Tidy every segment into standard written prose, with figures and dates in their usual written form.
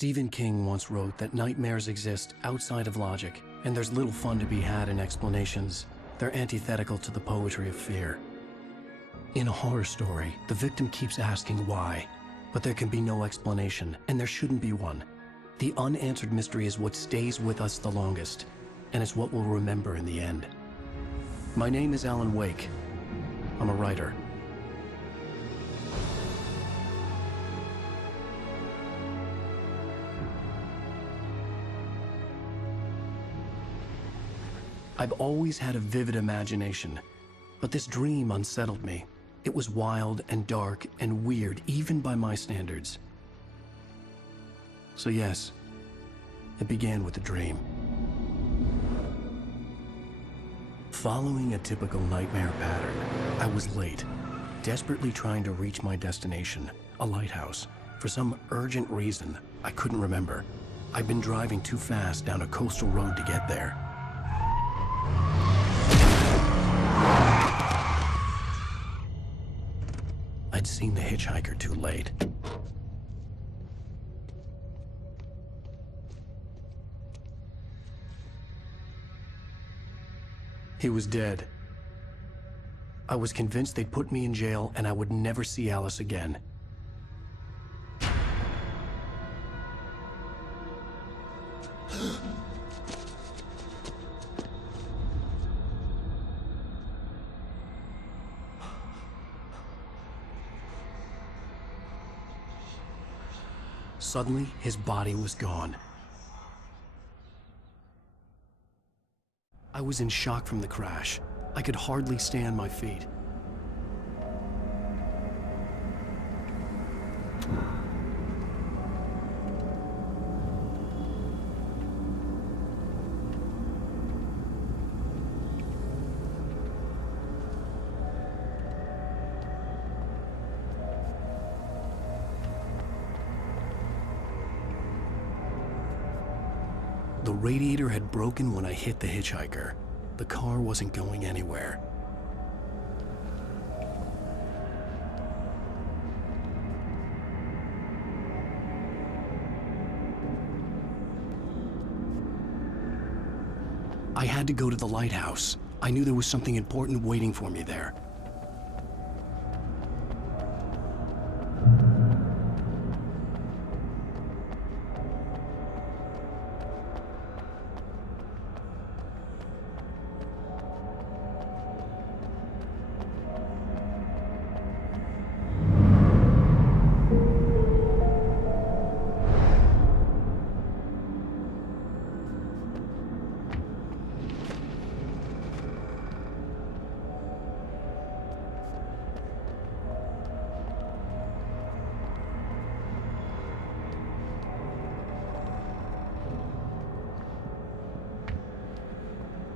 Stephen King once wrote that nightmares exist outside of logic, and there's little fun to be had in explanations. They're antithetical to the poetry of fear. In a horror story, the victim keeps asking why, but there can be no explanation, and there shouldn't be one. The unanswered mystery is what stays with us the longest, and it's what we'll remember in the end. My name is Alan Wake. I'm a writer. I've always had a vivid imagination, but this dream unsettled me. It was wild and dark and weird, even by my standards. So yes, it began with a dream. Following a typical nightmare pattern, I was late, desperately trying to reach my destination, a lighthouse. For some urgent reason, I couldn't remember. I'd been driving too fast down a coastal road to get there. I'd seen the hitchhiker too late. He was dead. I was convinced they'd put me in jail and I would never see Alice again. Suddenly, his body was gone. I was in shock from the crash. I could hardly stay on my feet. The radiator had broken when I hit the hitchhiker. The car wasn't going anywhere. I had to go to the lighthouse. I knew there was something important waiting for me there.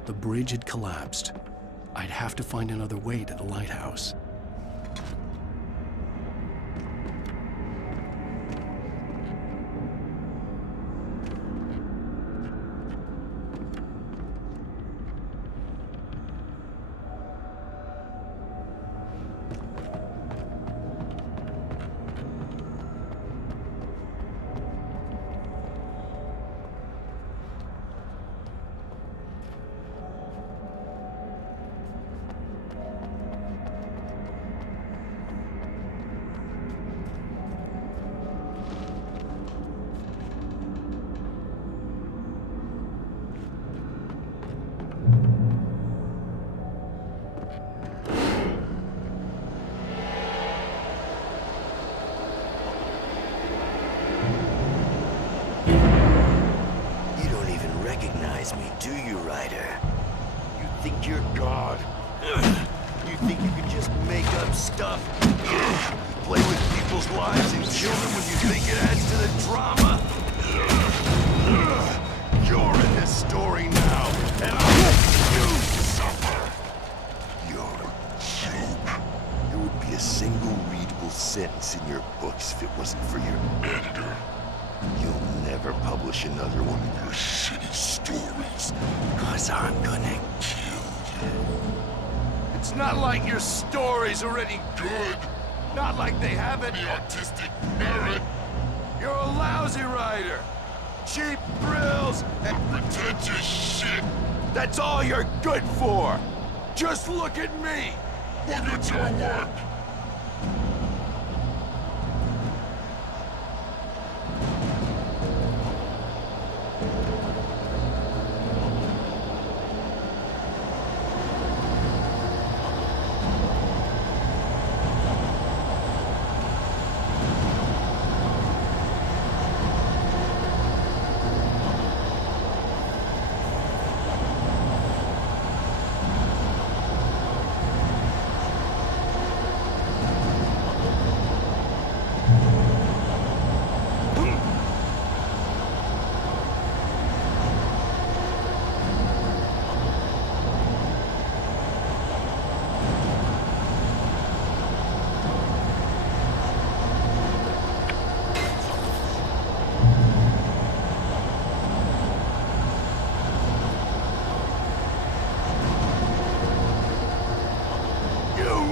The bridge had collapsed. I'd have to find another way to the lighthouse. Me, do you, Ryder? You think you're God? You think you can just make up stuff? Play with people's lives and kill them when you think it adds to the drama? You're in this story now, and I'll let you suffer! You're a joke. There would be a single readable sentence in your books if it wasn't for your editor. You'll never publish another one of your shitty stories, because I'm gonna kill you. It's not like your story's already good. Not like they have any artistic merit. You're a lousy writer. Cheap thrills and pretentious shit. That's all you're good for. Just look at me. Look at your work.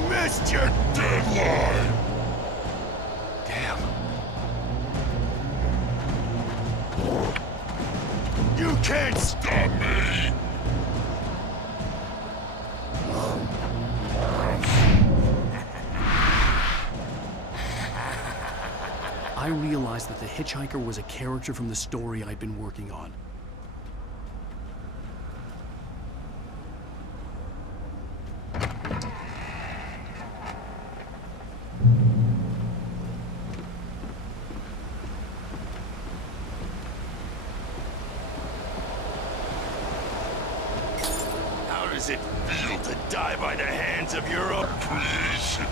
Missed your deadline! Damn. You can't stop me! I realized that the hitchhiker was a character from the story I'd been working on. How does it feel to die by the hands of your own creation?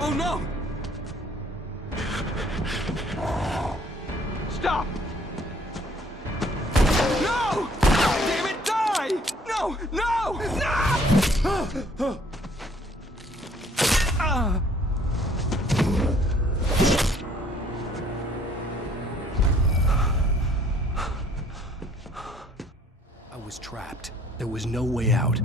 Oh no! Stop! No! Damn it, die! No! No! No! I was trapped. There was no way out.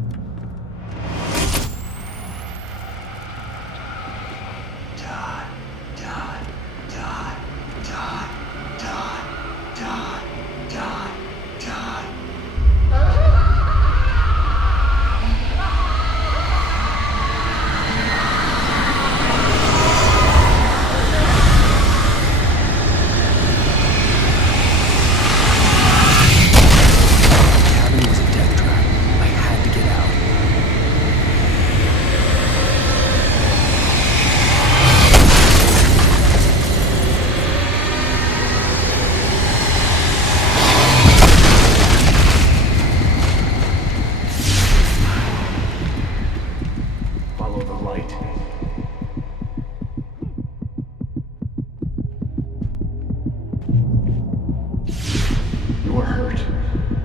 You are hurt.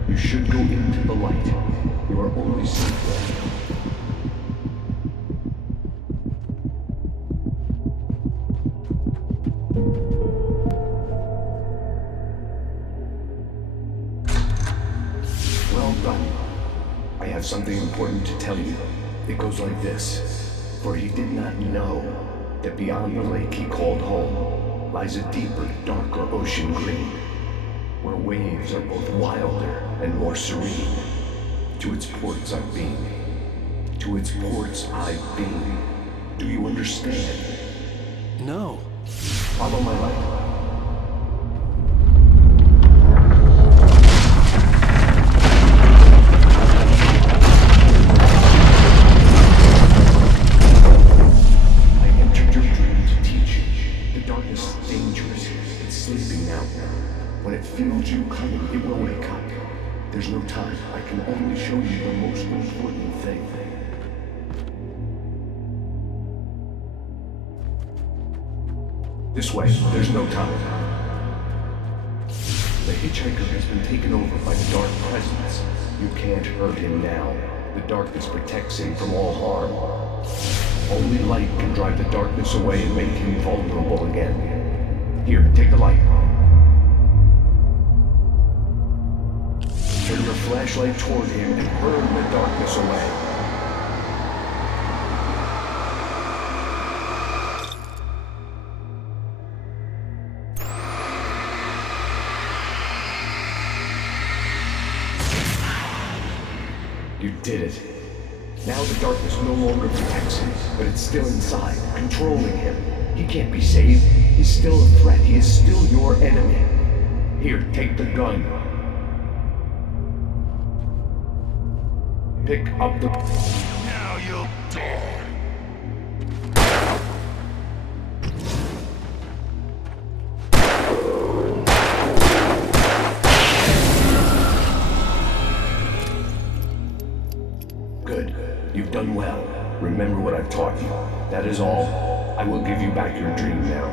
You should go into the light. You are only safe there. Well done. I have something important to tell you. It goes like this. For he did not know that beyond the lake he called home lies a deeper, darker ocean green, where waves are both wilder and more serene. To its ports I've been. To its ports I've been. Do you understand? No. Follow my light. feels you coming, it will wake up. There's no time. I can only show you the most important thing. This way, there's no time. The hitchhiker has been taken over by the dark presence. You can't hurt him now. The darkness protects him from all harm. Only light can drive the darkness away and make him vulnerable again. Here, take the light. Turn your flashlight toward him and burn the darkness away. You did it. Now the darkness no longer protects him, but it's still inside, controlling him. He can't be saved. He's still a threat. He is still your enemy. Here, take the gun. Pick up the... Now you'll die. Good. You've done well. Remember what I've taught you. That is all. I will give you back your dream now.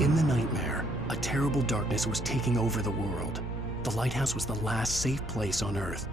In the nightmare, a terrible darkness was taking over the world. The lighthouse was the last safe place on Earth.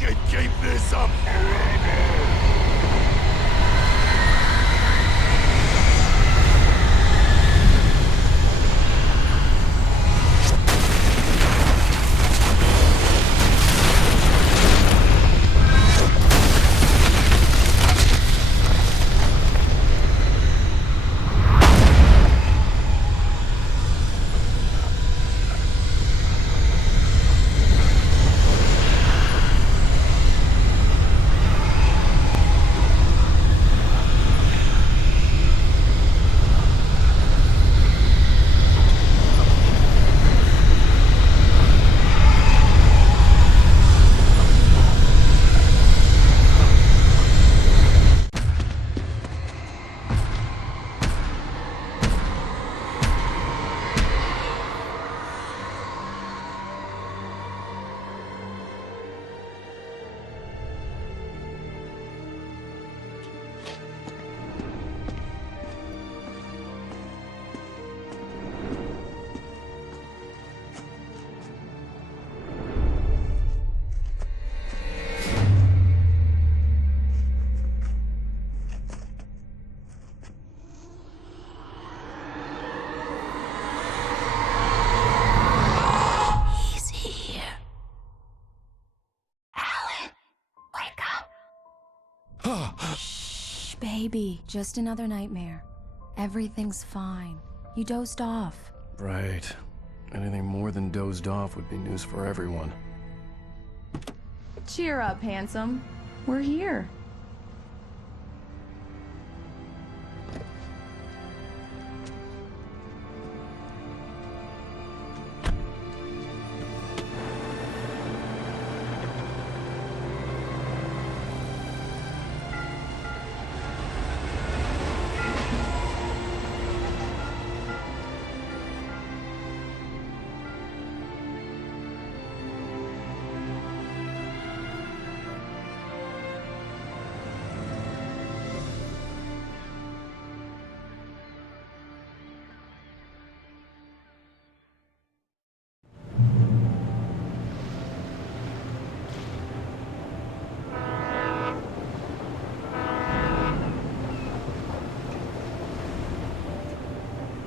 can keep this up forever! Shh, baby. Just another nightmare. Everything's fine. You dozed off. Right. Anything more than dozed off would be news for everyone. Cheer up, handsome. We're here.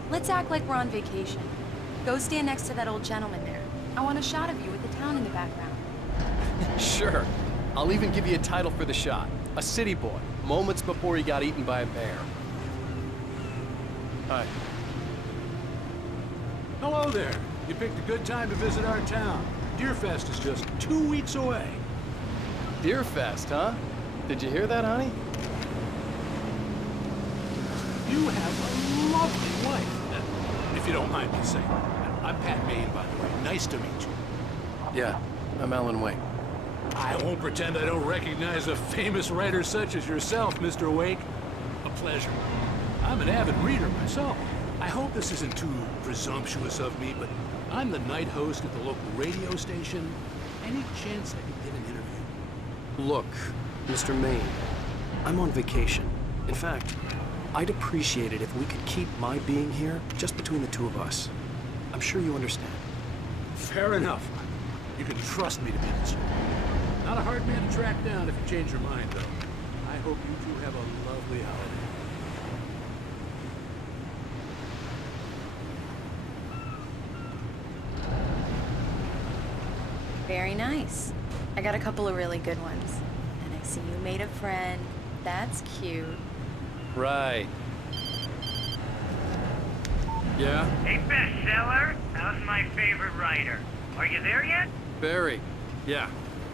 Let's act like we're on vacation. Go stand next to that old gentleman there. I want a shot of you with the town in the background. Sure. I'll even give you a title for the shot. A city boy, moments before he got eaten by a bear. Hi. Hello there. You picked a good time to visit our town. Deerfest is just 2 weeks away. Deerfest, huh? Did you hear that, honey? You have a lovely wife, if you don't mind me saying. I'm Pat Maine, by the way. Nice to meet you. Yeah, I'm Alan Wake. I won't pretend I don't recognize a famous writer such as yourself, Mr. Wake. A pleasure. I'm an avid reader myself. I hope this isn't too presumptuous of me, but I'm the night host at the local radio station. Any chance I could get an interview? Look, Mr. Maine, I'm on vacation. In fact, I'd appreciate it if we could keep my being here just between the two of us. I'm sure you understand. Fair enough. You can trust me to be this way. Not a hard man to track down if you change your mind, though. I hope you two have a lovely holiday. Very nice. I got a couple of really good ones. And I see you made a friend. That's cute. Right. Yeah? Hey, bestseller, how's my favorite writer? Are you there yet? Barry. Yeah.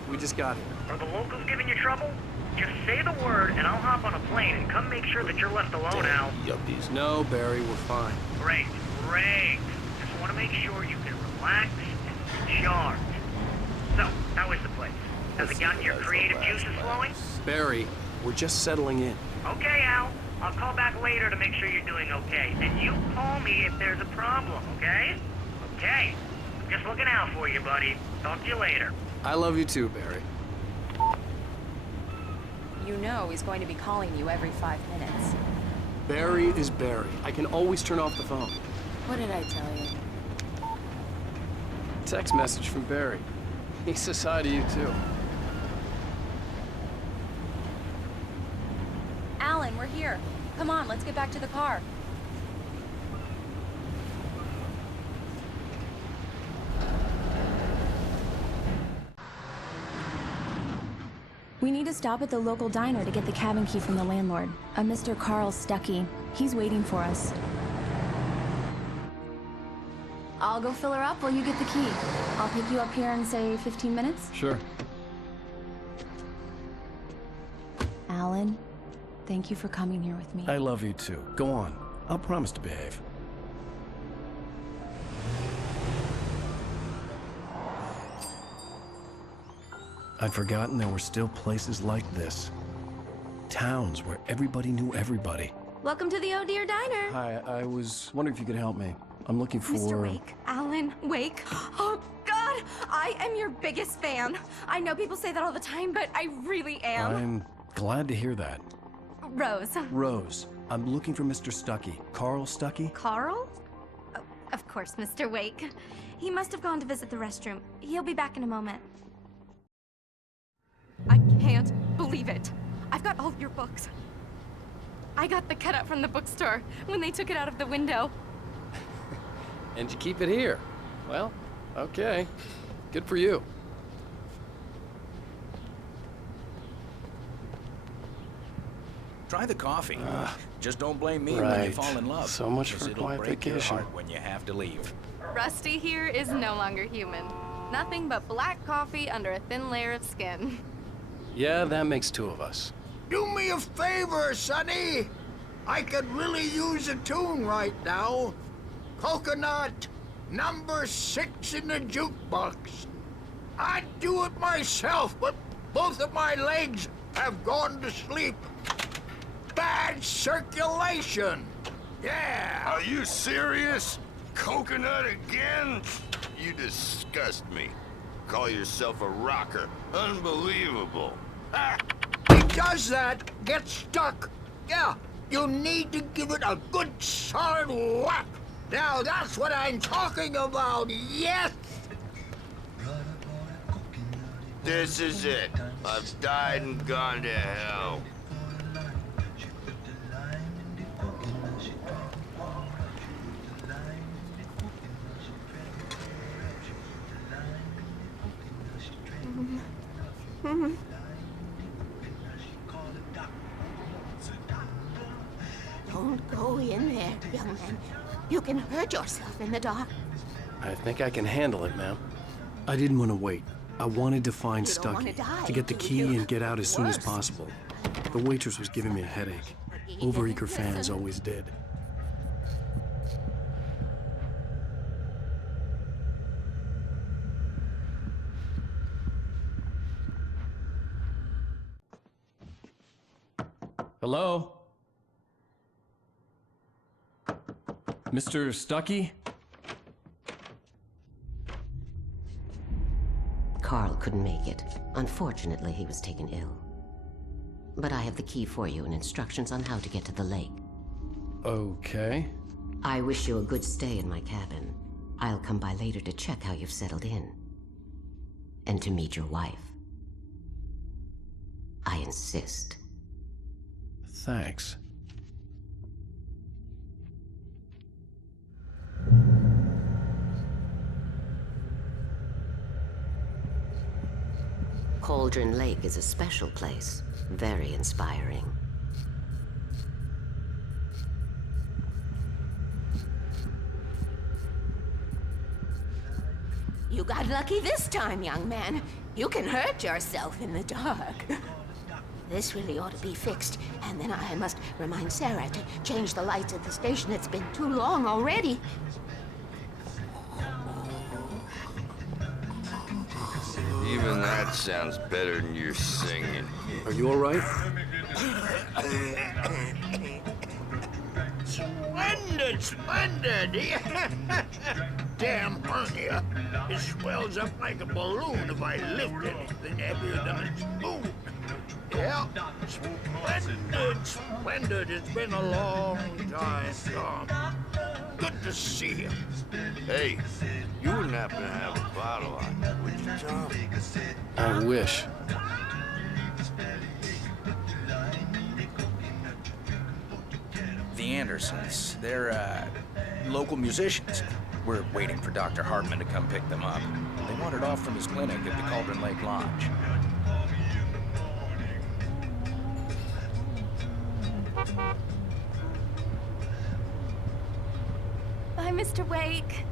We just got here. Are the locals giving you trouble? Just say the word and I'll hop on a plane and come make sure that you're left alone, Al. Yuppies. No, Barry, we're fine. Great, great. Just want to make sure you can relax and recharge. So, how is the place? Has it gotten your creative juices flowing? Barry, we're just settling in. Okay, Al. I'll call back later to make sure you're doing okay. And you call me if there's a problem, okay? Okay. I'm just looking out for you, buddy. Talk to you later. I love you too, Barry. You know he's going to be calling you every 5 minutes. Barry is Barry. I can always turn off the phone. What did I tell you? Text message from Barry. He says hi to you too. here. Come on, let's get back to the car. We need to stop at the local diner to get the cabin key from the landlord, a Mr. Carl Stuckey. He's waiting for us. I'll go fill her up while you get the key. I'll pick you up here in, say, 15 minutes? Sure. Alan, thank you for coming here with me. I love you too. Go on. I'll promise to behave. I'd forgotten there were still places like this. Towns where everybody knew everybody. Welcome to the Oh Dear Diner. Hi, I was wondering if you could help me. I'm looking for... Mr. Wake. Alan Wake. Oh, God! I am your biggest fan. I know people say that all the time, but I really am. I'm glad to hear that. Rose. Rose, I'm looking for Mr. Stuckey. Carl Stuckey? Carl? Oh, of course, Mr. Wake. He must have gone to visit the restroom. He'll be back in a moment. I can't believe it. I've got all your books. I got the cutout from the bookstore when they took it out of the window. And you keep it here. Well, okay. Good for you. Try the coffee. Just don't blame me when you Right. fall in love. So much 'cause for a it'll quiet break your vacation. heart when you have to leave. Rusty here is no longer human. Nothing but black coffee under a thin layer of skin. Yeah, that makes two of us. Do me a favor, Sonny. I could really use a tune right now. Coconut, number 6 in the jukebox. I'd do it myself, but both of my legs have gone to sleep. Bad circulation. Yeah. Are you serious? Coconut again? You disgust me. Call yourself a rocker. Unbelievable. Ah! He does that, gets stuck. Yeah, you need to give it a good solid whack. Now that's what I'm talking about, yes! This is it. I've died and gone to hell. Don't go in there, young man. You can hurt yourself in the dark. I think I can handle it, ma'am. I didn't want to wait. I wanted to find You don't wanna Stuckey, die, to get the do key you? and get out as soon as Worse. possible. The waitress was giving me a headache. Overeager fans always did. Hello? Mr. Stuckey? Carl couldn't make it. Unfortunately, he was taken ill. But I have the key for you and instructions on how to get to the lake. Okay. I wish you a good stay in my cabin. I'll come by later to check how you've settled in. And to meet your wife. I insist. Thanks. Cauldron Lake is a special place. Very inspiring. You got lucky this time, young man. You can hurt yourself in the dark. This really ought to be fixed, and then I must remind Sarah to change the lights at the station. It's been too long already. Even that sounds better than your singing. Are you all right? Splendid, splendid! Damn hernia. It swells up like a balloon if I lift anything heavier than a spoon. Yeah, splendid, splendid. It's been a long time, Tom. Good to see you. Hey, you wouldn't happen to have a bottle on you, would you, Tom? I wish. Andersons. They're, local musicians. We're waiting for Dr. Hartman to come pick them up. They wandered off from his clinic at the Cauldron Lake Lodge. Bye, Mr. Wake.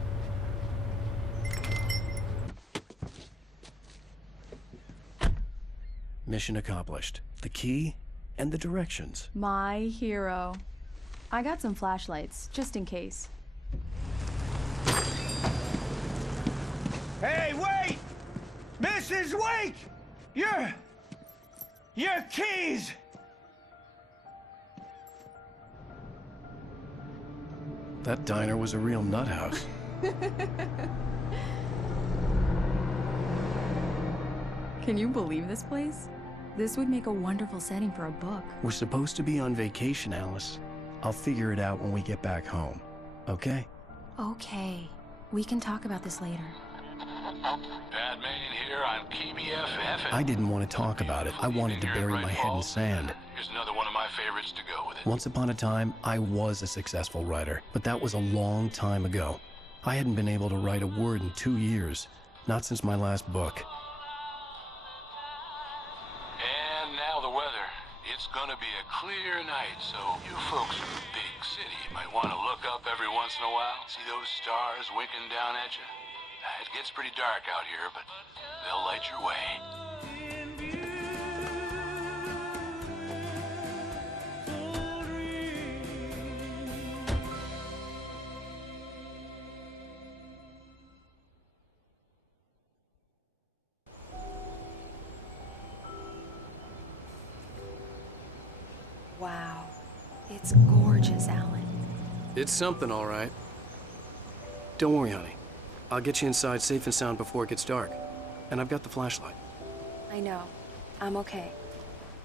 Mission accomplished. The key and the directions. My hero. I got some flashlights, just in case. Hey, wait! Mrs. Wake! Your keys! That diner was a real nut house. Can you believe this place? This would make a wonderful setting for a book. We're supposed to be on vacation, Alice. I'll figure it out when we get back home. Okay? Okay. We can talk about this later. Batman here on KBFF. I didn't want to talk about it. I wanted to bury my head in sand. Here's another one of my favorites to go with it. Once upon a time, I was a successful writer, but that was a long time ago. I hadn't been able to write a word in 2 years, not since my last book. And now the weather. It's gonna be a clear night, so you folks in the big city might want to look up every once in a while. See those stars winking down at you? It gets pretty dark out here, but they'll light your way. Wow. It's gorgeous, Alan. It's something, all right. Don't worry, honey. I'll get you inside safe and sound before it gets dark. And I've got the flashlight. I know. I'm okay.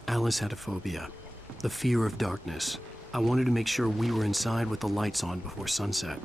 Alice had a phobia, the fear of darkness. I wanted to make sure we were inside with the lights on before sunset.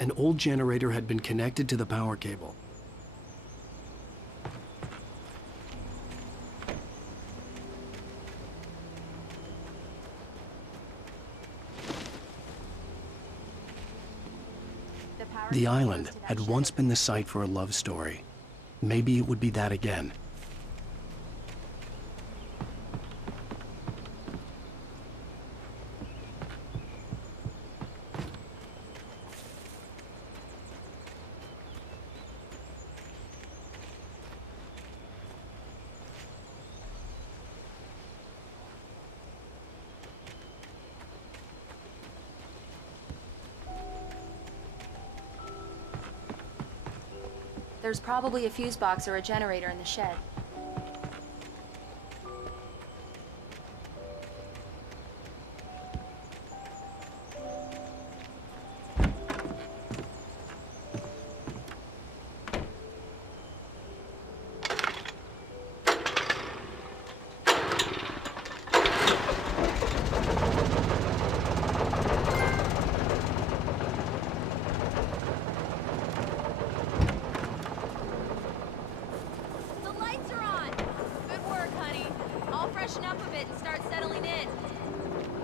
An old generator had been connected to the power cable. The island had once been the site for a love story. Maybe it would be that again. There's probably a fuse box or a generator in the shed.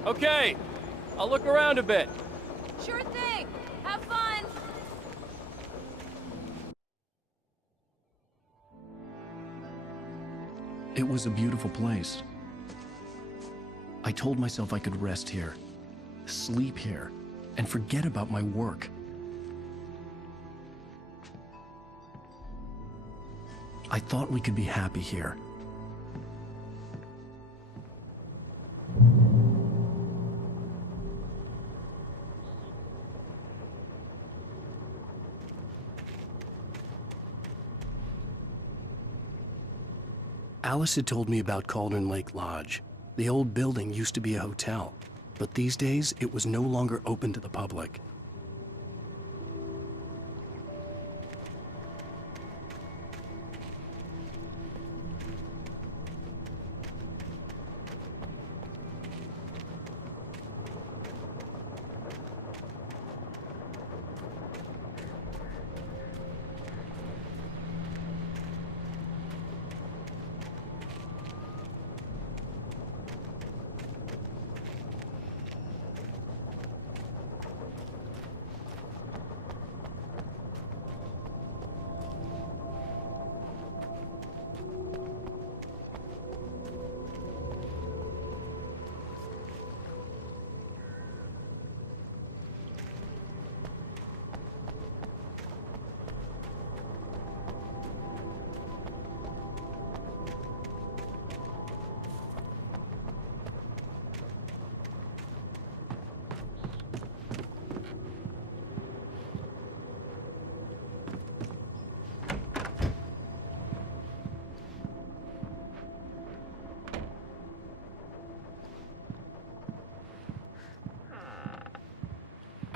Okay, I'll look around a bit. Sure thing. Have fun. It was a beautiful place. I told myself I could rest here, sleep here, and forget about my work. I thought we could be happy here. Alice had told me about Cauldron Lake Lodge. The old building used to be a hotel, but these days it was no longer open to the public.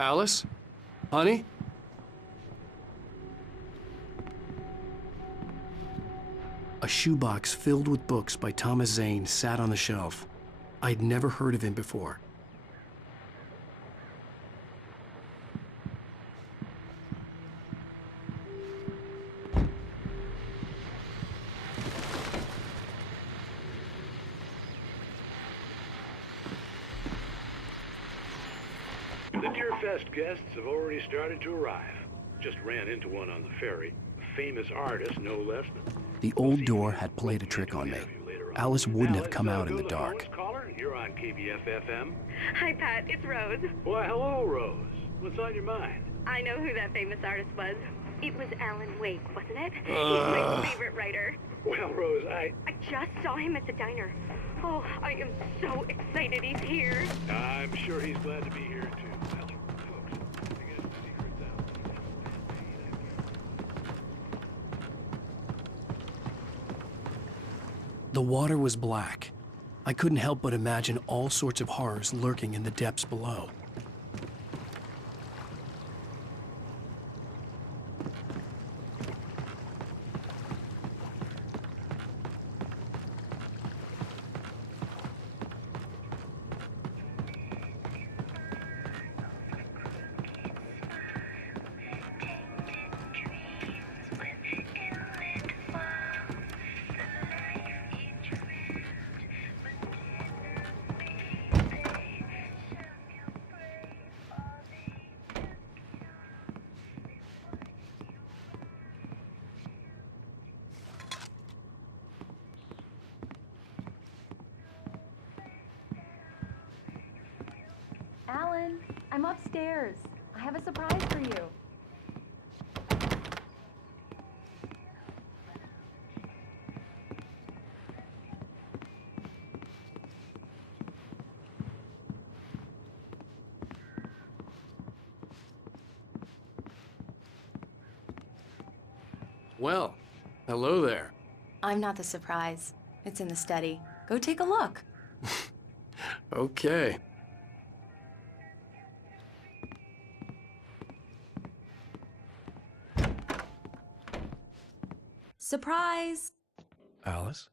Alice? Honey? A shoebox filled with books by Thomas Zane sat on the shelf. I'd never heard of him before. The Deer Fest guests have already started to arrive. Just ran into one on the ferry. A famous artist, no less than... The old door had played a trick on me. Alice wouldn't have come out in the dark. Caller, you're on KBF-FM. Hi, Pat. It's Rose. Why, hello, Rose. What's on your mind? I know who that famous artist was. It was Alan Wake, wasn't it? He's my favorite writer. Well, Rose, I just saw him at the diner. Oh, I am so excited he's here. I'm sure he's glad to be here, too. Well, folks, I guess the secret's out. The water was black. I couldn't help but imagine all sorts of horrors lurking in the depths below. Alan, I'm upstairs. I have a surprise for you. Well, hello there. I'm not the surprise. It's in the study. Go take a look. Okay. Surprise! Alice?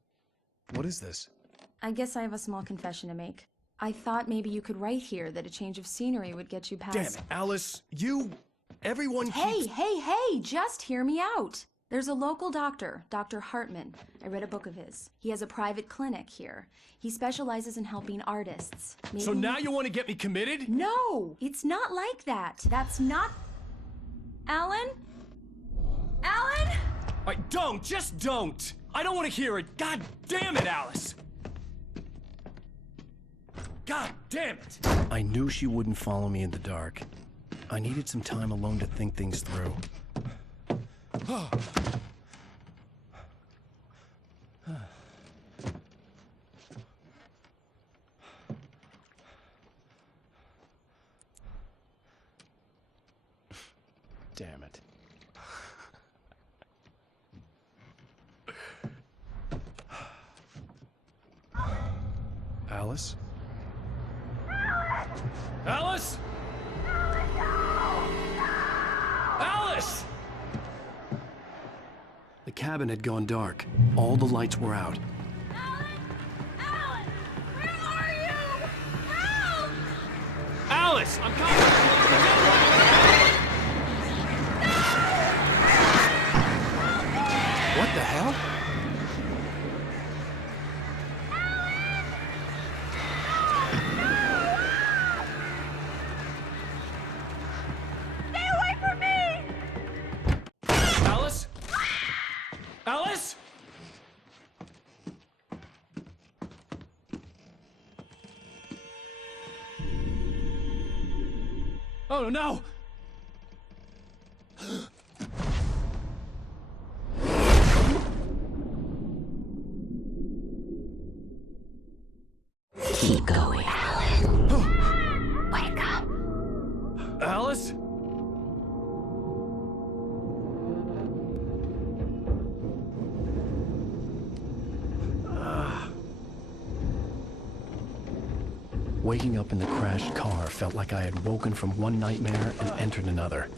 What is this? I guess I have a small confession to make. I thought maybe you could write here that a change of scenery would get you past... Damn it, Alice! Everyone Hey, keeps... hey, hey! Just hear me out! There's a local doctor, Dr. Hartman. I read a book of his. He has a private clinic here. He specializes in helping artists. Maybe... So now you want to get me committed? No! It's not like that. That's not... Alan? Alan? Just don't! I don't want to hear it! God damn it, Alice! God damn it! I knew she wouldn't follow me in the dark. I needed some time alone to think things through. Damn it. Alice? Alice? Alice! The cabin had gone dark. All the lights were out. Alan! Where are you? Help! Alice! I'm coming! What the hell? Stay away from me! Alice? Alice? Oh no! Keep going, Alan. Wake up. Alice? Waking up in the crashed car felt like I had woken from one nightmare and entered another.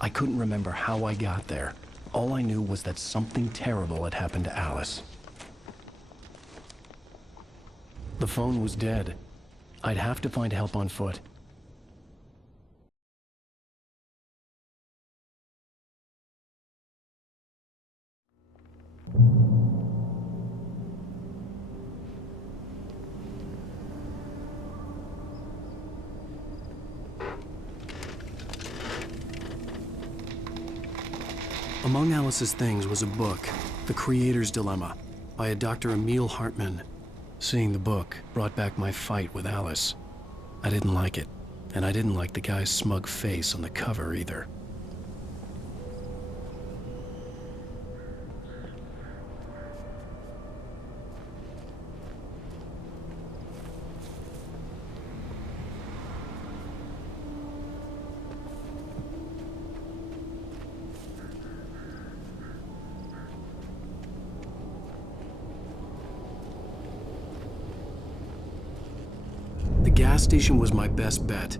I couldn't remember how I got there. All I knew was that something terrible had happened to Alice. The phone was dead. I'd have to find help on foot. Among Alice's things was a book, The Creator's Dilemma, by a Dr. Emil Hartman. Seeing the book brought back my fight with Alice. I didn't like it, and I didn't like the guy's smug face on the cover either. The gas station was my best bet.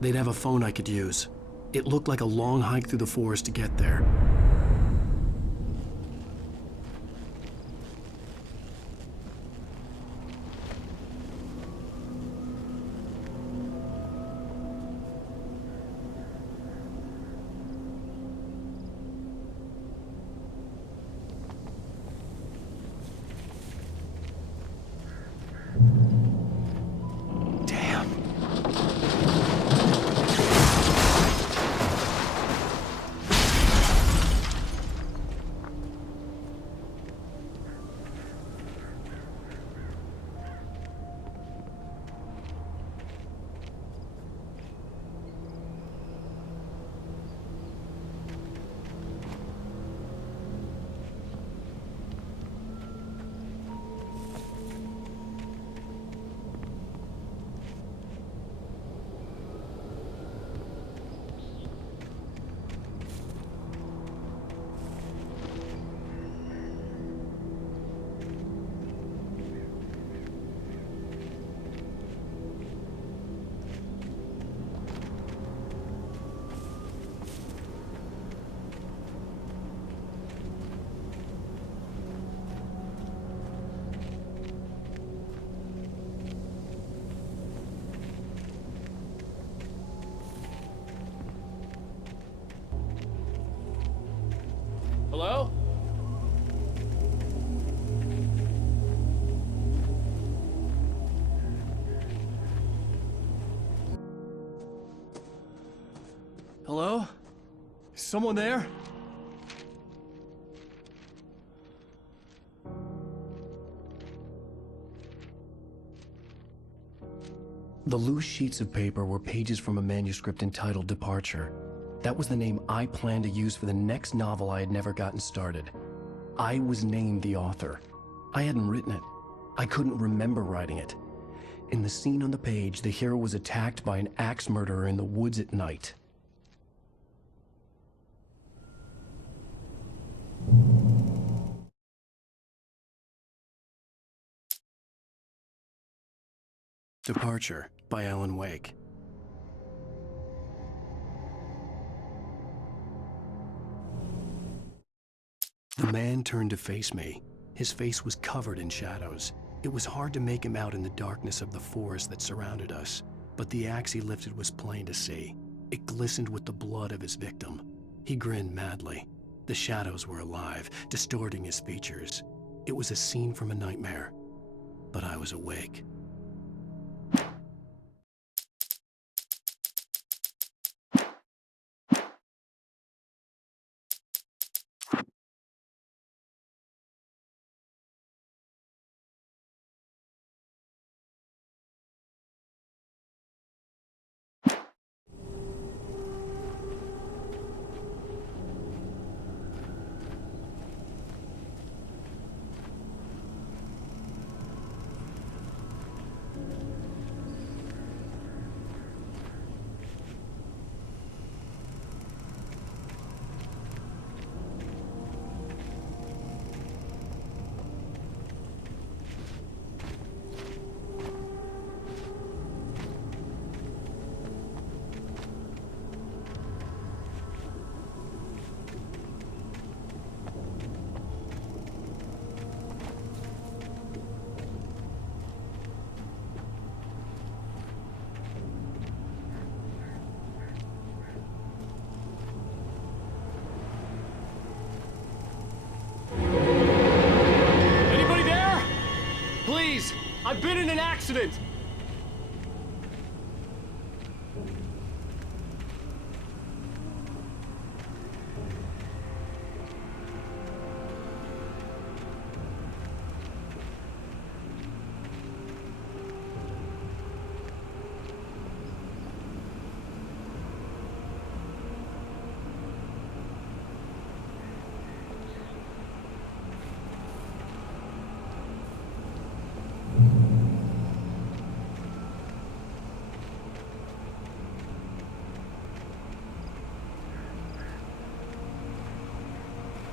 They'd have a phone I could use. It looked like a long hike through the forest to get there. Hello? Is someone there? The loose sheets of paper were pages from a manuscript entitled Departure. That was the name I planned to use for the next novel I had never gotten started. I was named the author. I hadn't written it. I couldn't remember writing it. In the scene on the page, the hero was attacked by an axe murderer in the woods at night. Departure by Alan Wake. The man turned to face me. His face was covered in shadows. It was hard to make him out in the darkness of the forest that surrounded us, but the axe he lifted was plain to see. It glistened with the blood of his victim. He grinned madly. The shadows were alive, distorting his features. It was a scene from a nightmare, but I was awake. I've been in an accident!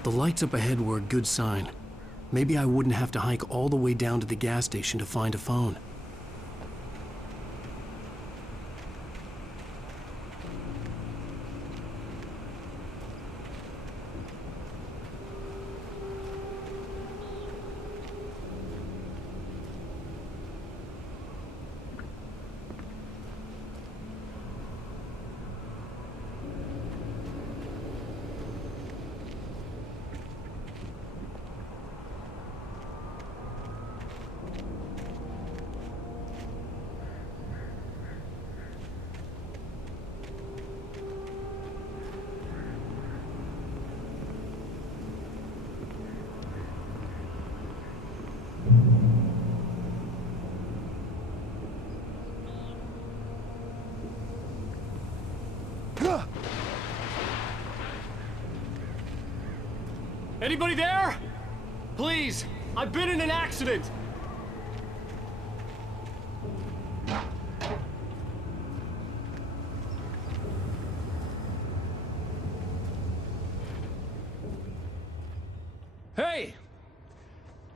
The lights up ahead were a good sign. Maybe I wouldn't have to hike all the way down to the gas station to find a phone. Anybody there? Please, I've been in an accident! Hey!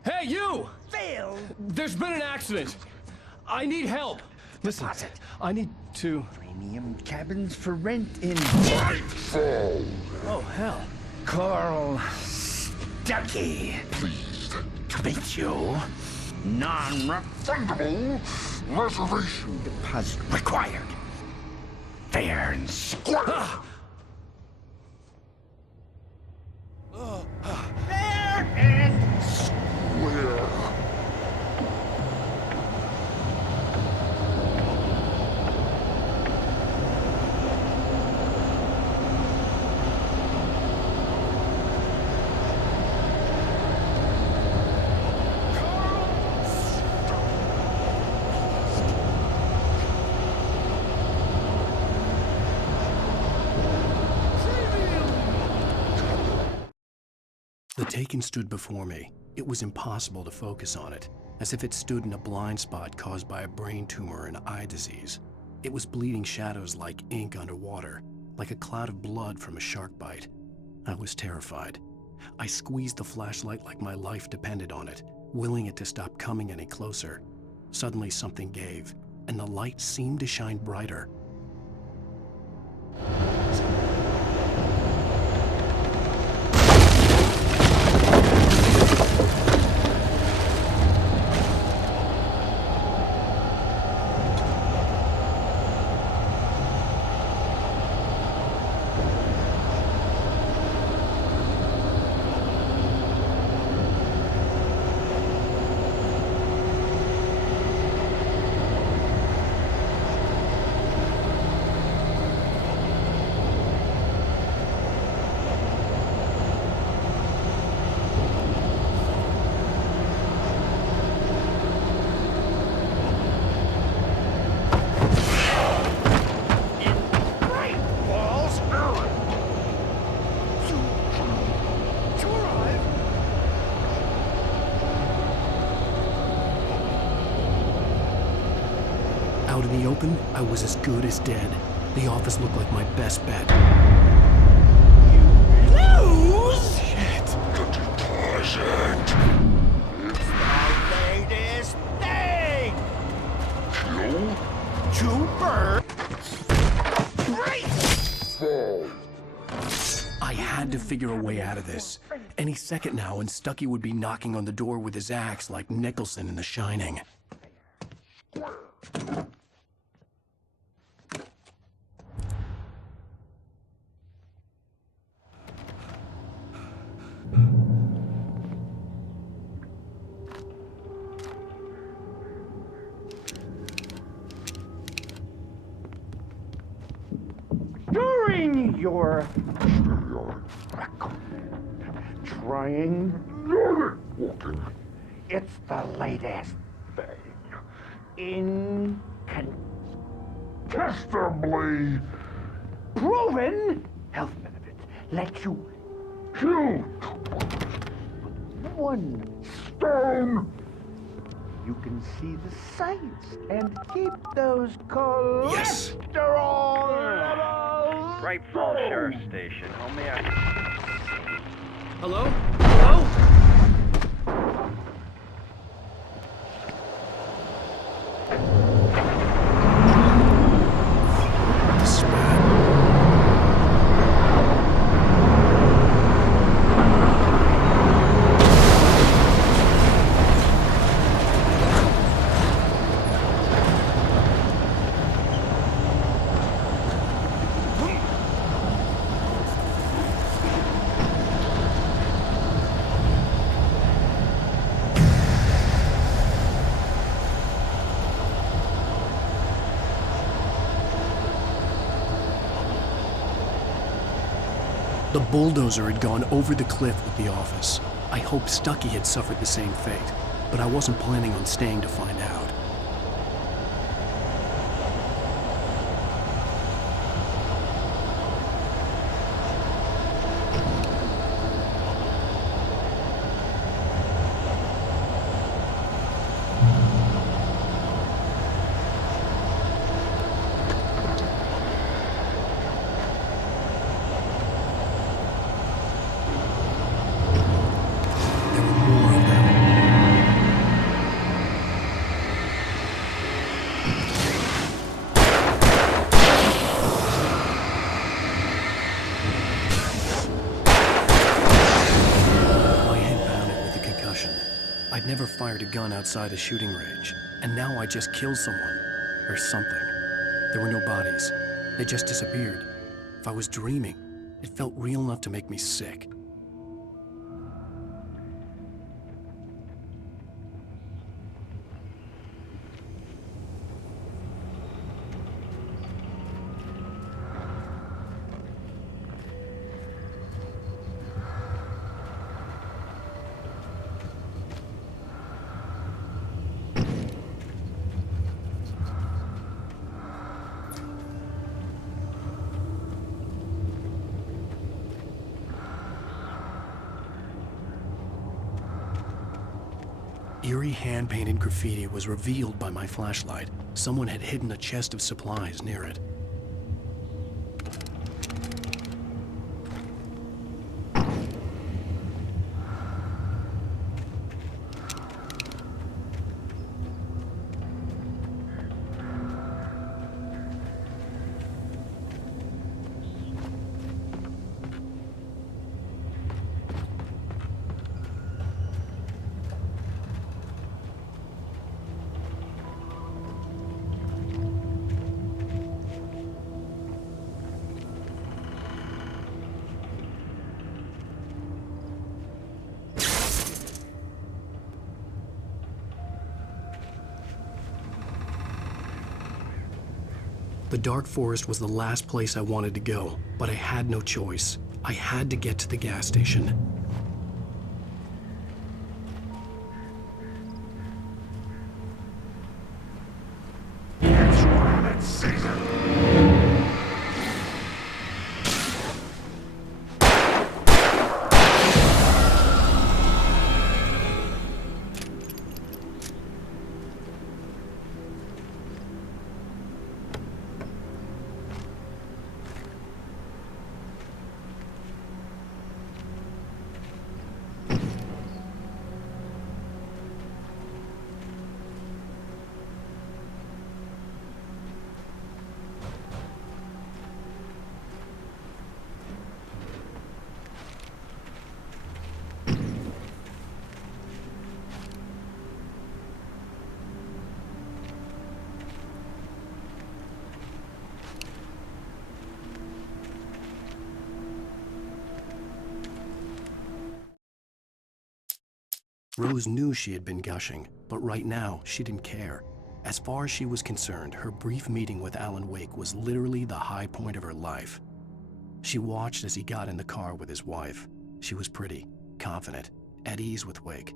Hey, you! Phil! There's been an accident! I need help! Listen, I need to... Premium cabins for rent in... Nightfall! Oh, hell. Carl Stuckey. Pleased To meet you. Non-refundable reservation deposit required. Fair and square. Fair and square. Taken stood before me. It was impossible to focus on it, as if it stood in a blind spot caused by a brain tumor and eye disease. It was bleeding shadows like ink underwater, like a cloud of blood from a shark bite. I was terrified. I squeezed the flashlight like my life depended on it, willing it to stop coming any closer. Suddenly something gave, and the light seemed to shine brighter. Out in the open, I was as good as dead. The office looked like my best bet. Lose? Shit. Deposit. It's the latest thing! Kill. Trooper! I had to figure a way out of this. Any second now, and Stucky would be knocking on the door with his axe like Nicholson in The Shining. During your trying, it's the latest thing. Incontestably proven health benefits let you kill one stone. You can see the sights and keep those cholesterol levels. Great Falls Sheriff Station. Homie, Hello? Hello? The bulldozer had gone over the cliff with the office. I hoped Stucky had suffered the same fate, but I wasn't planning on staying to find out. I'd never fired a gun outside a shooting range, and now I just killed someone. Or something. There were no bodies. They just disappeared. If I was dreaming, it felt real enough to make me sick. Eerie hand-painted graffiti was revealed by my flashlight. Someone had hidden a chest of supplies near it. The dark forest was the last place I wanted to go, but I had no choice. I had to get to the gas station. Rose knew she had been gushing, but right now, she didn't care. As far as she was concerned, her brief meeting with Alan Wake was literally the high point of her life. She watched as he got in the car with his wife. She was pretty, confident, at ease with Wake.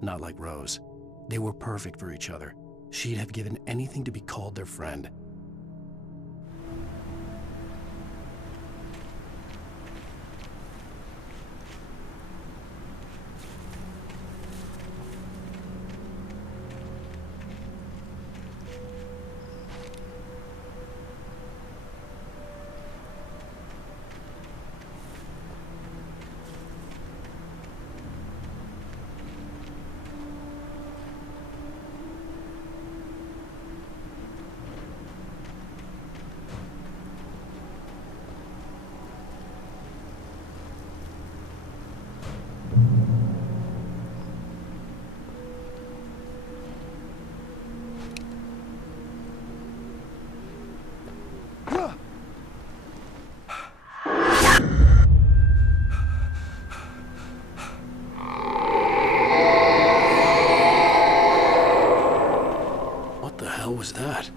Not like Rose. They were perfect for each other. She'd have given anything to be called their friend. What was that?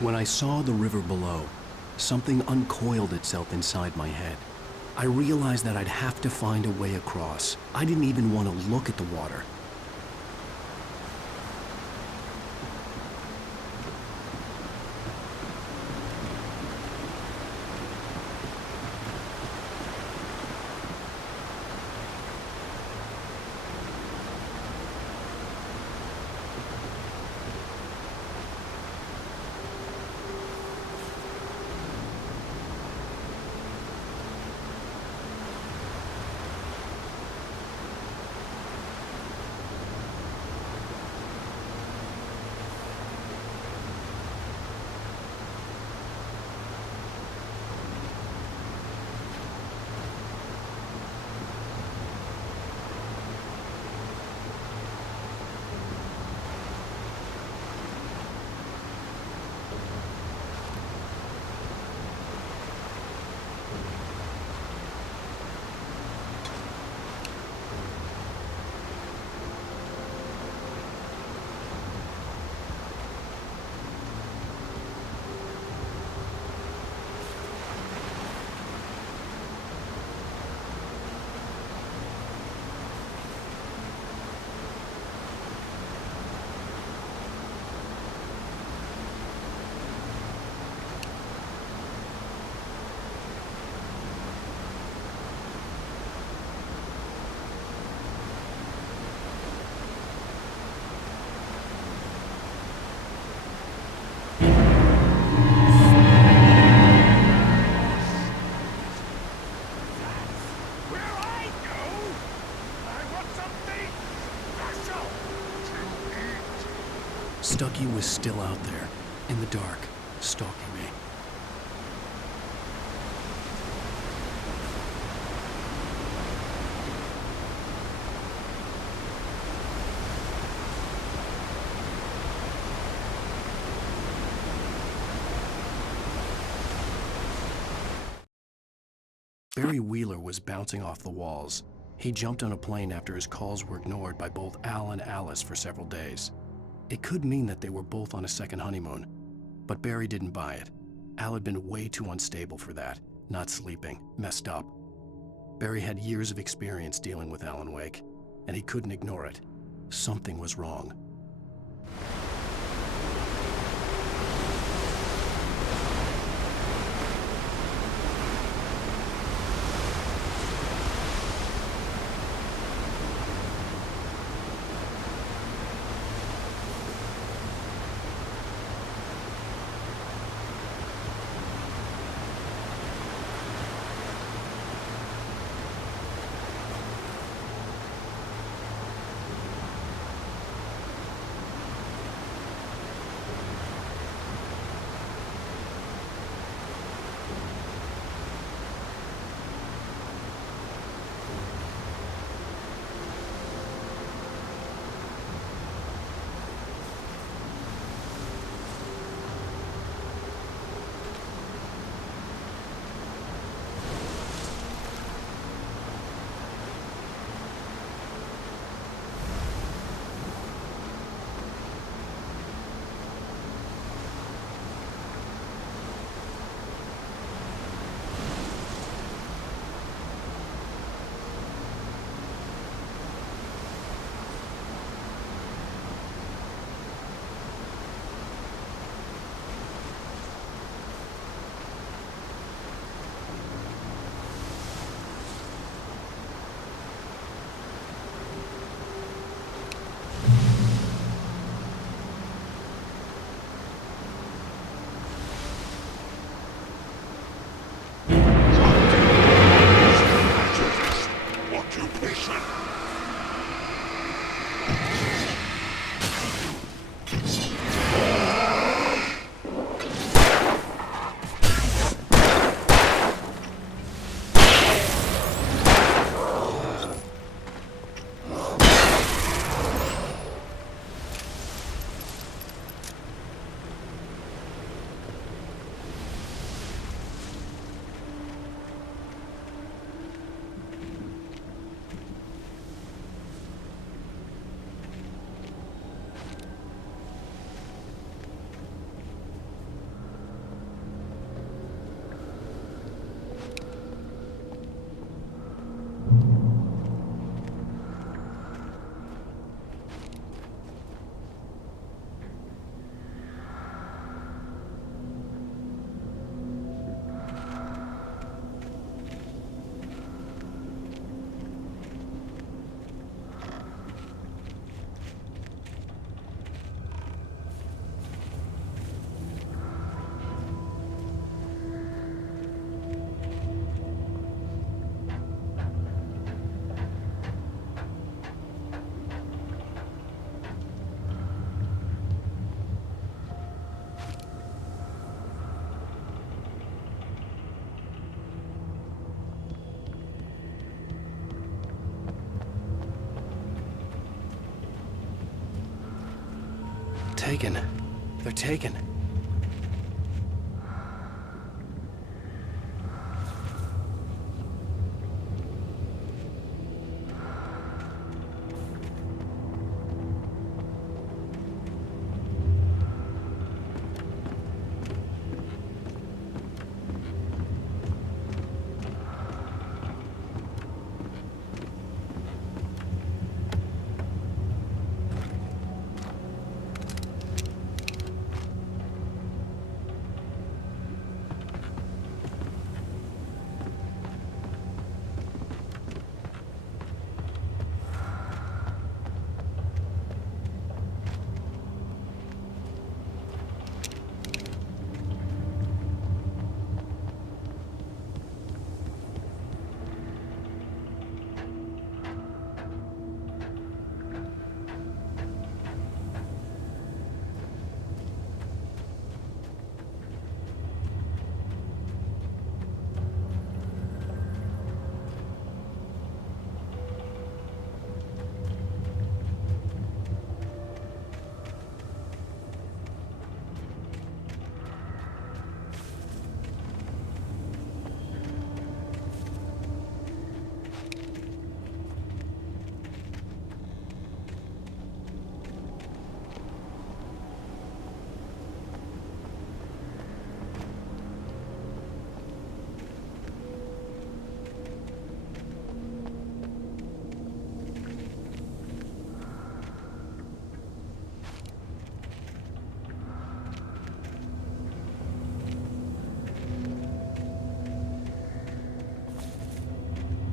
When I saw the river below, something uncoiled itself inside my head. I realized that I'd have to find a way across. I didn't even want to look at the water. Stuckey was still out there, in the dark, stalking me. Barry Wheeler was bouncing off the walls. He jumped on a plane after his calls were ignored by both Al and Alice for several days. It could mean that they were both on a second honeymoon, but Barry didn't buy it. Al had been way too unstable for that, not sleeping, messed up. Barry had years of experience dealing with Alan Wake, and he couldn't ignore it. Something was wrong. Taken. They're taken.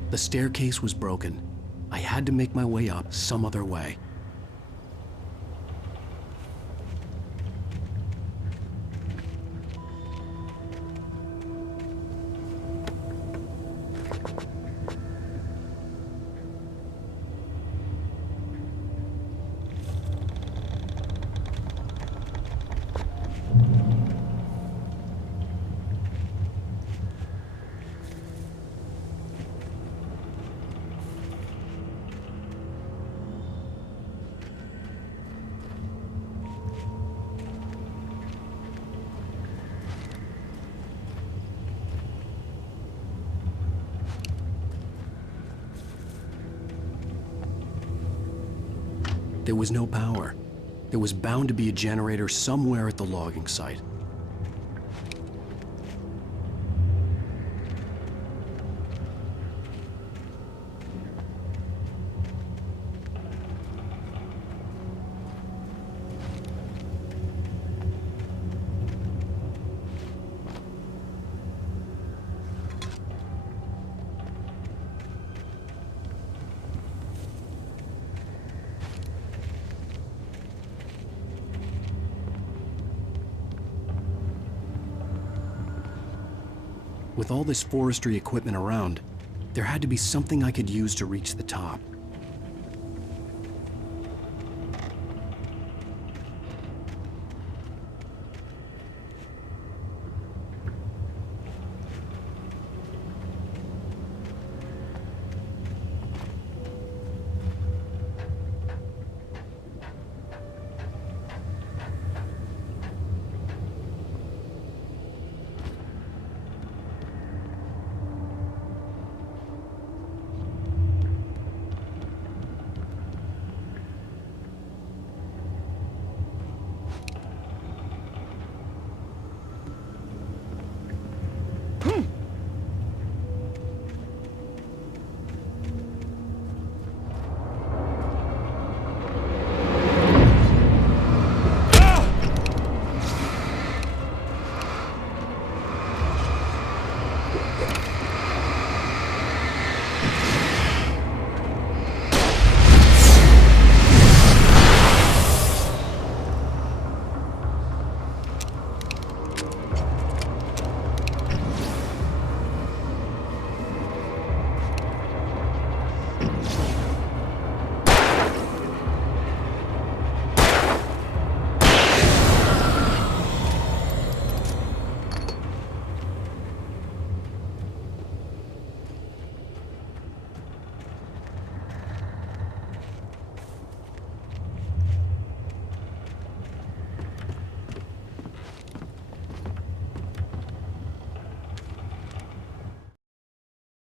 The staircase was broken. I had to make my way up some other way. There was no power. There was bound to be a generator somewhere at the logging site. With all this forestry equipment around, there had to be something I could use to reach the top.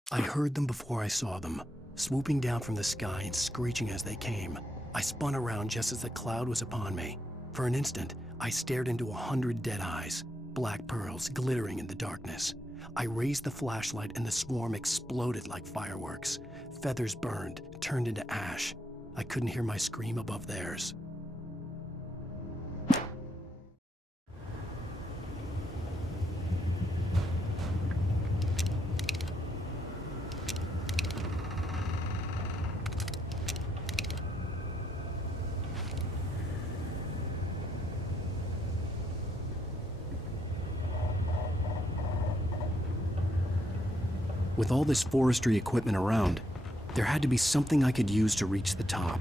I heard them before I saw them, swooping down from the sky and screeching as they came. I spun around just as the cloud was upon me. For an instant, I stared into 100 dead eyes, black pearls glittering in the darkness. I raised the flashlight and the swarm exploded like fireworks. Feathers burned, turned into ash. I couldn't hear my scream above theirs. With all this forestry equipment around, there had to be something I could use to reach the top.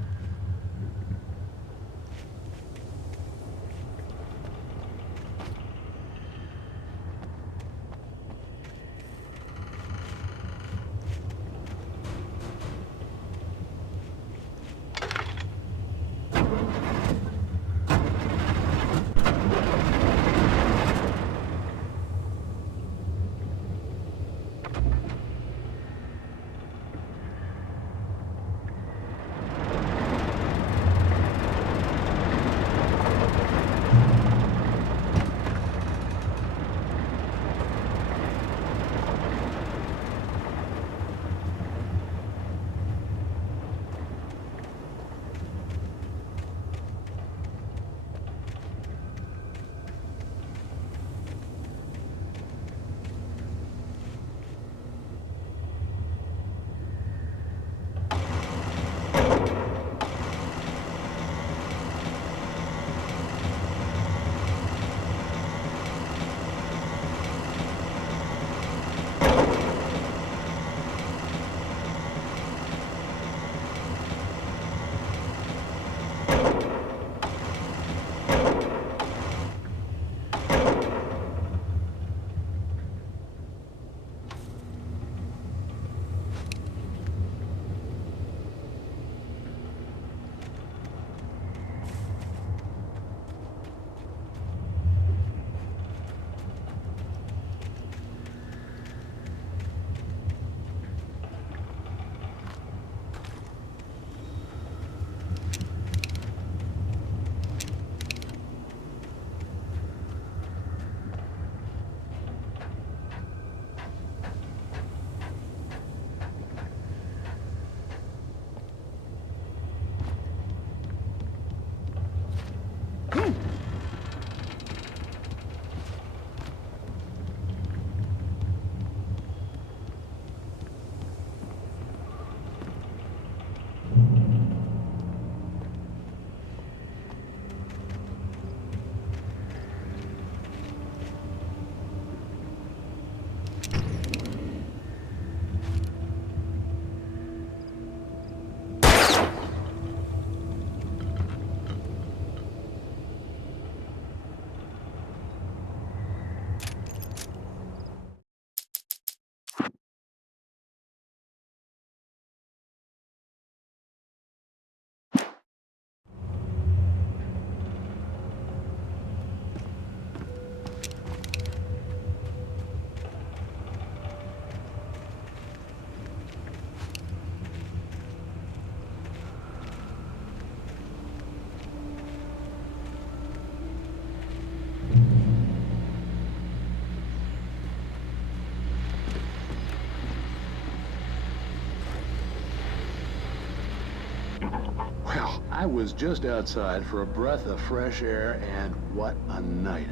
I was just outside for a breath of fresh air, and what a night.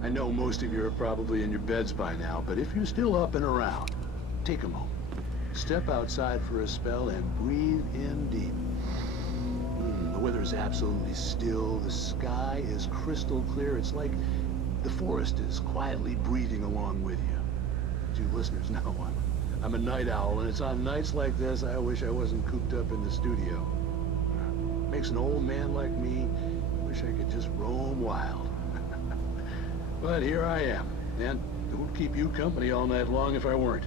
I know most of you are probably in your beds by now, but if you're still up and around, take a moment. Step outside for a spell and breathe in deep. The weather is absolutely still. The sky is crystal clear. It's like the forest is quietly breathing along with you. As you listeners know, I'm a night owl, and it's on nights like this I wish I wasn't cooped up in the studio. Makes an old man like me wish I could just roam wild. But here I am, and it would keep you company all night long if I weren't.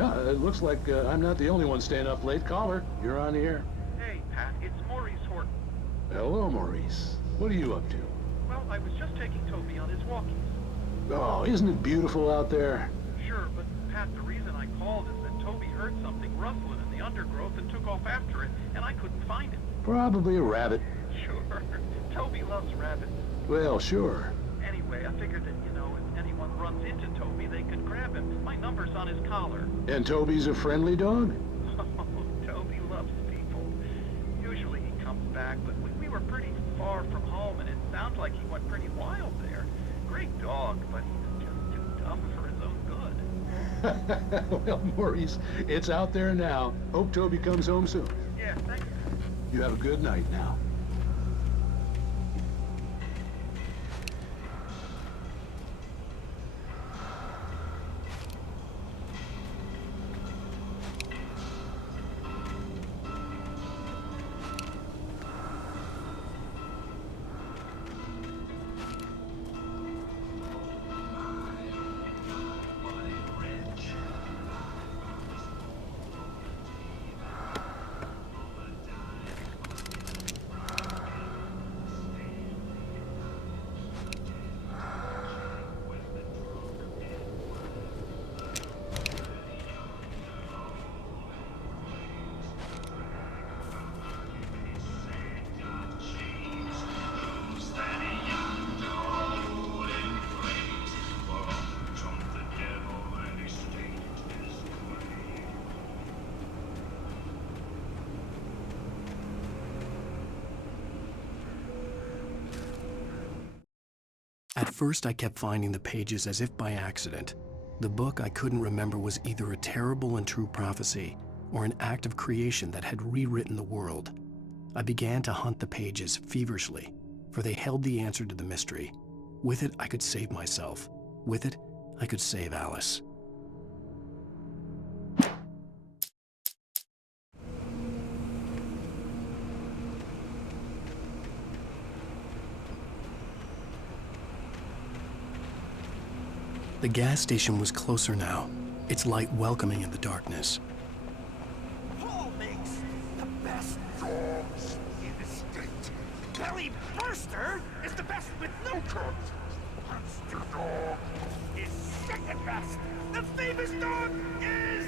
It looks like I'm not the only one staying up late. Caller, you're on the air. Hey, Pat, it's Maurice Horton. Hello, Maurice. What are you up to? Well, I was just taking Toby on his walkies. Oh, isn't it beautiful out there? Sure, but Pat, the reason I called is that Toby heard something rustling in the undergrowth and took off after it, and I couldn't find it. Probably a rabbit. Sure. Toby loves rabbits. Well, sure. Anyway, I figured that, if anyone runs into Toby, they could grab him. My number's on his collar. And Toby's a friendly dog? Toby loves people. Usually he comes back, but we were pretty far from home, and it sounds like he went pretty wild there. Great dog, but he was just too dumb for his own good. Well, Maurice, it's out there now. Hope Toby comes home soon. Yeah, thanks. You have a good night now. At first, I kept finding the pages as if by accident. The book I couldn't remember was either a terrible and true prophecy or an act of creation that had rewritten the world. I began to hunt the pages feverishly, for they held the answer to the mystery. With it, I could save myself. With it, I could save Alice. The gas station was closer now, its light welcoming in the darkness. Paul makes the best dogs in the state. Belly Burster is the best with no cuts. Monster Dog is second best. The famous dog is...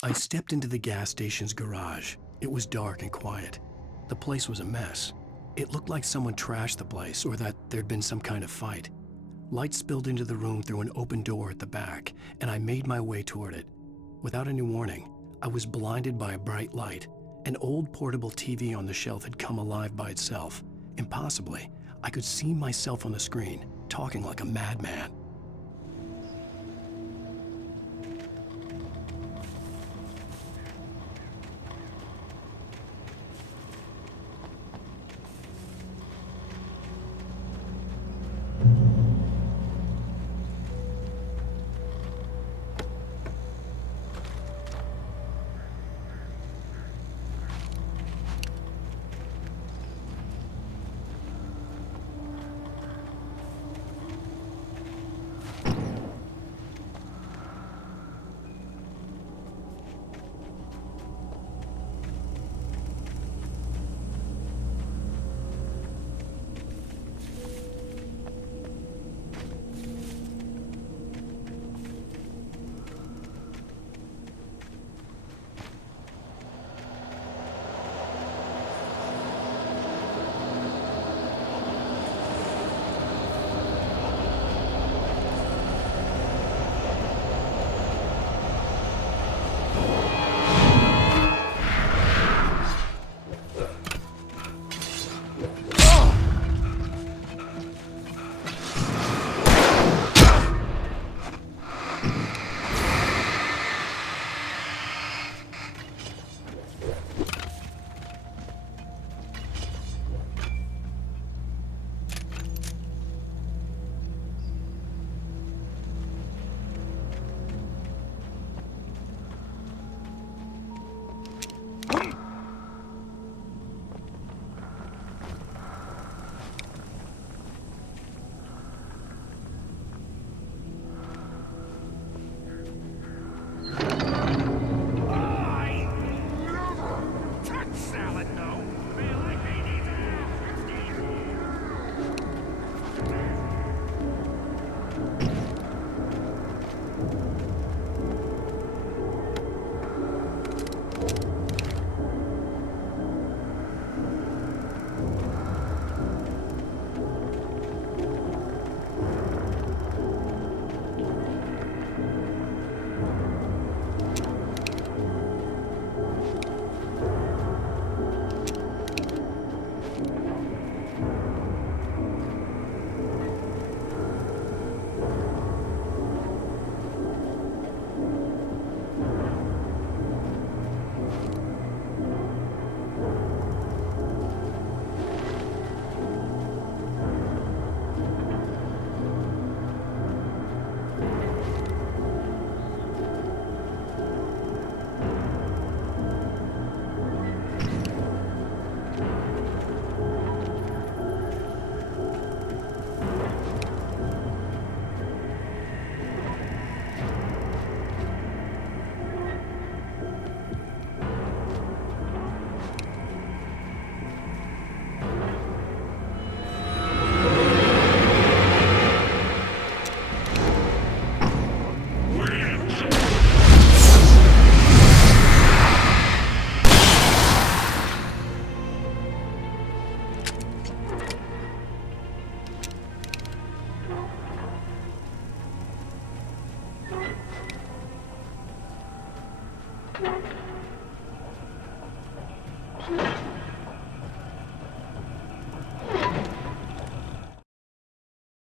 I stepped into the gas station's garage. It was dark and quiet. The place was a mess. It looked like someone trashed the place or that there'd been some kind of fight. Light spilled into the room through an open door at the back, and I made my way toward it. Without any warning, I was blinded by a bright light. An old portable TV on the shelf had come alive by itself. Impossibly, I could see myself on the screen, talking like a madman.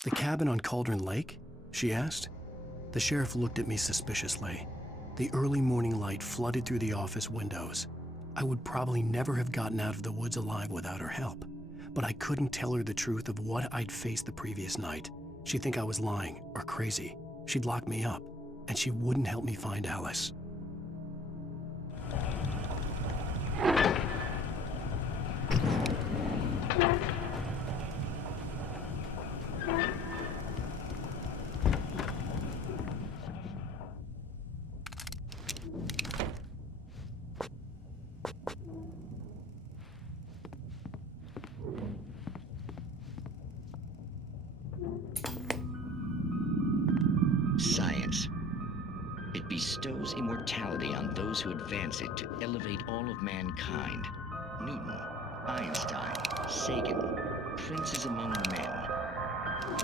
The cabin on Cauldron Lake? She asked. The sheriff looked at me suspiciously. The early morning light flooded through the office windows. I would probably never have gotten out of the woods alive without her help, but I couldn't tell her the truth of what I'd faced the previous night. She'd think I was lying or crazy. She'd lock me up, and she wouldn't help me find Alice. bestows immortality on those who advance it to elevate all of mankind. Newton, Einstein, Sagan, princes among men.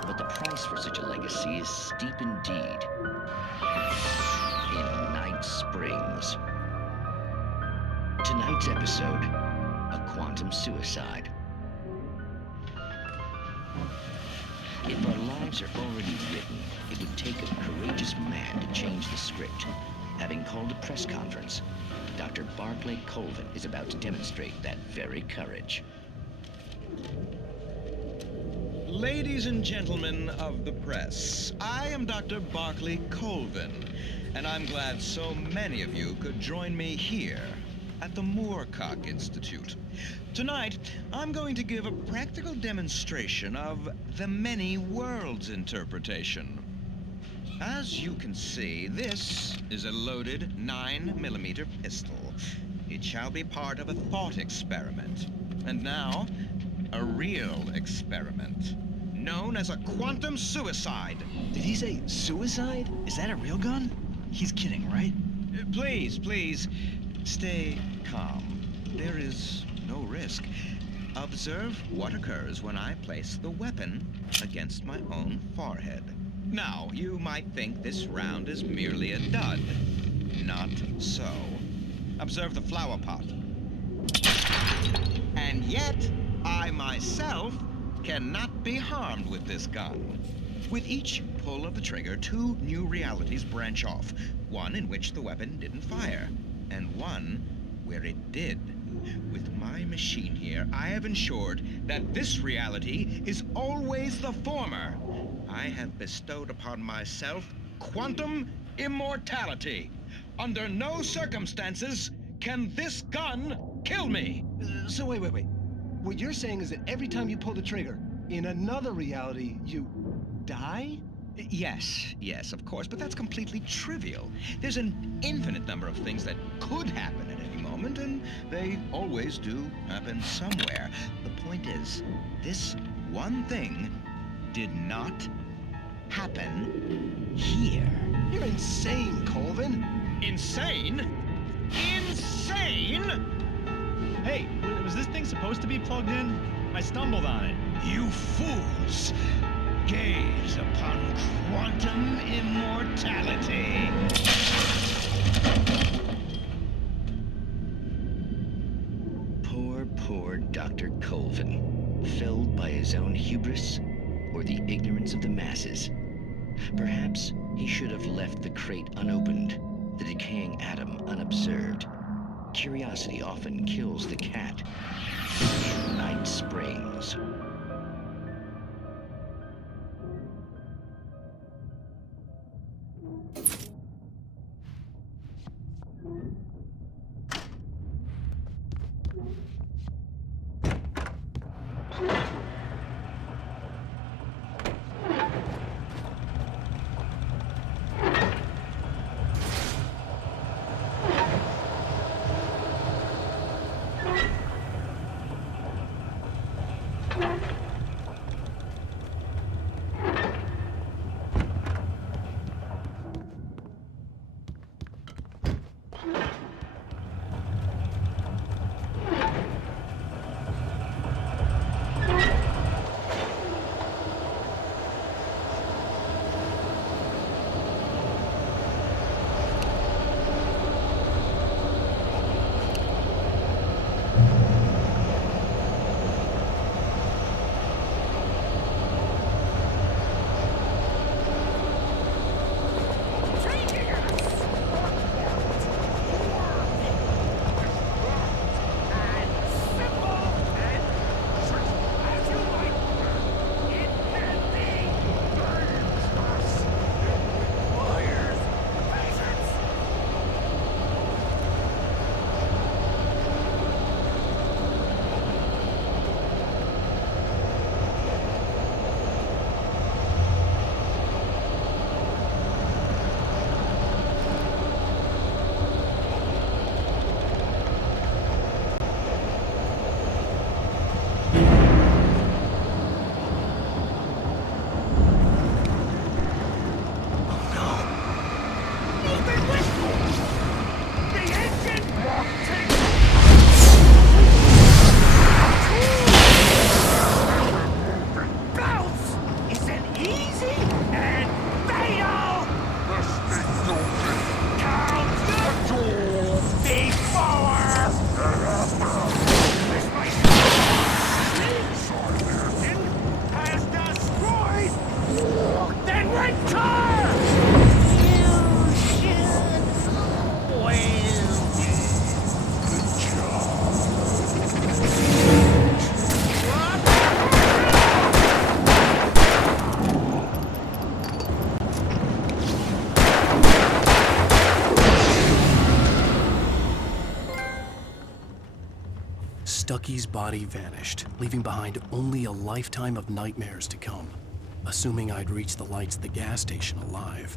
But the price for such a legacy is steep indeed. In Night Springs. Tonight's episode, a quantum suicide. If our lives are already written, it would take a courageous man to change the script. Having called a press conference, Dr. Barclay Colvin is about to demonstrate that very courage. Ladies and gentlemen of the press, I am Dr. Barclay Colvin, and I'm glad so many of you could join me here at the Moorcock Institute. Tonight, I'm going to give a practical demonstration of the many worlds interpretation. As you can see, this is a loaded 9mm pistol. It shall be part of a thought experiment. And now, a real experiment, known as a quantum suicide. Did he say suicide? Is that a real gun? He's kidding, right? Please, stay calm. There is no risk. Observe what occurs when I place the weapon against my own forehead. Now, you might think this round is merely a dud. Not so. Observe the flower pot. And yet, I myself cannot be harmed with this gun. With each pull of the trigger, two new realities branch off. One in which the weapon didn't fire, and one where it did. With my machine here, I have ensured that this reality is always the former. I have bestowed upon myself quantum immortality. Under no circumstances can this gun kill me. So wait. What you're saying is that every time you pull the trigger, in another reality, you die? Yes, of course, but that's completely trivial. There's an infinite number of things that could happen at any moment, and they always do happen somewhere. The point is, this one thing did not happen here. You're insane, Colvin. Insane? Insane? Hey, was this thing supposed to be plugged in? I stumbled on it. You fools! Gaze upon quantum immortality. Poor Dr. Colvin, felled by his own hubris or the ignorance of the masses. Perhaps he should have left the crate unopened, the decaying atom unobserved. Curiosity often kills the cat. Night Springs. Stucky's body vanished, leaving behind only a lifetime of nightmares to come, assuming I'd reached the lights at the gas station alive.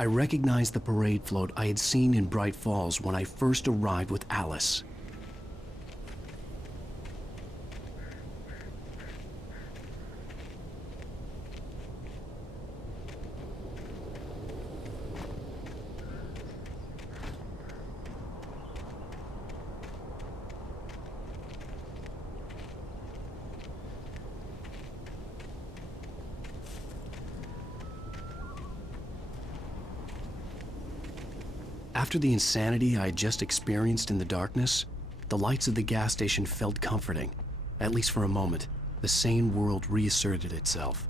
I recognized the parade float I had seen in Bright Falls when I first arrived with Alice. After the insanity I had just experienced in the darkness, the lights of the gas station felt comforting. At least for a moment, the sane world reasserted itself.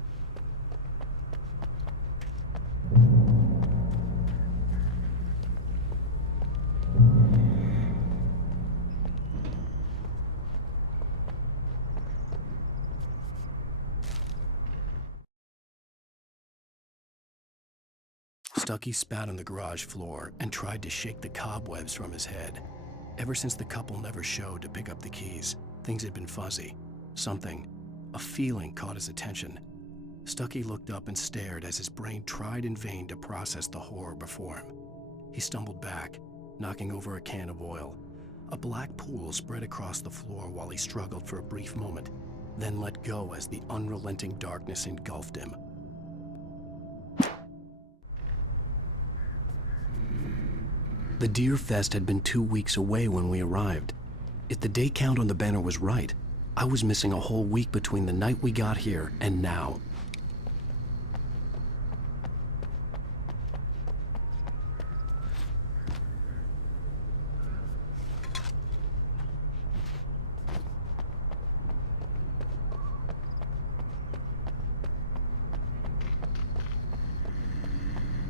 Stucky spat on the garage floor and tried to shake the cobwebs from his head. Ever since the couple never showed to pick up the keys, things had been fuzzy. Something, a feeling caught his attention. Stucky looked up and stared as his brain tried in vain to process the horror before him. He stumbled back, knocking over a can of oil. A black pool spread across the floor while he struggled for a brief moment, then let go as the unrelenting darkness engulfed him. The Deer Fest had been 2 weeks away when we arrived. If the day count on the banner was right, I was missing a whole week between the night we got here and now.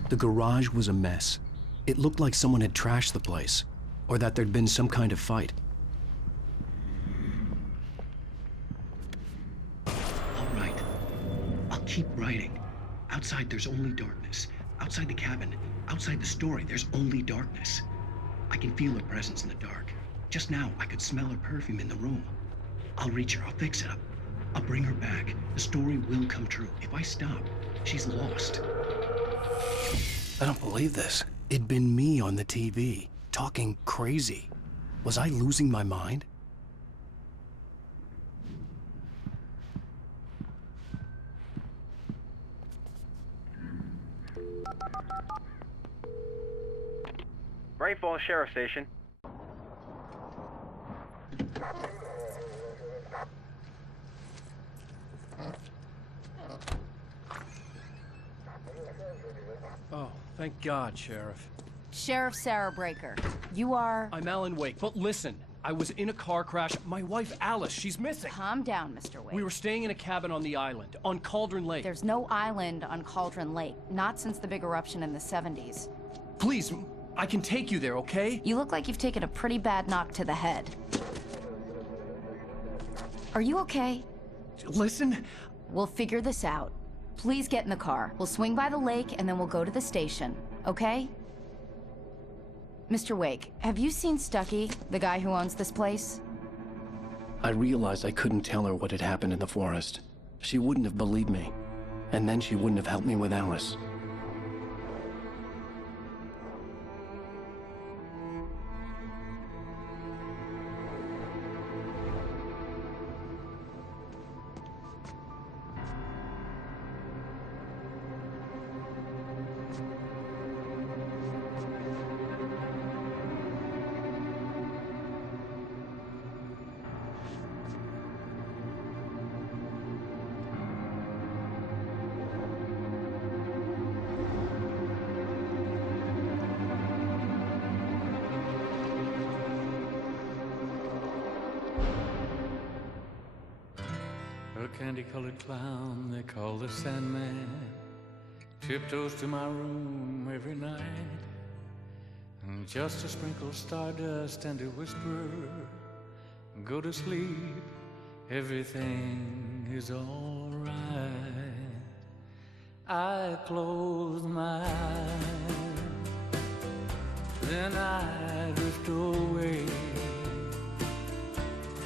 The garage was a mess. It looked like someone had trashed the place, or that there'd been some kind of fight. All right. I'll keep writing. Outside, there's only darkness. Outside the cabin, outside the story, there's only darkness. I can feel her presence in the dark. Just now, I could smell her perfume in the room. I'll reach her. I'll fix it up. I'll bring her back. The story will come true. If I stop, she's lost. I don't believe this. It'd been me on the TV, talking crazy. Was I losing my mind? Bright Falls Sheriff Station. Oh, thank God, Sheriff. Sheriff Sarah Breaker. You are... I'm Alan Wake, but listen. I was in a car crash. My wife, Alice, she's missing. Calm down, Mr. Wake. We were staying in a cabin on the island, on Cauldron Lake. There's no island on Cauldron Lake. Not since the big eruption in the 70s. Please, I can take you there, okay? You look like you've taken a pretty bad knock to the head. Are you okay? Listen. We'll figure this out. Please get in the car. We'll swing by the lake and then we'll go to the station, okay? Mr. Wake, have you seen Stucky, the guy who owns this place? I realized I couldn't tell her what had happened in the forest. She wouldn't have believed me. And then she wouldn't have helped me with Alice. A candy-colored clown they call the Sandman tiptoes to my room every night, and just to sprinkle stardust and to whisper, go to sleep, everything is all right. I close my eyes, then I drift away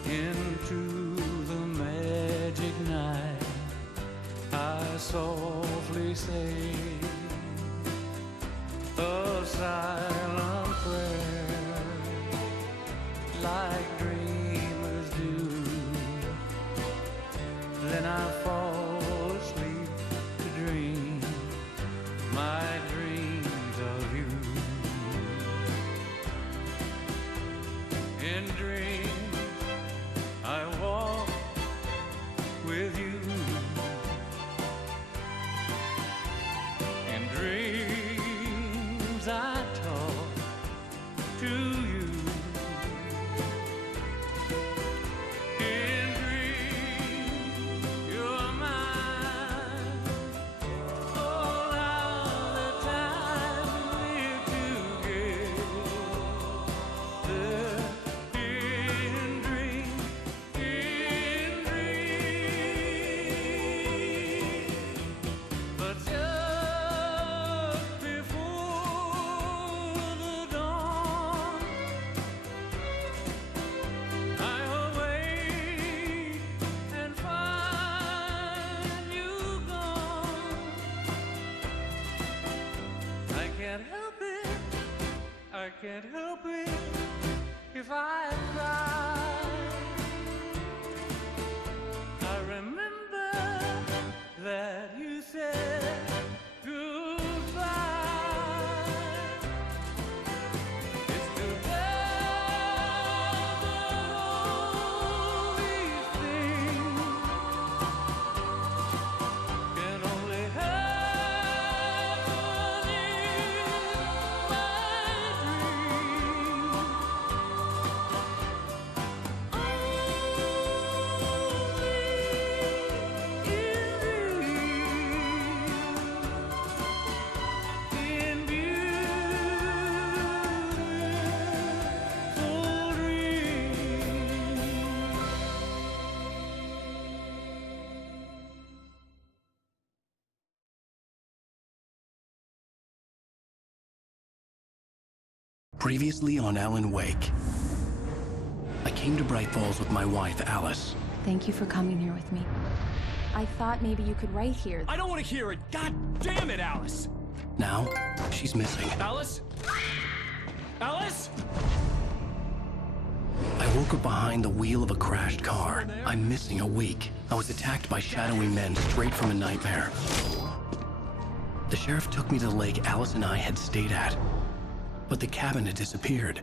into the magic night. I softly say a silent prayer, like dreamers do. Then I fall asleep to dream my dreams of you. In dreams I walk with you. In dreams I talk to you. In dreams you're mine. Oh, now the time we live together. In dreams, but just before the dawn, I awake and find you gone. I can't help it, I can't help it if I cry. I remember that you said goodbye. It's too bad that all these things can only happen in my dreams. Previously on Alan Wake. I came to Bright Falls with my wife, Alice. Thank you for coming here with me. I thought maybe you could write here. I don't want to hear it! God damn it, Alice! Now, she's missing. Alice? Alice? I woke up behind the wheel of a crashed car. I'm missing a week. I was attacked by shadowy men straight from a nightmare. The sheriff took me to the lake Alice and I had stayed at. but the cabin had disappeared.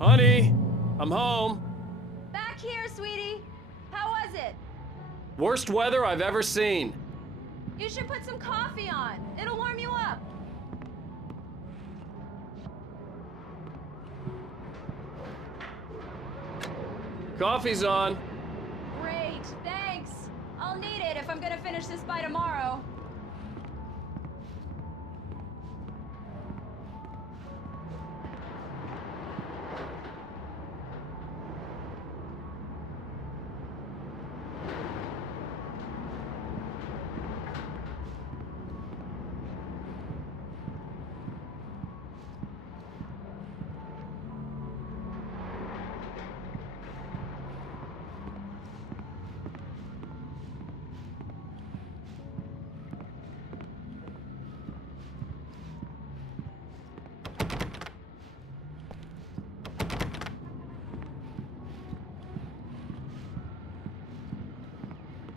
Honey, I'm home. Back here, sweetie. How was it? Worst weather I've ever seen. You should put some coffee on. It'll warm you up. Coffee's on. Great, thanks. I'll need it if I'm gonna finish this by tomorrow.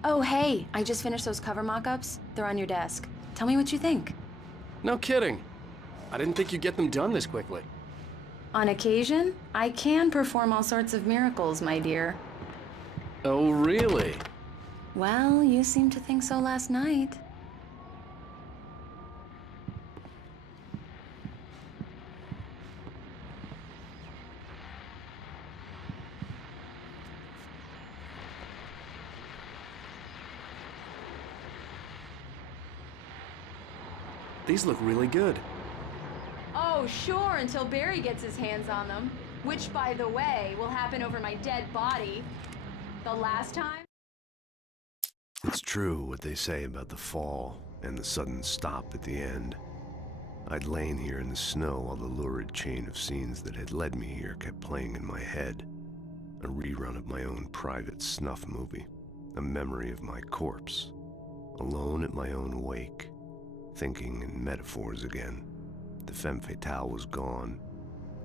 Oh, hey, I just finished those cover mock-ups. They're on your desk. Tell me what you think. No kidding. I didn't think you'd get them done this quickly. On occasion, I can perform all sorts of miracles, my dear. Oh, really? Well, you seemed to think so last night. These look really good. Oh, sure, until Barry gets his hands on them. Which, by the way, will happen over my dead body. The last time? It's true what they say about the fall and the sudden stop at the end. I'd lain here in the snow while the lurid chain of scenes that had led me here kept playing in my head. A rerun of my own private snuff movie. A memory of my corpse. Alone at my own wake. Thinking in metaphors again. The femme fatale was gone.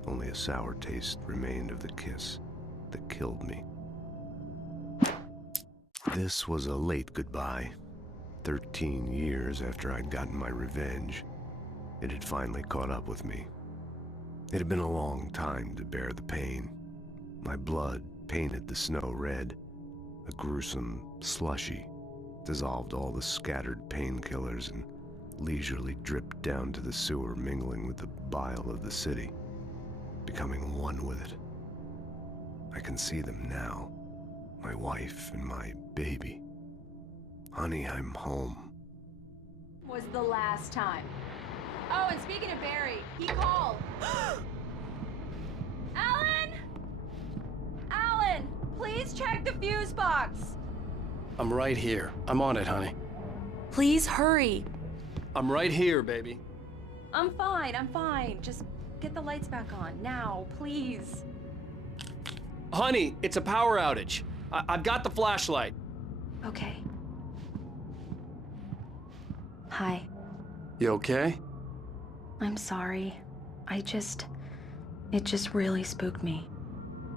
Only a sour taste remained of the kiss that killed me. This was a late goodbye. 13 years after I'd gotten my revenge, it had finally caught up with me. It had been a long time to bear the pain. My blood painted the snow red. A gruesome slushy dissolved all the scattered painkillers and leisurely dripped down to the sewer, mingling with the bile of the city, becoming one with it. I can see them now, my wife and my baby. Honey, I'm home. Was the last time. Oh, and speaking of Barry, he called. Alan! Alan, please check the fuse box. I'm right here. I'm on it, honey. Please hurry. I'm right here, baby. I'm fine. Just get the lights back on, now, please. Honey, it's a power outage. I've got the flashlight. Okay. Hi. You okay? I'm sorry. It just really spooked me.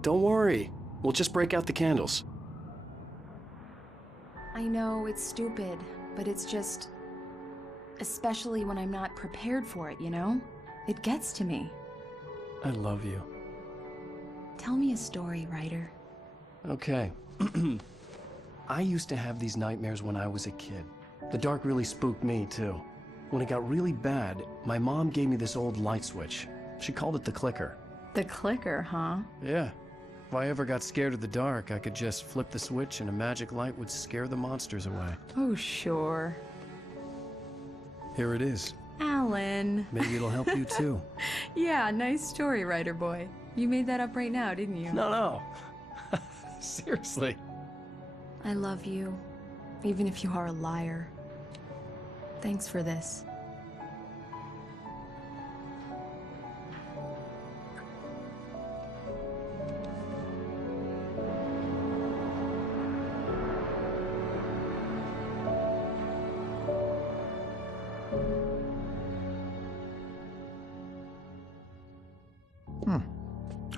Don't worry. We'll just break out the candles. I know it's stupid, but it's just... especially when I'm not prepared for it, you know? It gets to me. I love you. Tell me a story, writer. Okay. I used to have these nightmares when I was a kid. The dark really spooked me, too. When it got really bad, my mom gave me this old light switch. She called it the clicker. The clicker, huh? Yeah. If I ever got scared of the dark, I could just flip the switch and a magic light would scare the monsters away. Oh, sure. Here it is. Alan. Maybe it'll help you, too. Yeah, nice story, writer boy. You made that up right now, didn't you? No. Seriously. I love you, even if you are a liar. Thanks for this.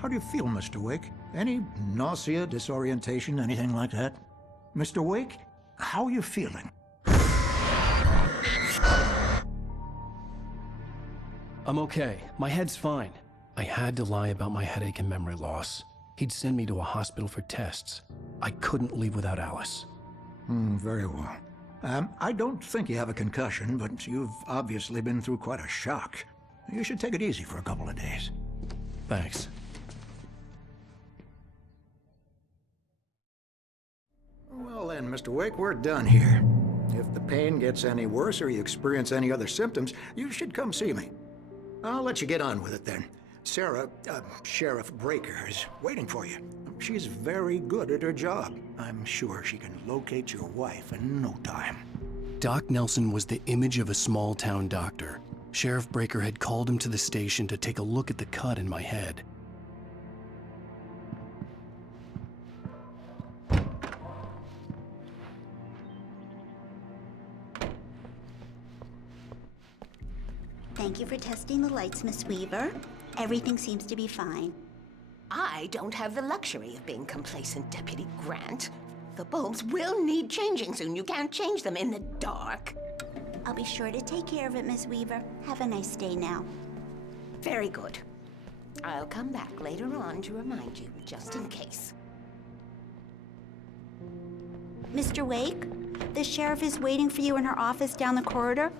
How do you feel, Mr. Wake? Any nausea, disorientation, anything like that? Mr. Wake, how are you feeling? I'm okay. My head's fine. I had to lie about my headache and memory loss. He'd send me to a hospital for tests. I couldn't leave without Alice. Very well. I don't think you have a concussion, but you've obviously been through quite a shock. You should take it easy for a couple of days. Thanks. Well then, Mr. Wake, we're done here. If the pain gets any worse or you experience any other symptoms, you should come see me. I'll let you get on with it then. Sarah, Sheriff Breaker, is waiting for you. She's very good at her job. I'm sure she can locate your wife in no time. Doc Nelson was the image of a small-town doctor. Sheriff Breaker had called him to the station to take a look at the cut in my head. Thank you for testing the lights, Miss Weaver. Everything seems to be fine. I don't have the luxury of being complacent, Deputy Grant. The bulbs will need changing soon. You can't change them in the dark. I'll be sure to take care of it, Miss Weaver. Have a nice day now. Very good. I'll come back later on to remind you, just in case. Mr. Wake, the sheriff is waiting for you in her office down the corridor.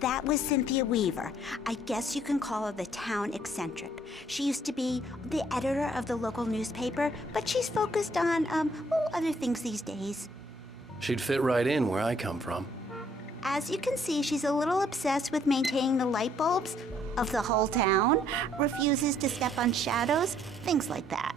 That was Cynthia Weaver. I guess you can call her the town eccentric. She used to be the editor of the local newspaper, but she's focused on, other things these days. She'd fit right in where I come from. As you can see, she's a little obsessed with maintaining the light bulbs of the whole town, refuses to step on shadows, things like that.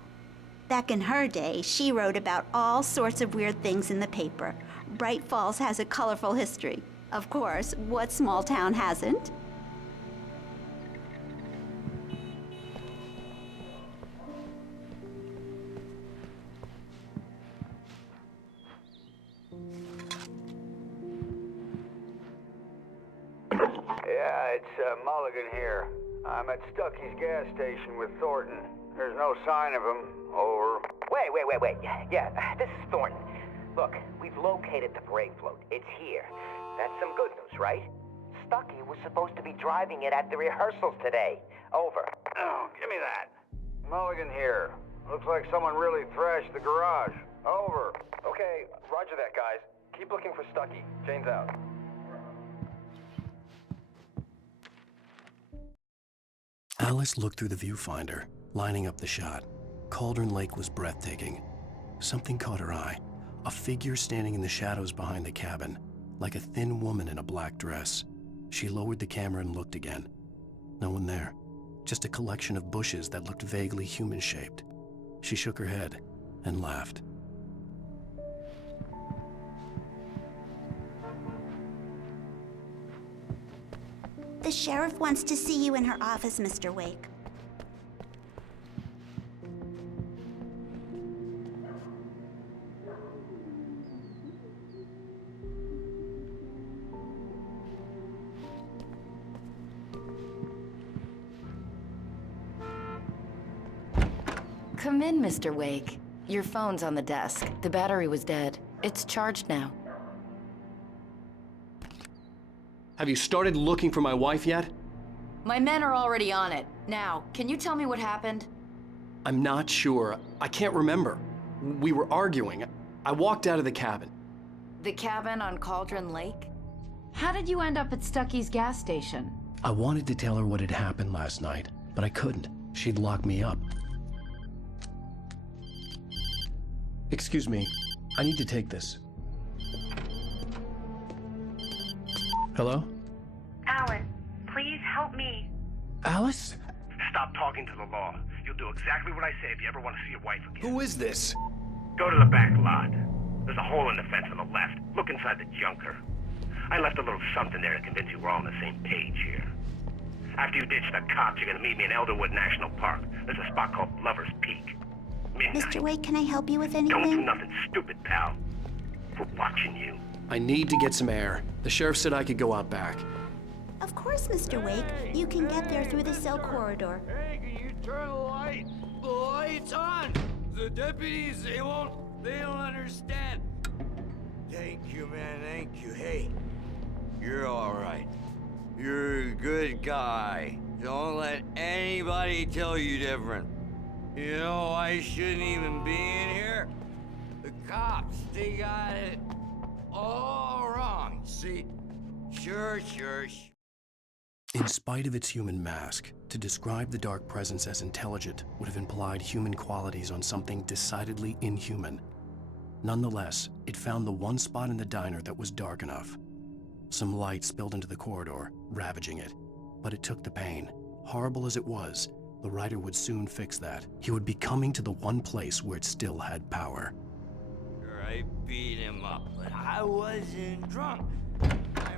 Back in her day, she wrote about all sorts of weird things in the paper. Bright Falls has a colorful history. Of course, what small town hasn't? Yeah, it's Mulligan here. I'm at Stucky's gas station with Thornton. There's no sign of him. Over. Wait. Yeah, this is Thornton. Look, we've located the brake float. It's here. That's some good news, right? Stucky was supposed to be driving it at the rehearsals today. Over. Oh, give me that. Mulligan here. Looks like someone really thrashed the garage. Over. Okay, roger that, guys. Keep looking for Stucky. Jane's out. Alice looked through the viewfinder, lining up the shot. Cauldron Lake was breathtaking. Something caught her eye. A figure standing in the shadows behind the cabin, like a thin woman in a black dress. She lowered the camera and looked again. No one there. Just a collection of bushes that looked vaguely human-shaped. She shook her head and laughed. The sheriff wants to see you in her office, Mr. Wake. Come in, Mr. Wake. Your phone's on the desk. The battery was dead. It's charged now. Have you started looking for my wife yet? My men are already on it. Now, can you tell me what happened? I'm not sure. I can't remember. We were arguing. I walked out of the cabin. The cabin on Cauldron Lake? How did you end up at Stucky's gas station? I wanted to tell her what had happened last night, but I couldn't. She'd lock me up. Excuse me. I need to take this. Hello? Alan, please help me. Alice? Stop talking to the law. You'll do exactly what I say if you ever want to see your wife again. Who is this? Go to the back lot. There's a hole in the fence on the left. Look inside the junker. I left a little something there to convince you we're all on the same page here. After you ditch the cops, you're gonna meet me in Elderwood National Park. There's a spot called Lover's Peak. Midnight. Mr. Wake, can I help you with anything? Don't do nothing stupid, pal. We're watching you. I need to get some air. The sheriff said I could go out back. Of course, Mr. Wake. You can get there through the cell corridor. Turn the light. The light's on. The deputies, they don't understand. Thank you, man, thank you. Hey, you're all right. You're a good guy. Don't let anybody tell you different. You know, I shouldn't even be in here. The cops, they got it all wrong. See? Sure. In spite of its human mask, to describe the dark presence as intelligent would have implied human qualities on something decidedly inhuman. Nonetheless, it found the one spot in the diner that was dark enough. Some light spilled into the corridor, ravaging it. But it took the pain. Horrible as it was, the writer would soon fix that. He would be coming to the one place where it still had power. I beat him up, but I wasn't drunk.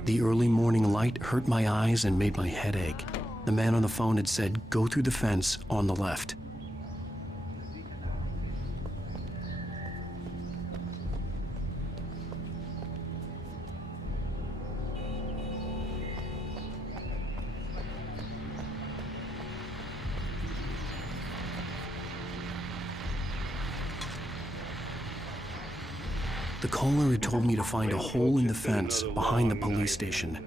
The early morning light hurt my eyes and made my head ache. The man on the phone had said, "Go through the fence on the left." The caller had told me to find a hole in the fence behind the police station.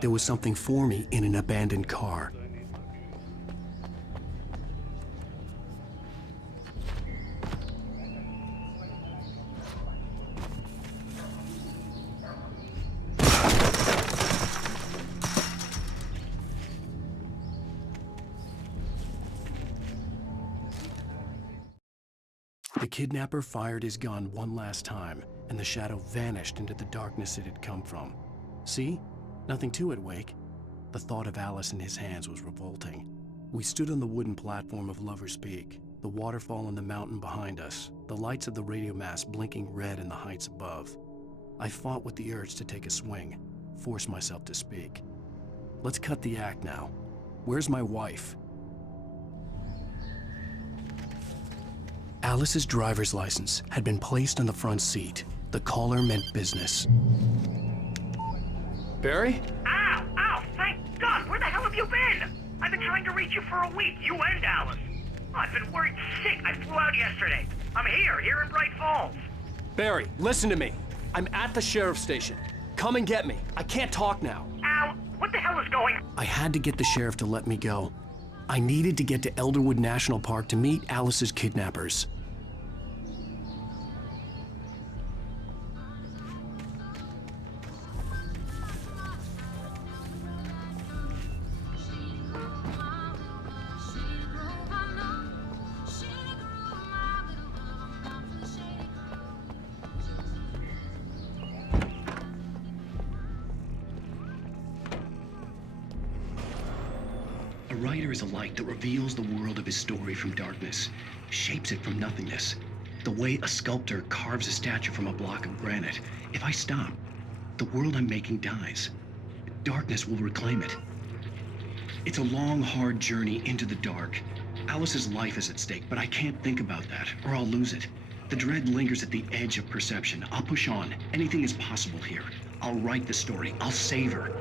There was something for me in an abandoned car. The kidnapper fired his gun one last time, and the shadow vanished into the darkness it had come from. See? Nothing to it, Wake. The thought of Alice in his hands was revolting. We stood on the wooden platform of Lover's Peak, the waterfall and the mountain behind us, the lights of the radio mast blinking red in the heights above. I fought with the urge to take a swing, force myself to speak. Let's cut the act now. Where's my wife? Alice's driver's license had been placed on the front seat. The caller meant business. Barry? Ow! Thank God! Where the hell have you been? I've been trying to reach you for a week, you and Alice. Oh, I've been worried sick. I flew out yesterday. I'm here in Bright Falls. Barry, listen to me. I'm at the sheriff's station. Come and get me. I can't talk now. Al, what the hell is going on? I had to get the sheriff to let me go. I needed to get to Elderwood National Park to meet Alice's kidnappers. A writer is a light that reveals the world of his story from darkness, shapes it from nothingness. The way a sculptor carves a statue from a block of granite. If I stop, the world I'm making dies. Darkness will reclaim it. It's a long, hard journey into the dark. Alice's life is at stake, but I can't think about that, or I'll lose it. The dread lingers at the edge of perception. I'll push on. Anything is possible here. I'll write the story. I'll save her.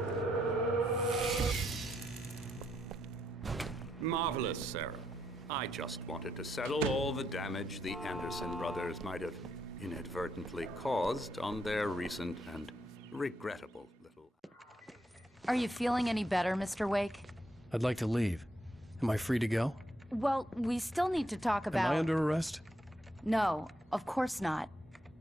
Marvelous, Sarah. I just wanted to settle all the damage the Anderson brothers might have inadvertently caused on their recent and regrettable little... Are you feeling any better, Mr. Wake? I'd like to leave. Am I free to go? Well, we still need to talk about... Am I under arrest? No, of course not.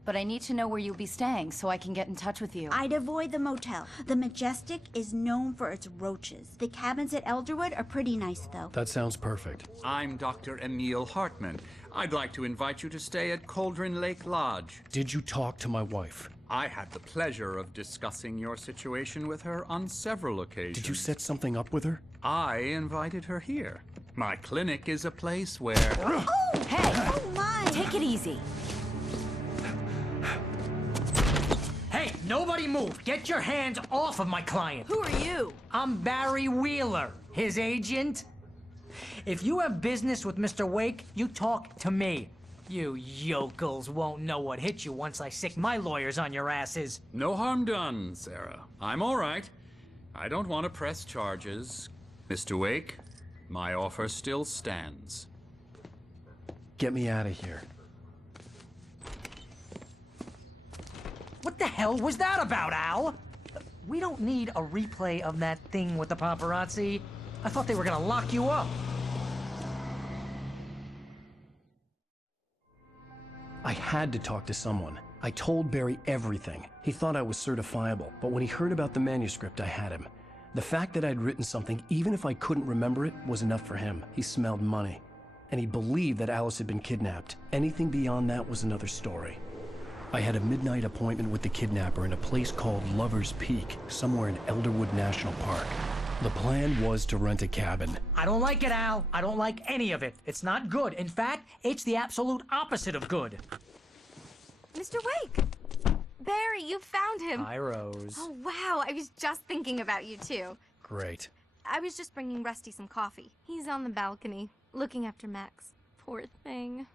But I need to know where you'll be staying so I can get in touch with you. I'd avoid the motel. The Majestic is known for its roaches. The cabins at Elderwood are pretty nice, though. That sounds perfect. I'm Dr. Emil Hartman. I'd like to invite you to stay at Cauldron Lake Lodge. Did you talk to my wife? I had the pleasure of discussing your situation with her on several occasions. Did you set something up with her? I invited her here. My clinic is a place where... Oh, hey! Oh, my! Take it easy. Hey, nobody move! Get your hands off of my client! Who are you? I'm Barry Wheeler, his agent. If you have business with Mr. Wake, you talk to me. You yokels won't know what hit you once I sick my lawyers on your asses. No harm done, Sarah. I'm all right. I don't want to press charges. Mr. Wake, My offer still stands. Get me out of here. What the hell was that about, Al? We don't need a replay of that thing with the paparazzi. I thought they were gonna lock you up. I had to talk to someone. I told Barry everything. He thought I was certifiable, but when he heard about the manuscript, I had him. The fact that I'd written something, even if I couldn't remember it, was enough for him. He smelled money. And he believed that Alice had been kidnapped. Anything beyond that was another story. I had a midnight appointment with the kidnapper in a place called Lover's Peak, somewhere in Elderwood National Park. The plan was to rent a cabin. I don't like it, Al. I don't like any of it. It's not good. In fact, it's the absolute opposite of good. Mr. Wake! Barry, you found him! Hi, Rose. Oh, wow. I was just thinking about you, too. Great. I was just bringing Rusty some coffee. He's on the balcony, looking after Max. Poor thing.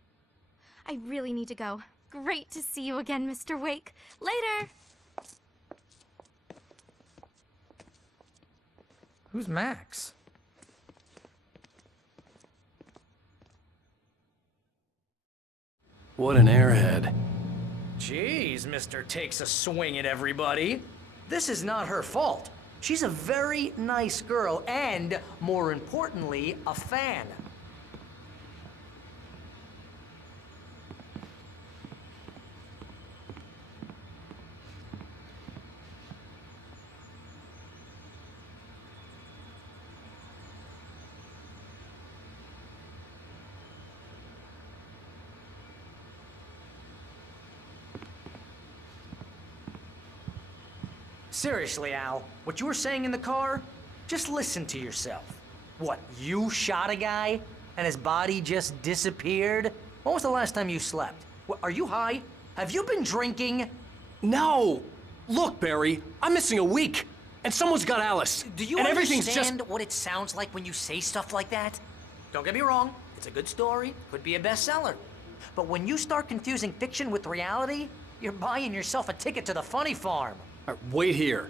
I really need to go. Great to see you again, Mr. Wake. Later! Who's Max? What an airhead. Jeez, Mr. Takes a swing at everybody. This is not her fault. She's a very nice girl and, more importantly, a fan. Seriously, Al, what you were saying in the car, just listen to yourself. What, you shot a guy and his body just disappeared? When was the last time you slept? What, are you high? Have you been drinking? No! Look, Barry, I'm missing a week, and someone's got Alice. Do you and everything's understand just... what it sounds like when you say stuff like that? Don't get me wrong, it's a good story, could be a bestseller. But when you start confusing fiction with reality, you're buying yourself a ticket to the funny farm. Wait here.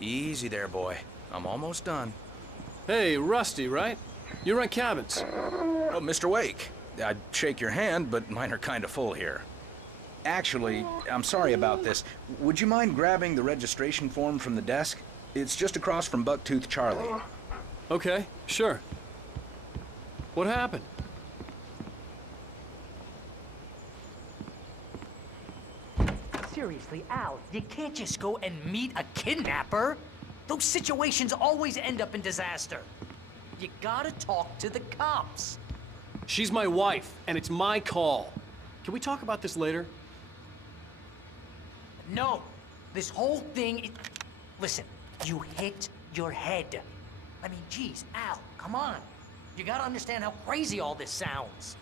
Easy there, boy. I'm almost done. Hey, Rusty, right? You rent cabins. Oh, Mr. Wake. I'd shake your hand, but mine are kind of full here. Actually, I'm sorry about this. Would you mind grabbing the registration form from the desk? It's just across from Bucktooth Charlie. Okay, sure. What happened? Seriously, Al, you can't just go and meet a kidnapper. Those situations always end up in disaster. You gotta talk to the cops. She's my wife, and it's my call. Can we talk about this later? No, this whole thing, listen, you hit your head. I mean, geez, Al, come on. You gotta understand how crazy all this sounds.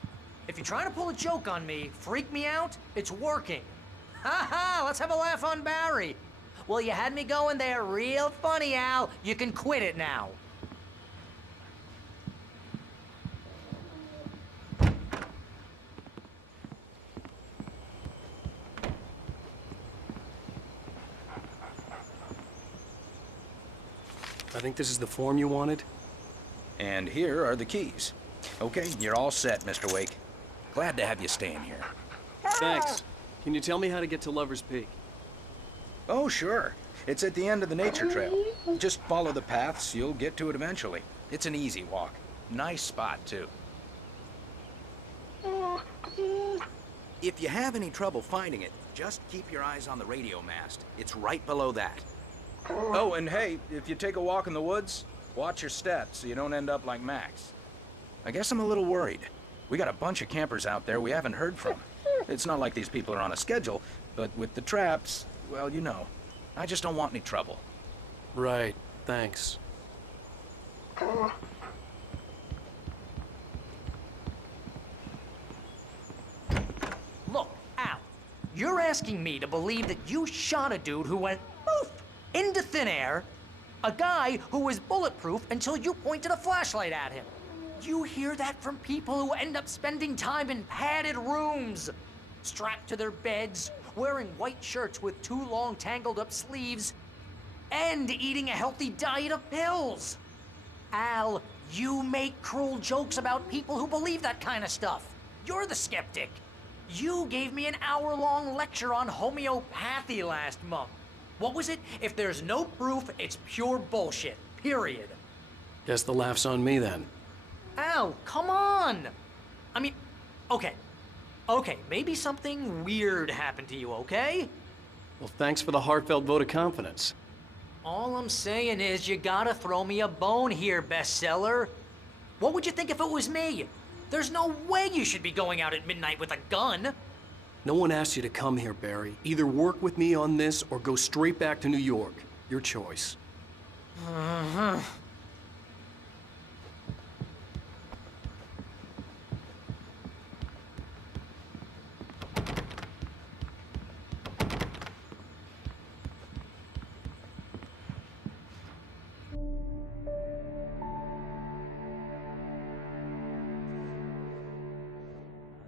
If you're trying to pull a joke on me, freak me out, it's working. Ha ha, let's have a laugh on Barry. Well, you had me going there real funny, Al. You can quit it now. I think this is the form you wanted. And here are the keys. Okay, you're all set, Mr. Wake. Glad to have you staying here. Thanks. Can you tell me how to get to Lover's Peak? Oh, sure. It's at the end of the nature trail. Just follow the paths, you'll get to it eventually. It's an easy walk. Nice spot, too. If you have any trouble finding it, just keep your eyes on the radio mast. It's right below that. Oh, and hey, if you take a walk in the woods, watch your steps so you don't end up like Max. I guess I'm a little worried. We got a bunch of campers out there we haven't heard from. It's not like these people are on a schedule, but with the traps, well, you know. I just don't want any trouble. Right, thanks. Look, Al, you're asking me to believe that you shot a dude who went poof into thin air, a guy who was bulletproof until you pointed a flashlight at him. You hear that from people who end up spending time in padded rooms, strapped to their beds, wearing white shirts with too long tangled up sleeves, and eating a healthy diet of pills. Al, you make cruel jokes about people who believe that kind of stuff. You're the skeptic. You gave me an hour-long lecture on homeopathy last month. What was it? If there's no proof, it's pure bullshit. Period. Guess the laugh's on me then. Al, come on! I mean, okay. Okay, maybe something weird happened to you, okay? Well, thanks for the heartfelt vote of confidence. All I'm saying is you gotta throw me a bone here, bestseller. What would you think if it was me? There's no way you should be going out at midnight with a gun. No one asked you to come here, Barry. Either work with me on this or go straight back to New York. Your choice.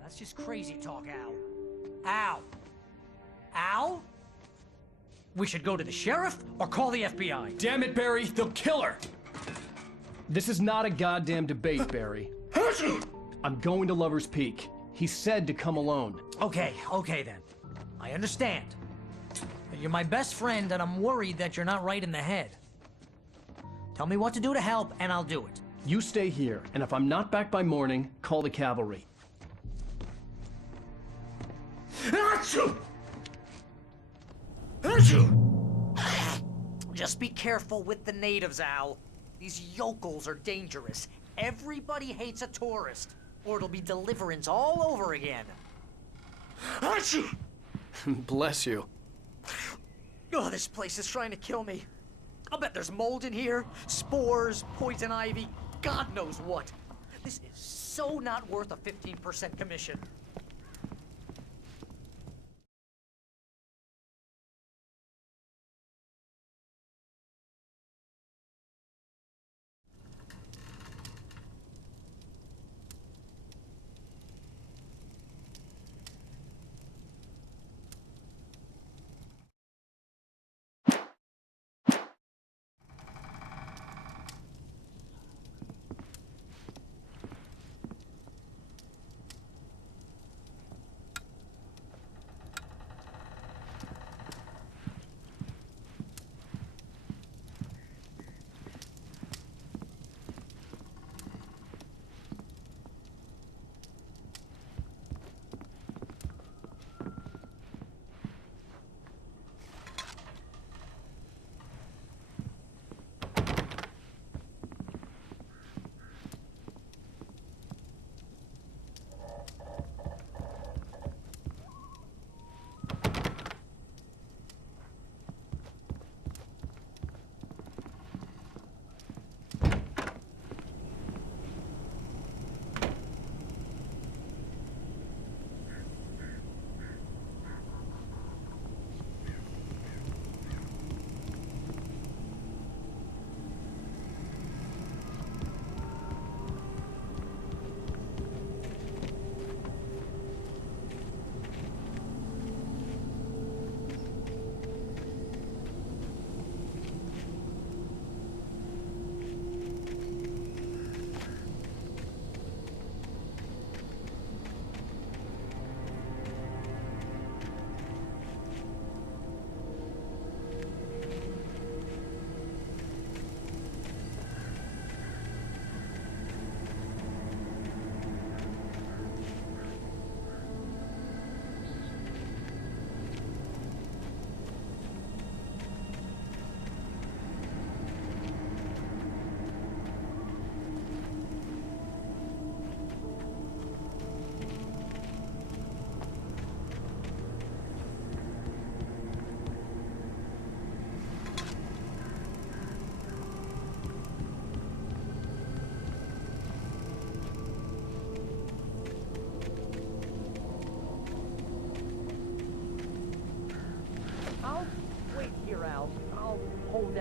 That's just crazy talk, Al. Al? Al? We should go to the sheriff or call the FBI. Damn it, Barry, they'll kill her! This is not a goddamn debate, Barry. I'm going to Lover's Peak. He said to come alone. Okay then. I understand. But you're my best friend and I'm worried that you're not right in the head. Tell me what to do to help and I'll do it. You stay here, and if I'm not back by morning, call the cavalry. Just be careful with the natives, Al. These yokels are dangerous. Everybody hates a tourist, or it'll be Deliverance all over again. Bless you. Oh, this place is trying to kill me. I'll bet there's mold in here, spores, poison ivy, God knows what. This is so not worth a 15% commission.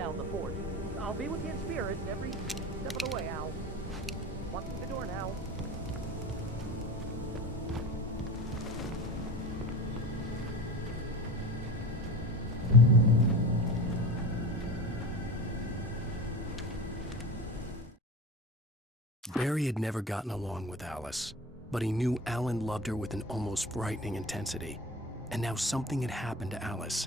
down the fort. I'll be with you in spirit every step of the way, Al. Walk through the door now. Barry had never gotten along with Alice, but he knew Alan loved her with an almost frightening intensity. And now something had happened to Alice.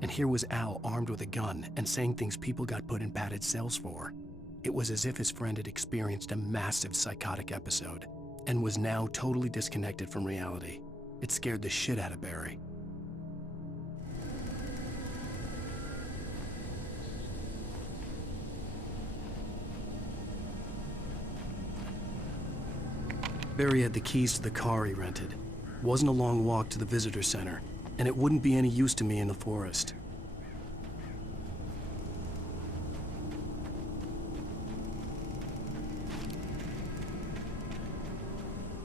And here was Al armed with a gun and saying things people got put in padded cells for. It was as if his friend had experienced a massive psychotic episode and was now totally disconnected from reality. It scared the shit out of Barry. Barry had the keys to the car he rented. It wasn't a long walk to the visitor center, and it wouldn't be any use to me in the forest.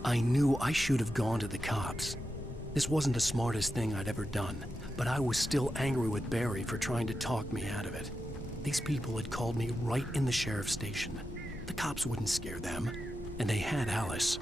I knew I should have gone to the cops. This wasn't the smartest thing I'd ever done, but I was still angry with Barry for trying to talk me out of it. These people had called me right in the sheriff's station. The cops wouldn't scare them, and they had Alice.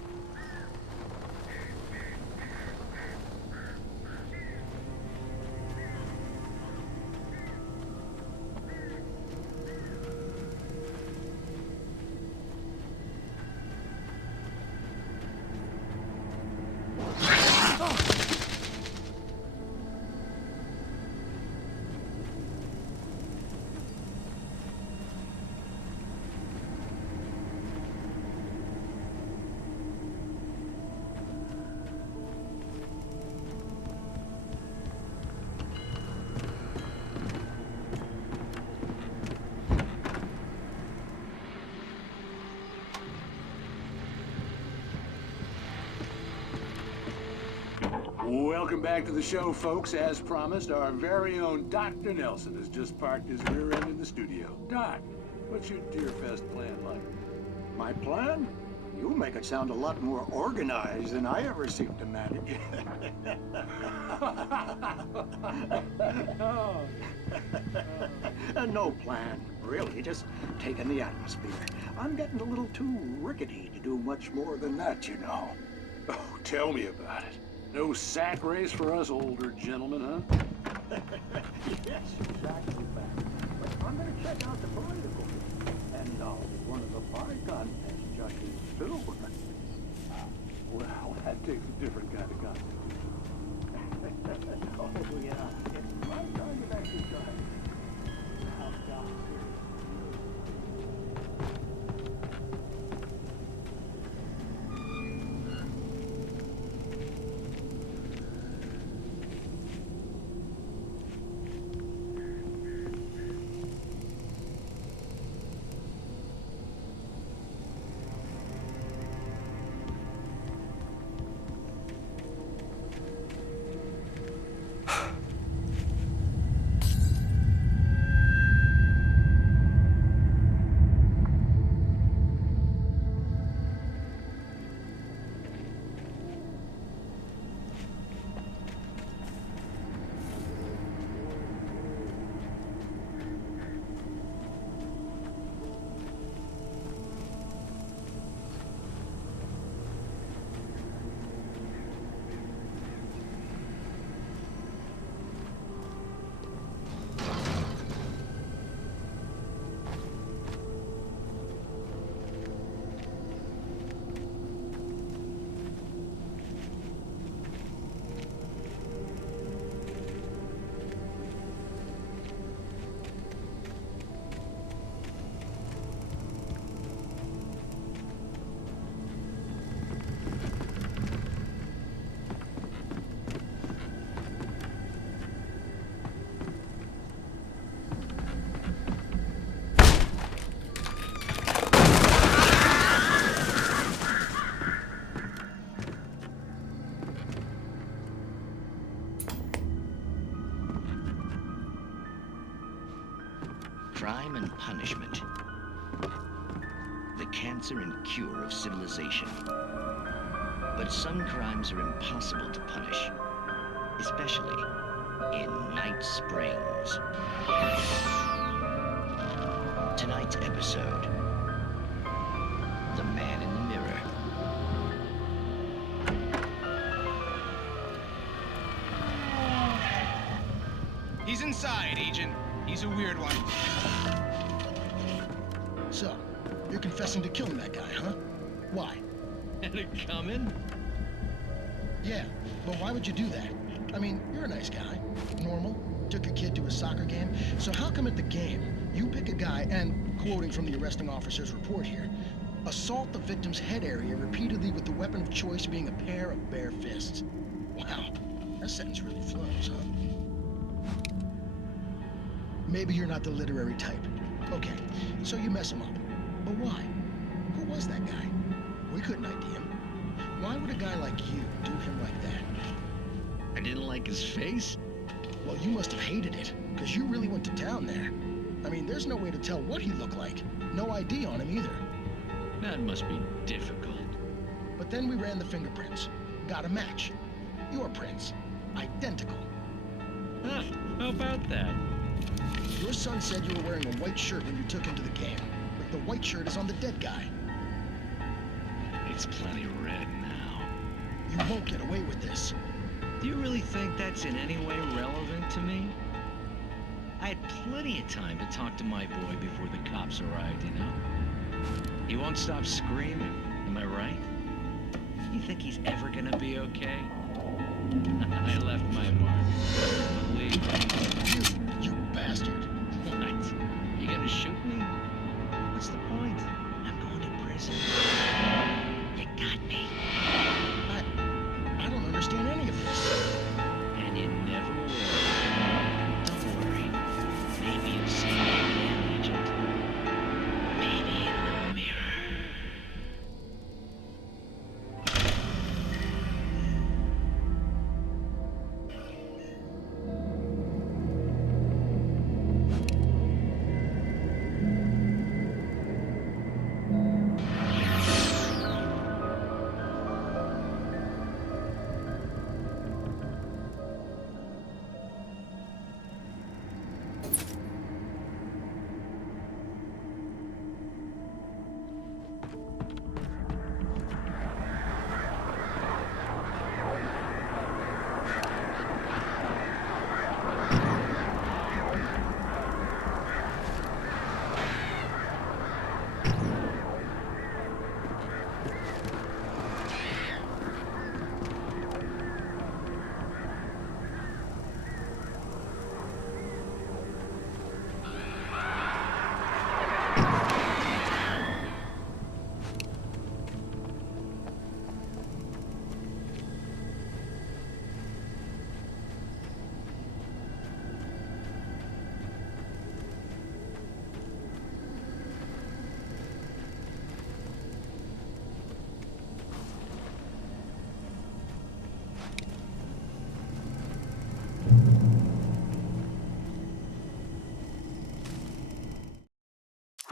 Welcome back to the show, folks. As promised, our very own Dr. Nelson has just parked his rear end in the studio. Doc, what's your Deerfest plan like? My plan? You make it sound a lot more organized than I ever seem to manage. No plan, really, just taking the atmosphere. I'm getting a little too rickety to do much more than that, you know. Oh, tell me about it. No sack race for us older gentlemen, huh? Yes, exactly, man. But I'm gonna check out the political and I'll be one of the pie contest judges, too. Well, that takes a different kind of contest. Oh, yeah. It's my kind of exercise. Oh, God. Crime and punishment. The cancer and cure of civilization. But some crimes are impossible to punish, especially in Night Springs. Tonight's episode, The Man in the Mirror. He's inside, Agent. He's a weird one. So, you're confessing to killing that guy, huh? Why? Had it coming? Yeah, but why would you do that? I mean, you're a nice guy. Normal. Took your kid to a soccer game. So how come at the game, you pick a guy and, quoting from the arresting officer's report here, assault the victim's head area repeatedly with the weapon of choice being a pair of bare fists? Wow, that sentence really flows, huh? Maybe you're not the literary type. Okay, so you mess him up. But why? Who was that guy? We couldn't ID him. Why would a guy like you do him like that? I didn't like his face? Well, you must have hated it, because you really went to town there. I mean, there's no way to tell what he looked like. No ID on him either. That must be difficult. But then we ran the fingerprints. Got a match. Your prints. Identical. Huh, how about that? Your son said you were wearing a white shirt when you took him to the game. But the white shirt is on the dead guy. It's plenty red now. You won't get away with this. Do you really think that's in any way relevant to me? I had plenty of time to talk to my boy before the cops arrived, you know? He won't stop screaming, am I right? You think he's ever gonna be okay? I left my mark. Believe me. You bastard. What? You gonna shoot me? What's the point? I'm going to prison. You got me. I don't understand any of this. And you never will. Don't worry. Maybe you'll see me again, Agent. Maybe in the mirror.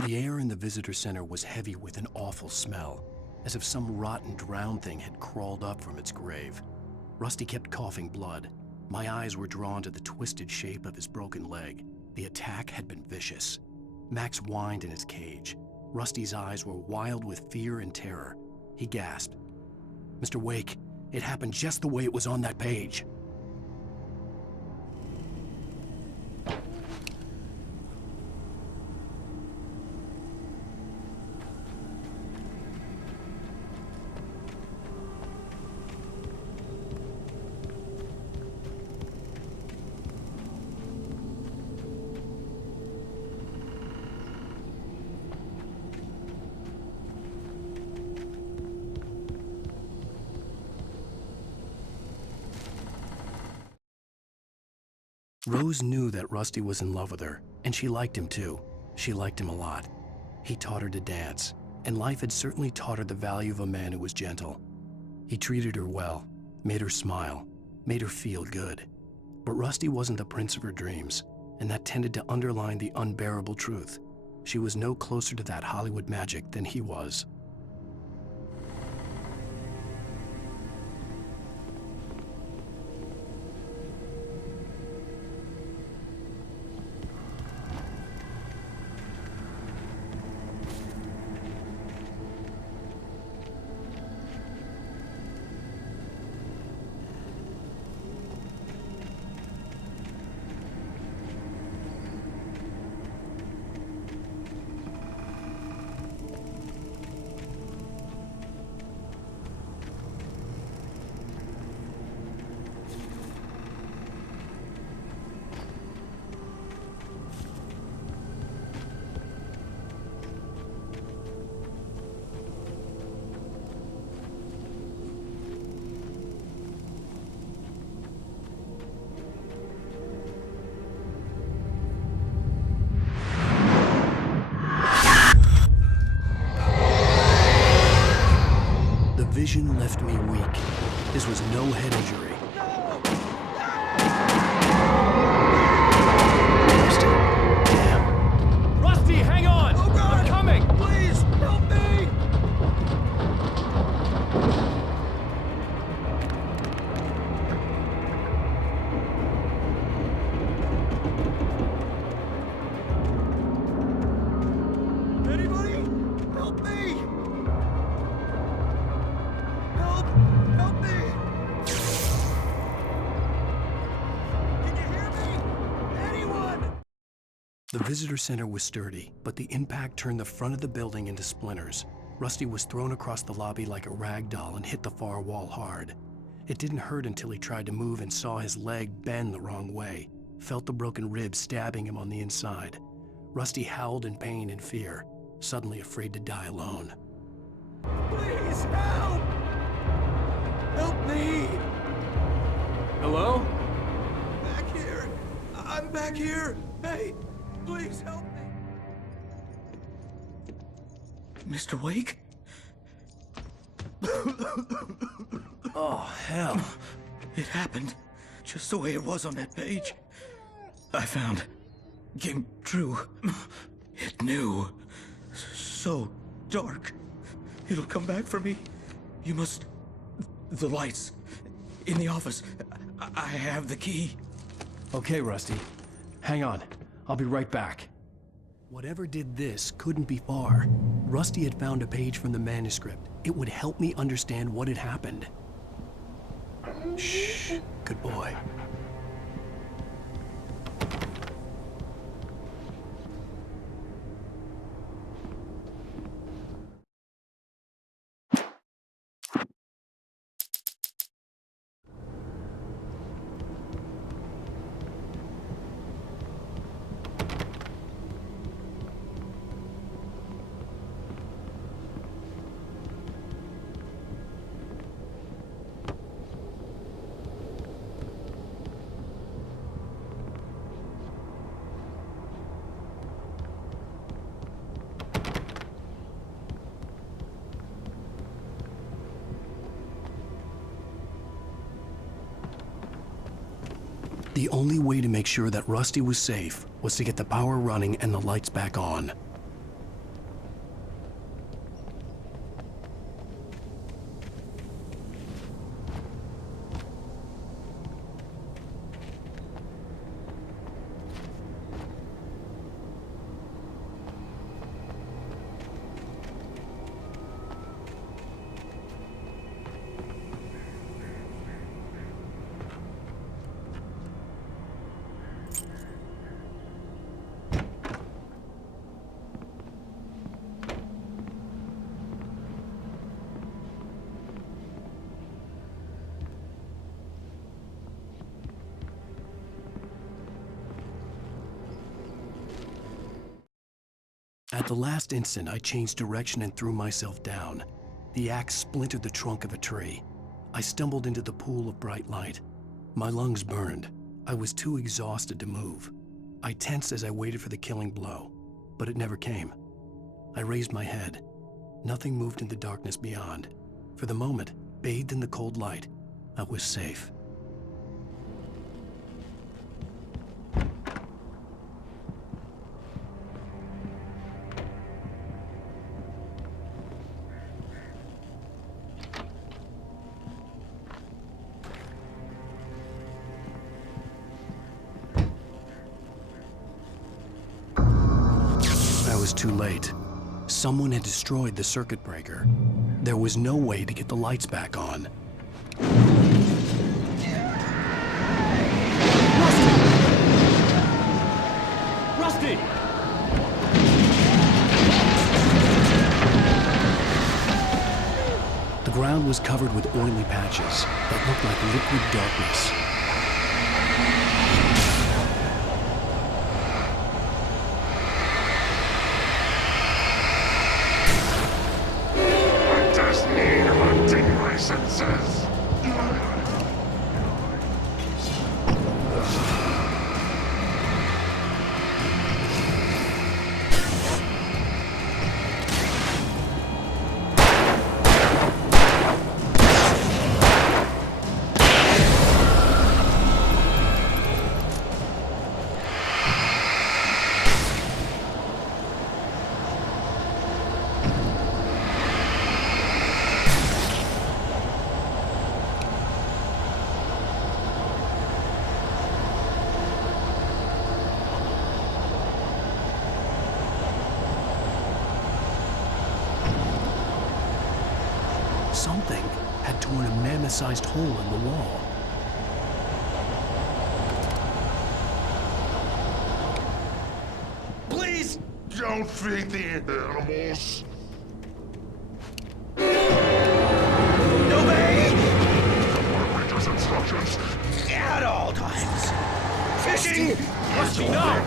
The air in the visitor center was heavy with an awful smell, as if some rotten drowned thing had crawled up from its grave. Rusty kept coughing blood. My eyes were drawn to the twisted shape of his broken leg. The attack had been vicious. Max whined in his cage. Rusty's eyes were wild with fear and terror. He gasped. "Mr. Wake, it happened just the way it was on that page." Rose knew that Rusty was in love with her, and she liked him too. She liked him a lot. He taught her to dance, and life had certainly taught her the value of a man who was gentle. He treated her well, made her smile, made her feel good. But Rusty wasn't the prince of her dreams, and that tended to underline the unbearable truth. She was no closer to that Hollywood magic than he was. The visitor center was sturdy, but the impact turned the front of the building into splinters. Rusty was thrown across the lobby like a rag doll and hit the far wall hard. It didn't hurt until he tried to move and saw his leg bend the wrong way, felt the broken rib stabbing him on the inside. Rusty howled in pain and fear, suddenly afraid to die alone. Please help! Help me! Hello? Back here! I'm back here! Hey, please help me! Mr. Wake? Oh, hell. It happened just the way it was on that page. I found. Came true. It knew. So dark. It'll come back for me. You must... The lights. In the office. I have the key. Okay, Rusty. Hang on. I'll be right back. Whatever did this couldn't be far. Rusty had found a page from the manuscript. It would help me understand what had happened. Shh. Good boy. The only way to make sure that Rusty was safe was to get the power running and the lights back on. At the last instant, I changed direction and threw myself down. The axe splintered the trunk of a tree. I stumbled into the pool of bright light. My lungs burned. I was too exhausted to move. I tensed as I waited for the killing blow, but it never came. I raised my head. Nothing moved in the darkness beyond. For the moment, bathed in the cold light, I was safe. I was too late. Someone had destroyed the circuit breaker. There was no way to get the lights back on. Rusty! The ground was covered with oily patches that looked like liquid darkness. I just need hunting licenses. Something had torn a mammoth-sized hole in the wall. don't feed the animals. Obey! Rangers' instructions. At all times. Fishing must be no.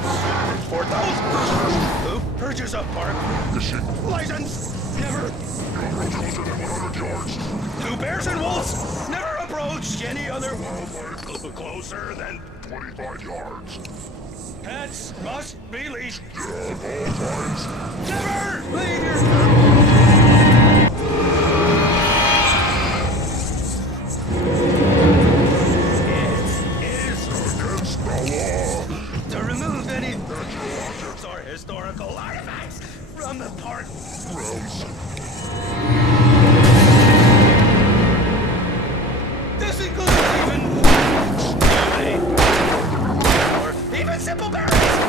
4,000. Purchase of park. Fishing. License. Never. No approach within 100 yards. No bears and wolves. Never approach any other wildlife closer than 25 yards. Pets must be leashed. At all times. Never leave your It is against the law to remove any natural objects or historical artifacts from the park grounds. This includes even simple berries.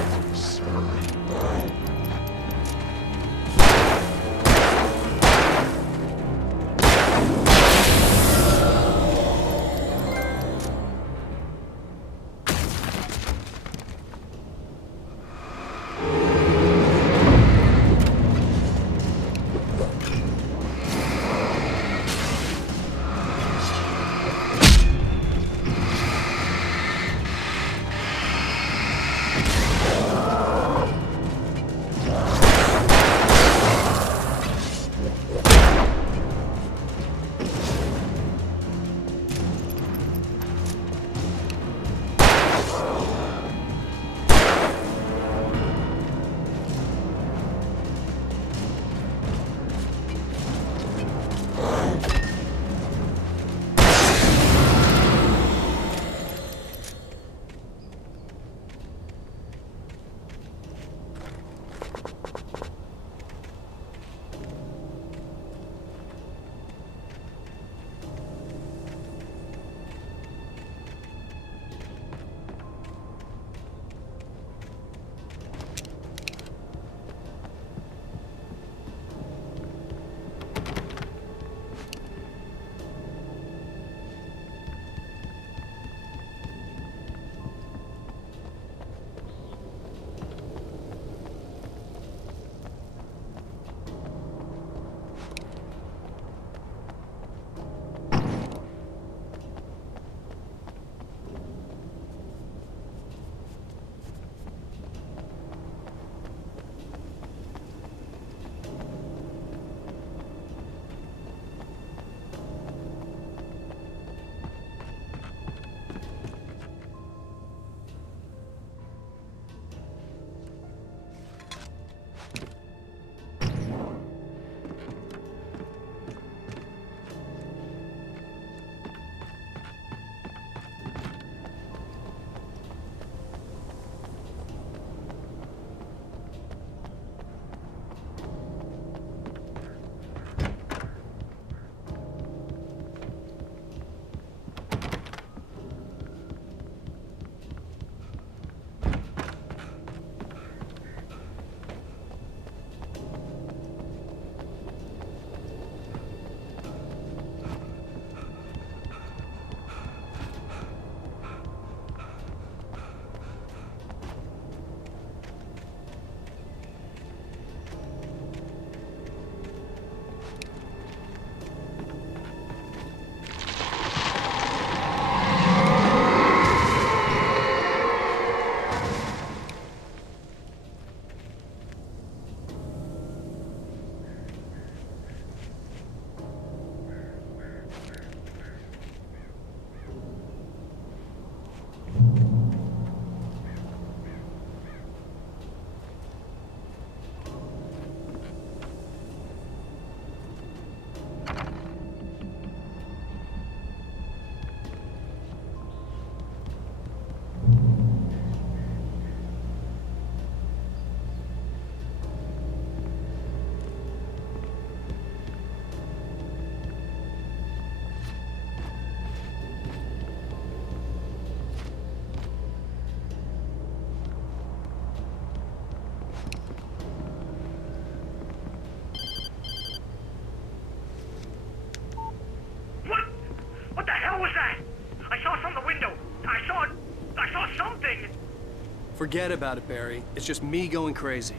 Forget about it, Barry. It's just me going crazy.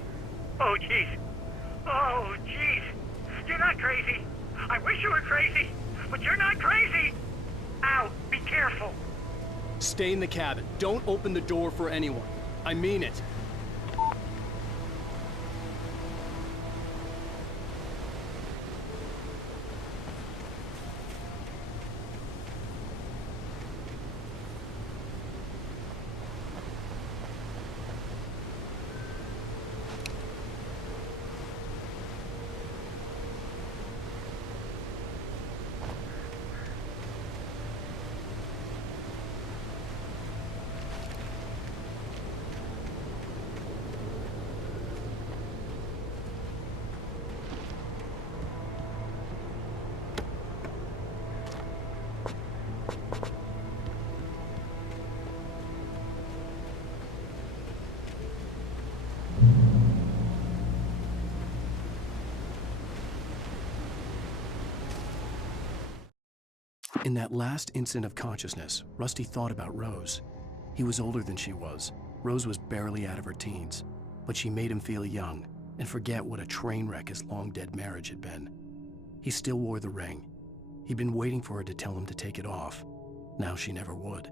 Oh, jeez. Oh, jeez. You're not crazy. I wish you were crazy, but you're not crazy. Ow, be careful. Stay in the cabin. Don't open the door for anyone. I mean it. In that last instant of consciousness, Rusty thought about Rose. He was older than she was. Rose was barely out of her teens, but she made him feel young and forget what a train wreck his long-dead marriage had been. He still wore the ring. He'd been waiting for her to tell him to take it off. Now she never would.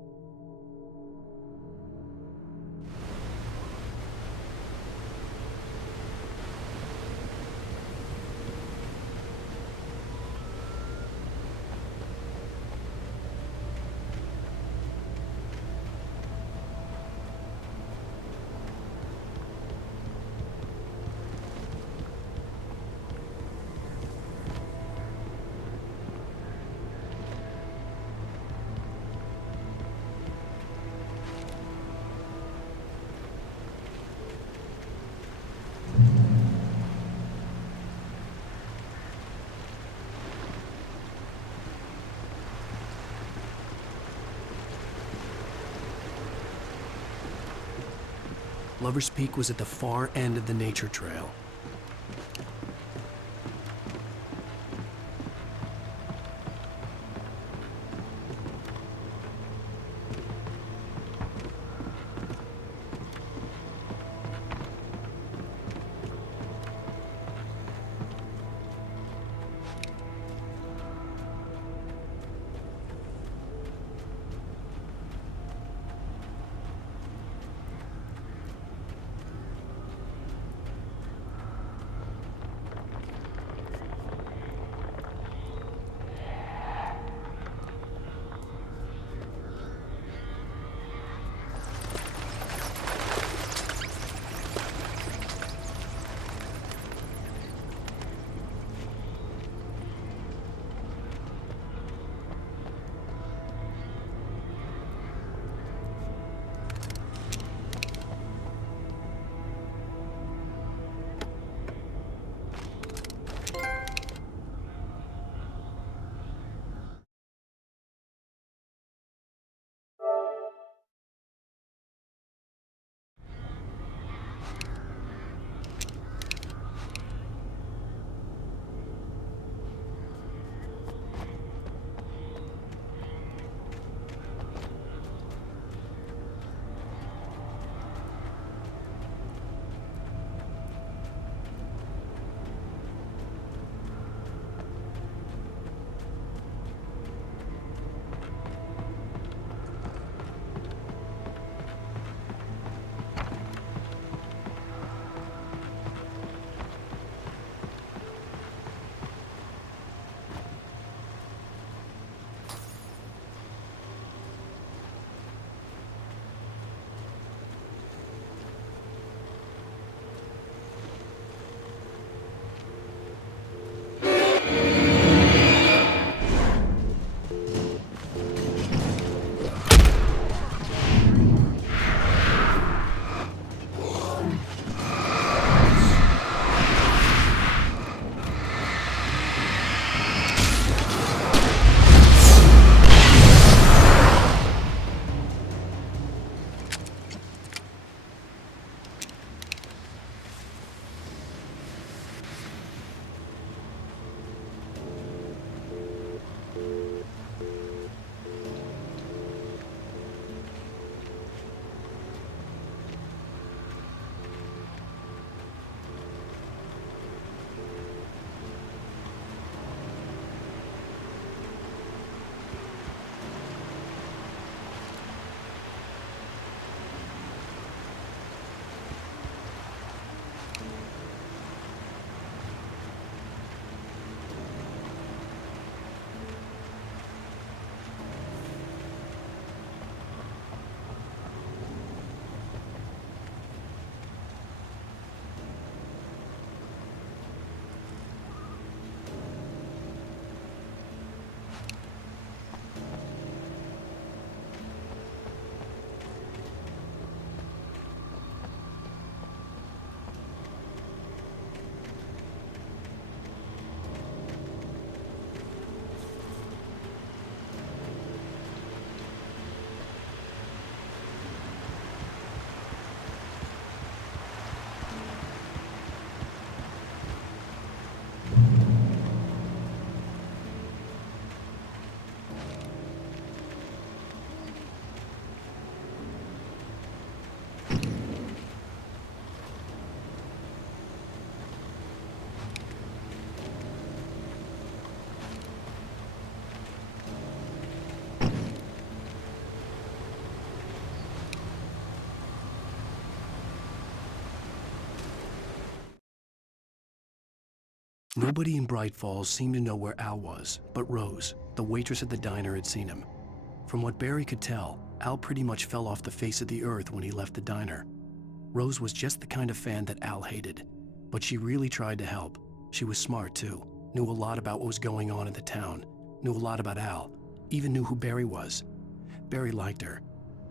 Lover's Peak was at the far end of the nature trail. Nobody in Bright Falls seemed to know where Al was, but Rose, the waitress at the diner, had seen him. From what Barry could tell, Al pretty much fell off the face of the earth when he left the diner. Rose was just the kind of fan that Al hated, but she really tried to help. She was smart too, knew a lot about what was going on in the town, knew a lot about Al, even knew who Barry was. Barry liked her.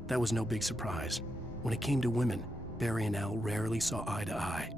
That was no big surprise. When it came to women, Barry and Al rarely saw eye to eye.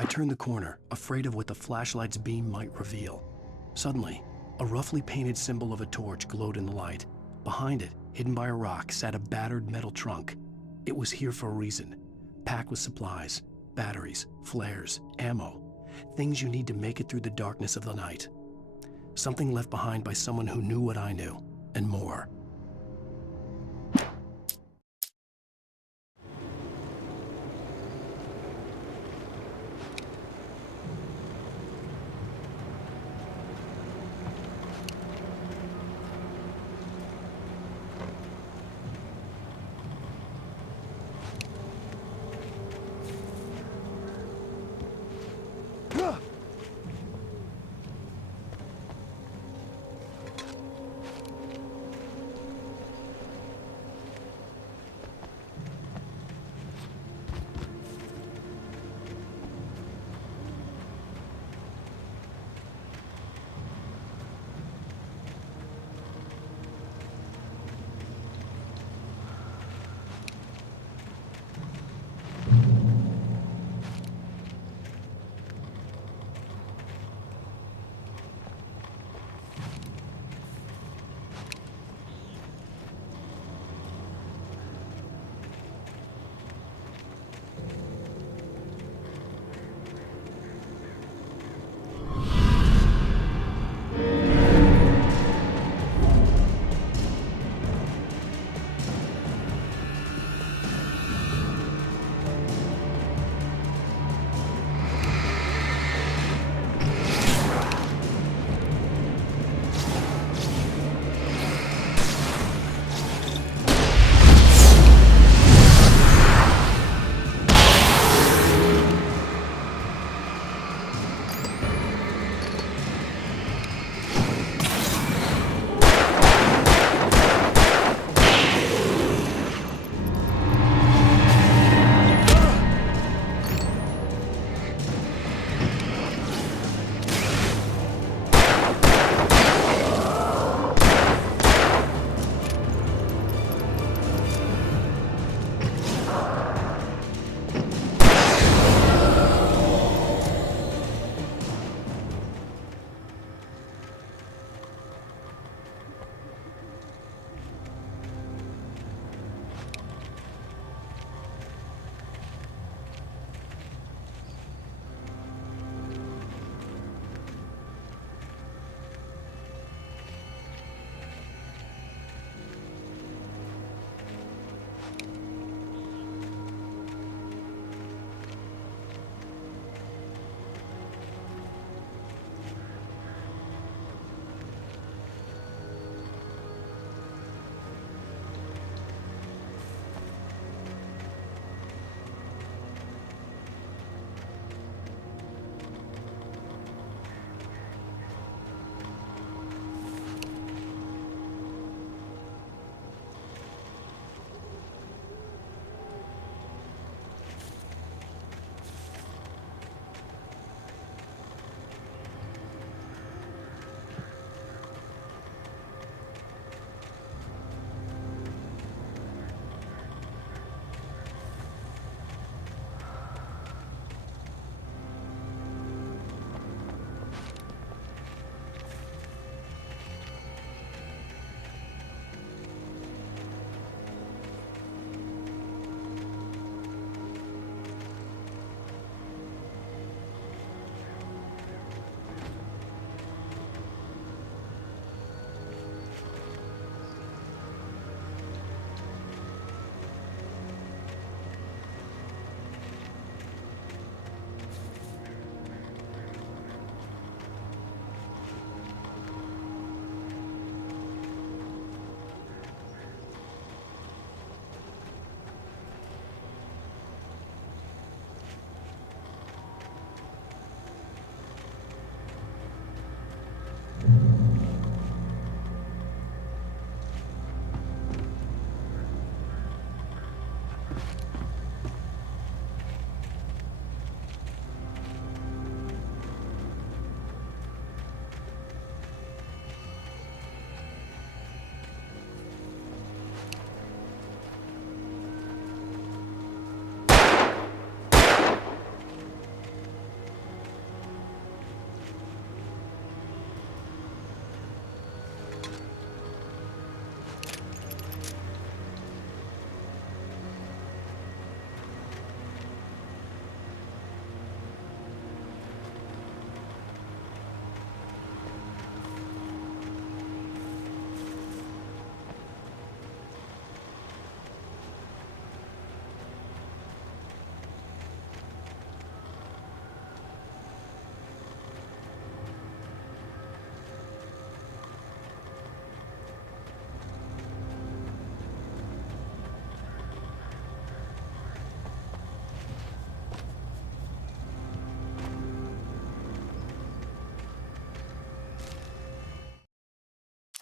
I turned the corner, afraid of what the flashlight's beam might reveal. Suddenly, a roughly painted symbol of a torch glowed in the light. Behind it, hidden by a rock, sat a battered metal trunk. It was here for a reason, packed with supplies, batteries, flares, ammo, things you need to make it through the darkness of the night. Something left behind by someone who knew what I knew, and more.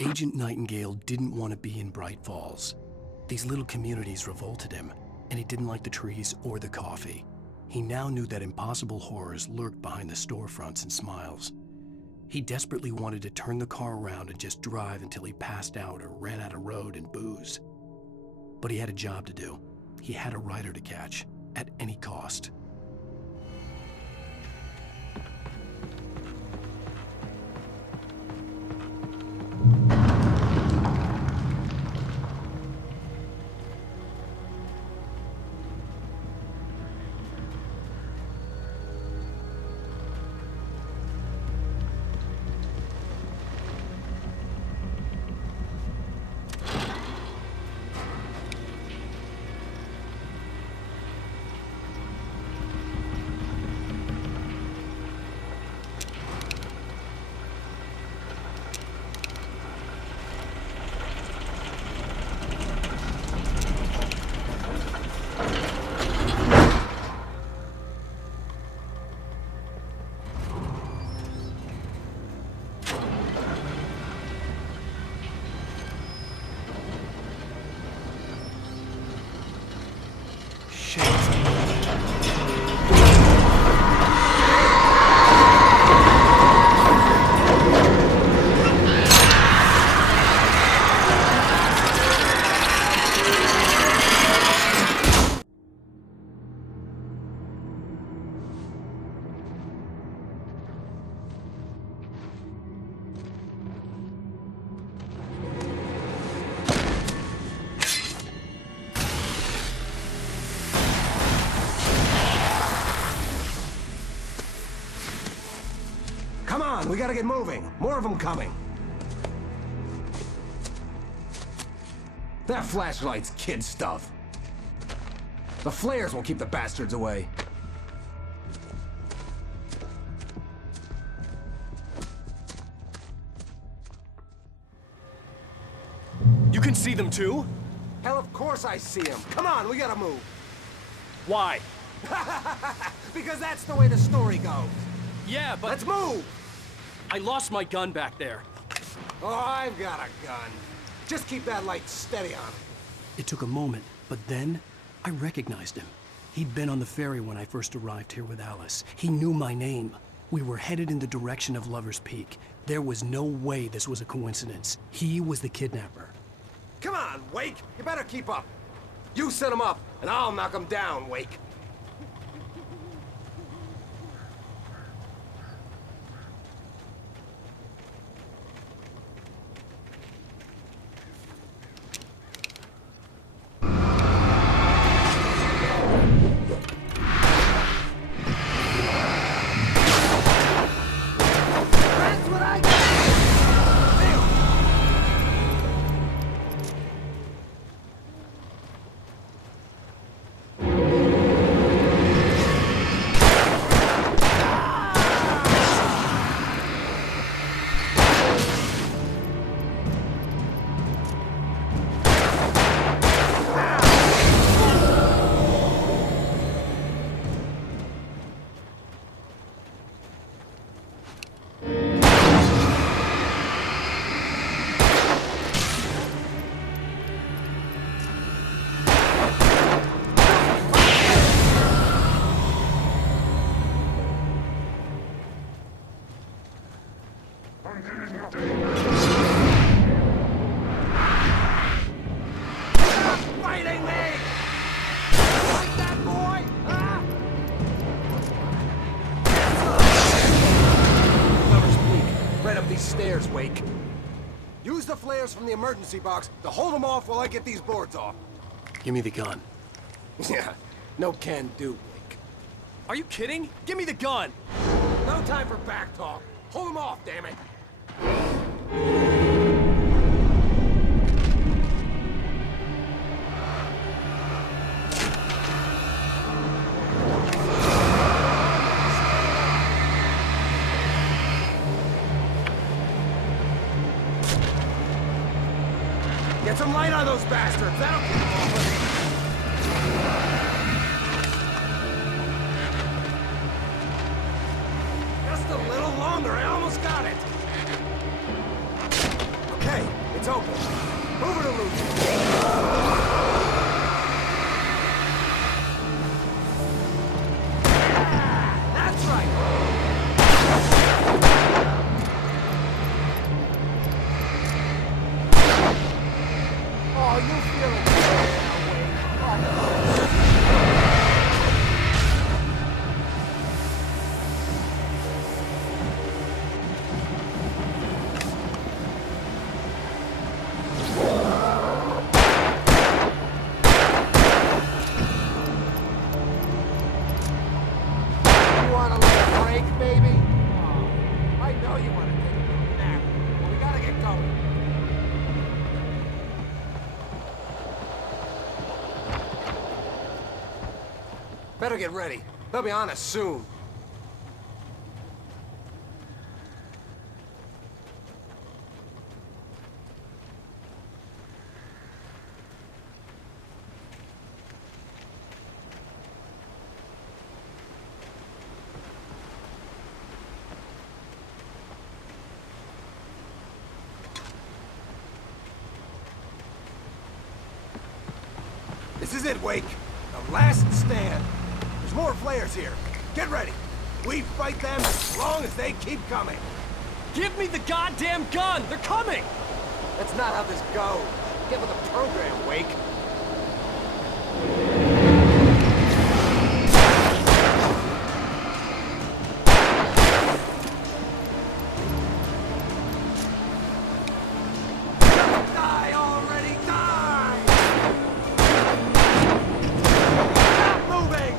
Agent Nightingale didn't want to be in Bright Falls. These little communities revolted him, and he didn't like the trees or the coffee. He now knew that impossible horrors lurked behind the storefronts and smiles. He desperately wanted to turn the car around and just drive until he passed out or ran out of road and booze. But he had a job to do. He had a rider to catch, at any cost. Come on, we gotta get moving. More of them coming. That flashlight's kid stuff. The flares won't keep the bastards away. You can see them too? Hell, of course I see them. Come on, we gotta move. Why? Because that's the way the story goes. Yeah, but... Let's move! I lost my gun back there. Oh, I've got a gun. Just keep that light steady on it. It took a moment, but then I recognized him. He'd been on the ferry when I first arrived here with Alice. He knew my name. We were headed in the direction of Lover's Peak. There was no way this was a coincidence. He was the kidnapper. Come on, Wake! You better keep up. You set him up, and I'll knock him down, Wake. Fighting me! Like that, boy? Huh? Lover's Peak. Right up these stairs, Wake. Use the flares from the emergency box to hold them off while I get these boards off. Give me the gun. Yeah, no can do, Wake. Are you kidding? Give me the gun! No time for back talk. Hold them off, damn it. Get some light on those bastards. That'll keep them off of me. Just a little longer. I almost got it. Okay, a little break, baby? Oh, I know you want to take a little nap, but we gotta get going. Better get ready. They'll be on us soon. This is it, Wake. The last stand. There's more flares here. Get ready. We fight them as long as they keep coming. Give me the goddamn gun! They're coming! That's not how this goes. Get with the program, Wake. Die already, die! Stop moving!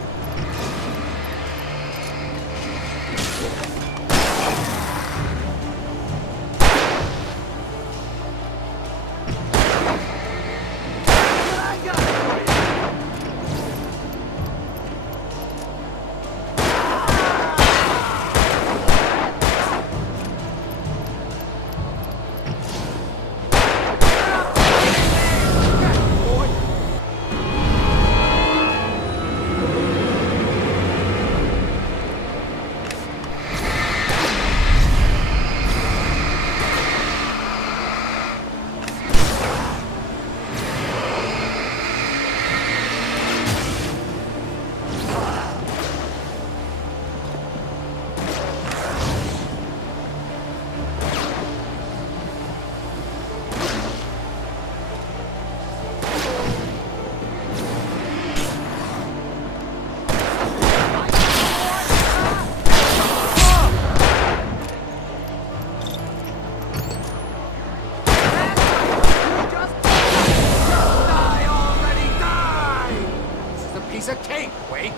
Piece of cake, Wake.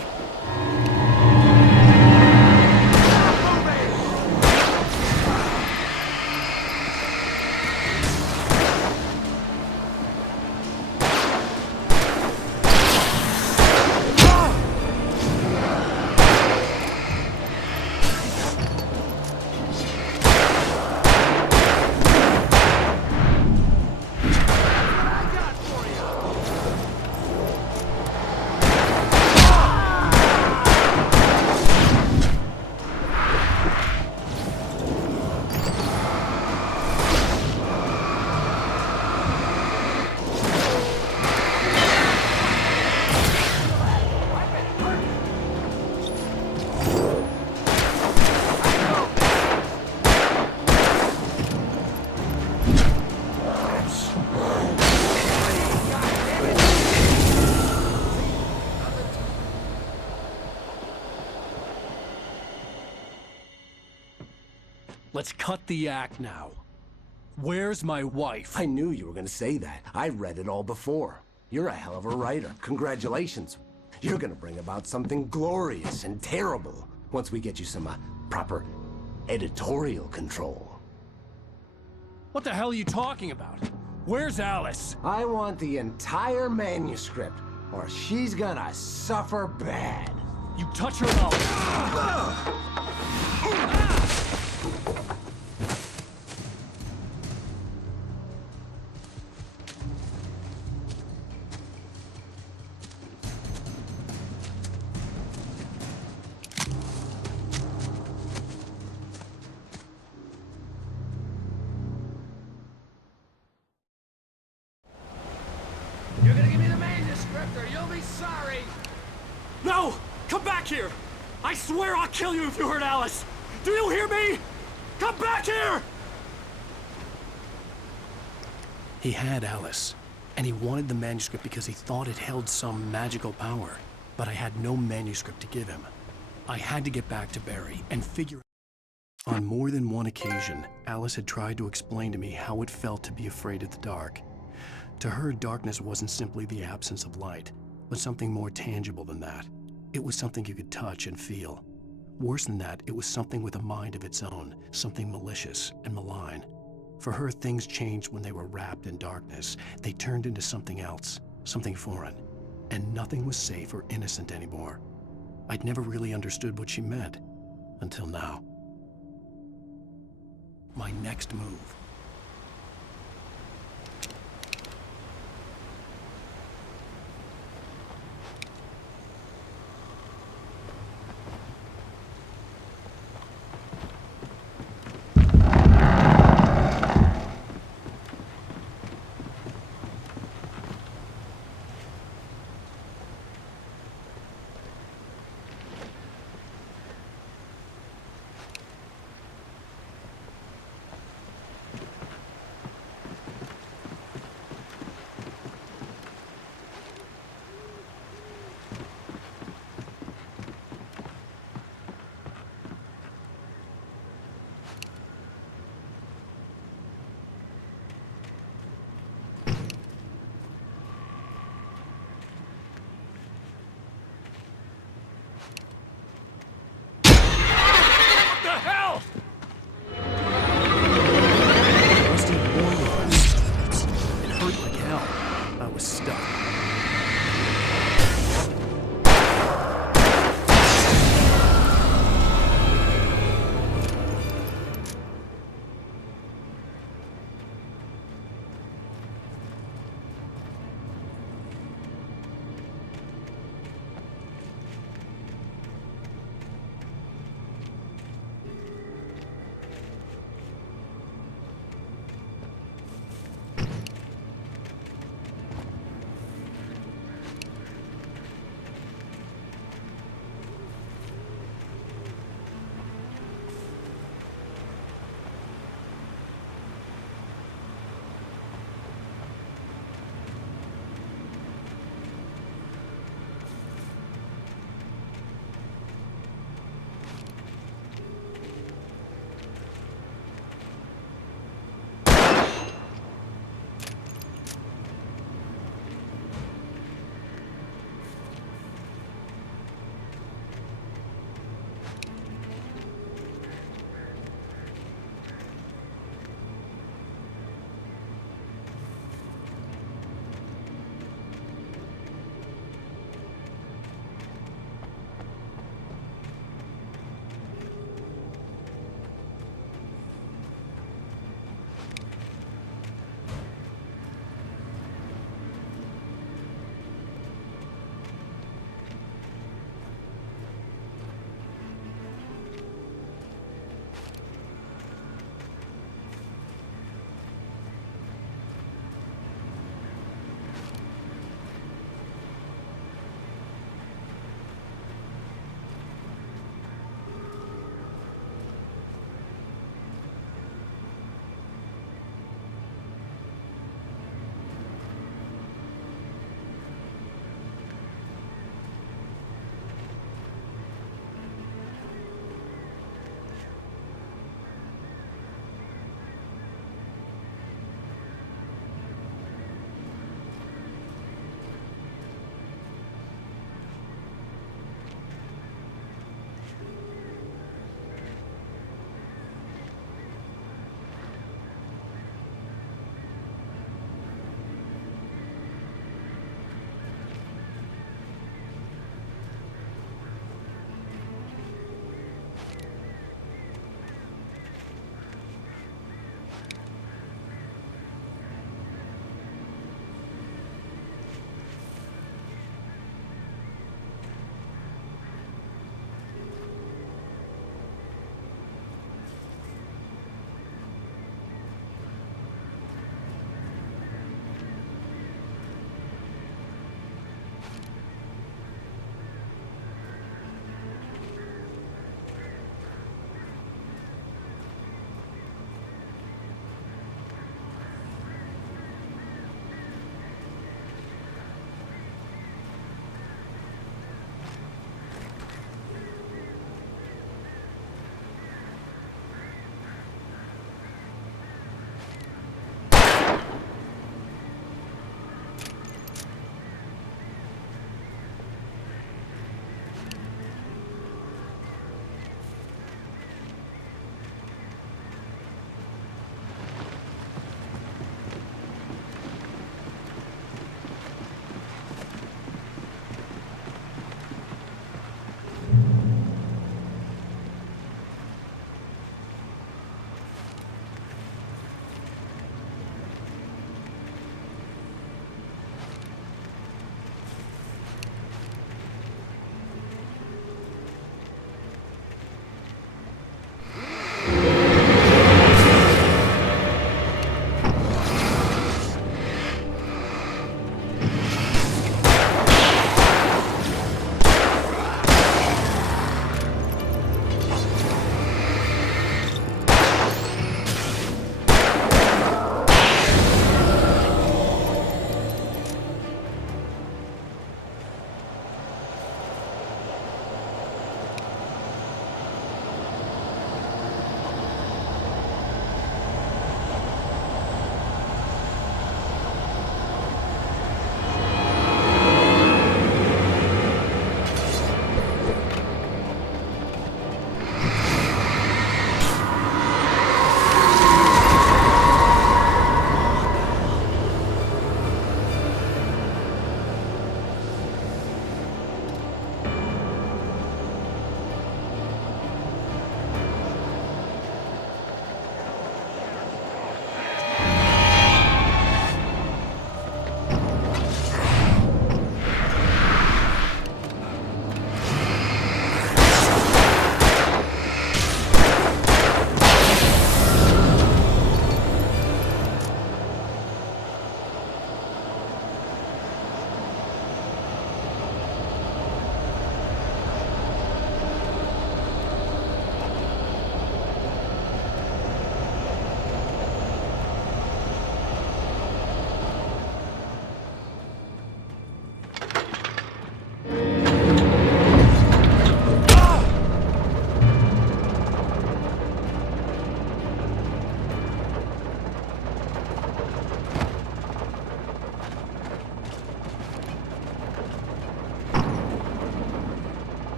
Let's cut the act now. Where's my wife? I knew you were gonna say that. I read it all before. You're a hell of a writer. Congratulations. You're gonna bring about something glorious and terrible once we get you some proper editorial control. What the hell are you talking about? Where's Alice? I want the entire manuscript, or she's gonna suffer bad. You touch her and I'll... You're gonna give me the manuscript or you'll be sorry! No! Come back here! I swear I'll kill you if you hurt Alice! Do you hear me? Come back here! He had Alice, and he wanted the manuscript because he thought it held some magical power. But I had no manuscript to give him. I had to get back to Barry and figure out. On more than one occasion, Alice had tried to explain to me how it felt to be afraid of the dark. To her, darkness wasn't simply the absence of light, but something more tangible than that. It was something you could touch and feel. Worse than that, it was something with a mind of its own, something malicious and malign. For her, things changed when they were wrapped in darkness. They turned into something else, something foreign, and nothing was safe or innocent anymore. I'd never really understood what she meant, until now. My next move.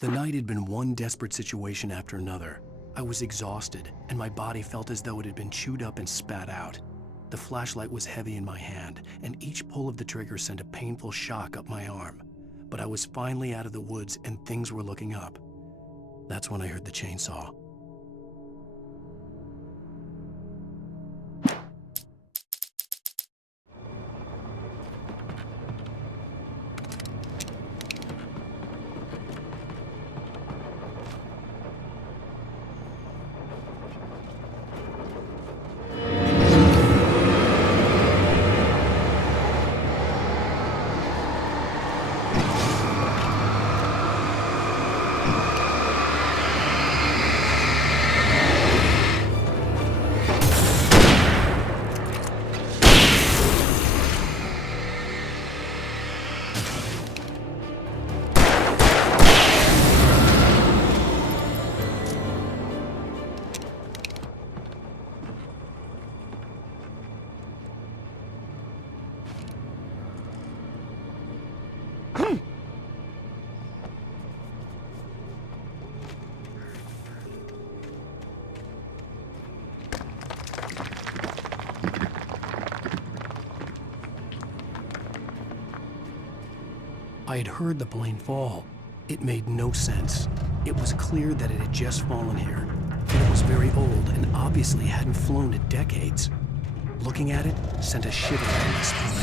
The night had been one desperate situation after another. I was exhausted, and my body felt as though it had been chewed up and spat out. The flashlight was heavy in my hand, and each pull of the trigger sent a painful shock up my arm. But I was finally out of the woods, and things were looking up. That's when I heard the chainsaw. I had heard the plane fall. It made no sense. It was clear that it had just fallen here, and it was very old and obviously hadn't flown in decades. Looking at it sent a shiver down my spine.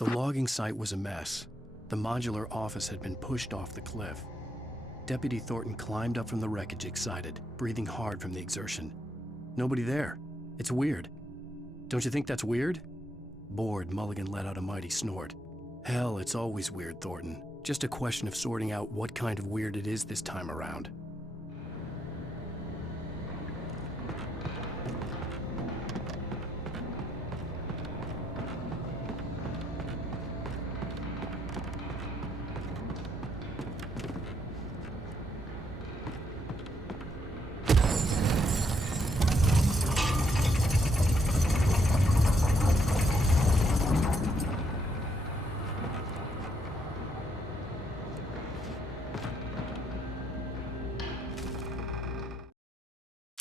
The logging site was a mess. The modular office had been pushed off the cliff. Deputy Thornton climbed up from the wreckage excited, breathing hard from the exertion. Nobody there. It's weird. Don't you think that's weird? Bored, Mulligan let out a mighty snort. Hell, it's always weird, Thornton. Just a question of sorting out what kind of weird it is this time around.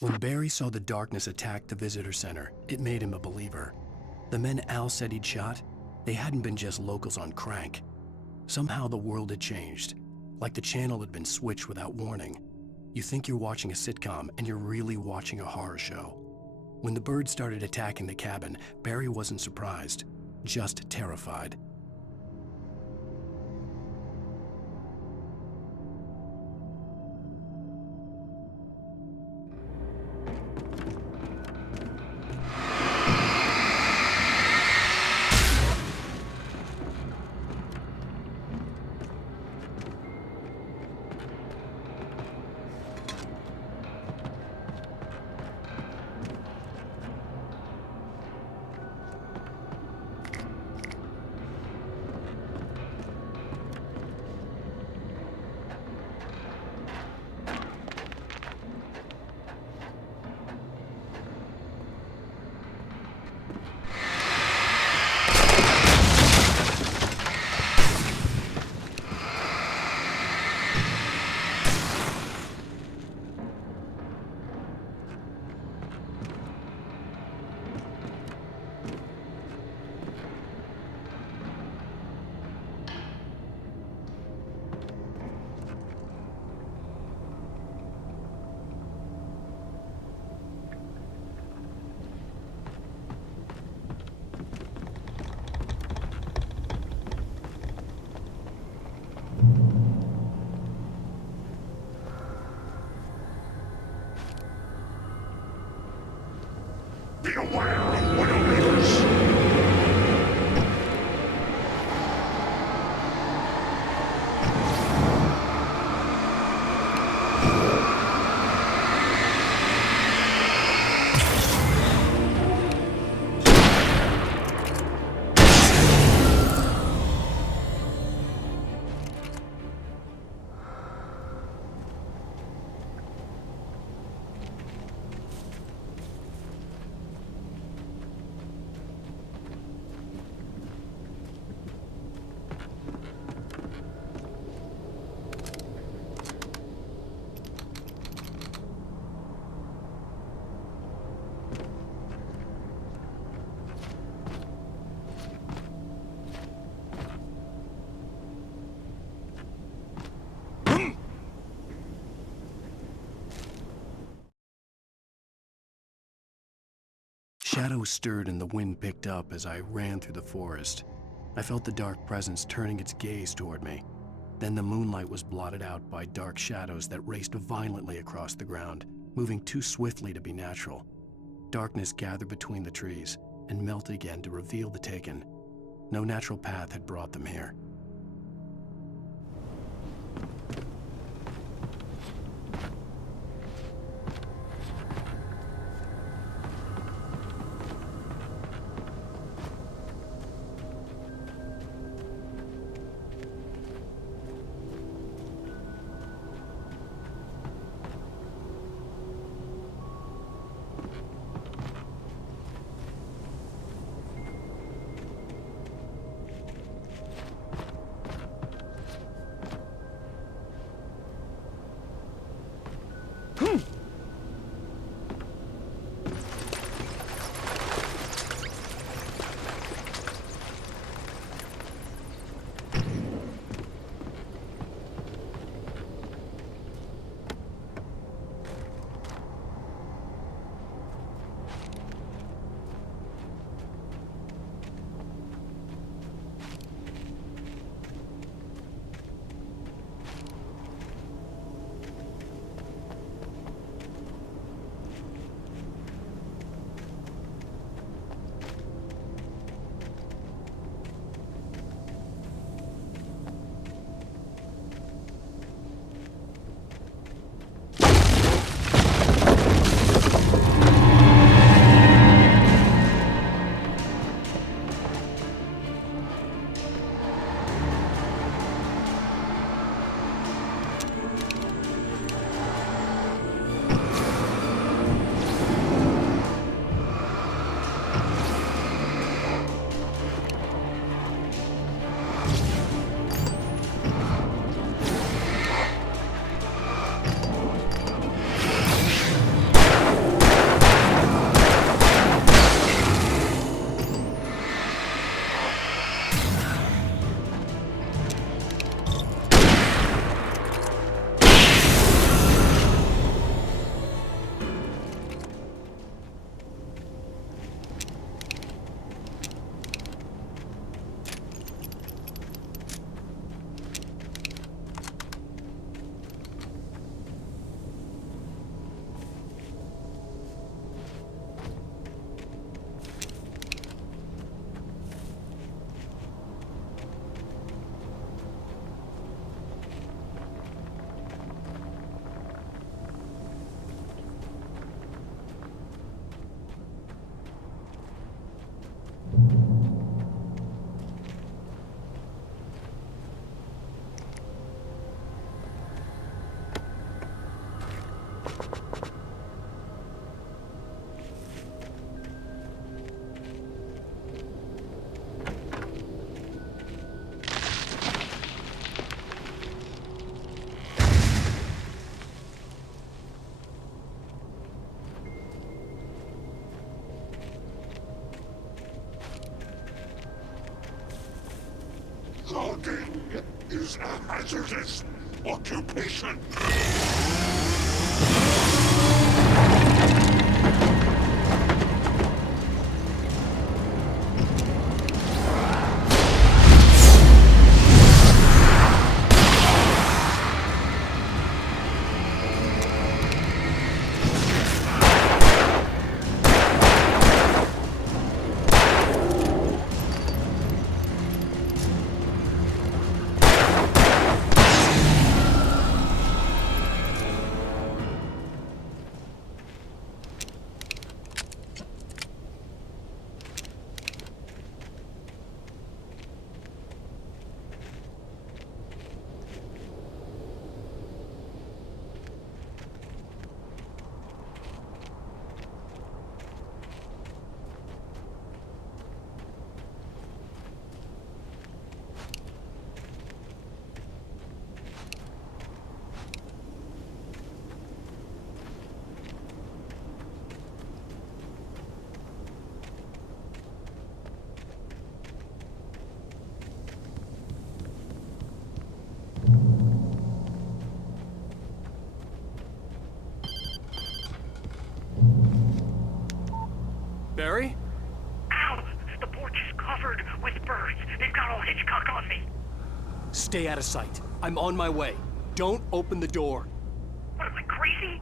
When Barry saw the darkness attack the visitor center, it made him a believer. The men Al said he'd shot, they hadn't been just locals on crank. Somehow the world had changed, like the channel had been switched without warning. You think you're watching a sitcom, and you're really watching a horror show. When the birds started attacking the cabin, Barry wasn't surprised, just terrified. Shadows stirred and the wind picked up as I ran through the forest. I felt the dark presence turning its gaze toward me. Then the moonlight was blotted out by dark shadows that raced violently across the ground, moving too swiftly to be natural. Darkness gathered between the trees and melted again to reveal the Taken. No natural path had brought them here. Logging is a hazardous occupation. Barry? Ow! The porch is covered with birds. They've got all Hitchcock on me. Stay out of sight. I'm on my way. Don't open the door. What, am I crazy?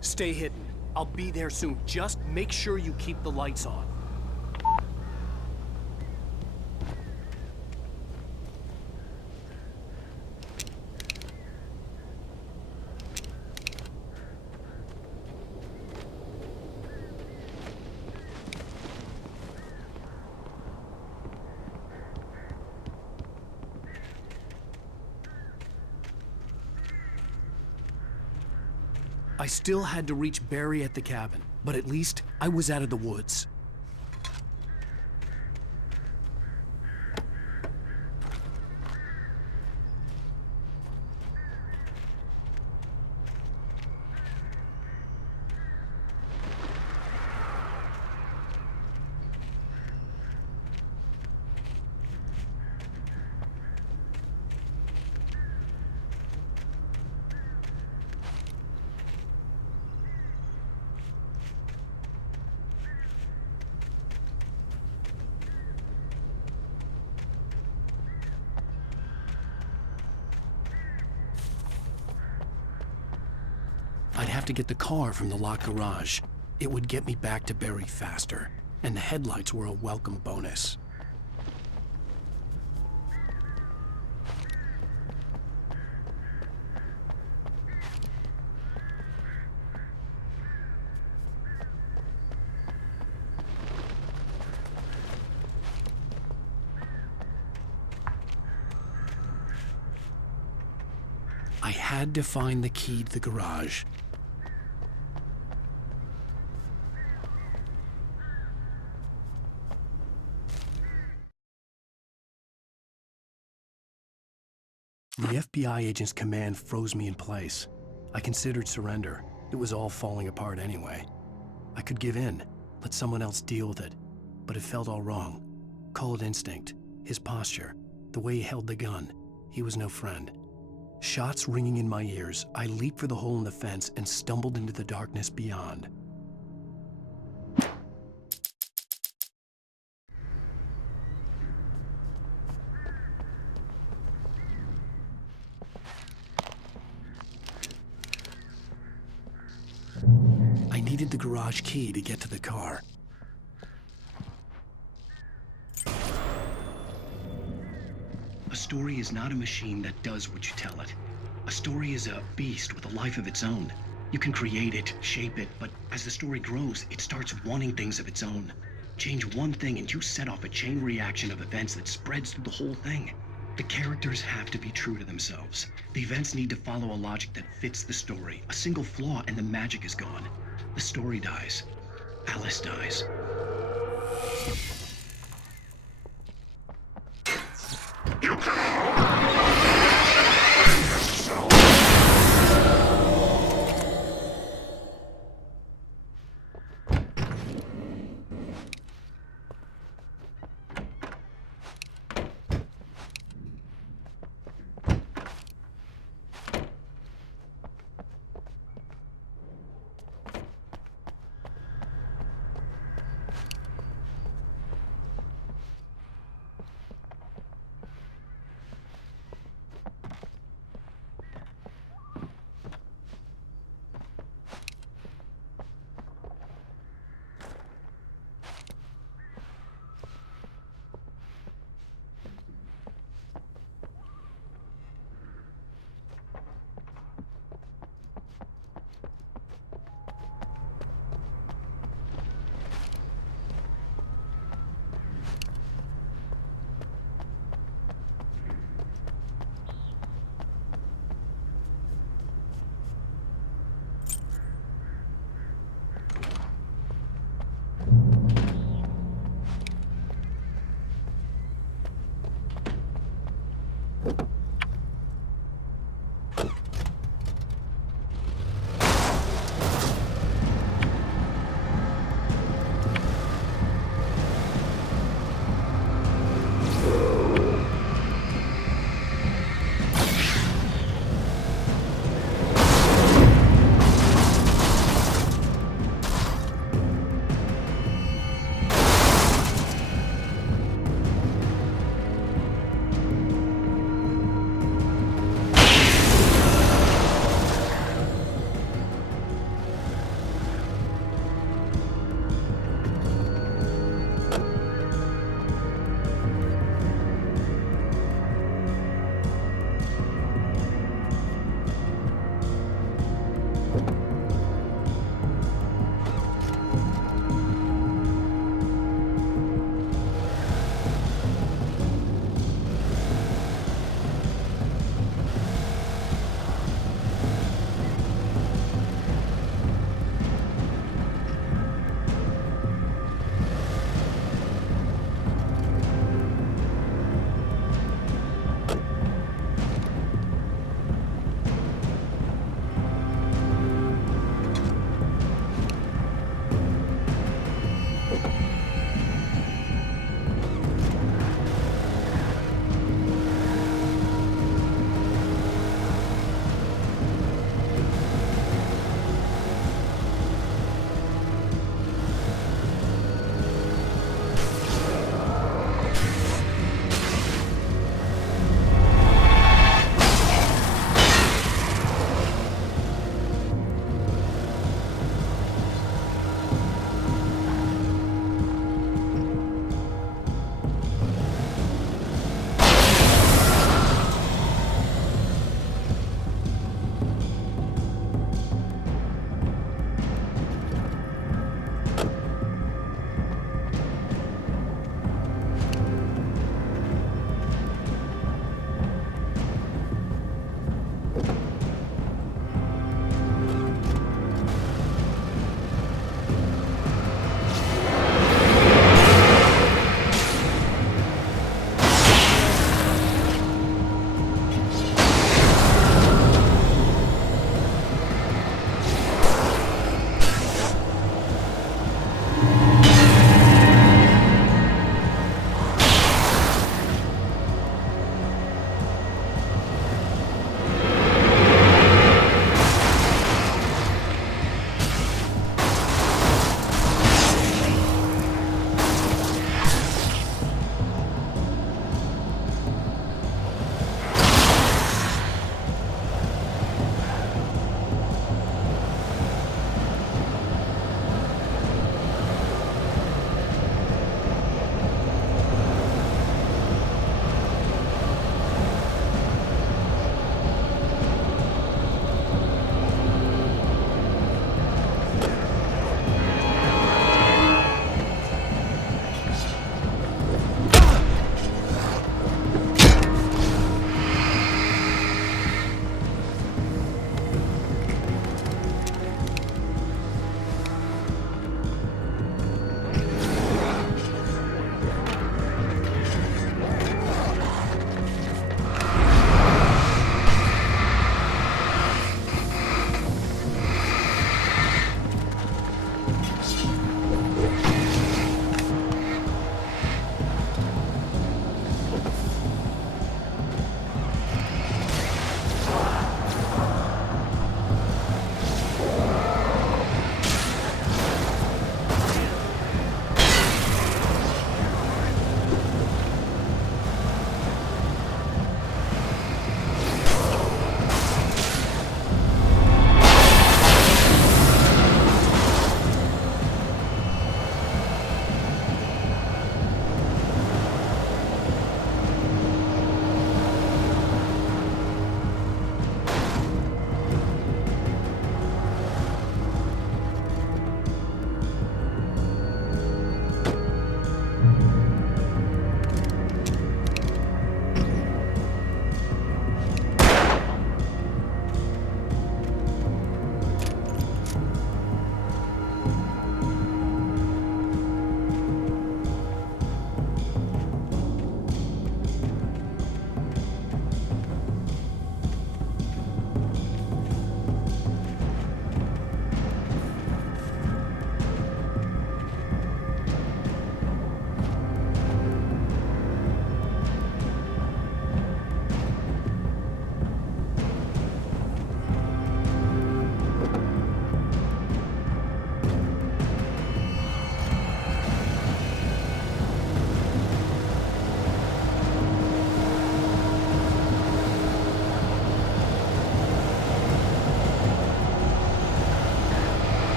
Stay hidden. I'll be there soon. Just make sure you keep the lights on. I still had to reach Barry at the cabin, but at least I was out of the woods. I'd have to get the car from the locked garage. It would get me back to Barry faster, and the headlights were a welcome bonus. I had to find the key to the garage. The FBI agent's command froze me in place. I considered surrender. It was all falling apart anyway. I could give in, let someone else deal with it, but it felt all wrong. Call it instinct, his posture, the way he held the gun. He was no friend. Shots ringing in my ears, I leaped for the hole in the fence and stumbled into the darkness beyond. I needed the garage key to get to the car. A story is not a machine that does what you tell it. A story is a beast with a life of its own. You can create it, shape it, but as the story grows, it starts wanting things of its own. Change one thing and you set off a chain reaction of events that spreads through the whole thing. The characters have to be true to themselves. The events need to follow a logic that fits the story. A single flaw and the magic is gone. The story dies. Alice dies. You can...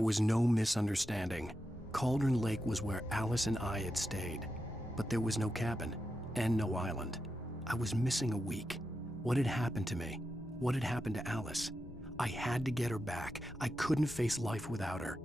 There was no misunderstanding. Cauldron Lake was where Alice and I had stayed, but there was no cabin and no island. I was missing a week. What had happened to me? What had happened to Alice? I had to get her back. I couldn't face life without her.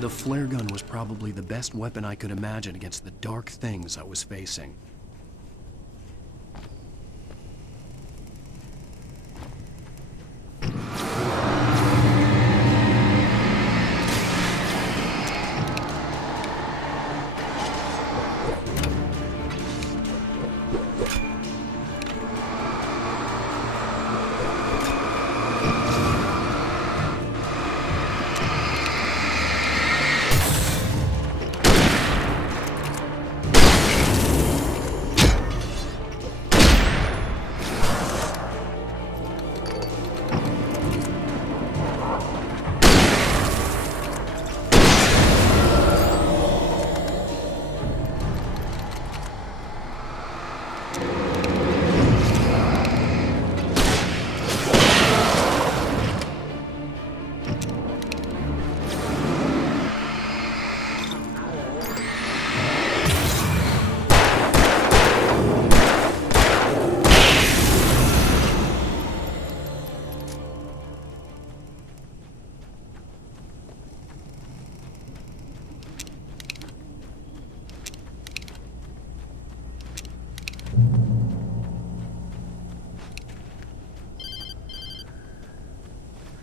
The flare gun was probably the best weapon I could imagine against the dark things I was facing.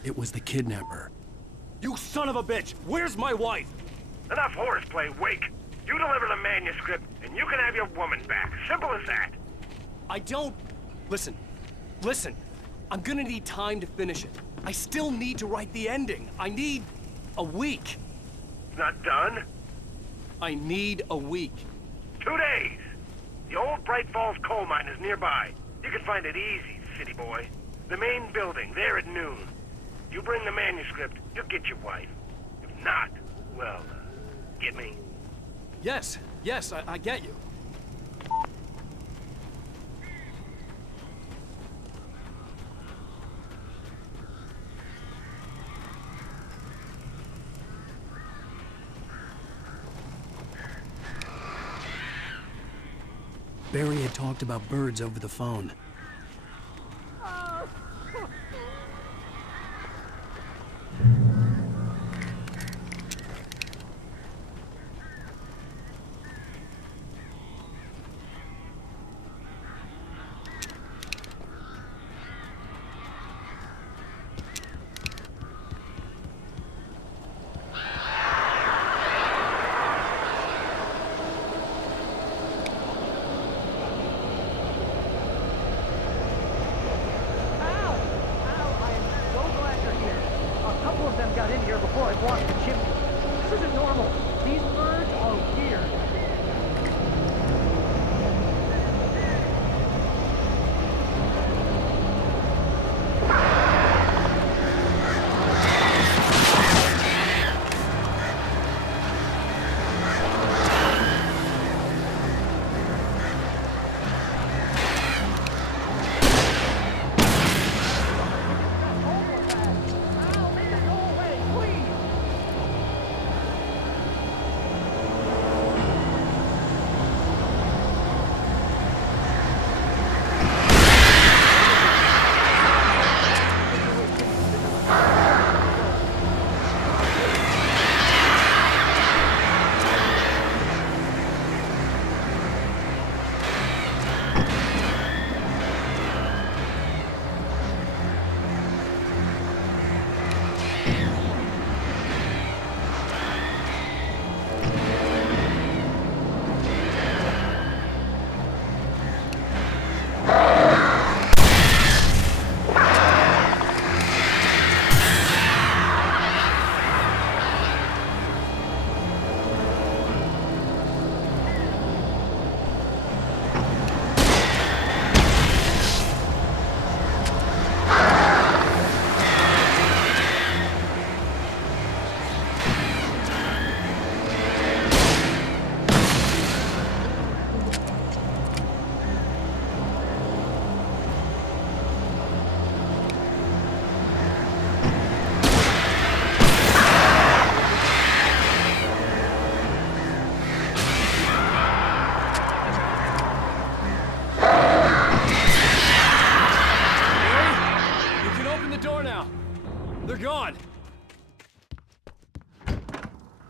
It was the kidnapper. You son of a bitch! Where's my wife? Enough horseplay, Wake. You deliver the manuscript, and you can have your woman back. Simple as that. I don't... Listen. Listen. I'm gonna need time to finish it. I still need to write the ending. I need... a week. It's not done? I need a week. 2 days. The old Bright Falls coal mine is nearby. You can find it easy, city boy. The main building, there at noon. You bring the manuscript, you'll get your wife. If not, well, get me? Yes, I get you. Barry had talked about birds over the phone. before I block the chimney. This isn't normal. These birds are weird.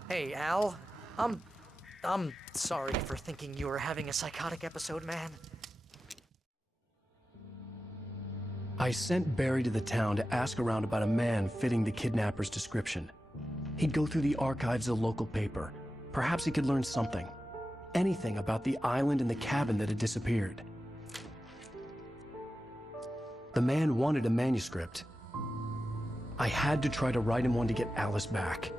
Hey, Al. I'm sorry for thinking you were having a psychotic episode, man. I sent Barry to the town to ask around about a man fitting the kidnapper's description. He'd go through the archives of the local paper. Perhaps he could learn something. Anything about the island and the cabin that had disappeared. The man wanted a manuscript. I had to try to write him one to get Alice back.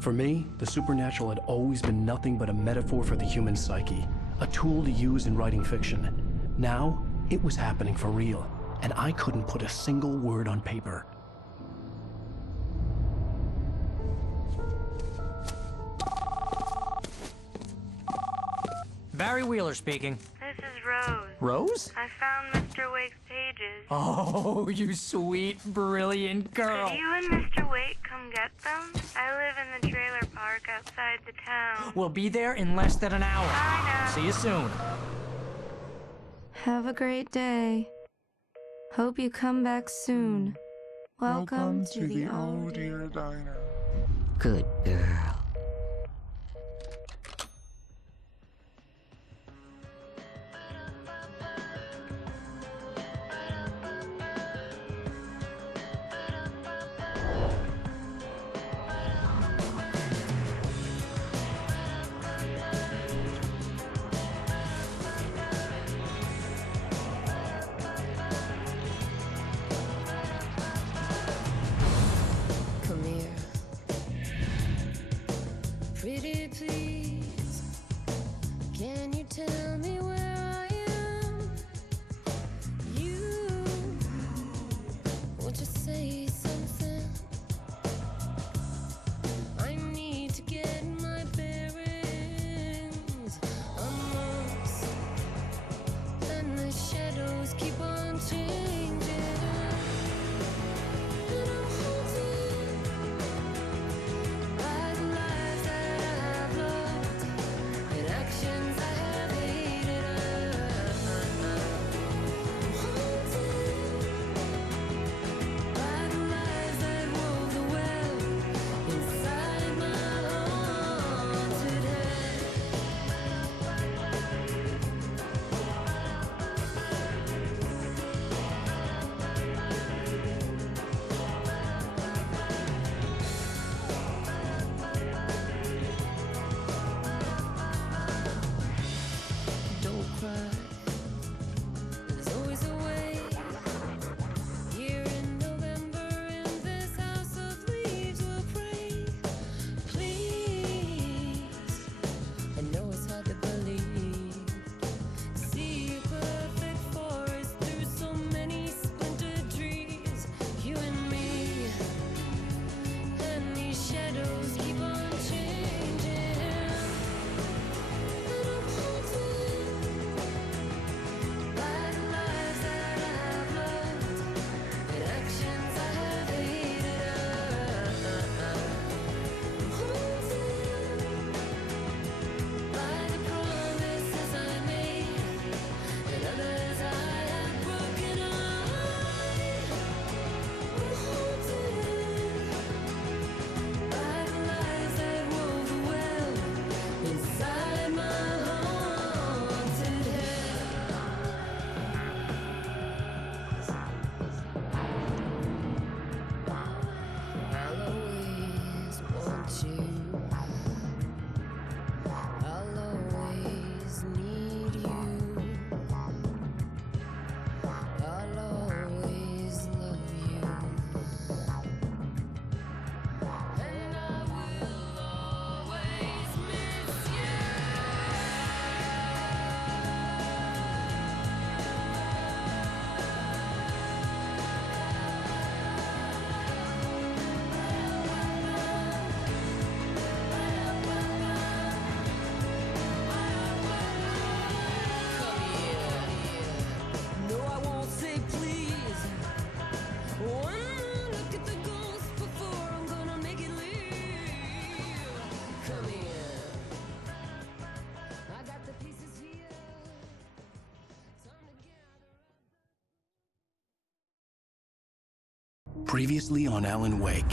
For me, the supernatural had always been nothing but a metaphor for the human psyche, a tool to use in writing fiction. Now, it was happening for real, and I couldn't put a single word on paper. Barry Wheeler speaking. This is Rose. Rose? I found Mr. Wake's pages. Oh, you sweet, brilliant girl. Could you and Mr. Wake come get them? I live in the trailer park outside the town. We'll be there in less than an hour. I know. See you soon. Have a great day. Hope you come back soon. Welcome to the Oh Dear Diner. Good girl. Come here. Pretty please, can you tell me where I am? You, won't you say something? I need to get my bearings. I'm lost, and the shadows keep on changing. And I'm haunted by the lives that I've loved and actions I have hated. Previously on Alan Wake,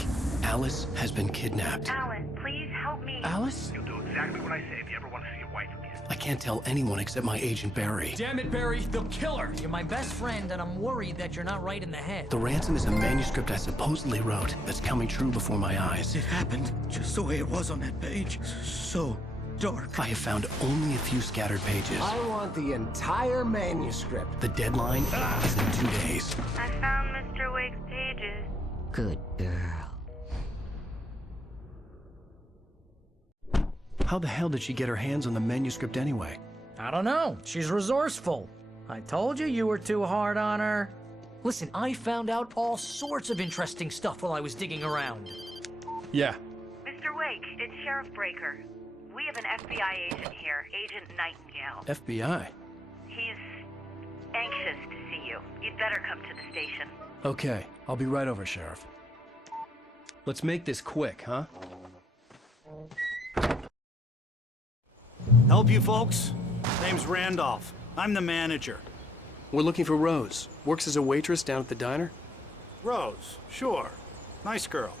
Alice has been kidnapped. Alan, please help me. Alice? You'll do exactly what I say if you ever want to see your wife again. I can't tell anyone except my agent Barry. Damn it, Barry, they'll kill her. You're my best friend, and I'm worried that you're not right in the head. The ransom is a manuscript I supposedly wrote that's coming true before my eyes. It happened just the way it was on that page. So dark. I have found only a few scattered pages. I want the entire manuscript. The deadline is in 2 days. I found Mr. Wake's pages. Good girl. How the hell did she get her hands on the manuscript anyway? I don't know. She's resourceful. I told you were too hard on her. Listen, I found out all sorts of interesting stuff while I was digging around. Yeah. Mr. Wake, it's Sheriff Breaker. We have an FBI agent here, Agent Nightingale. FBI? He's anxious to see you. You'd better come to the station. Okay, I'll be right over, Sheriff. Let's make this quick, huh? Help you folks? Name's Randolph. I'm the manager. We're looking for Rose. Works as a waitress down at the diner. Rose, sure. Nice girl.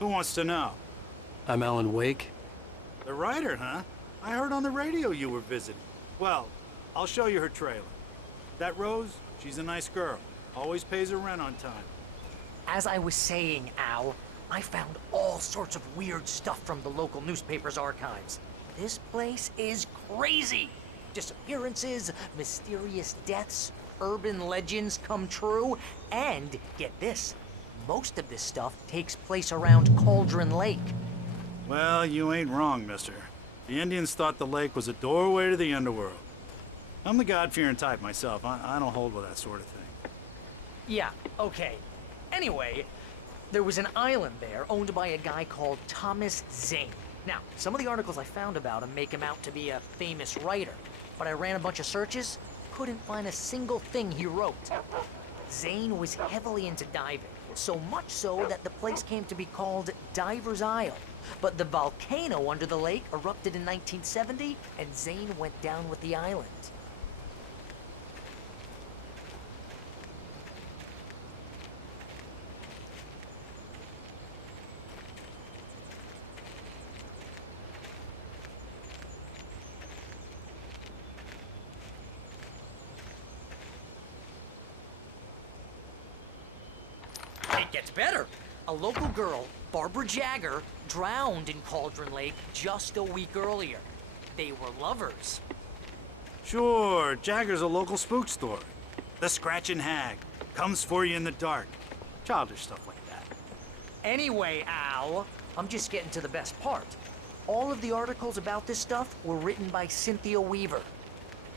Who wants to know? I'm Alan Wake. The writer, huh? I heard on the radio you were visiting. Well, I'll show you her trailer. That Rose, she's a nice girl. Always pays her rent on time. As I was saying, Al, I found all sorts of weird stuff from the local newspaper's archives. This place is crazy. Disappearances, mysterious deaths, urban legends come true, and get this, most of this stuff takes place around Cauldron Lake. Well, you ain't wrong, mister. The Indians thought the lake was a doorway to the underworld. I'm the God-fearing type myself. I don't hold with that sort of thing. Yeah, okay. Anyway, there was an island there owned by a guy called Thomas Zane. Now, some of the articles I found about him make him out to be a famous writer, but I ran a bunch of searches, couldn't find a single thing he wrote. Zane was heavily into diving, so much so that the place came to be called Diver's Isle. But the volcano under the lake erupted in 1970, and Zane went down with the island. It gets better. A local girl, Barbara Jagger, drowned in Cauldron Lake just a week earlier. They were lovers. Sure, Jagger's a local spook story. The Scratching Hag. Comes for you in the dark. Childish stuff like that. Anyway, Al, I'm just getting to the best part. All of the articles about this stuff were written by Cynthia Weaver.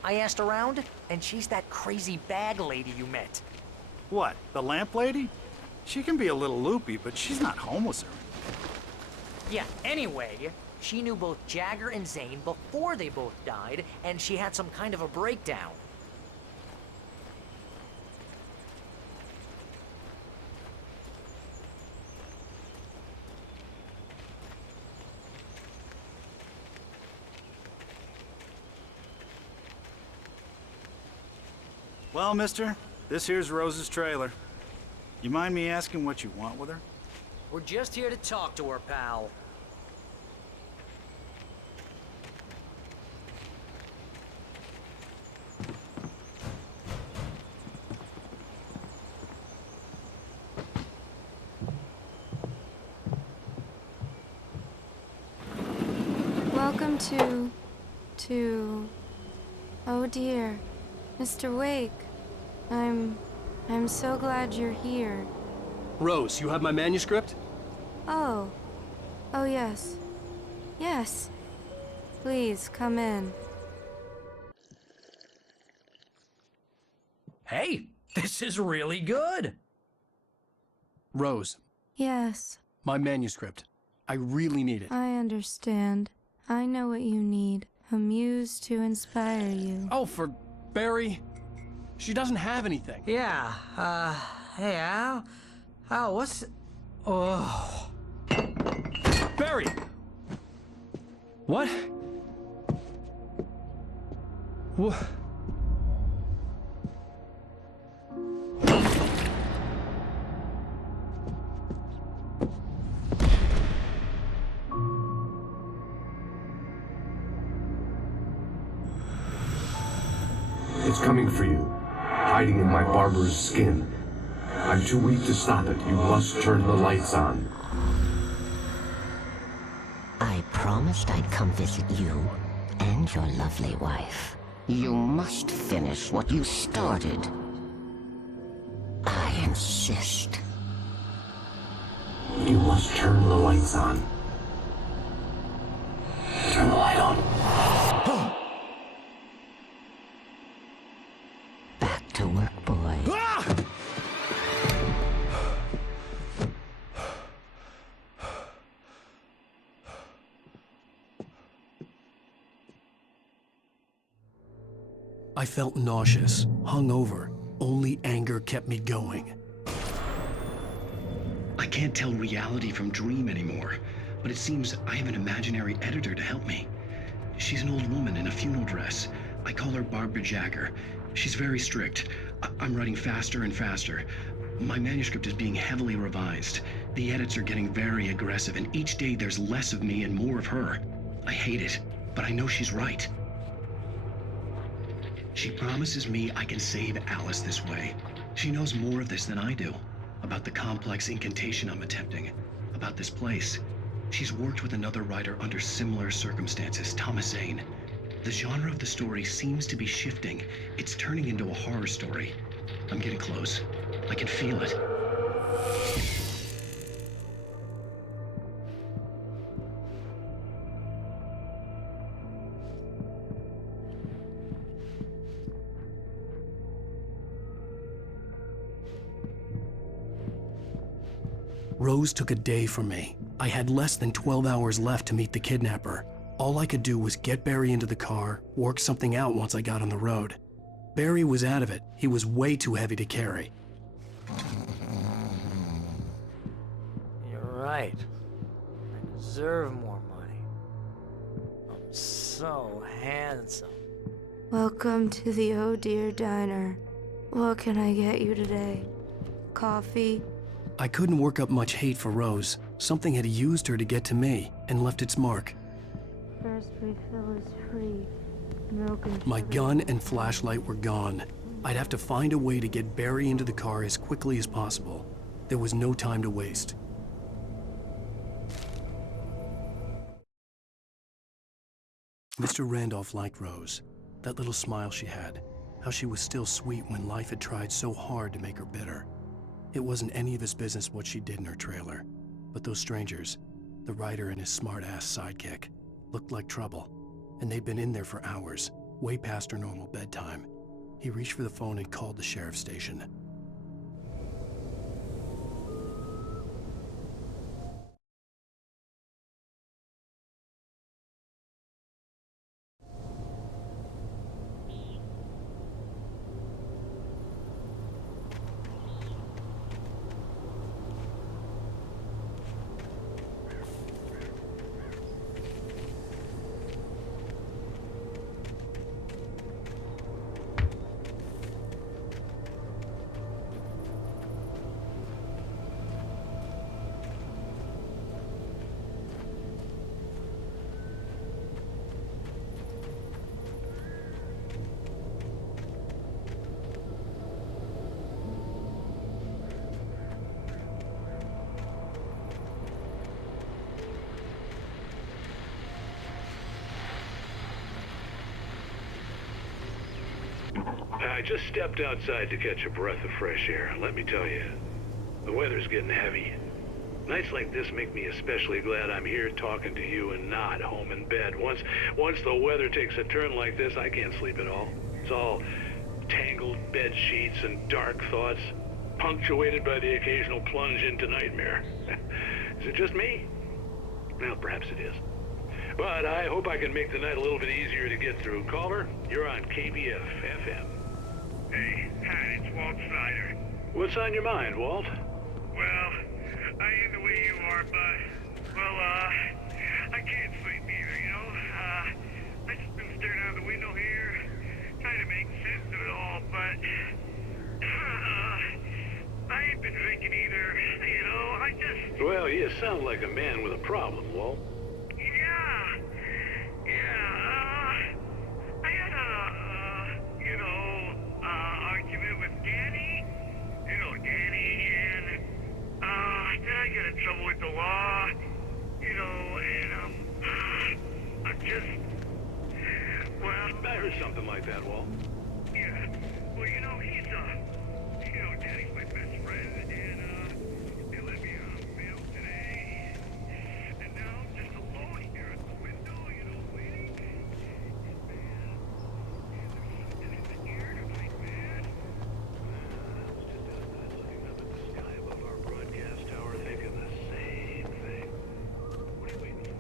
I asked around, and she's that crazy bag lady you met. What, the lamp lady? She can be a little loopy, but she's not homeless or anything. Yeah, anyway, she knew both Jagger and Zane before they both died, and she had some kind of a breakdown. Well, mister, this here's Rose's trailer. You mind me asking what you want with her? We're just here to talk to her, pal. Welcome to... Oh dear. Mr. Wake. I'm so glad you're here. Rose, you have my manuscript? Oh. Oh, yes. Yes. Please, come in. Hey, this is really good. Rose, Yes, my manuscript. I really need it. I understand. I know what you need. A muse to inspire you. Oh, for Barry. She doesn't have anything. Yeah, hey, Al? Al, what's... Oh... Barry! What? What? It's coming for you, hiding in my barber's skin. I'm too weak to stop it. You must turn the lights on. I promised I'd come visit you and your lovely wife. You must finish what you started. I insist. You must turn the lights on. Turn the light on. Back to work, boy. I felt nauseous, hungover. Only anger kept me going. I can't tell reality from dream anymore, but it seems I have an imaginary editor to help me. She's an old woman in a funeral dress. I call her Barbara Jagger. She's very strict. I'm writing faster and faster. My manuscript is being heavily revised. The edits are getting very aggressive, and each day there's less of me and more of her. I hate it, but I know she's right. She promises me I can save Alice this way. She knows more of this than I do. About the complex incantation I'm attempting. About this place. She's worked with another writer under similar circumstances, Thomas Zane. The genre of the story seems to be shifting. It's turning into a horror story. I'm getting close. I can feel it. Rose took a day from me. I had less than 12 hours left to meet the kidnapper. All I could do was get Barry into the car, work something out once I got on the road. Barry was out of it. He was way too heavy to carry. You're right. I deserve more money. I'm so handsome. Welcome to the Oh Dear Diner. What can I get you today? Coffee? I couldn't work up much hate for Rose. Something had used her to get to me and left its mark. First refill is free. Milk and My sugar. gun and flashlight were gone. I'd have to find a way to get Barry into the car as quickly as possible. There was no time to waste. Mr. Randolph liked Rose. That little smile she had. How she was still sweet when life had tried so hard to make her bitter. It wasn't any of his business what she did in her trailer. But those strangers, the writer and his smart-ass sidekick, looked like trouble. And they'd been in there for hours, way past her normal bedtime. He reached for the phone and called the sheriff's station. I just stepped outside to catch a breath of fresh air. Let me tell you, the weather's getting heavy. Nights like this make me especially glad I'm here talking to you and not home in bed. Once the weather takes a turn like this, I can't sleep at all. It's all tangled bed sheets and dark thoughts, punctuated by the occasional plunge into nightmare. Is it just me? Well, perhaps it is. But I hope I can make the night a little bit easier to get through. Caller, you're on KBF FM. Hey, hi, it's Walt Snyder. What's on your mind, Walt? Well, I ain't the way you are, but, well, I can't sleep either, you know? I just been staring out the window here, trying to make sense of it all, but, I ain't been drinking either, you know? I just... Well, you sound like a man with a problem, Walt. I had a, you know, of something like that, Walt. Yeah. Well, you know, he's, Daddy's my best friend, and, they let me, mail today. And now I'm just alone here at the window, waiting. And, man, there's something in the air tonight, man. It's just outside looking up at the sky above our broadcast tower, thinking the same thing. What are you waiting for?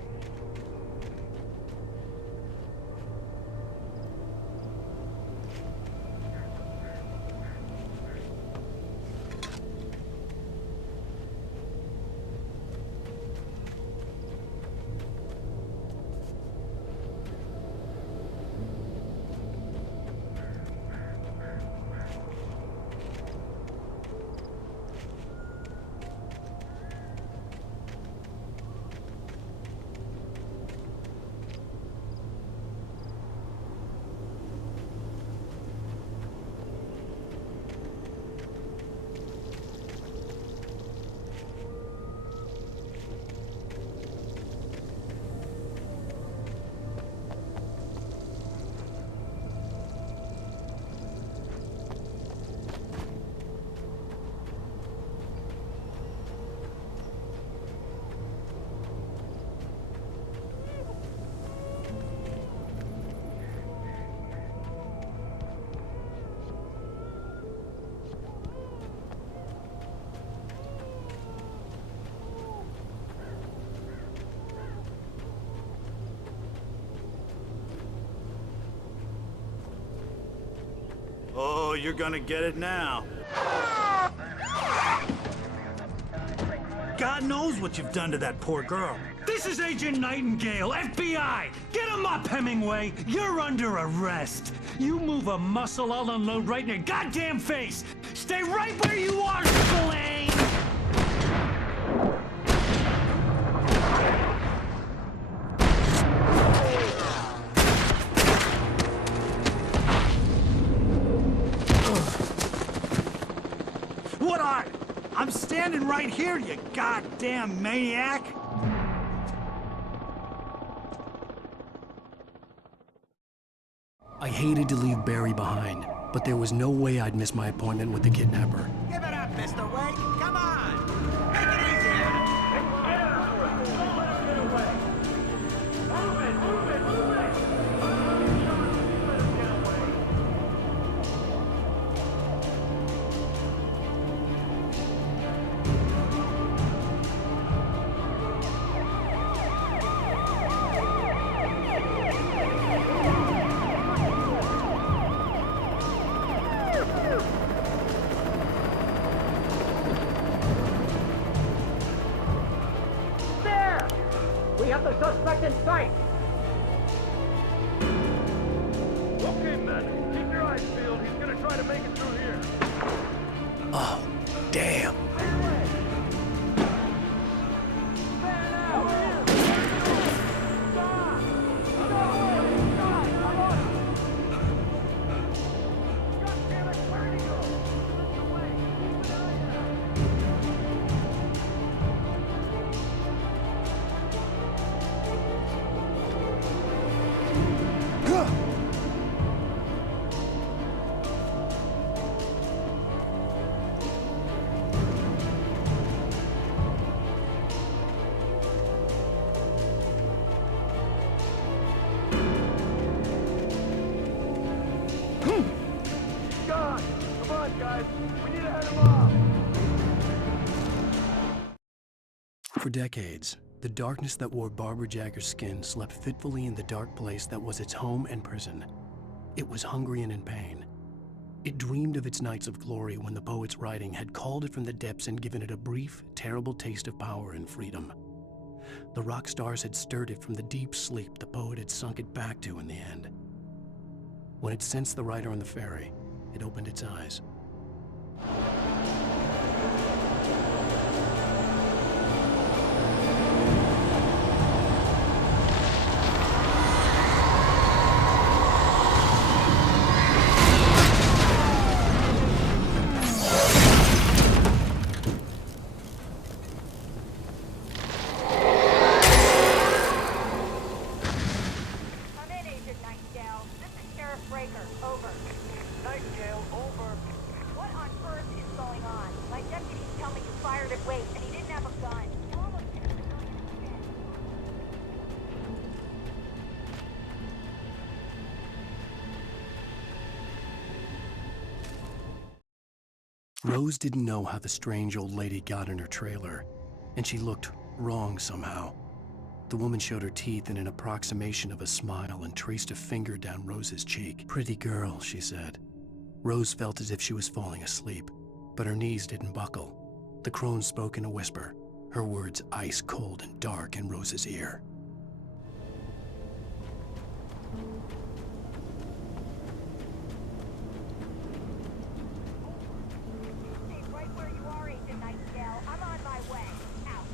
Oh, you're gonna get it now. God knows what you've done to that poor girl. This is Agent Nightingale, FBI! Get him up, Hemingway! You're under arrest! You move a muscle, I'll unload right in your goddamn face! Stay right where you are, Spillane! What are? I'm standing right here, you goddamn maniac! I hated to leave Barry behind, but there was no way I'd miss my appointment with the kidnapper. Give it up, Mr. Wake. Come on. Make it easy now. We have the suspect in sight! Okay, men. Keep your eyes peeled. He's gonna try to make it through here. Oh, damn. God! Come on, guys. We need to head him off. For decades, the darkness that wore Barbara Jagger's skin slept fitfully in the dark place that was its home and prison. It was hungry and in pain. It dreamed of its nights of glory when the poet's writing had called it from the depths and given it a brief, terrible taste of power and freedom. The rock stars had stirred it from the deep sleep the poet had sunk it back to in the end. When it sensed the writer on the ferry, it opened its eyes. Breaker, over. Nightingale, over. What on earth is going on? My deputies tell me you fired at Wake, and he didn't have a gun. You almost hit a civilian in the head. Rose didn't know how the strange old lady got in her trailer, and she looked wrong somehow. The woman showed her teeth in an approximation of a smile and traced a finger down Rose's cheek. "Pretty girl," she said. Rose felt as if she was falling asleep, but her knees didn't buckle. The crone spoke in a whisper, her words ice cold and dark in Rose's ear. Stay right where you are, Agent Nightingale. I'm on my way. Out.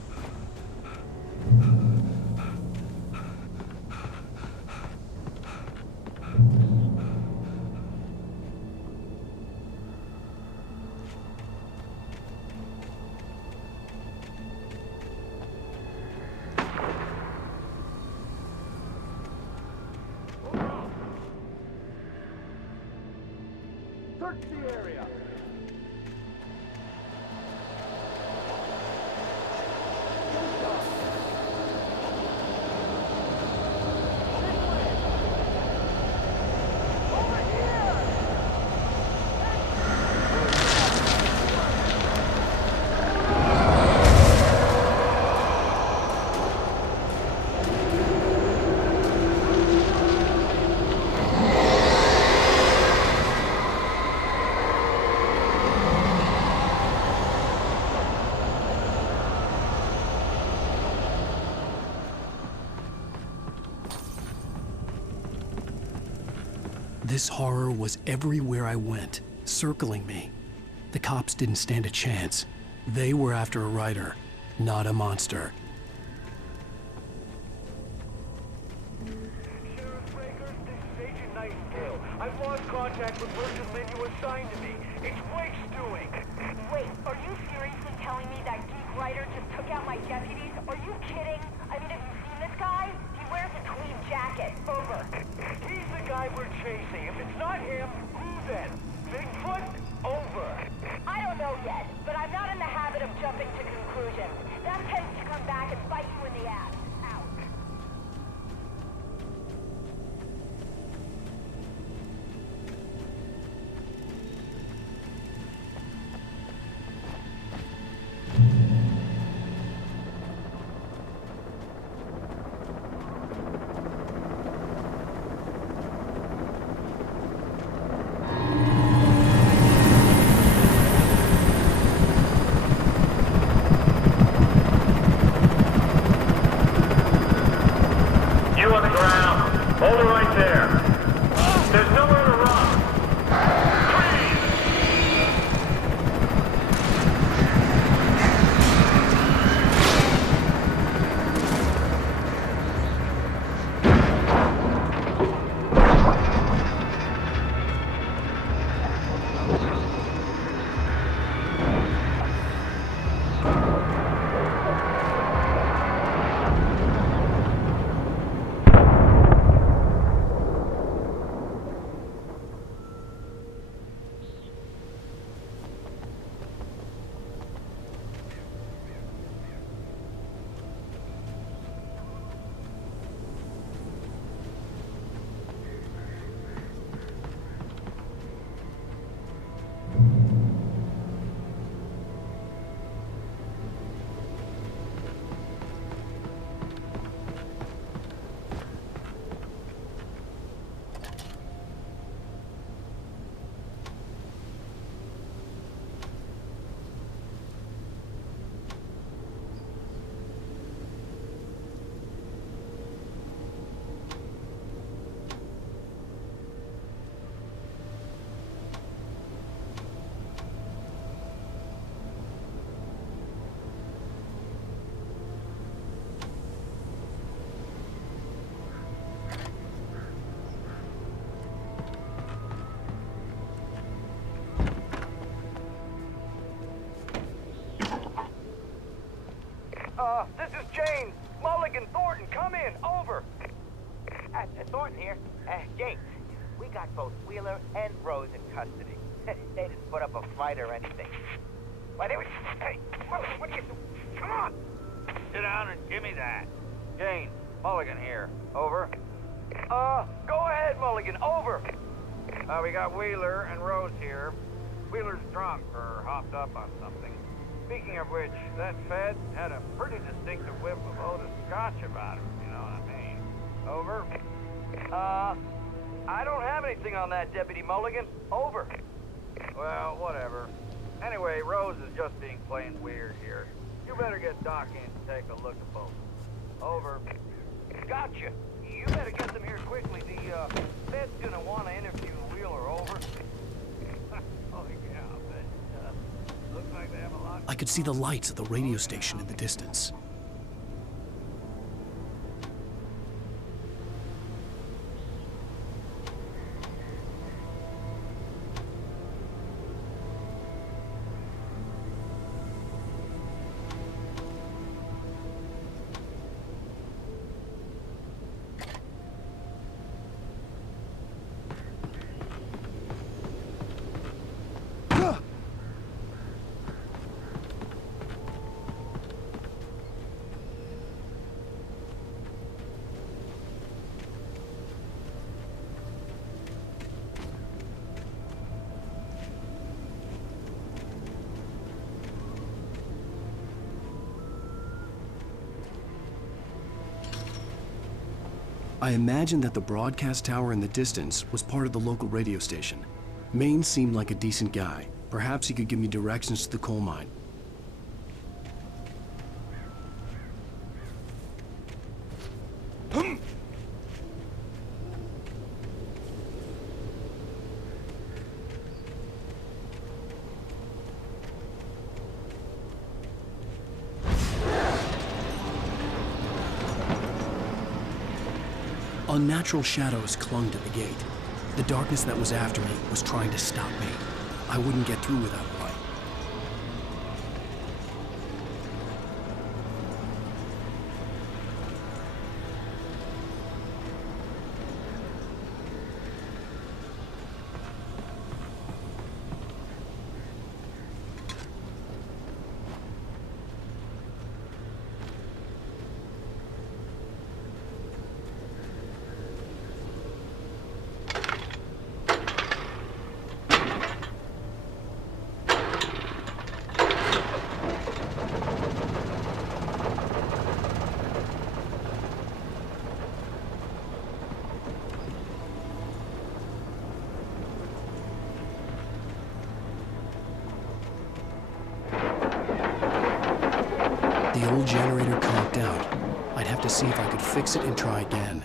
Search the area. This horror was everywhere I went, circling me. The cops didn't stand a chance. They were after a writer, not a monster. Sheriff Breaker, this is Agent Nightingale. I've lost contact with person men you assigned to me. It's Wake's doing. Wait, are you seriously telling me that geek writer just took out my deputies? Are you kidding? I mean, have you seen this guy? He wears a tweed jacket. Over. He's the guy we're chasing. If it's not him, who then? Bigfoot? Over. I don't know yet, but I'm not in the habit of jumping to conclusions. That tends to come back and bite you in the ass. Out. This is James. Mulligan, Thornton, come in. Over. Thornton here. James, We got both Wheeler and Rose in custody. They didn't put up a fight or anything. Why, they were... Hey, Mulligan, what are you doing? Come on! Sit down and give me that. Jane, Mulligan here. Over. Go ahead, Mulligan. Over. We got Wheeler and Rose here. Wheeler's drunk or hopped up on something. Speaking of which, that Fed had a pretty distinctive whiff of Otis Scotch about him, you know what I mean. Over. I don't have anything on that, Deputy Mulligan. Over. Well, whatever. Anyway, Rose is just being plain weird here. You better get Doc in to take a look at both. Over. Gotcha. You better get them here quickly. The Fed's gonna want to interview Wheeler. Over. Oh, yeah, but looks like they have a lot. I could see the lights of the radio station in the distance. I imagined that the broadcast tower in the distance was part of the local radio station. Maine seemed like a decent guy. Perhaps he could give me directions to the coal mine. Unnatural shadows clung to the gate. The darkness that was after me was trying to stop me. I wouldn't get through without a light. The old generator conked out. I'd have to see if I could fix it and try again.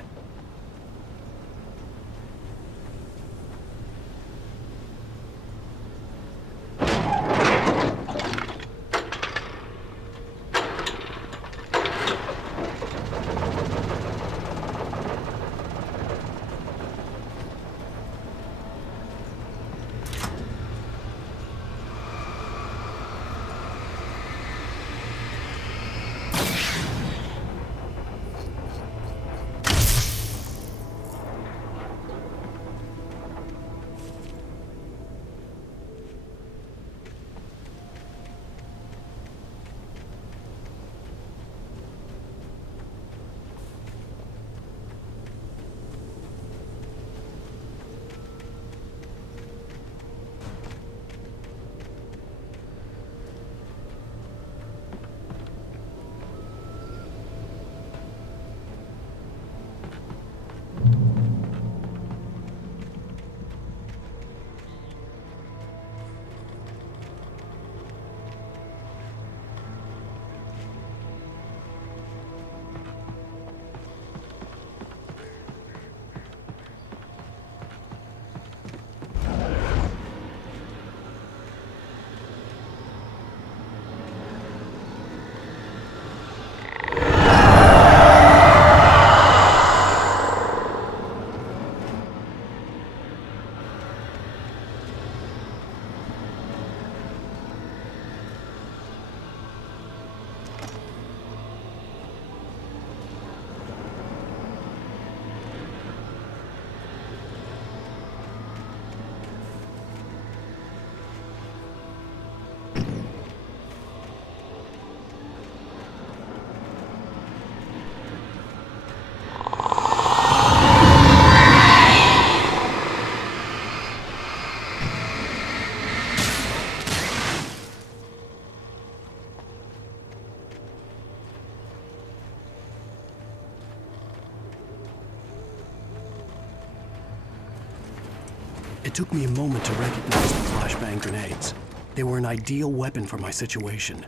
It took me a moment to recognize the flashbang grenades. They were an ideal weapon for my situation. Team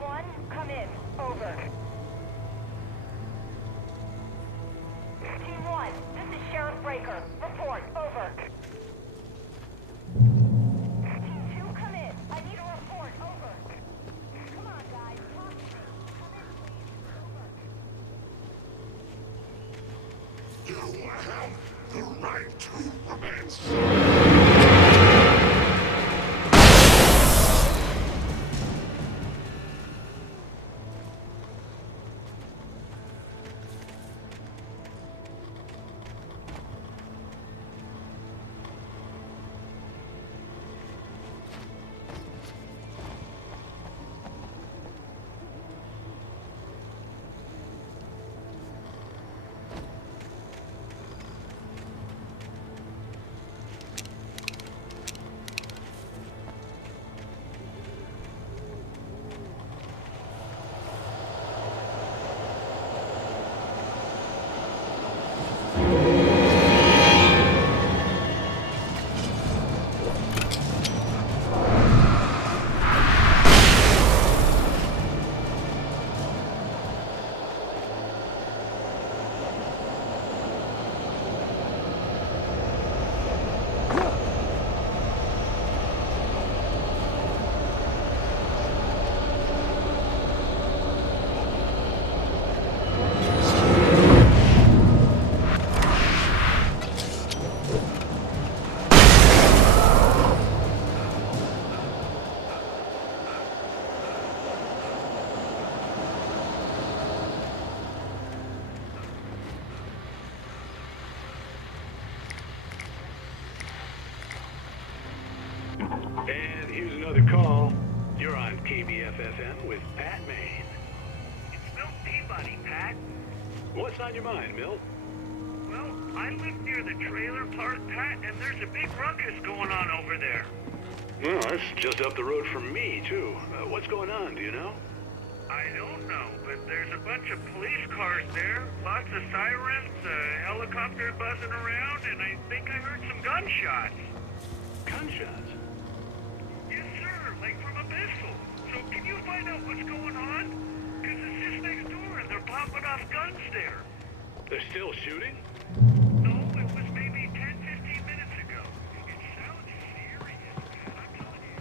1, come in. Over. Team 1, this is Sheriff Breaker. Report. Over. Team 2, come in. I need a report. Over. Come on, guys. Talk to me. Come in, please. Over. You have the right to romance. And here's another call. You're on KBFFM with Pat Maine. It's Milt Peabody, Pat. What's on your mind, Milt? Well, I live near the trailer park, Pat, and there's a big ruckus going on over there. Well, that's just up the road from me, too. What's going on, do you know? I don't know, but there's a bunch of police cars there, lots of sirens, a helicopter buzzing around, and I think I heard some gunshots. Gunshots? Yes, sir, like from a pistol. So can you find out what's going on? Because it's just next door and they're popping off guns there. They're still shooting? No, it was maybe 10, 15 minutes ago. It sounds serious, man, I'm telling you.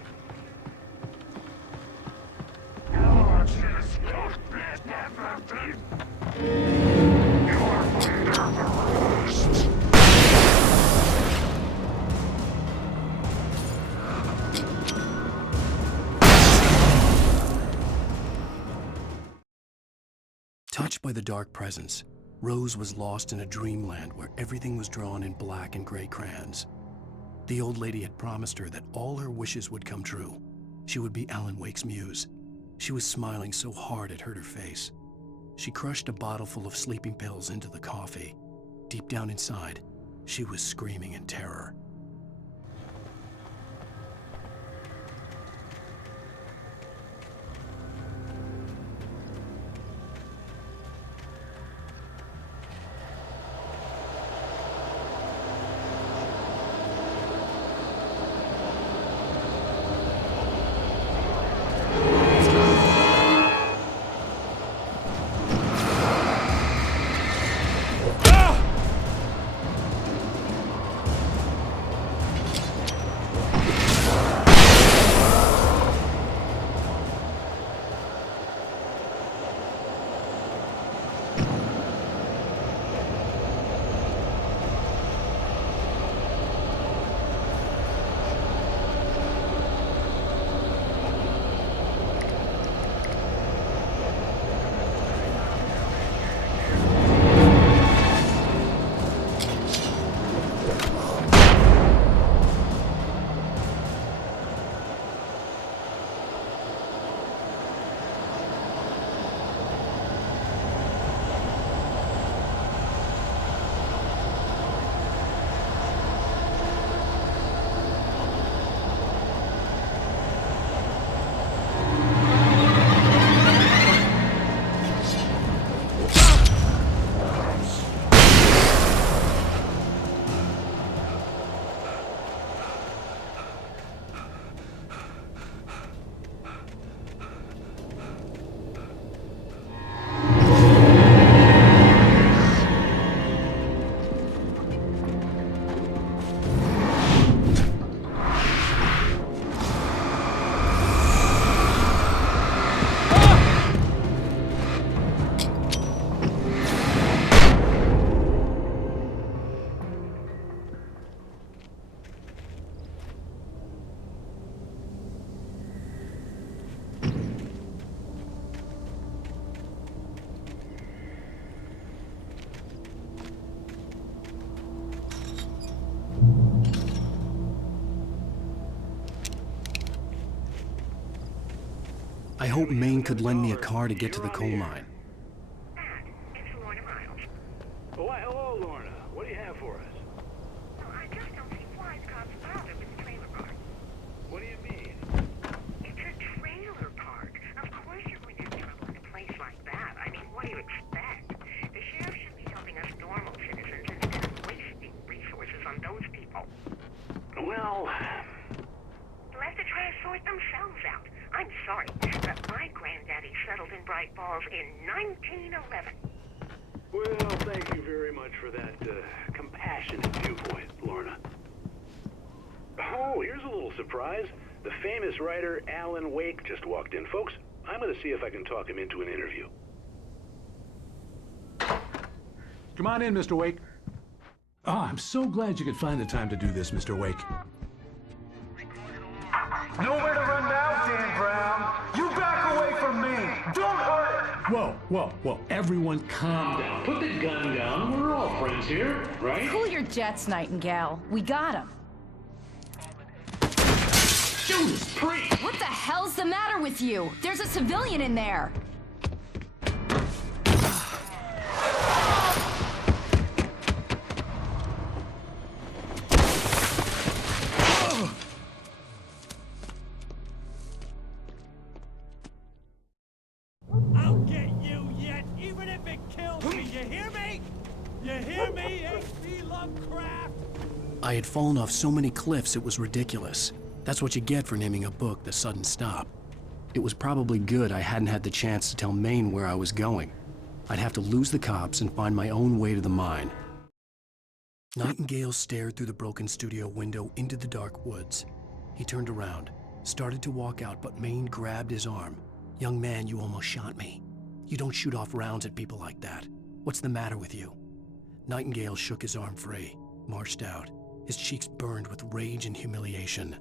You just don't get everything. You are under arrest. Touched by the dark presence, Rose was lost in a dreamland where everything was drawn in black and gray crayons. The old lady had promised her that all her wishes would come true. She would be Alan Wake's muse. She was smiling so hard it hurt her face. She crushed a bottle full of sleeping pills into the coffee. Deep down inside, she was screaming in terror. hope Maine could lend me a car to get to the coal mine. Oh, why, hello, Lorna. What do you have for us? Well, I just don't see why the cops bothered with the trailer park. What do you mean? It's a trailer park. Of course you're going to have trouble in a place like that. I mean, what do you expect? The sheriff should be helping us normal citizens instead of wasting resources on those people. Well... They'll have to try to sort themselves out. I'm sorry, but my granddaddy settled in Bright Falls in 1911. Well, thank you very much for that compassionate viewpoint, Lorna. Oh, here's a little surprise. The famous writer Alan Wake just walked in. Folks, I'm going to see if I can talk him into an interview. Come on in, Mr. Wake. Oh, I'm so glad you could find the time to do this, Mr. Wake. Nowhere to run now, Dan Brown. You back away from me. Don't hurt it. Whoa, whoa, whoa. Everyone calm down. Put the gun down. We're all friends here, right? Cool your jets, Nightingale. We got him. Judas Priest! What the hell's the matter with you? There's a civilian in there. I'll get you yet, even if it kills me. You hear me? You hear me, H.P. Lovecraft? I had fallen off so many cliffs it was ridiculous. That's what you get for naming a book The Sudden Stop. It was probably good I hadn't had the chance to tell Maine where I was going. I'd have to lose the cops and find my own way to the mine. Nightingale stared through the broken studio window into the dark woods. He turned around, started to walk out, but Maine grabbed his arm. "Young man, you almost shot me. You don't shoot off rounds at people like that. What's the matter with you?" Nightingale shook his arm free, marched out. His cheeks burned with rage and humiliation.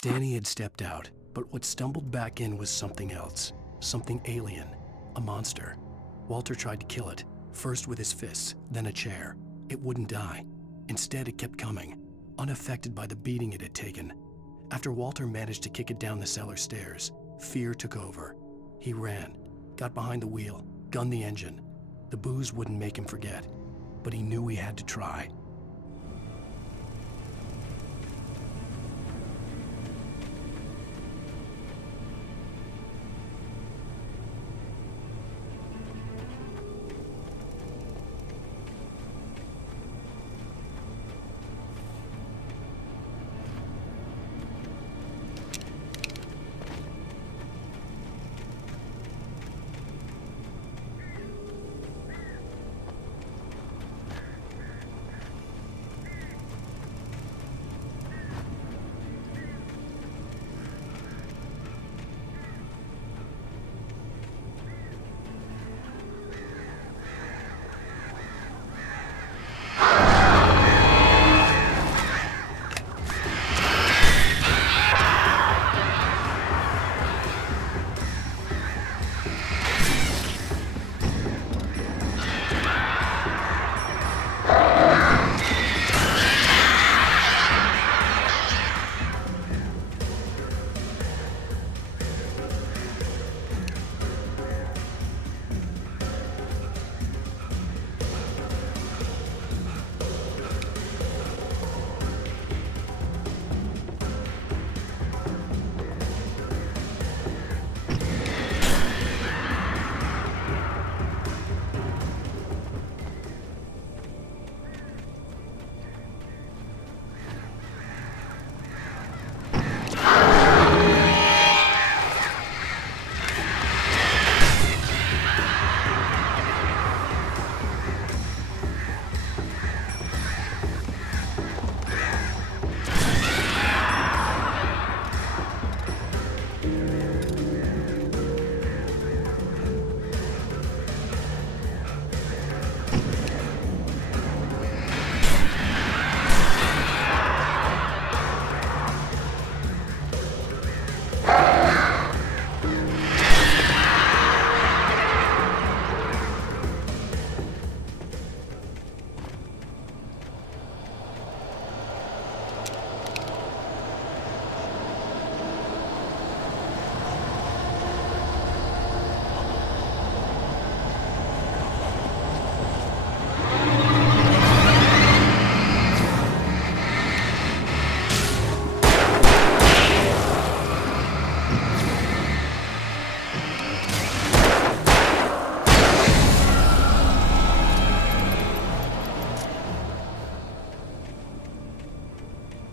Danny had stepped out, but what stumbled back in was something else. Something alien. A monster. Walter tried to kill it, first with his fists, then a chair. It wouldn't die. Instead, it kept coming, unaffected by the beating it had taken. After Walter managed to kick it down the cellar stairs, fear took over. He ran, got behind the wheel, gunned the engine. The booze wouldn't make him forget, but he knew he had to try.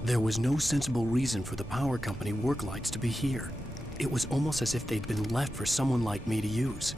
There was no sensible reason for the power company work lights to be here. It was almost as if they'd been left for someone like me to use.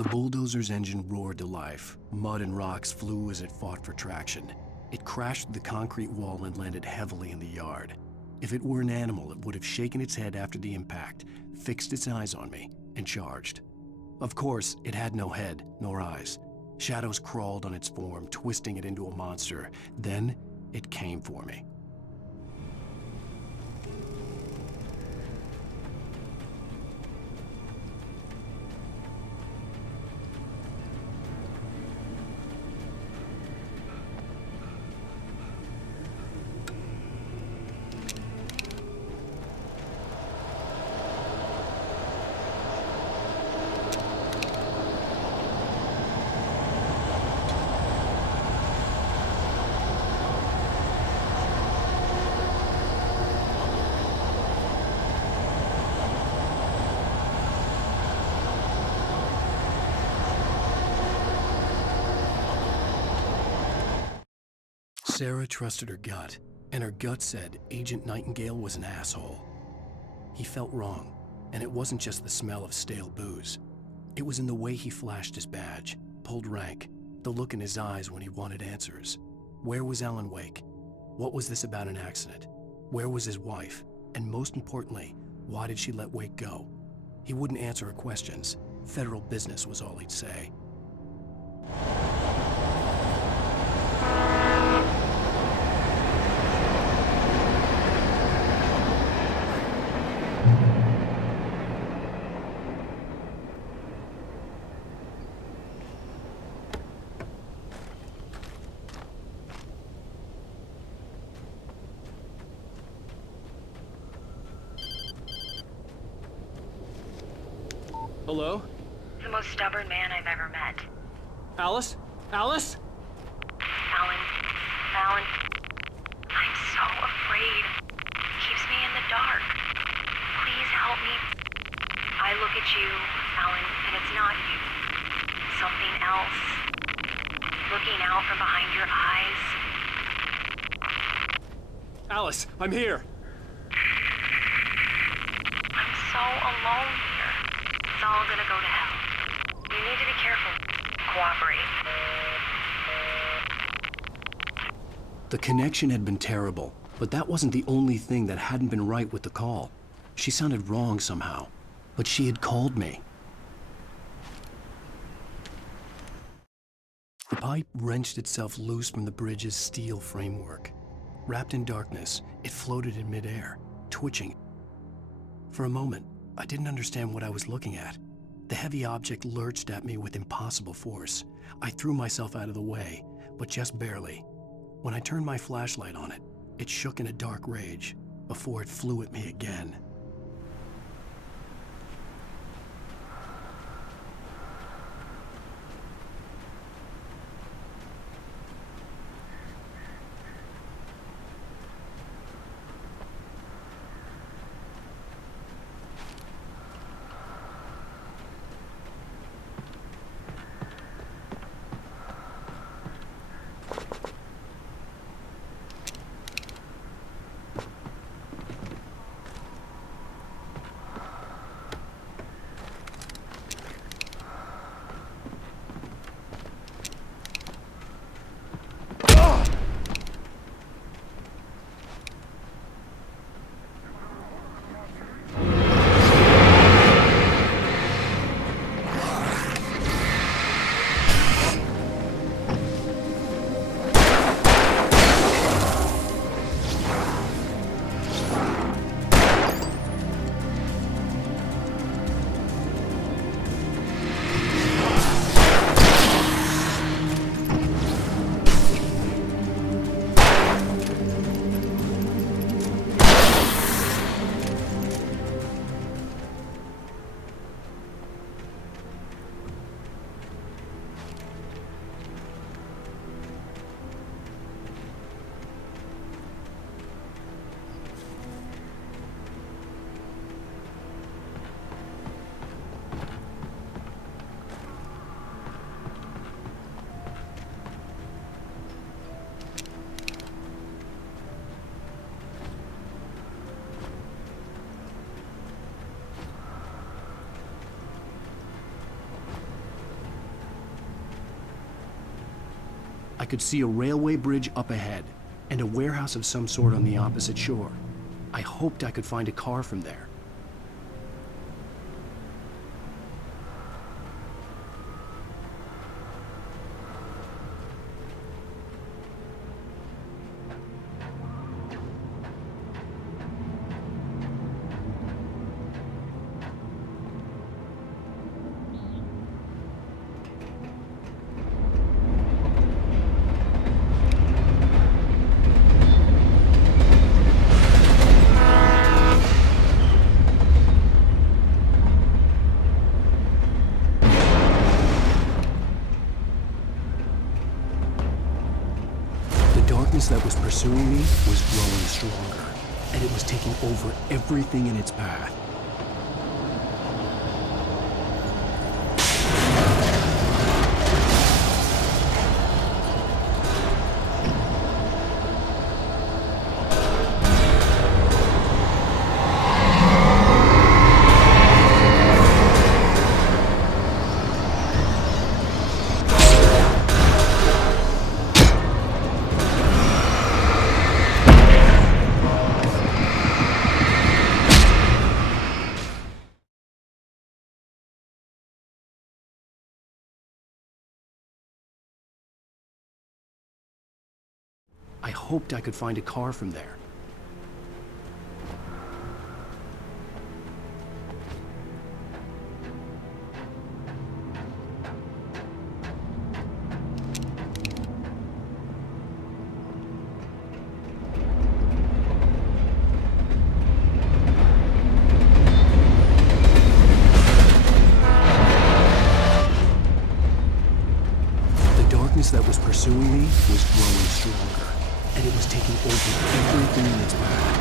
The bulldozer's engine roared to life. Mud and rocks flew as it fought for traction. It crashed through the concrete wall and landed heavily in the yard. If it were an animal, it would have shaken its head after the impact, fixed its eyes on me, and charged. Of course, it had no head, nor eyes. Shadows crawled on its form, twisting it into a monster. Then, it came for me. Sarah trusted her gut, and her gut said Agent Nightingale was an asshole. He felt wrong, and it wasn't just the smell of stale booze. It was in the way he flashed his badge, pulled rank, the look in his eyes when he wanted answers. Where was Alan Wake? What was this about an accident? Where was his wife? And most importantly, why did she let Wake go? He wouldn't answer her questions. Federal business was all he'd say. Hello? The most stubborn man I've ever met. Alice? Alice? Alan. I'm so afraid. It keeps me in the dark. Please help me. I look at you, Alan, and it's not you. Something else. Looking out from behind your eyes. Alice, I'm here. I'm so alone here. It's all gonna go to hell. You need to be careful. Cooperate. The connection had been terrible, but that wasn't the only thing that hadn't been right with the call. She sounded wrong somehow, but she had called me. The pipe wrenched itself loose from the bridge's steel framework. Wrapped in darkness, it floated in midair, twitching. For a moment, I didn't understand what I was looking at. The heavy object lurched at me with impossible force. I threw myself out of the way, but just barely. When I turned my flashlight on it, it shook in a dark rage before it flew at me again. I could see a railway bridge up ahead, and a warehouse of some sort on the opposite shore. I hoped I could find a car from there. That was pursuing me was growing stronger, and it was taking over everything in its path. I hoped I could find a car from there. The darkness that was pursuing me was growing stronger, and it was taking over everything in its path.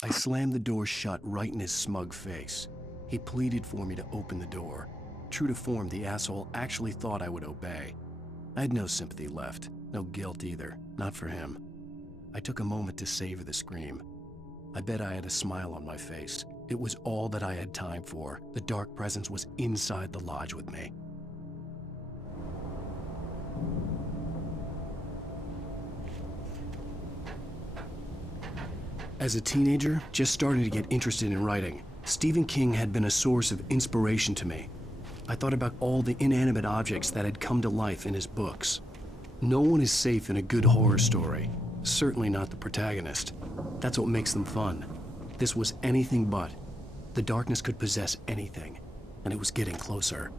I slammed the door shut right in his smug face. He pleaded for me to open the door. True to form, the asshole actually thought I would obey. I had no sympathy left, no guilt either, not for him. I took a moment to savor the scream. I bet I had a smile on my face. It was all that I had time for. The dark presence was inside the lodge with me. As a teenager, just starting to get interested in writing, Stephen King had been a source of inspiration to me. I thought about all the inanimate objects that had come to life in his books. No one is safe in a good horror story, certainly not the protagonist. That's what makes them fun. This was anything but. The darkness could possess anything, and it was getting closer.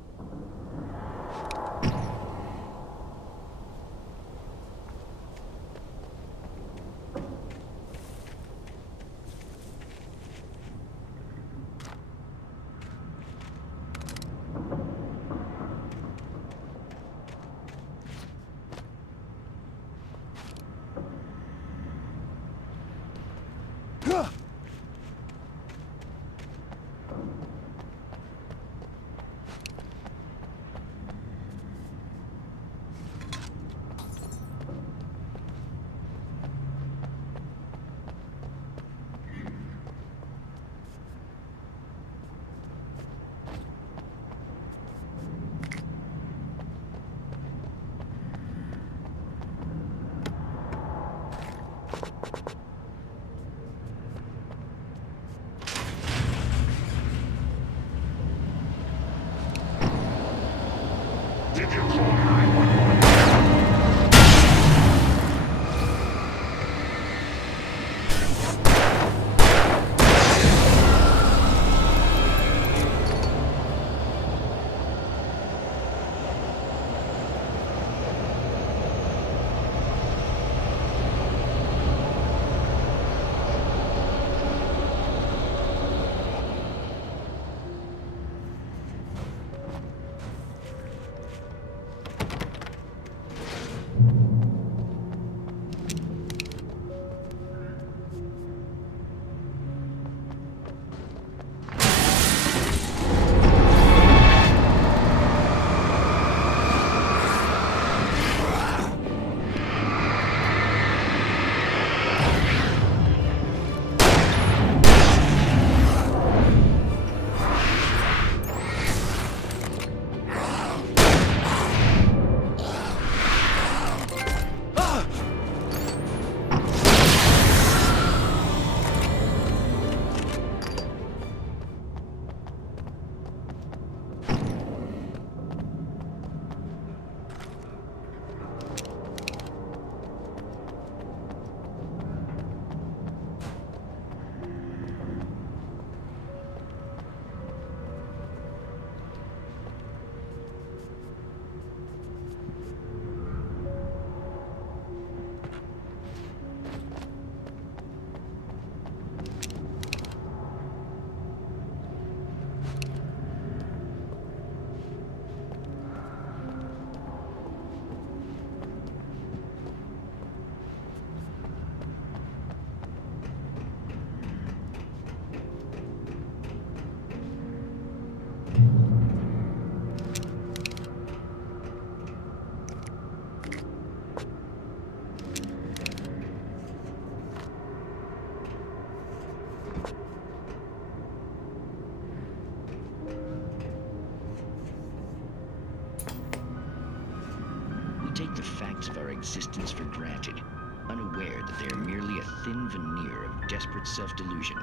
two-thirds of our existence for granted, unaware that they are merely a thin veneer of desperate self-delusion,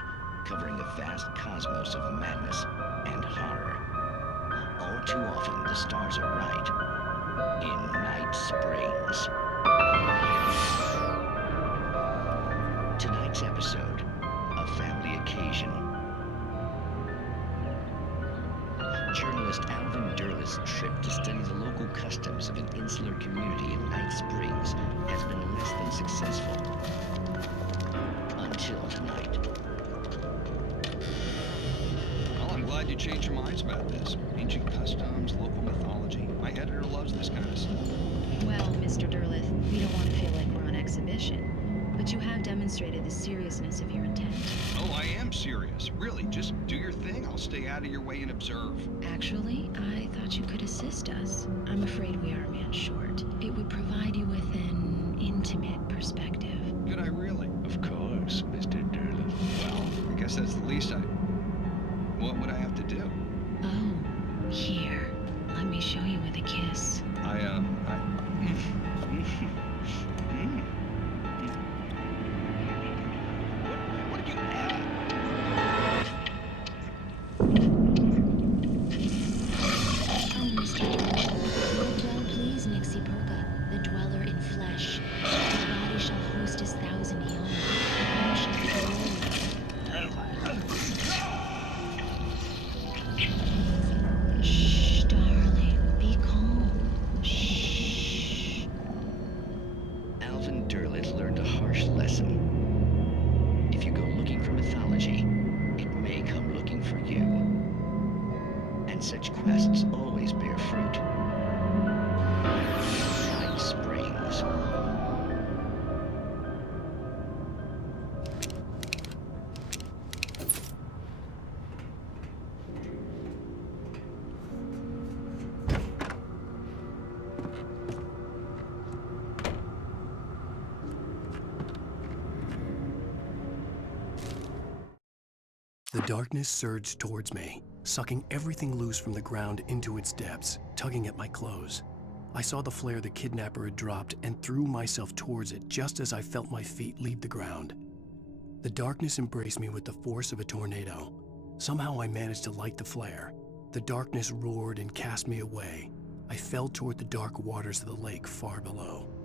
covering a vast cosmos of madness and horror. All too often, the stars are right. In Night Springs. Tonight's episode, a family occasion. Journalist Alvin Durleth's trip to study the local customs of an insular community in Night Springs has been less than successful. Until tonight. Well, I'm glad you changed your minds about this. Ancient customs, local mythology. My editor loves this kind of stuff. Well, Mr. Durleth, we don't want to feel like we're on exhibition. But you have demonstrated the seriousness of your intent. Oh, I am serious. Really, just do your thing. I'll stay out of your way and observe. Actually, I thought you could assist us. I'm afraid we are a man short. It would provide you with an intimate perspective. Could I really? Of course, Mr. Durleth. Well, I guess that's the least What would I have to do? Oh, here. Let me show you with a kiss. Such quests always bear fruit. Night Springs. The darkness surged towards me, sucking everything loose from the ground into its depths, tugging at my clothes. I saw the flare the kidnapper had dropped and threw myself towards it just as I felt my feet leave the ground. The darkness embraced me with the force of a tornado. Somehow I managed to light the flare. The darkness roared and cast me away. I fell toward the dark waters of the lake far below.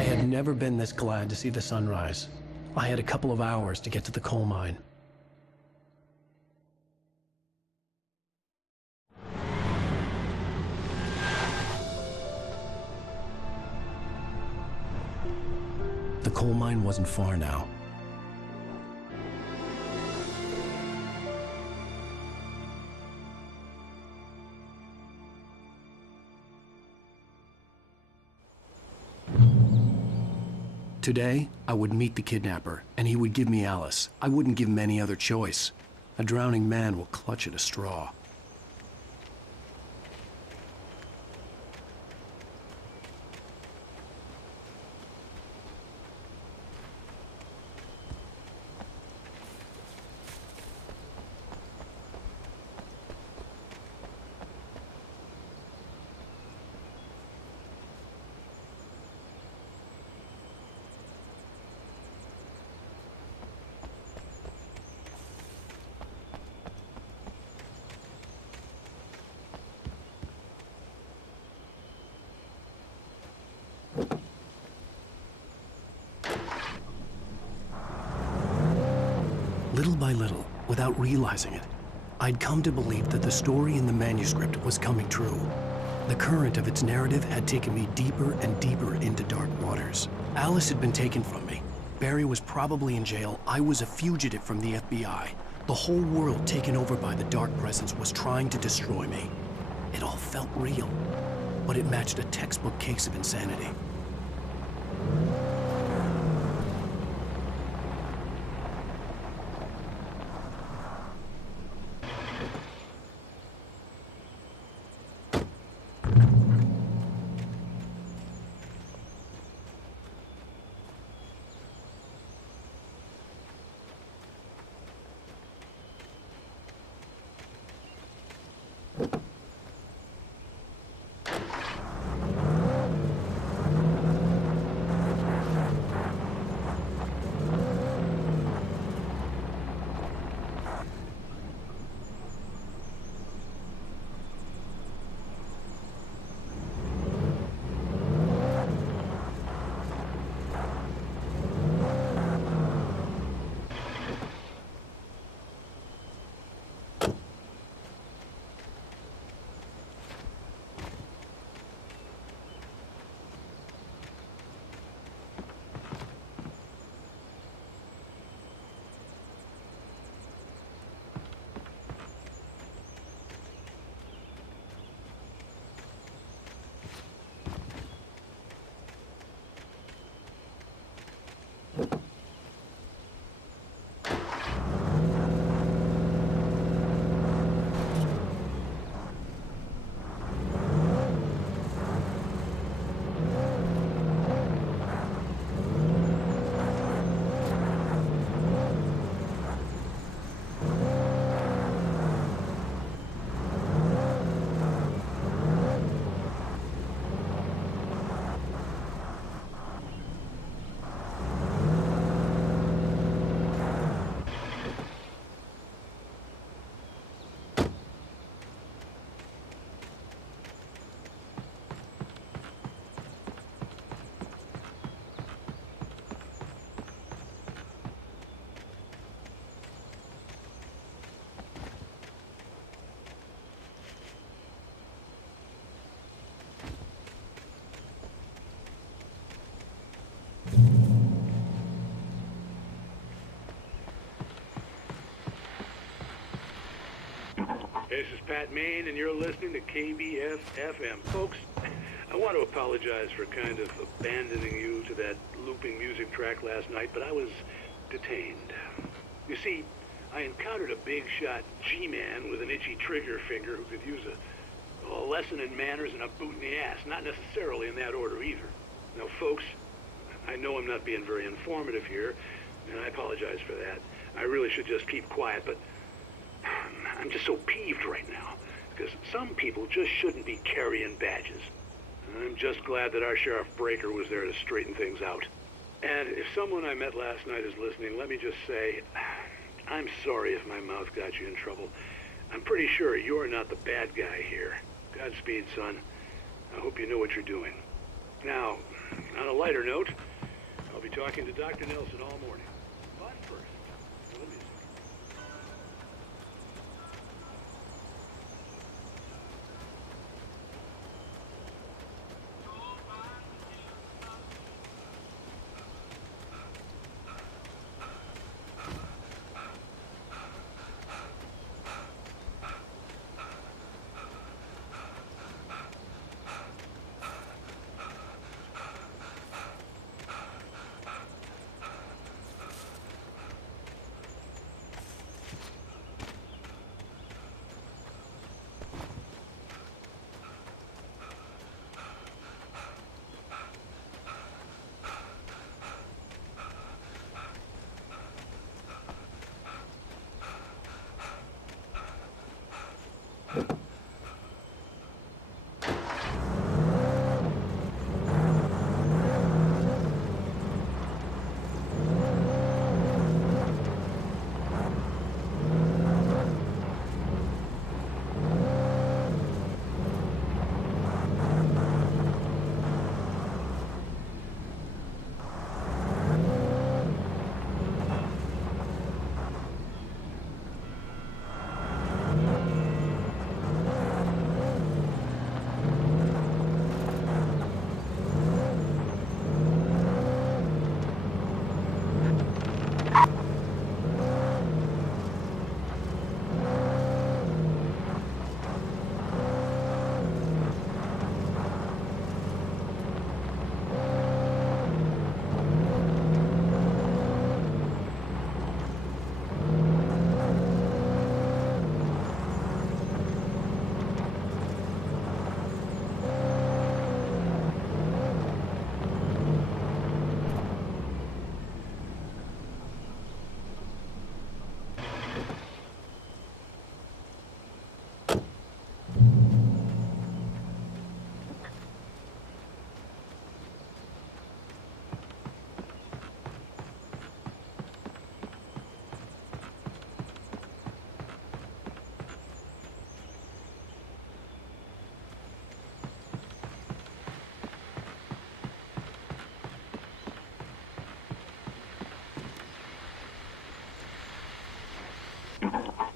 I had never been this glad to see the sunrise. I had a couple of hours to get to the coal mine. The coal mine wasn't far now. Today, I would meet the kidnapper, and he would give me Alice. I wouldn't give him any other choice. A drowning man will clutch at a straw. Little by little, without realizing it, I'd come to believe that the story in the manuscript was coming true. The current of its narrative had taken me deeper and deeper into dark waters. Alice had been taken from me. Barry was probably in jail. I was a fugitive from the FBI. The whole world taken over by the dark presence was trying to destroy me. It all felt real, but it matched a textbook case of insanity. This is Pat Main, and you're listening to KBF-FM. Folks, I want to apologize for kind of abandoning you to that looping music track last night, but I was detained. You see, I encountered a big-shot G-man with an itchy trigger finger who could use a lesson in manners and a boot in the ass, not necessarily in that order either. Now, folks, I know I'm not being very informative here, and I apologize for that. I really should just keep quiet, but I'm just so peeved right now, because some people just shouldn't be carrying badges. I'm just glad that our Sheriff Breaker was there to straighten things out. And if someone I met last night is listening, let me just say, I'm sorry if my mouth got you in trouble. I'm pretty sure you're not the bad guy here. Godspeed, son. I hope you know what you're doing. Now, on a lighter note, I'll be talking to Dr. Nelson all morning. But first, a little music.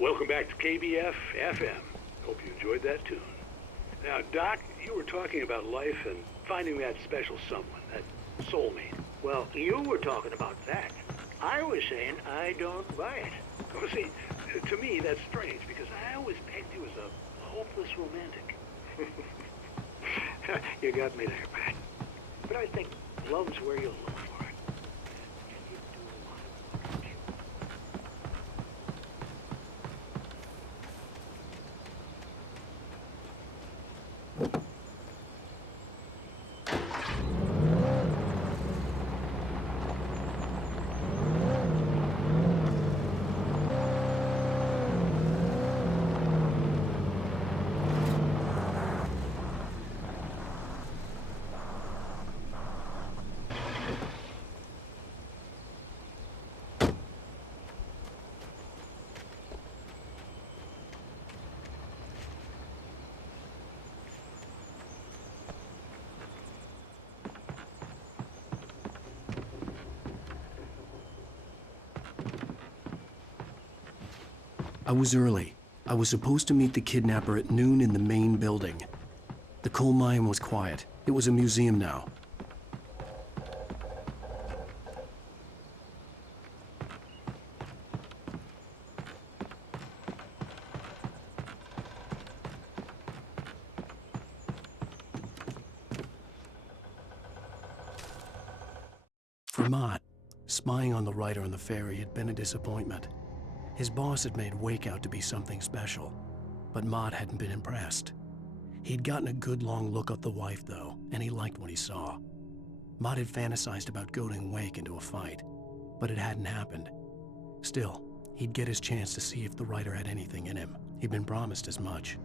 Welcome back to KBF FM. Hope you enjoyed that tune. Now, Doc, you were talking about life and finding that special someone, that soulmate. Well, you were talking about that. I was saying I don't buy it. Well, see, to me, that's strange, because I always pegged you as a hopeless romantic. You got me there, Pat. But I think love's where you'll look for it. And you do a lot of work. I was early. I was supposed to meet the kidnapper at noon in the main building. The coal mine was quiet. It was a museum now. For Mott, spying on the writer on the ferry had been a disappointment. His boss had made Wake out to be something special, but Mott hadn't been impressed. He'd gotten a good long look at the wife, though, and he liked what he saw. Mott had fantasized about goading Wake into a fight, but it hadn't happened. Still, he'd get his chance to see if the writer had anything in him. He'd been promised as much.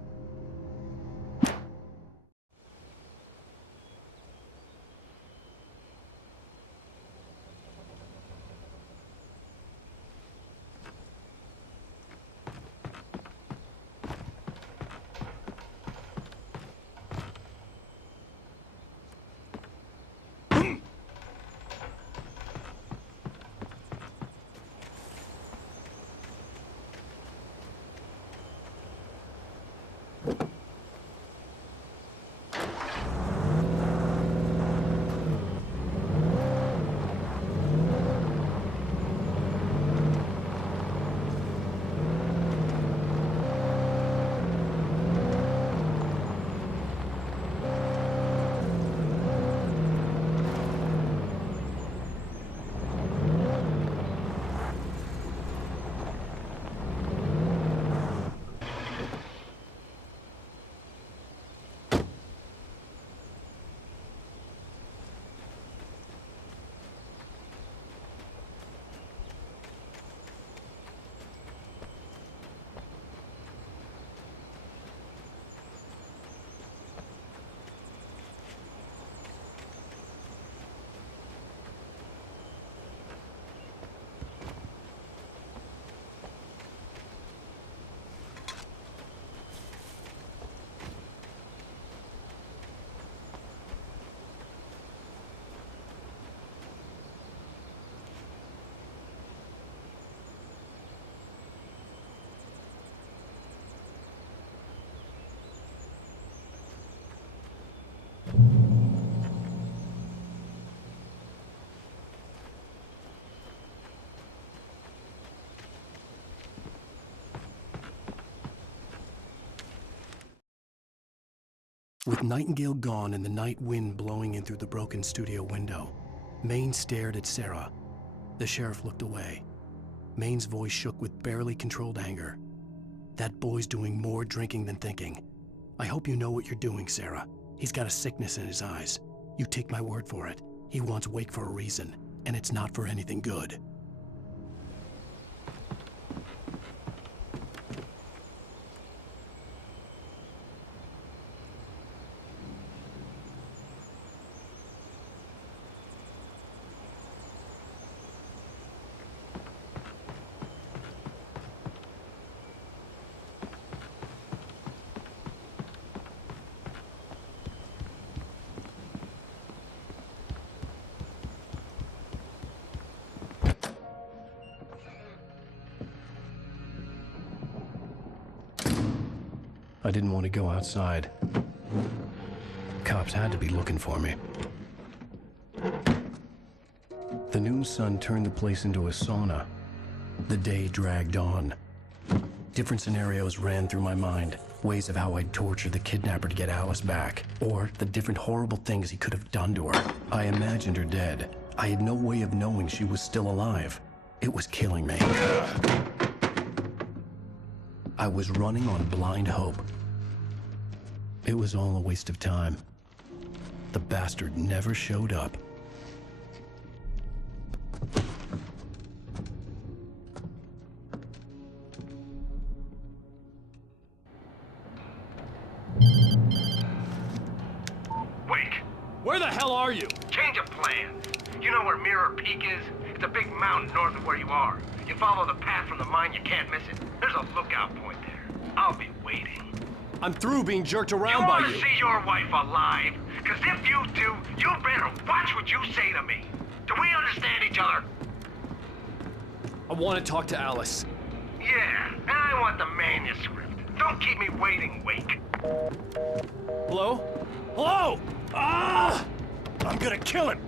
With Nightingale gone and the night wind blowing in through the broken studio window, Maine stared at Sarah. The sheriff looked away. Maine's voice shook with barely controlled anger. That boy's doing more drinking than thinking. I hope you know what you're doing, Sarah. He's got a sickness in his eyes. You take my word for it. He wants Wake for a reason, and it's not for anything good. I didn't want to go outside. Cops had to be looking for me. The noon sun turned the place into a sauna. The day dragged on. Different scenarios ran through my mind. Ways of how I'd torture the kidnapper to get Alice back. Or the different horrible things he could have done to her. I imagined her dead. I had no way of knowing she was still alive. It was killing me. I was running on blind hope. It was all a waste of time. The bastard never showed up. Wake! Where the hell are you? Change of plans. You know where Mirror Peak is? It's a big mountain north of where you are. You follow the path from the mine, you can't miss it. There's a lookout point there. I'll be waiting. I'm through being jerked around by you. You want to see your wife alive? Because if you do, you better watch what you say to me. Do we understand each other? I want to talk to Alice. Yeah, and I want the manuscript. Don't keep me waiting, Wake. Hello? Hello? Ah! I'm gonna kill him.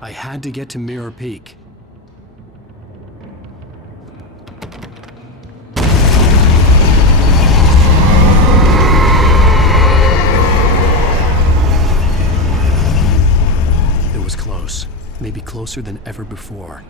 I had to get to Mirror Peak. It was close. Maybe closer than ever before.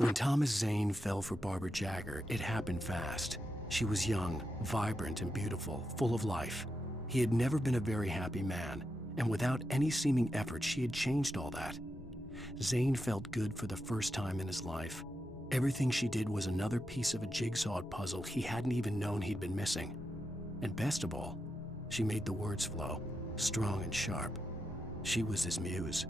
When Thomas Zane fell for Barbara Jagger, it happened fast. She was young, vibrant, and beautiful, full of life. He had never been a very happy man, and without any seeming effort, she had changed all that. Zane felt good for the first time in his life. Everything she did was another piece of a jigsaw puzzle he hadn't even known he'd been missing. And best of all, she made the words flow, strong and sharp. She was his muse.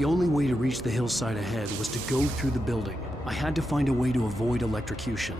The only way to reach the hillside ahead was to go through the building. I had to find a way to avoid electrocution.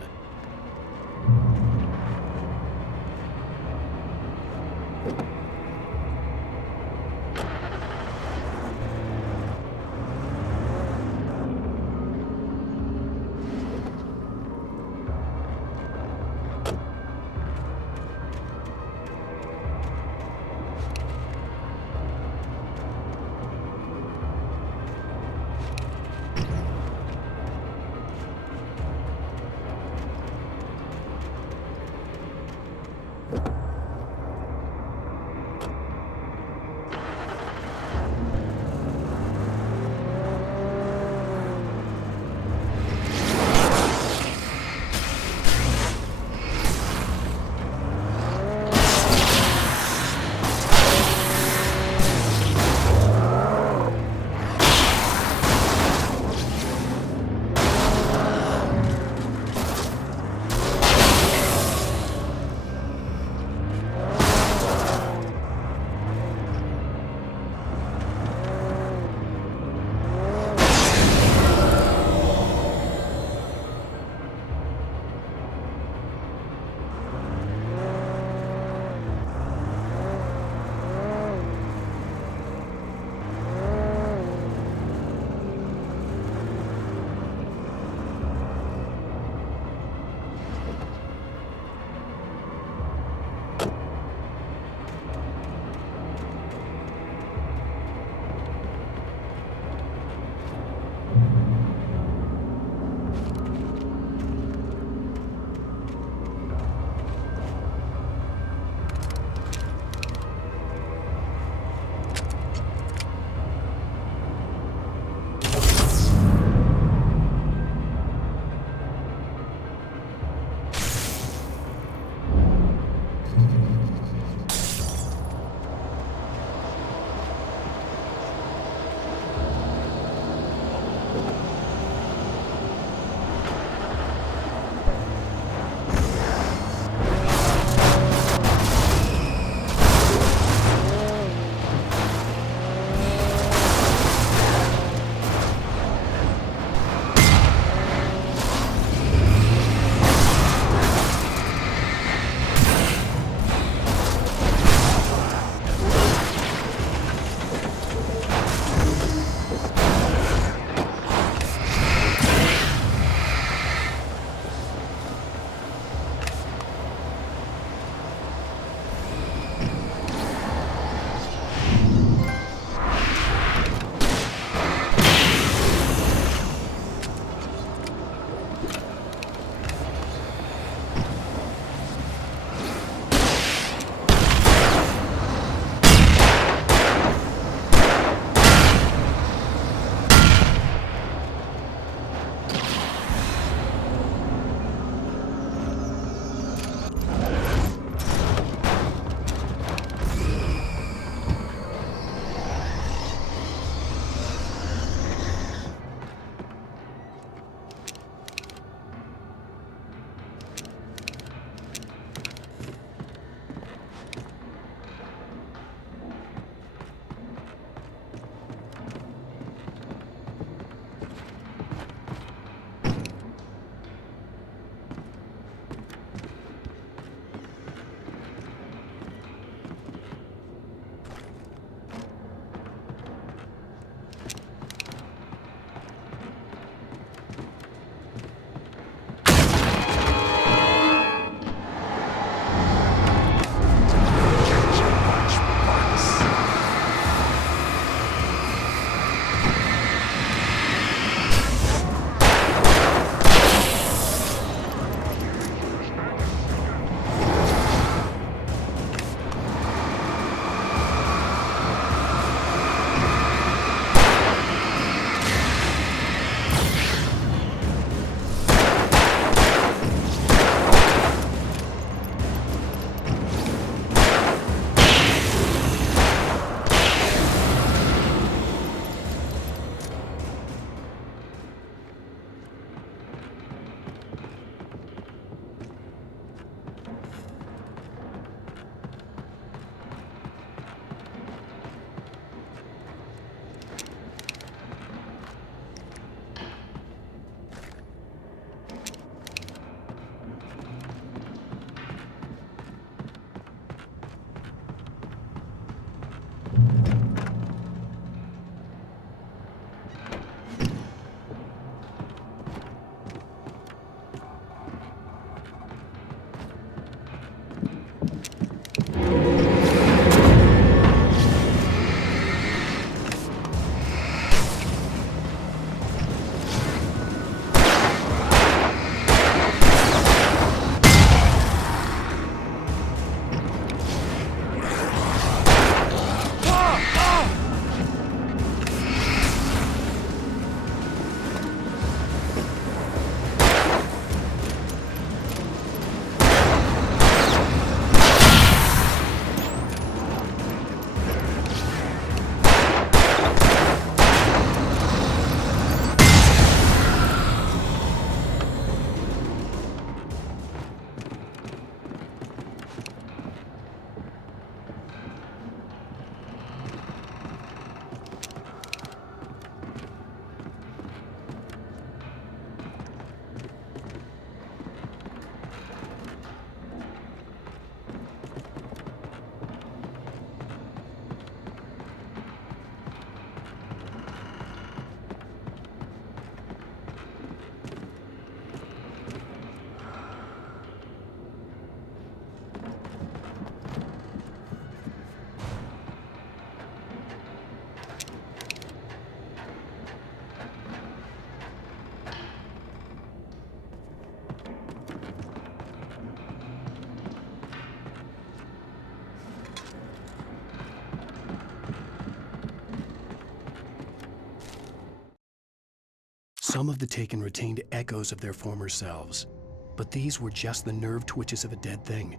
Some of the Taken retained echoes of their former selves, but these were just the nerve twitches of a dead thing.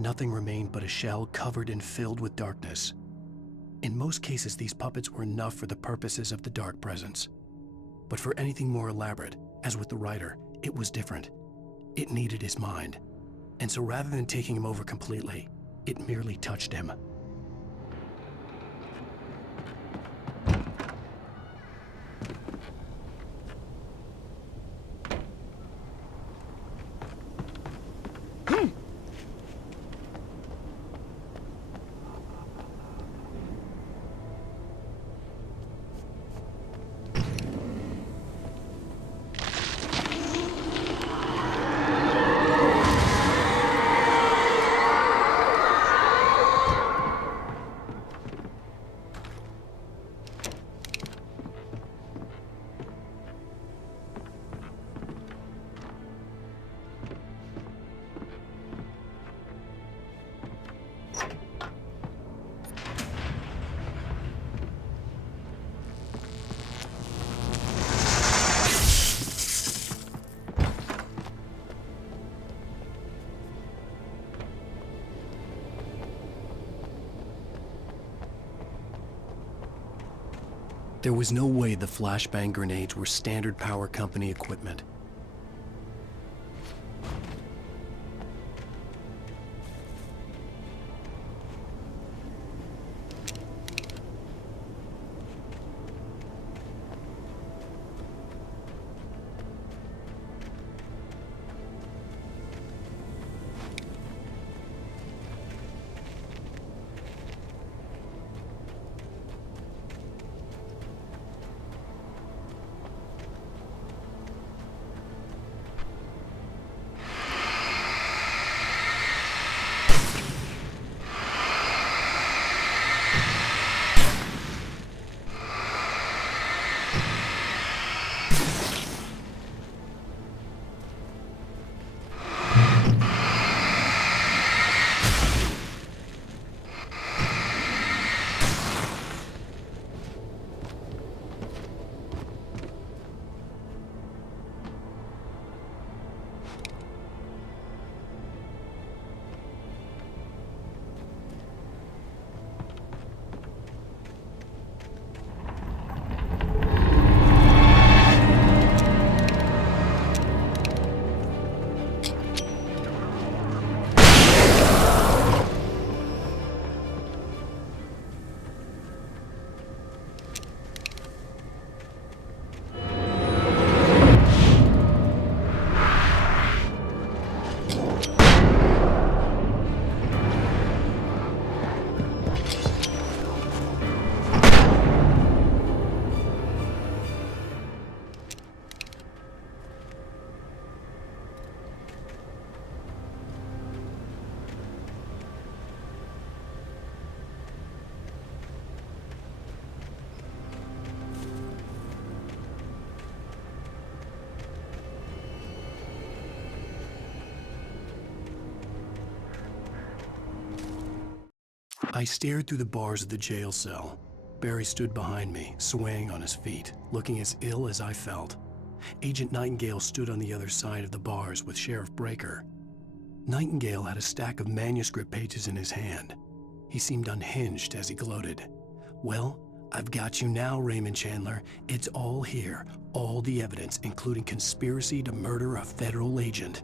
Nothing remained but a shell covered and filled with darkness. In most cases, these puppets were enough for the purposes of the dark presence. But for anything more elaborate, as with the writer, it was different. It needed his mind. And so rather than taking him over completely, it merely touched him. There was no way the flashbang grenades were standard power company equipment. I stared through the bars of the jail cell. Barry stood behind me, swaying on his feet, looking as ill as I felt. Agent Nightingale stood on the other side of the bars with Sheriff Breaker. Nightingale had a stack of manuscript pages in his hand. He seemed unhinged as he gloated. "Well, I've got you now, Raymond Chandler. It's all here. All the evidence, including conspiracy to murder a federal agent."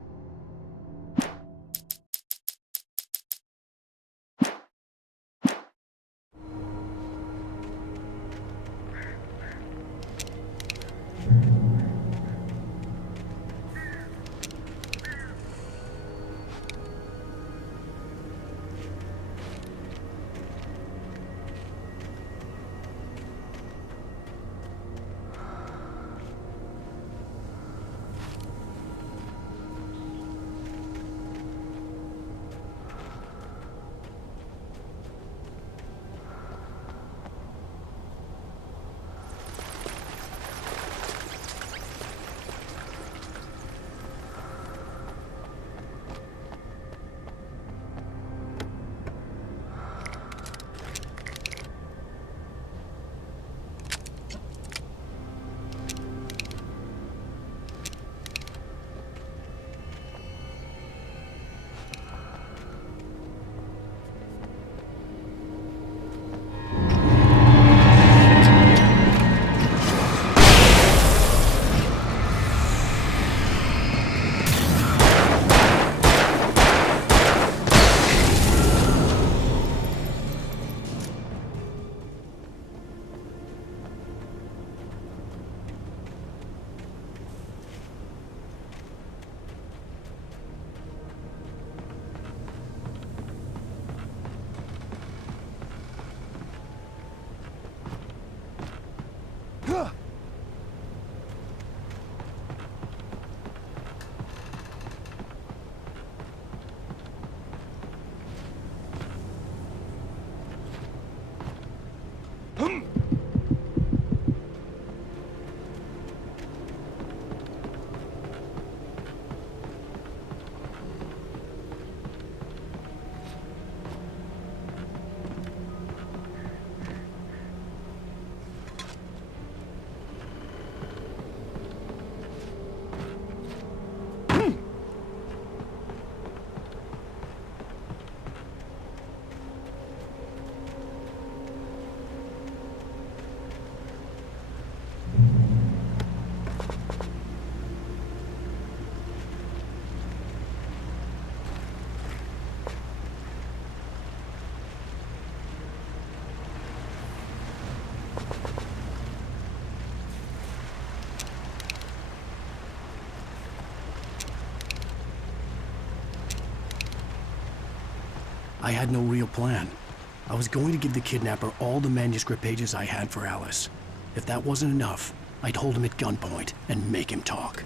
I had no real plan. I was going to give the kidnapper all the manuscript pages I had for Alice. If that wasn't enough, I'd hold him at gunpoint and make him talk.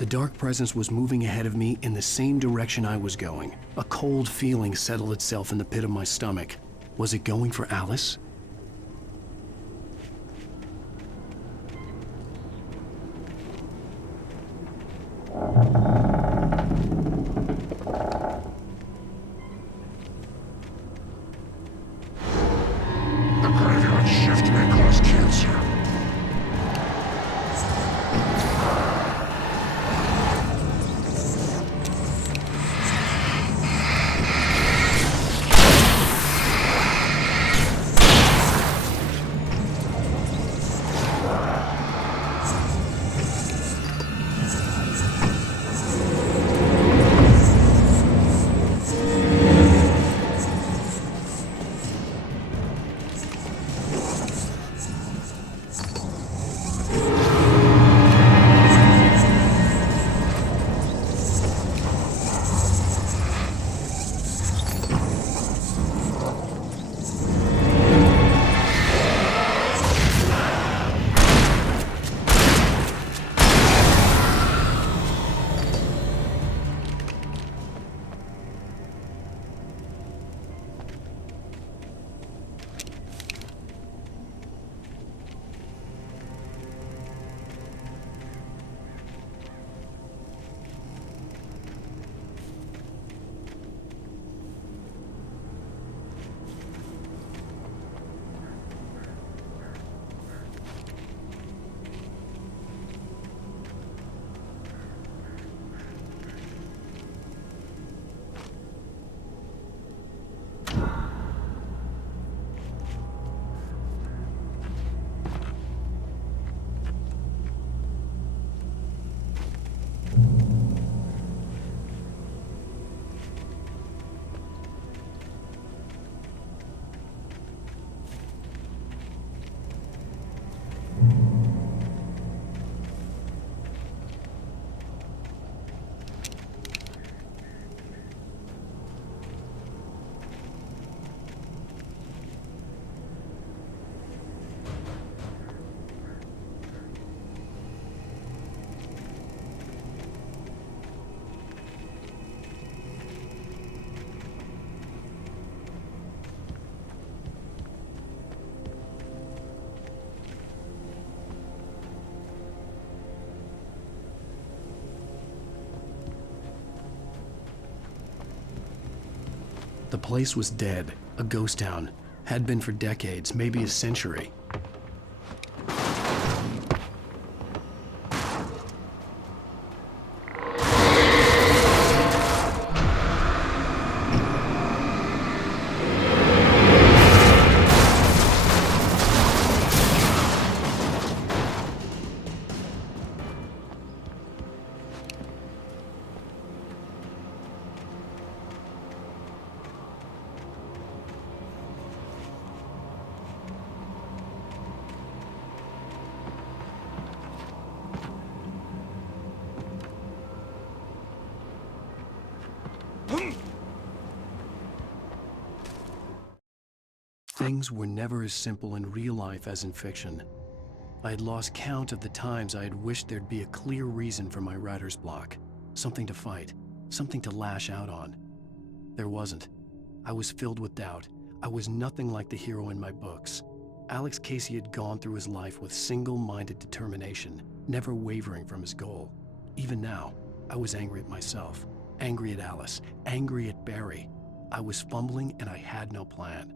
The dark presence was moving ahead of me in the same direction I was going. A cold feeling settled itself in the pit of my stomach. Was it going for Alice? The graveyard shift may cause cancer. The place was dead, a ghost town. Had been for decades, maybe a century. Things were never as simple in real life as in fiction. I had lost count of the times I had wished there'd be a clear reason for my writer's block. Something to fight, something to lash out on. There wasn't. I was filled with doubt. I was nothing like the hero in my books. Alex Casey had gone through his life with single-minded determination, never wavering from his goal. Even now, I was angry at myself, angry at Alice, angry at Barry. I was fumbling and I had no plan.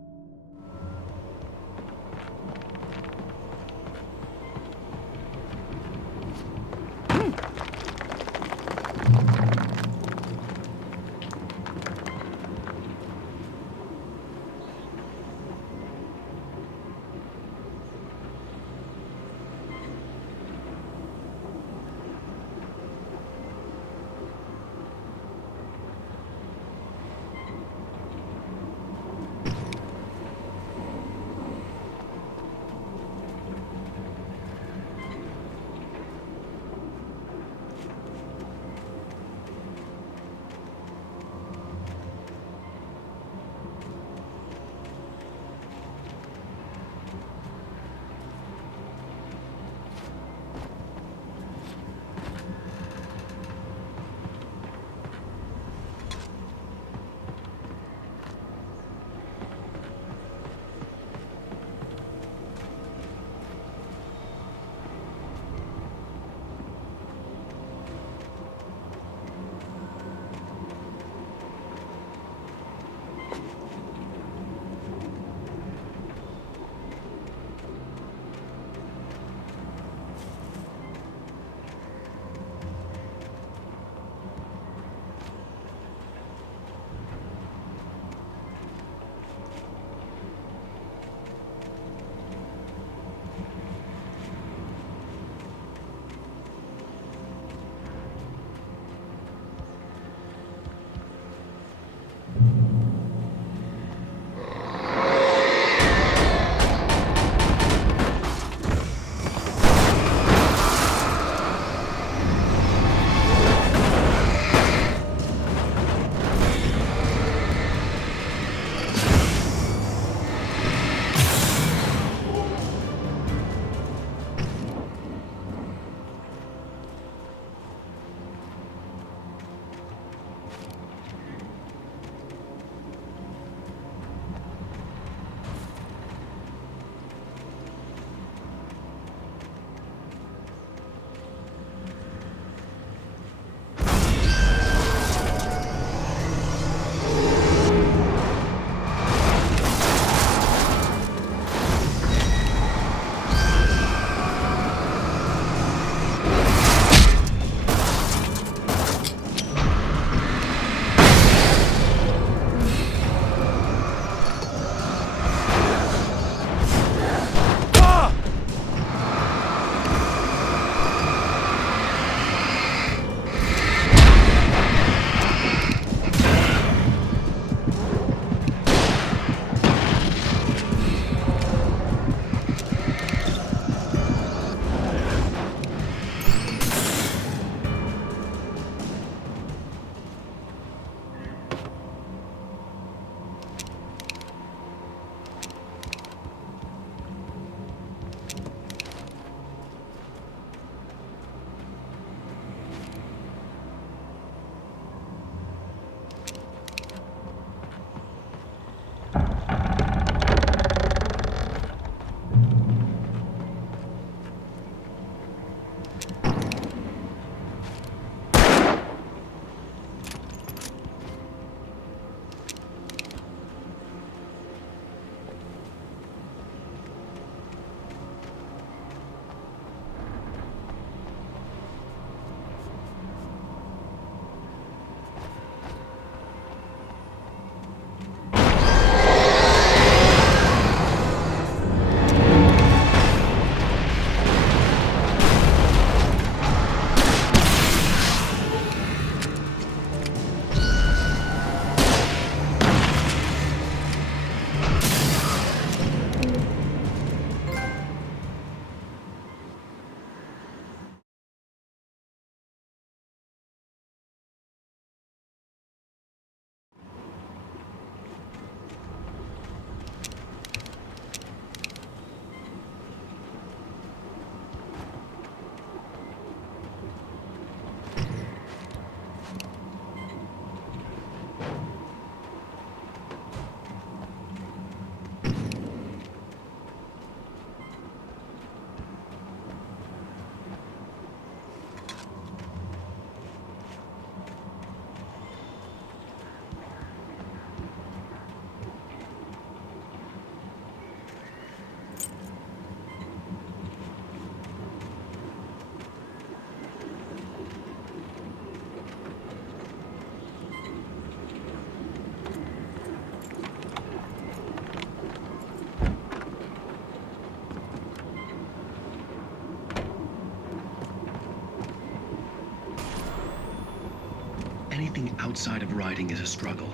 Anything outside of writing is a struggle.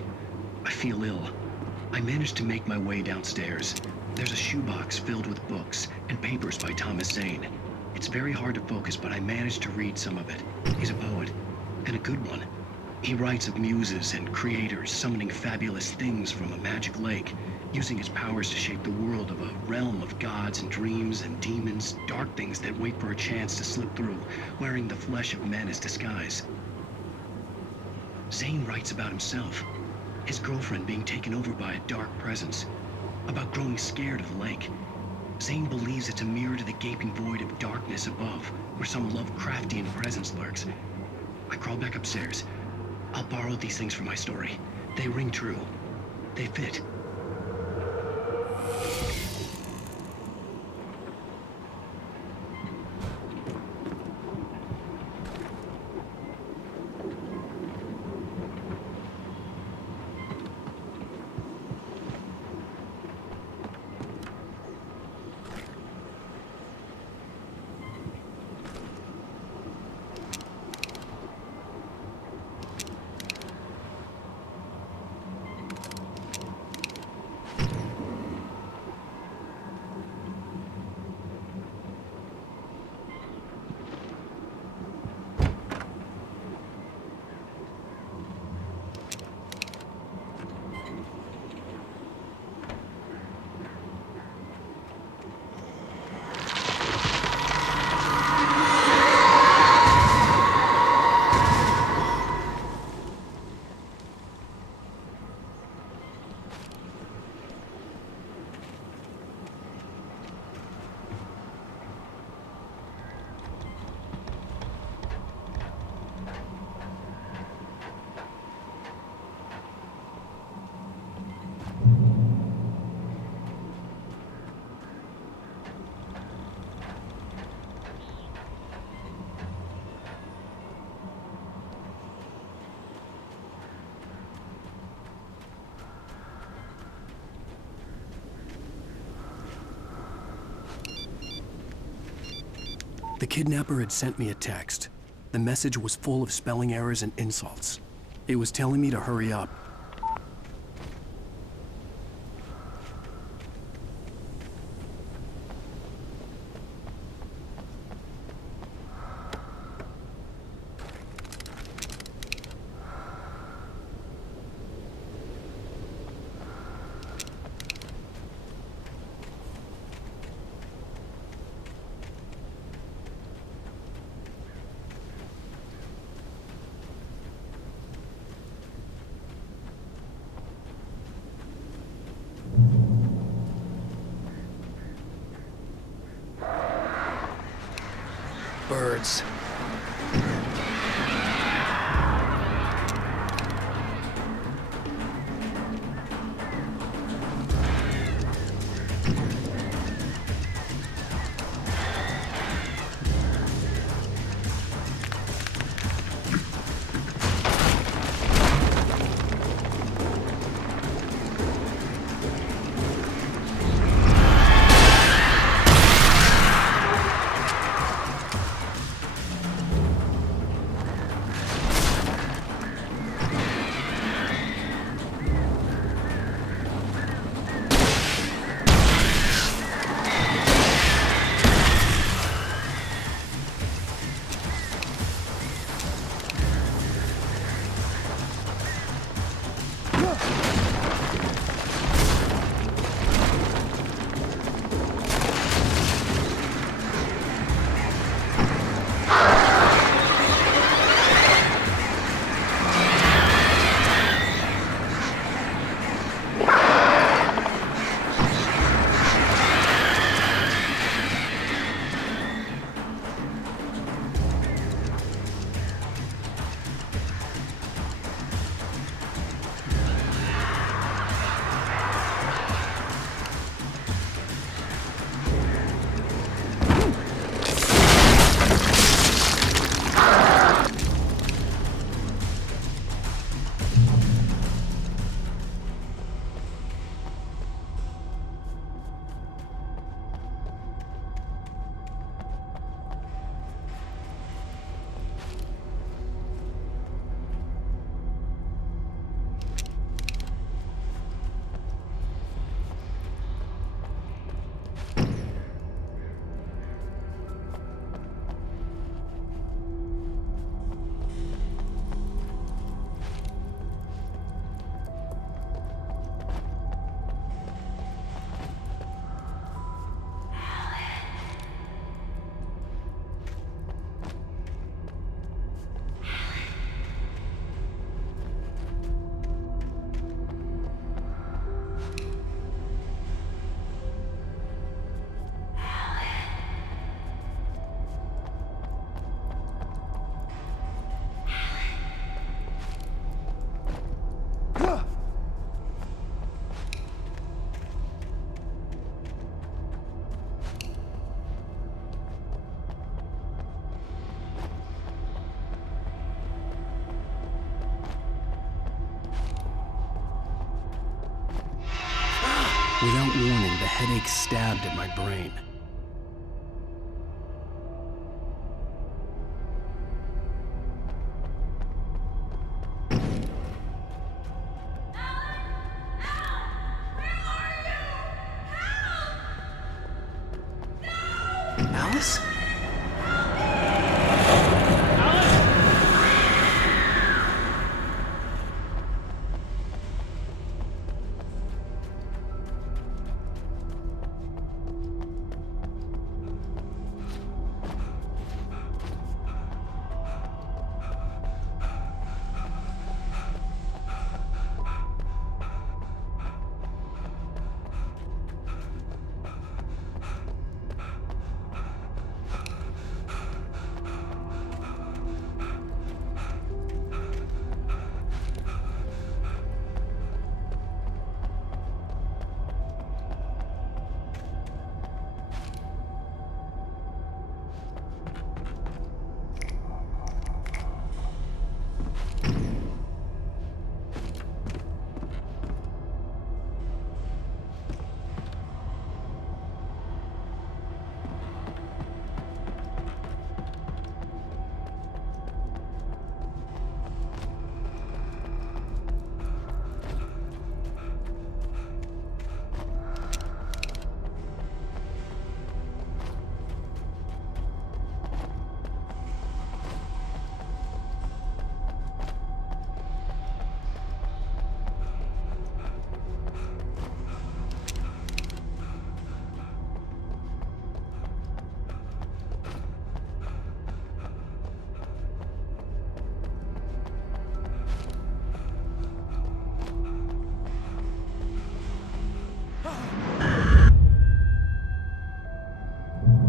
I feel ill. I managed to make my way downstairs. There's a shoebox filled with books and papers by Thomas Zane. It's very hard to focus, but I managed to read some of it. He's a poet, and a good one. He writes of muses and creators summoning fabulous things from a magic lake, using his powers to shape the world of a realm of gods and dreams and demons, dark things that wait for a chance to slip through, wearing the flesh of men as disguise. Zane writes about himself, his girlfriend being taken over by a dark presence, about growing scared of the lake. Zane believes it's a mirror to the gaping void of darkness above, where some Lovecraftian presence lurks. I crawl back upstairs. I'll borrow these things for my story. They ring true. They fit. The kidnapper had sent me a text. The message was full of spelling errors and insults. It was telling me to hurry up. Birds. Without warning, the headache stabbed at my brain. Alice?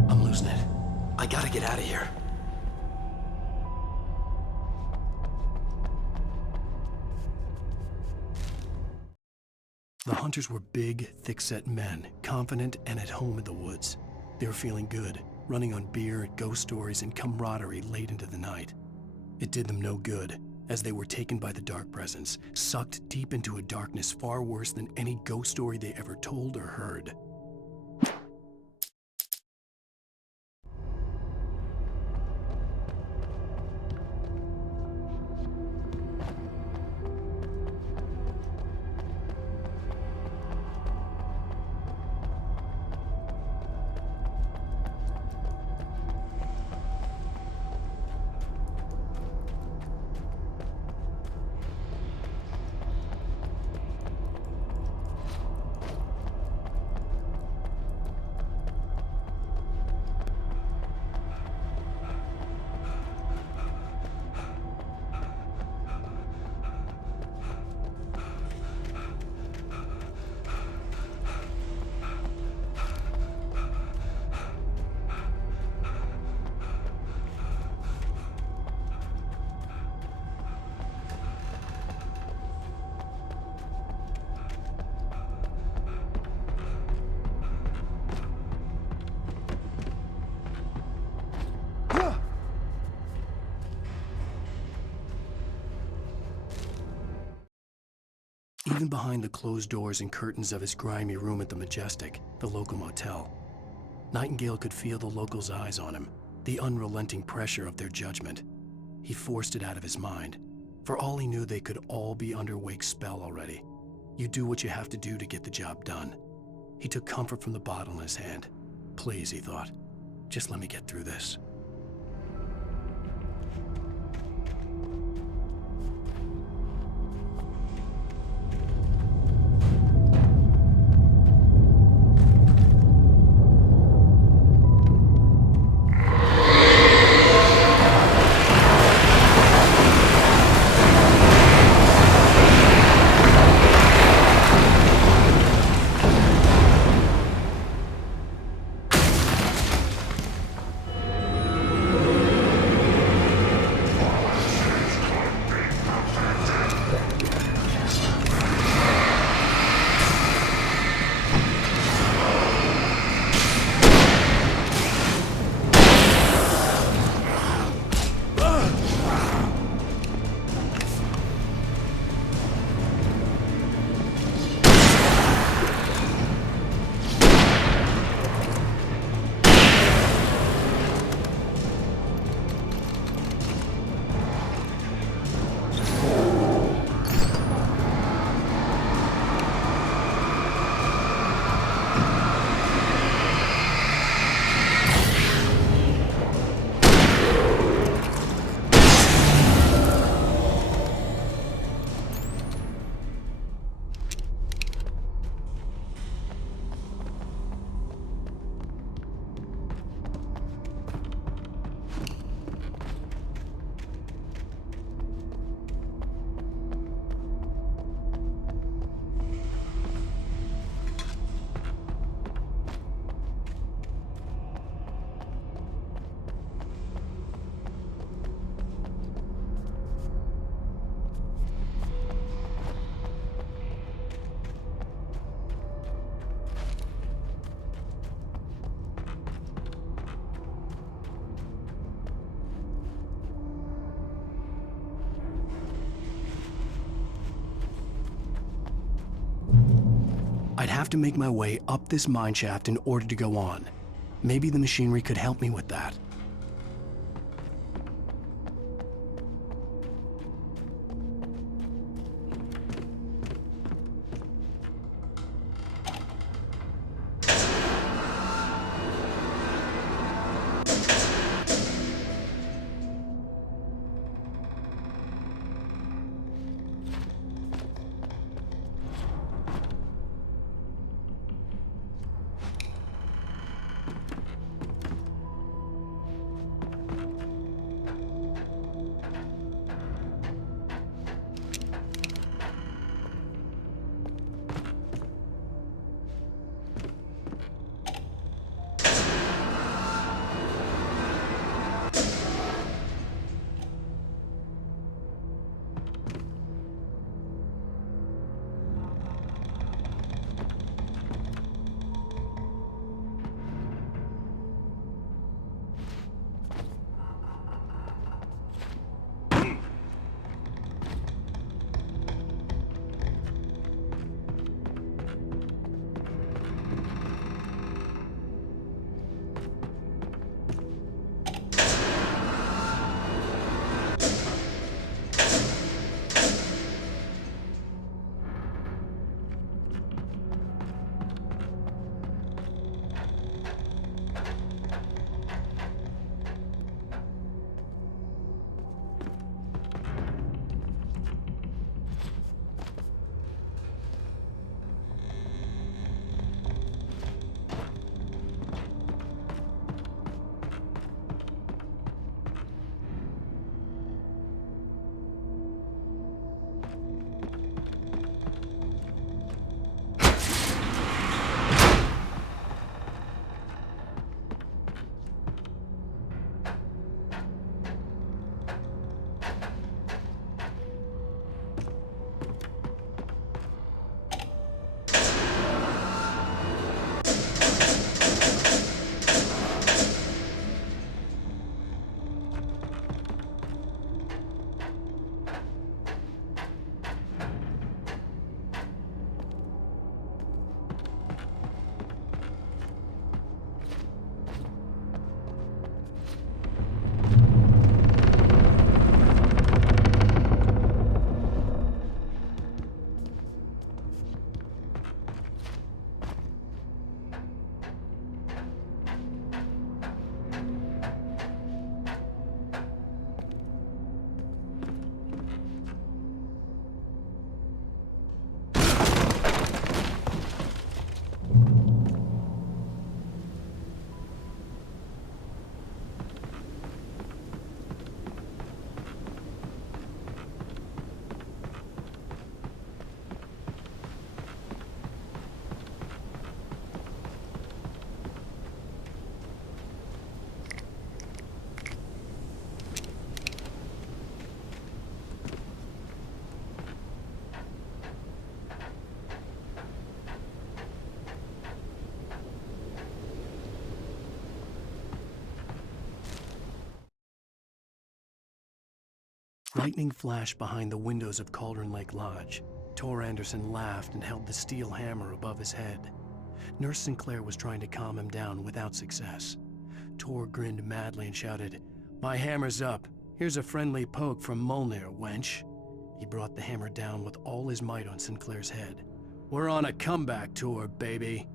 I'm losing it. I gotta get out of here. The hunters were big, thick-set men, confident and at home in the woods. They were feeling good, running on beer, ghost stories, and camaraderie late into the night. It did them no good, as they were taken by the dark presence, sucked deep into a darkness far worse than any ghost story they ever told or heard. Even behind the closed doors and curtains of his grimy room at the Majestic, the local motel, Nightingale could feel the locals' eyes on him, the unrelenting pressure of their judgment. He forced it out of his mind. For all he knew, they could all be under Wake's spell already. You do what you have to do to get the job done. He took comfort from the bottle in his hand. Please, he thought, just let me get through this. I'd have to make my way up this mine shaft in order to go on. Maybe the machinery could help me with that. Lightning flashed behind the windows of Cauldron Lake Lodge. Tor Anderson laughed and held the steel hammer above his head. Nurse Sinclair was trying to calm him down without success. Tor grinned madly and shouted, "My hammer's up. Here's a friendly poke from Molnir, wench." He brought the hammer down with all his might on Sinclair's head. "We're on a comeback tour, baby."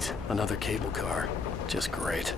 Great. Another cable car. Just great.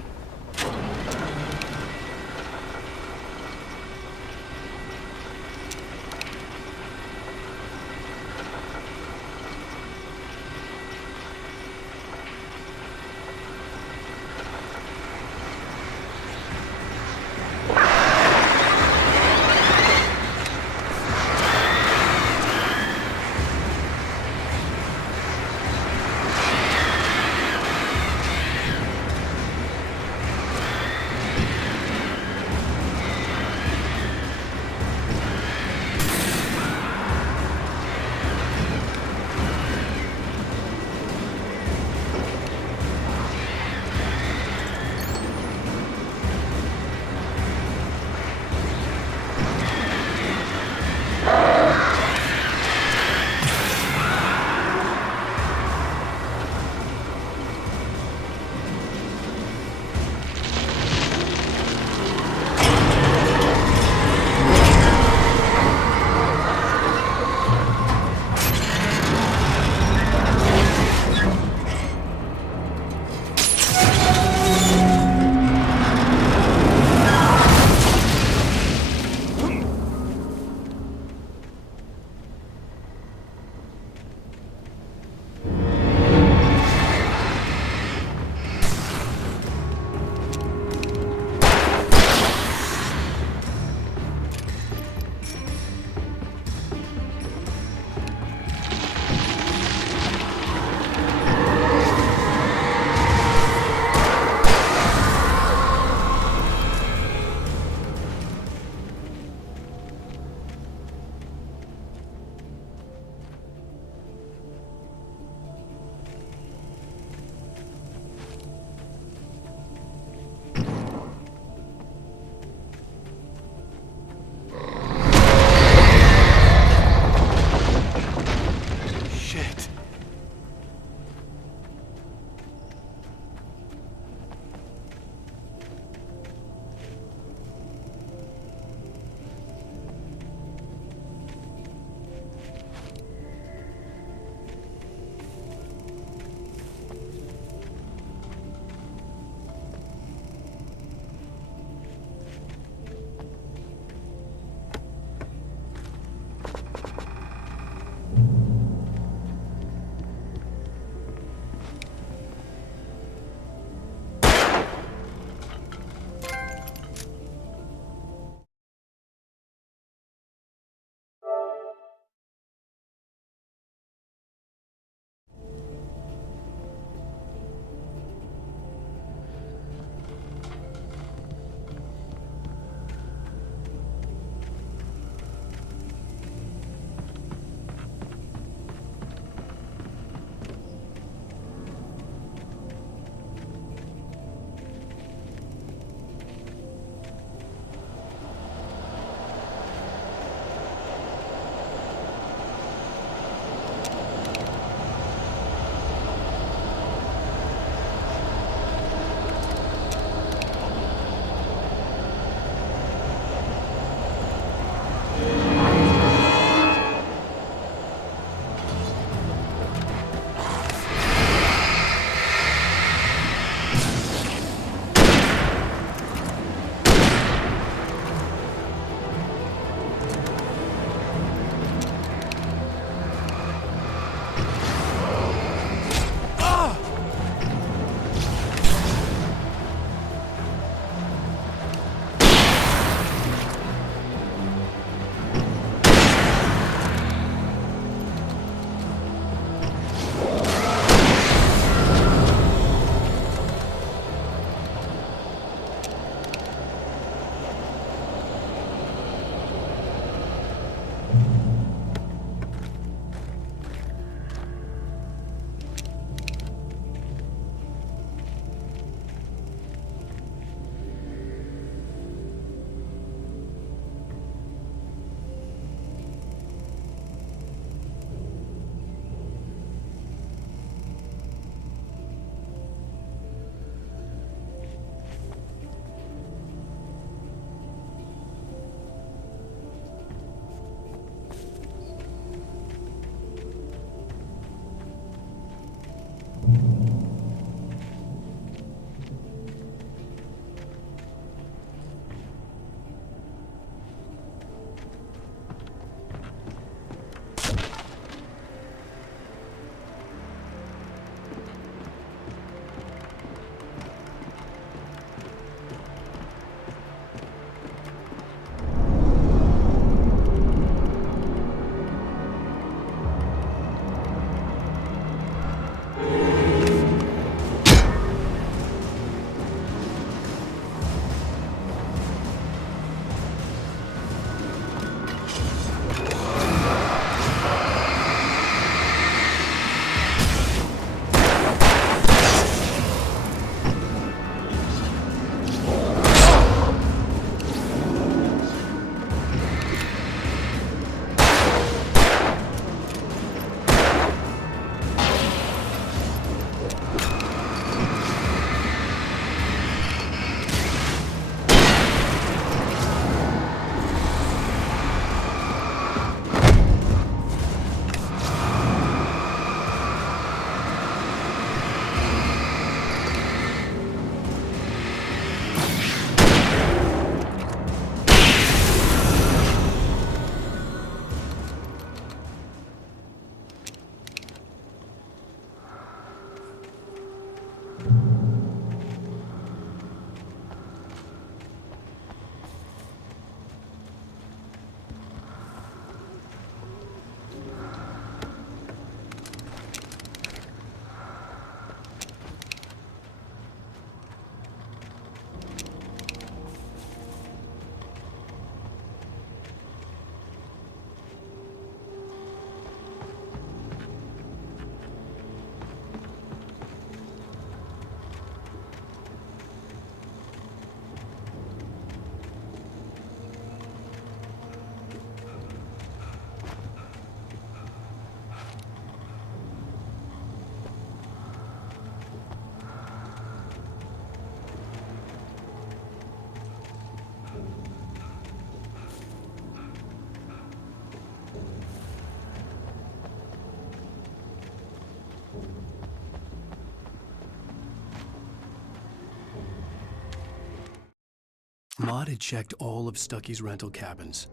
Mott had checked all of Stucky's rental cabins.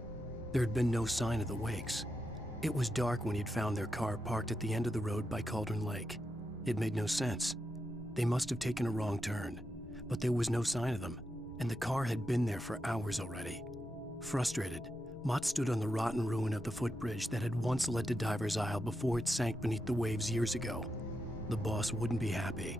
There had been no sign of the Wakes. It was dark when he'd found their car parked at the end of the road by Cauldron Lake. It made no sense. They must have taken a wrong turn, but there was no sign of them, and the car had been there for hours already. Frustrated, Mott stood on the rotten ruin of the footbridge that had once led to Diver's Isle before it sank beneath the waves years ago. The boss wouldn't be happy.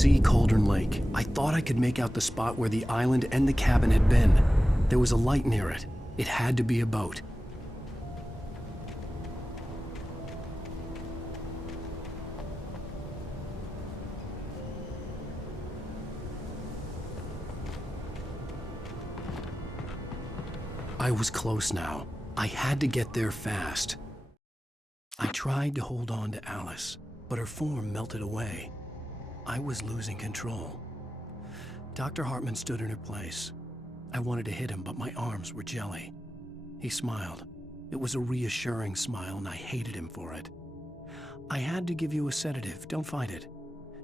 see Cauldron Lake. I thought I could make out the spot where the island and the cabin had been. There was a light near it. It had to be a boat. I was close now. I had to get there fast. I tried to hold on to Alice, but her form melted away. I was losing control. Dr. Hartman stood in her place. I wanted to hit him, but my arms were jelly. He smiled. It was a reassuring smile, and I hated him for it. I had to give you a sedative. Don't fight it.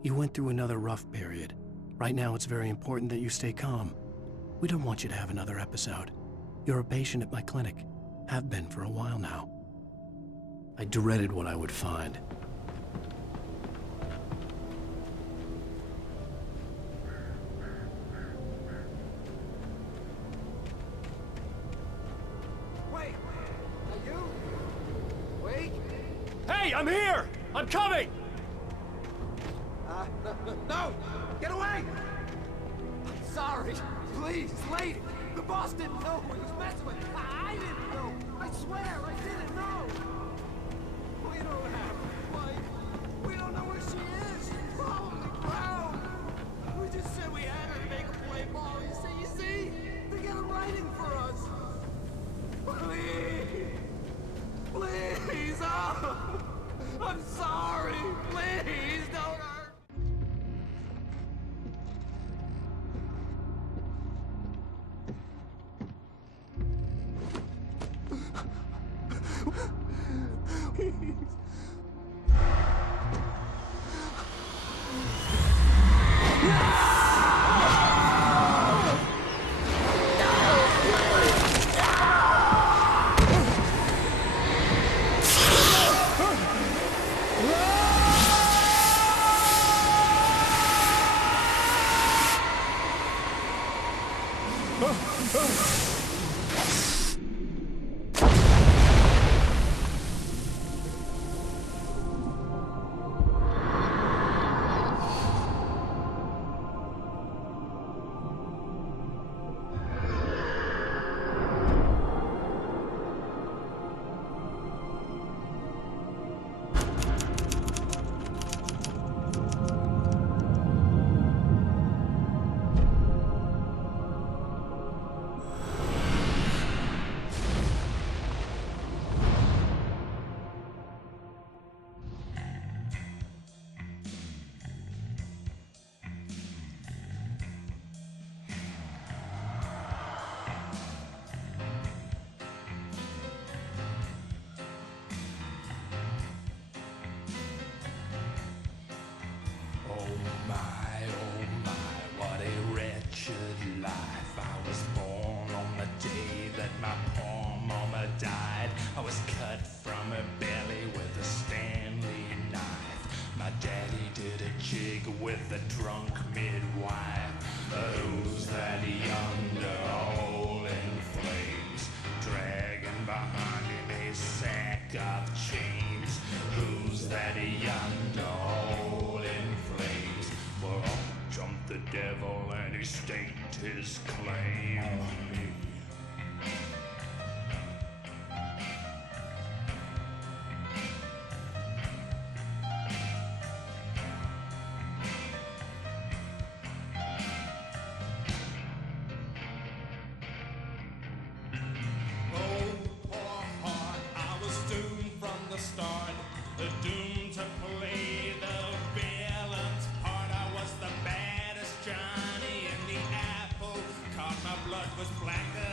You went through another rough period. Right now, it's very important that you stay calm. We don't want you to have another episode. You're a patient at my clinic. Have been for a while now. I dreaded what I would find. Wait! Are you? Wait! Hey, I'm here! I'm coming! No! Get away! I'm sorry. Please, lady. The boss didn't know who he was messing with. I didn't know. I swear, I didn't know. We don't have a wife. We don't know where she is. Holy cow! We just said we had her to make a play ball. You see? They got it writing for us. Please! Please! Oh! I'm sorry. Please, don't hurt. With the drunk midwife, who's that yonder all in flames, dragging behind him a sack of chains? Who's that yonder all in flames? Well, up jumped the devil and he staked his claim on me. Was blacker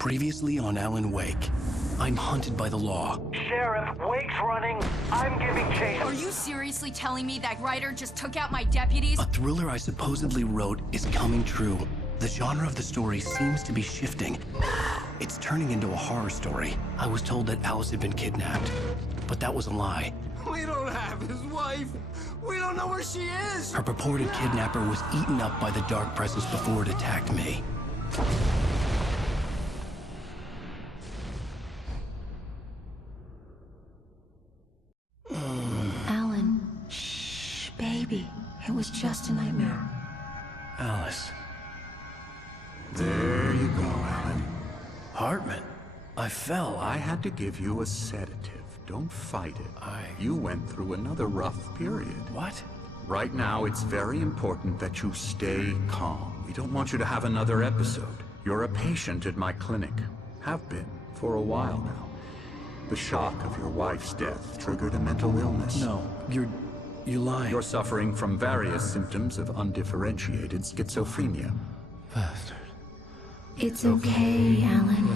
Previously on Alan Wake, I'm hunted by the law. Sheriff, Wake's running. I'm giving chase. Are you seriously telling me that writer just took out my deputies? A thriller I supposedly wrote is coming true. The genre of the story seems to be shifting. It's turning into a horror story. I was told that Alice had been kidnapped, but that was a lie. We don't have his wife. We don't know where she is. Her purported kidnapper was eaten up by the dark presence before it attacked me. Alan, shh, baby. It was just a nightmare. Alice. There you go, Alan. Hartman, I fell. I had to give you a sedative. Don't fight it. You went through another rough period. What? Right now, it's very important that you stay calm. We don't want you to have another episode. You're a patient at my clinic. Have been for a while now. The shock of your wife's death triggered a mental illness. No, you lying. You're suffering from various symptoms of undifferentiated schizophrenia. Bastard. It's okay, Alan.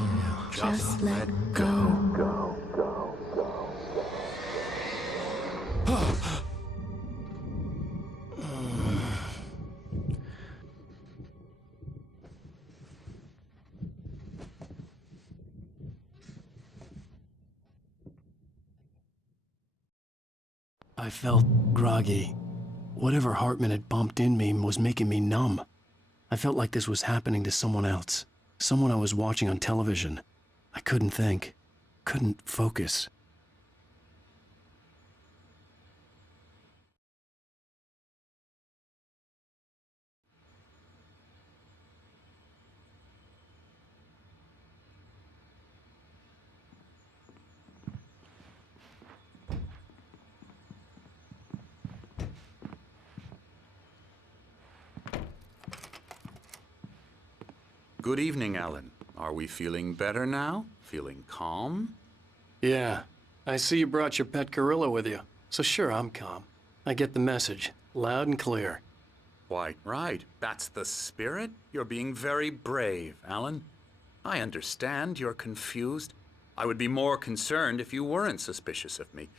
Just let go. I felt groggy. Whatever Hartman had bumped in me was making me numb. I felt like this was happening to someone else. Someone I was watching on television. I couldn't think. Couldn't focus. Good evening, Alan. Are we feeling better now? Feeling calm? Yeah. I see you brought your pet gorilla with you. So sure, I'm calm. I get the message. Loud and clear. Quite right. That's the spirit. You're being very brave, Alan. I understand you're confused. I would be more concerned if you weren't suspicious of me.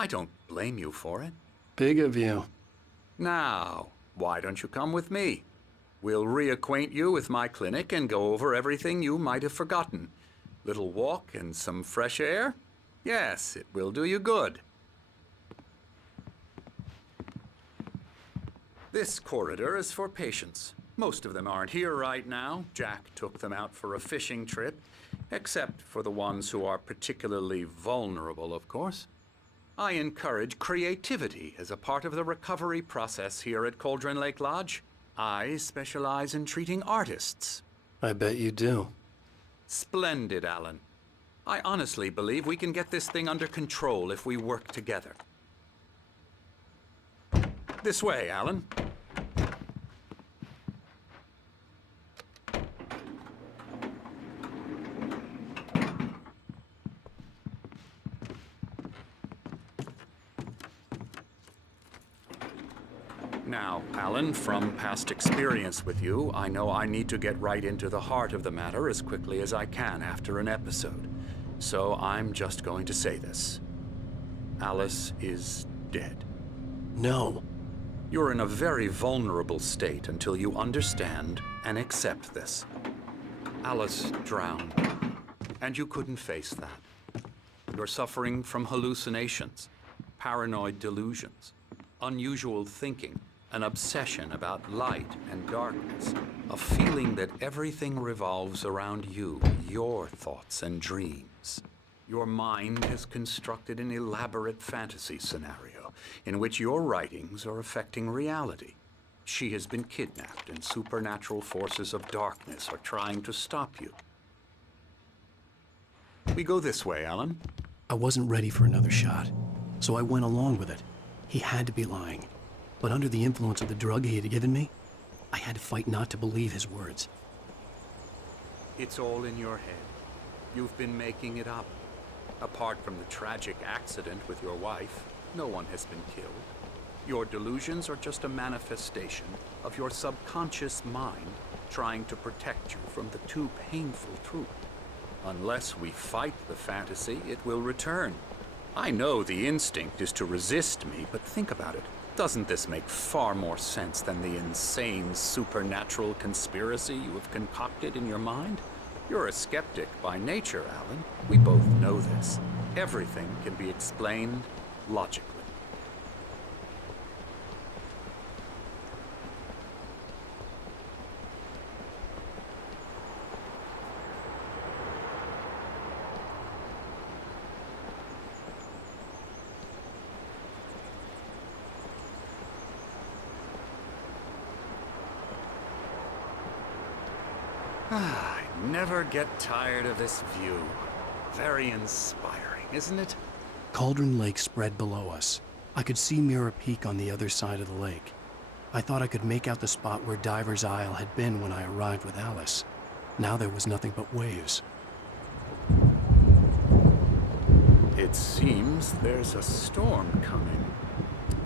I don't blame you for it. Big of you. Now, why don't you come with me? We'll reacquaint you with my clinic and go over everything you might have forgotten. Little walk and some fresh air? Yes, it will do you good. This corridor is for patients. Most of them aren't here right now. Jack took them out for a fishing trip, except for the ones who are particularly vulnerable, of course. I encourage creativity as a part of the recovery process here at Cauldron Lake Lodge. I specialize in treating artists. I bet you do. Splendid, Alan. I honestly believe we can get this thing under control if we work together. This way, Alan. Now, Alan, from past experience with you, I know I need to get right into the heart of the matter as quickly as I can after an episode. So I'm just going to say this. Alice is dead. No. You're in a very vulnerable state until you understand and accept this. Alice drowned, and you couldn't face that. You're suffering from hallucinations, paranoid delusions, unusual thinking, an obsession about light and darkness, a feeling that everything revolves around you, your thoughts and dreams. Your mind has constructed an elaborate fantasy scenario in which your writings are affecting reality. She has been kidnapped and supernatural forces of darkness are trying to stop you. We go this way, Alan. I wasn't ready for another shot, so I went along with it. He had to be lying. But under the influence of the drug he had given me, I had to fight not to believe his words. It's all in your head. You've been making it up. Apart from the tragic accident with your wife, no one has been killed. Your delusions are just a manifestation of your subconscious mind trying to protect you from the too painful truth. Unless we fight the fantasy, it will return. I know the instinct is to resist me, but think about it. Doesn't this make far more sense than the insane supernatural conspiracy you have concocted in your mind? You're a skeptic by nature, Alan. We both know this. Everything can be explained logically. I never get tired of this view. Very inspiring, isn't it? Cauldron Lake spread below us. I could see Mirror Peak on the other side of the lake. I thought I could make out the spot where Diver's Isle had been when I arrived with Alice. Now there was nothing but waves. It seems there's a storm coming.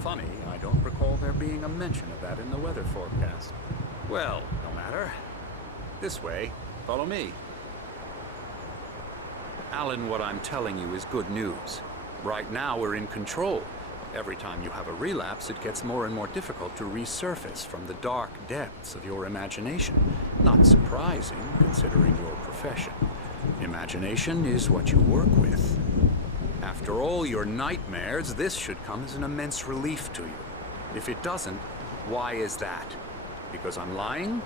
Funny, I don't recall there being a mention of that in the weather forecast. Well, no matter. This way. Follow me. Alan, what I'm telling you is good news. Right now, we're in control. Every time you have a relapse, it gets more and more difficult to resurface from the dark depths of your imagination. Not surprising, considering your profession. Imagination is what you work with. After all your nightmares, this should come as an immense relief to you. If it doesn't, why is that? Because I'm lying?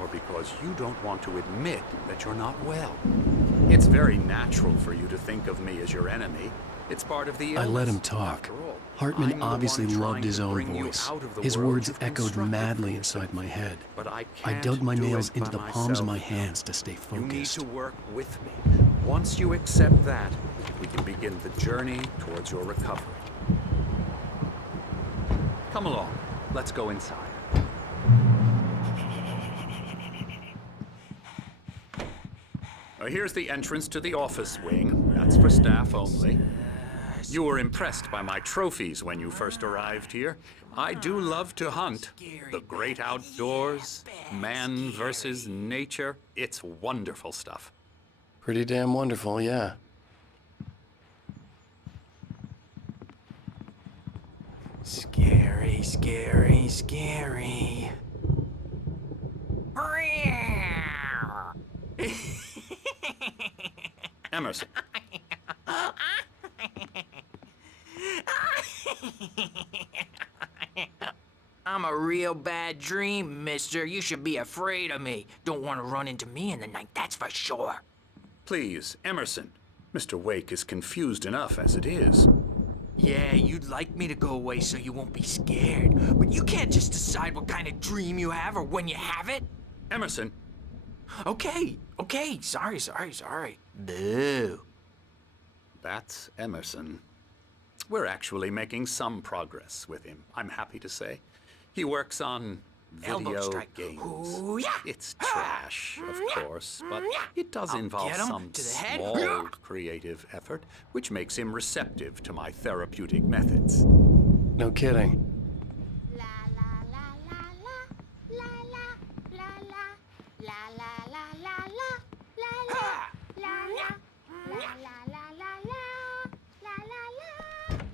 Or because you don't want to admit that you're not well? It's very natural for you to think of me as your enemy. It's part of the illness. I let him talk. Hartman obviously loved his own voice. His words echoed madly inside my head. But I dug my nails into the palms of my hands to stay focused. You need to work with me. Once you accept that, we can begin the journey towards your recovery. Come along. Let's go inside. Here's the entrance to the office wing. That's for staff only. You were impressed by my trophies when you first arrived here. I do love to hunt. The great outdoors, man versus nature. It's wonderful stuff. Pretty damn wonderful, yeah. Scary, scary, scary. Emerson. I'm a real bad dream, mister. You should be afraid of me. Don't want to run into me in the night, that's for sure. Please, Emerson. Mr. Wake is confused enough as it is. Yeah, you'd like me to go away so you won't be scared. But you can't just decide what kind of dream you have or when you have it. Emerson. Okay. Sorry. Boo. That's Emerson. We're actually making some progress with him, I'm happy to say. He works on video games. Ooh, yeah. It's trash, of course, but it does involve some small creative effort, which makes him receptive to my therapeutic methods. No kidding.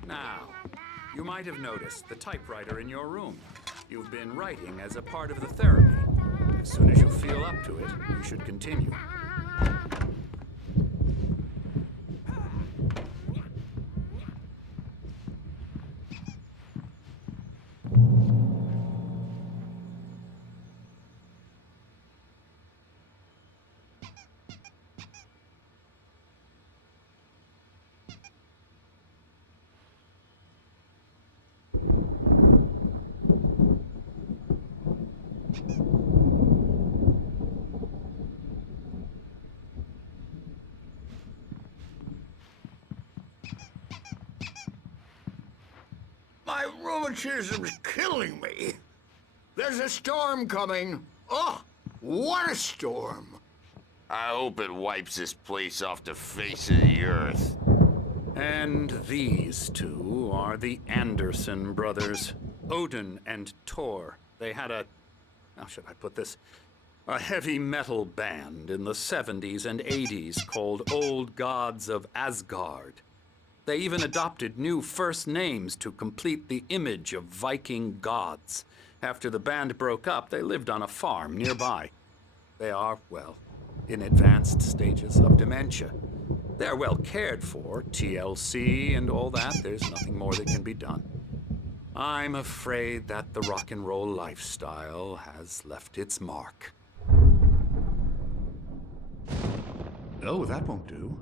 Now, you might have noticed the typewriter in your room. You've been writing as a part of the therapy. As soon as you feel up to it, you should continue. My rheumatism's killing me. There's a storm coming. Oh, what a storm. I hope it wipes this place off the face of the earth. And these two are the Anderson brothers, Odin and Tor. They had a... how should I put this? A heavy metal band in the 70s and 80s called Old Gods of Asgard. They even adopted new first names to complete the image of Viking gods. After the band broke up, they lived on a farm nearby. They are, well, in advanced stages of dementia. They're well cared for, TLC and all that. There's nothing more that can be done. I'm afraid that the rock and roll lifestyle has left its mark. Oh, that won't do.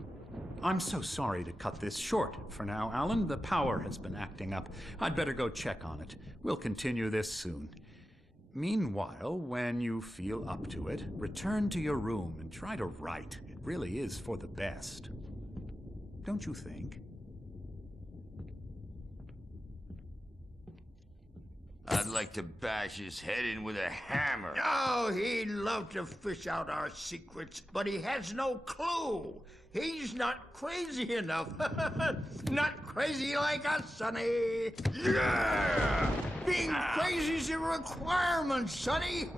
I'm so sorry to cut this short. For now, Alan, the power has been acting up. I'd better go check on it. We'll continue this soon. Meanwhile, when you feel up to it, return to your room and try to write. It really is for the best. Don't you think? I'd like to bash his head in with a hammer. Oh, he'd love to fish out our secrets, but he has no clue. He's not crazy enough. Not crazy like us, Sonny. Yeah! Being crazy's a requirement, Sonny.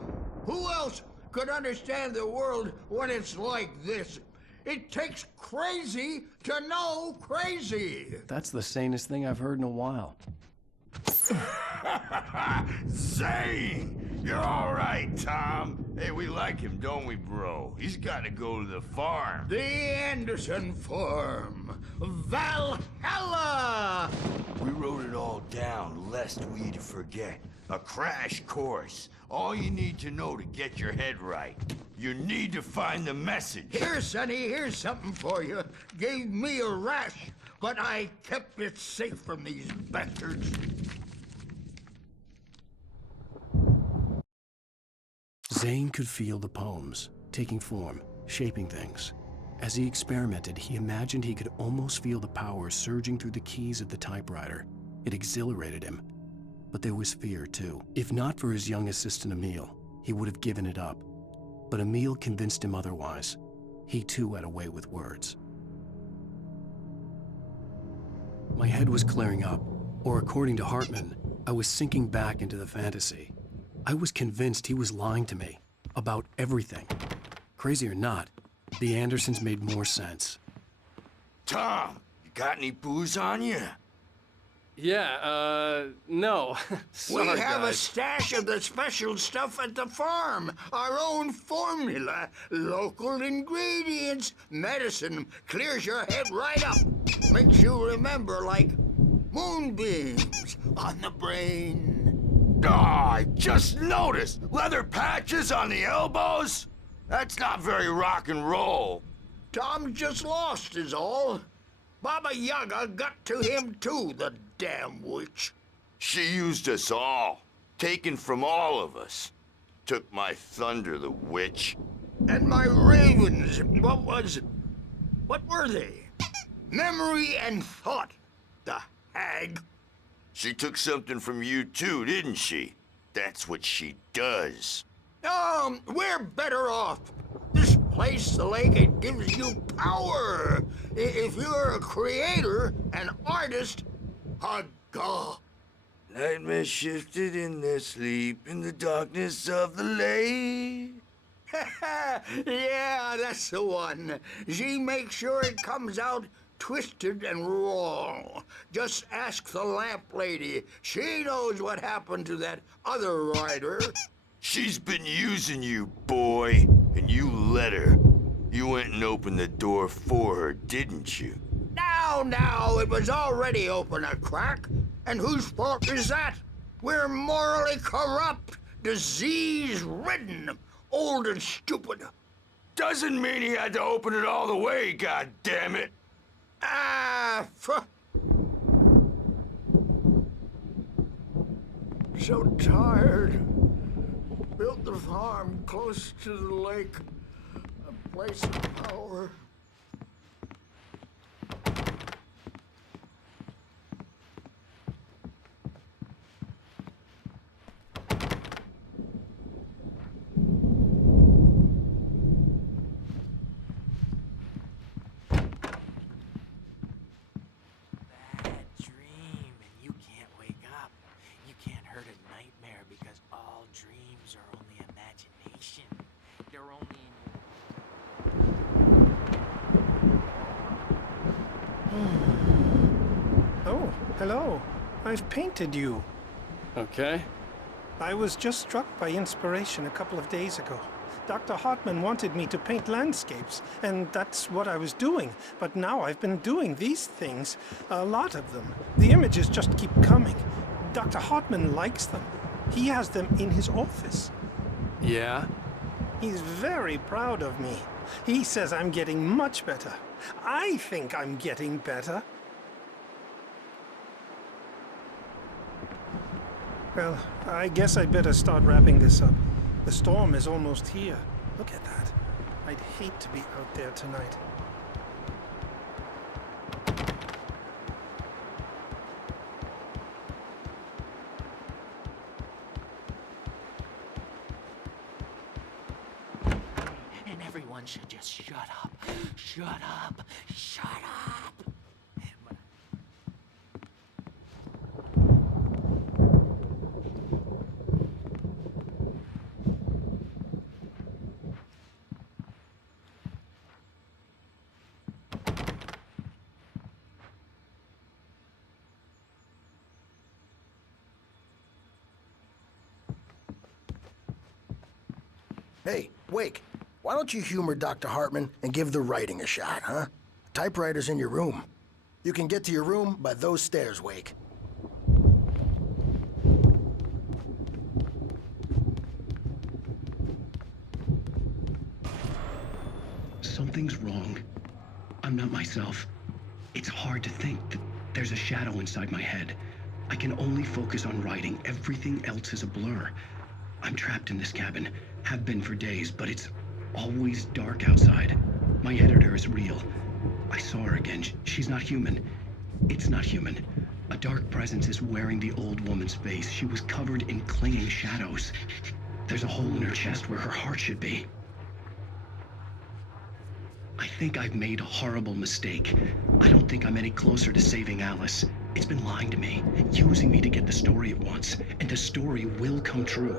Who else could understand the world when it's like this? It takes crazy to know crazy. That's the sanest thing I've heard in a while. Zane! You're all right, Tom. Hey, we like him, don't we, bro? He's got to go to the farm. The Anderson Farm. Valhalla! We wrote it all down, lest we forget. A crash course. All you need to know to get your head right. You need to find the message. Here, Sonny, here's something for you. Gave me a rash, but I kept it safe from these bastards. Zane could feel the poems, taking form, shaping things. As he experimented, he imagined he could almost feel the power surging through the keys of the typewriter. It exhilarated him. But there was fear, too. If not for his young assistant, Emil, he would have given it up. But Emil convinced him otherwise. He, too, had a way with words. My head was clearing up, or according to Hartman, I was sinking back into the fantasy. I was convinced he was lying to me about everything. Crazy or not, the Andersons made more sense. Tom, you got any booze on you? Yeah, no. Sorry, We have a guys. stash of the special stuff at the farm. Our own formula. Local ingredients. Medicine clears your head right up. Makes you remember like moonbeams on the brain. Oh, I just noticed! Leather patches on the elbows? That's not very rock and roll. Tom just lost is all. Baba Yaga got to him too, the damn witch. She used us all. Taken from all of us. Took my thunder, the witch. And my ravens, what were they? Memory and thought, the hag. She took something from you too, didn't she? That's what she does. We're better off. This place, the lake, it gives you power. If you're a creator, an artist, a god. Nightmares shifted in their sleep in the darkness of the lake. Yeah, that's the one. She makes sure it comes out twisted and wrong. Just ask the lamp lady. She knows what happened to that other writer. She's been using you, boy, and you let her. You went and opened the door for her, didn't you? Now, it was already open a crack. And whose fault is that? We're morally corrupt, disease-ridden, old and stupid. Doesn't mean he had to open it all the way, goddammit. So tired. Built the farm close to the lake. A place of power. are only Oh, hello. I've painted you. Okay. I was just struck by inspiration a couple of days ago. Dr. Hartman wanted me to paint landscapes, and that's what I was doing. But now I've been doing these things, a lot of them. The images just keep coming. Dr. Hartman likes them. He has them in his office. Yeah? He's very proud of me. He says I'm getting much better. I think I'm getting better. Well, I guess I'd better start wrapping this up. The storm is almost here. Look at that. I'd hate to be out there tonight. And everyone should just shut up. Shut up. Shut up. Hey, Wake, why don't you humor Dr. Hartman and give the writing a shot, huh? Typewriter's in your room. You can get to your room by those stairs, Wake. Something's wrong. I'm not myself. It's hard to think that there's a shadow inside my head. I can only focus on writing. Everything else is a blur. I'm trapped in this cabin. Have been for days, but it's always dark outside. My editor is real. I saw her again. She's not human. It's not human. A dark presence is wearing the old woman's face. She was covered in clinging shadows. There's a hole in her chest where her heart should be. I think I've made a horrible mistake. I don't think I'm any closer to saving Alice. It's been lying to me, using me to get the story it wants, and the story will come true.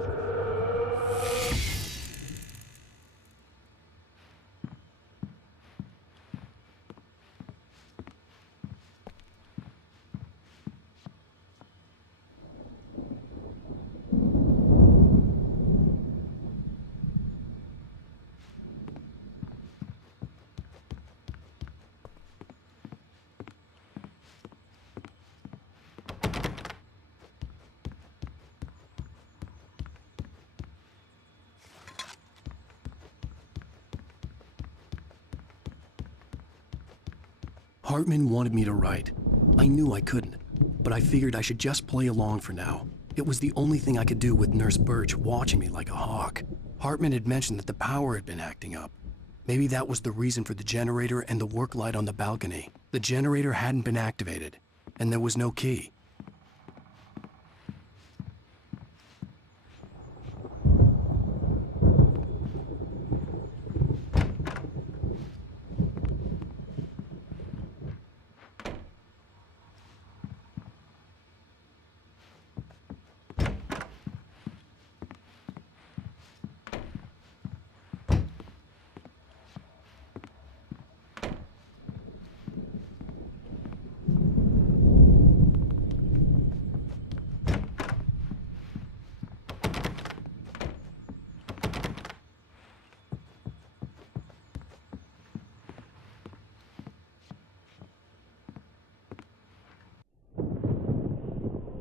Hartman wanted me to write. I knew I couldn't, but I figured I should just play along for now. It was the only thing I could do with Nurse Birch watching me like a hawk. Hartman had mentioned that the power had been acting up. Maybe that was the reason for the generator and the work light on the balcony. The generator hadn't been activated, and there was no key.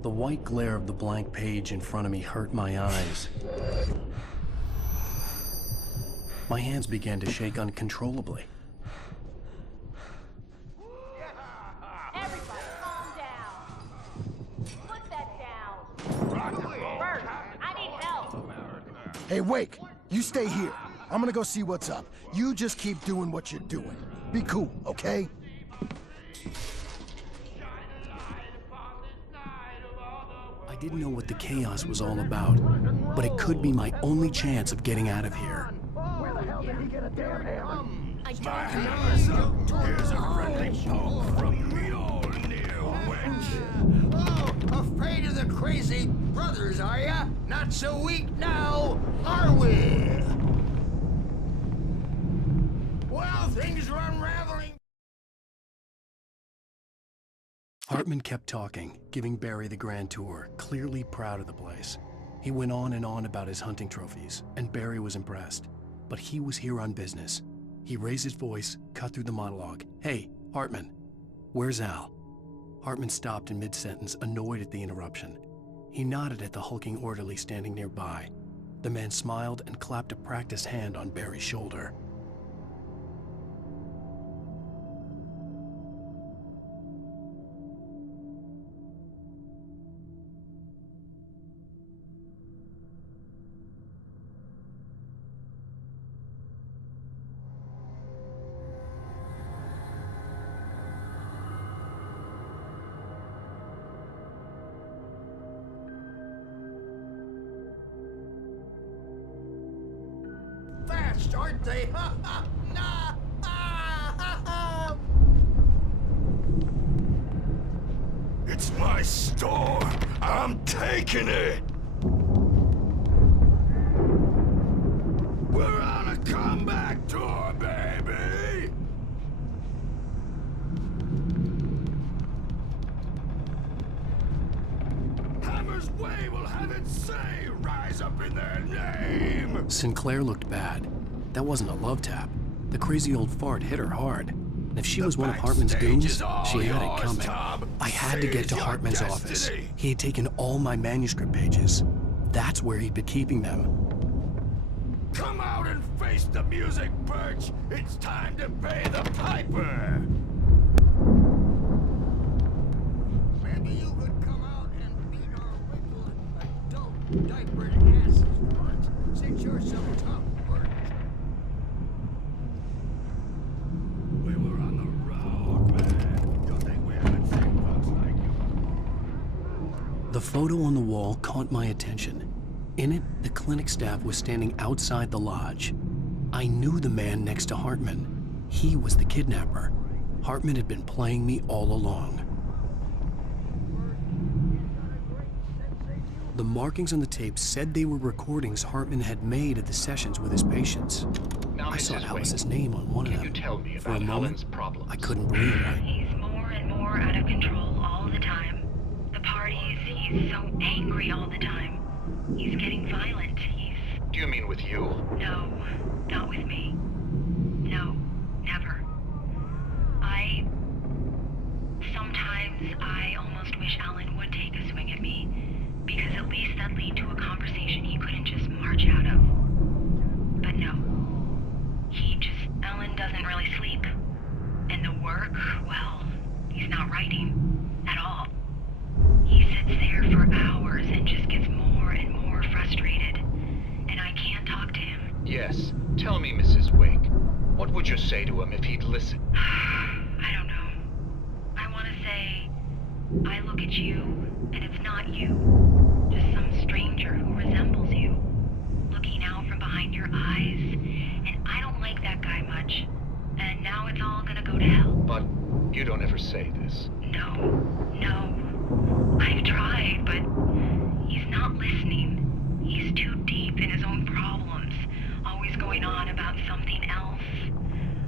The white glare of the blank page in front of me hurt my eyes. My hands began to shake uncontrollably. Everybody, calm down. Put that down. Bert, I need help. Hey, Wake, you stay here. I'm gonna go see what's up. You just keep doing what you're doing. Be cool, okay? I didn't know what the chaos was all about, but it could be my only chance of getting out of here. Where the hell did he get a damn hammer? I don't know. Here's a friendly poke from me, old new witch. Oh, afraid of the crazy brothers, are ya? Not so weak now, are we? Now things are unraveling. Hartman kept talking, giving Barry the grand tour, clearly proud of the place. He went on and on about his hunting trophies, and Barry was impressed. But he was here on business. He raised his voice, cut through the monologue. "Hey, Hartman, where's Al?" Hartman stopped in mid-sentence, annoyed at the interruption. He nodded at the hulking orderly standing nearby. The man smiled and clapped a practiced hand on Barry's shoulder. Fast, aren't they? It's my store. I'm taking it. We're on a comeback tour, baby. Hammer's Way will have its say rise up in their name. Sinclair looked bad. That wasn't a love tap. The crazy old fart hit her hard. And if she was one of Hartman's goons, she had it coming. I had to get to Hartman's office. He had taken all my manuscript pages. That's where he'd been keeping them. Come out and face the music, Birch. It's time to pay the piper. Maybe you could come out and beat our wrinkled adult diapered asses once, since you're so tough, Birch. We were on the road, man. You think we haven't seen folks like you? The photo on the wall caught my attention. In it, the clinic staff was standing outside the lodge. I knew the man next to Hartman. He was the kidnapper. Hartman had been playing me all along. The markings on the tape said they were recordings Hartman had made at the sessions with his patients. Now, I saw Mrs. Alice's Wade, name on one of them. Can you tell me For a about moment, Alan's problems? I couldn't breathe right. He's more and more out of control all the time. The parties, he's so angry all the time. He's getting violent. Do you mean with you? No, not with me. No, never. Sometimes I almost wish Alan would take a swing at me, because at least that'd lead to a conversation he couldn't just march out of. But no. Alan doesn't really sleep. And the work, well, he's not writing at all. He sits there for hours and just gets more and more frustrated. And I can't talk to him. Yes. Tell me, Mrs. Wake. What would you say to him if he'd listen? I don't know. I want to say, I look at you, and it's not you. Just some stranger who resembles you. Looking out from behind your eyes, and I don't like that guy much. And now it's all gonna go to hell. But you don't ever say this. No. I've tried, but he's not listening. He's too deep in his own problems, always going on about something else.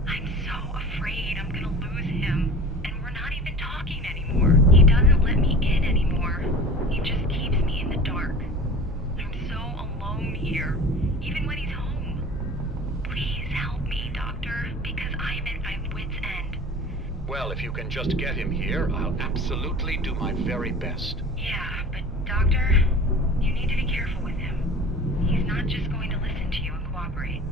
I'm so afraid I'm gonna lose him, and we're not even talking anymore. He doesn't let me in anymore. He just keeps me in the dark. I'm so alone here, even when he's home. Please help me, Doctor, because I'm at my wit's end. Well, if you can just get him here, I'll absolutely do my very best. Yeah, but Doctor, you need to be careful with him. He's not just going to listen to you and cooperate.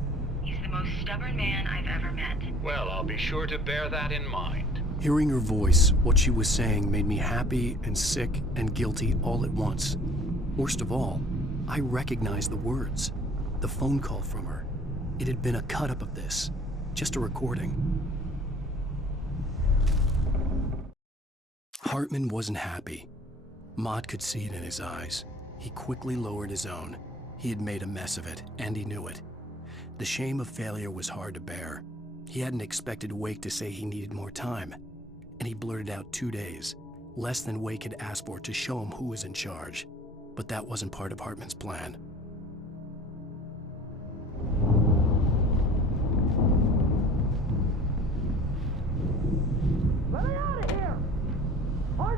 He's the most stubborn man I've ever met. Well, I'll be sure to bear that in mind. Hearing her voice, what she was saying made me happy and sick and guilty all at once. Worst of all, I recognized the words. The phone call from her. It had been a cut-up of this. Just a recording. Hartman wasn't happy. Maude could see it in his eyes. He quickly lowered his own. He had made a mess of it, and he knew it. The shame of failure was hard to bear. He hadn't expected Wake to say he needed more time, and he blurted out 2 days, less than Wake had asked for to show him who was in charge. But that wasn't part of Hartman's plan.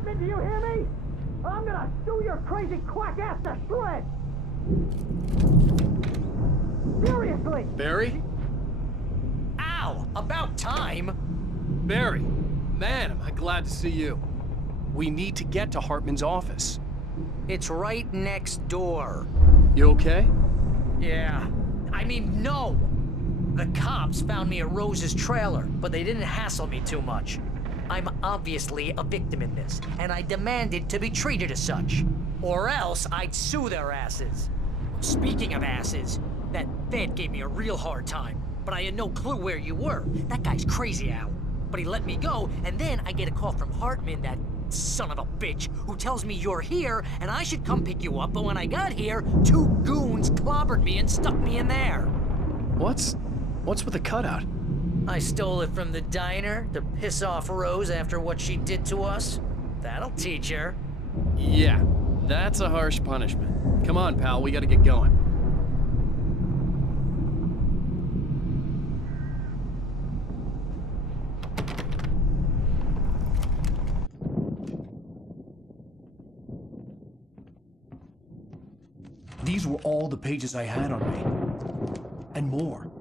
Hartman, do you hear me? I'm gonna sue your crazy quack ass to shreds! Seriously! Barry? Ow! About time! Barry, man, am I glad to see you. We need to get to Hartman's office. It's right next door. You okay? Yeah. I mean, no! The cops found me at Rose's trailer, but they didn't hassle me too much. I'm obviously a victim in this, and I demanded to be treated as such. Or else I'd sue their asses. Speaking of asses, that Fed gave me a real hard time, but I had no clue where you were. That guy's crazy, Al. But he let me go, and then I get a call from Hartman, that son of a bitch, who tells me you're here, and I should come pick you up, but when I got here, 2 goons clobbered me and stuck me in there. What's with the cutout? I stole it from the diner to piss off Rose after what she did to us. That'll teach her. Yeah, that's a harsh punishment. Come on, pal, we gotta get going. These were all the pages I had on me. And more.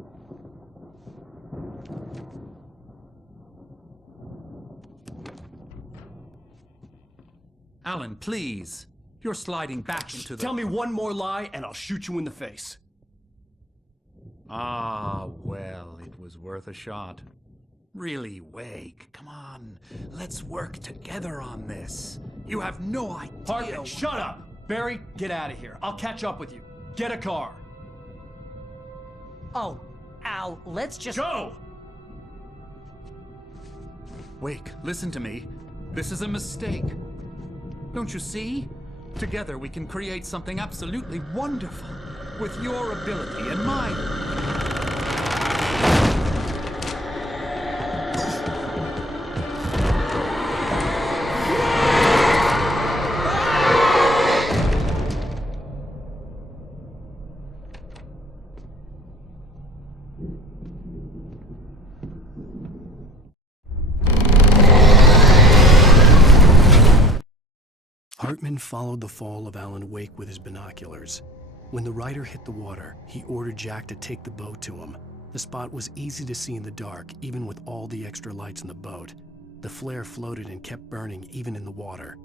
Alan, please. You're sliding back into the... Tell me one more lie and I'll shoot you in the face. Ah, well, it was worth a shot. Really, Wake, come on. Let's work together on this. You have no idea... Hartman, shut up! Barry, get out of here. I'll catch up with you. Get a car. Oh, Al, let's just... Go! Wake, listen to me. This is a mistake. Don't you see? Together we can create something absolutely wonderful. With your ability and mine. Hartman followed the fall of Alan Wake with his binoculars. When the rider hit the water, he ordered Jack to take the boat to him. The spot was easy to see in the dark, even with all the extra lights in the boat. The flare floated and kept burning even in the water.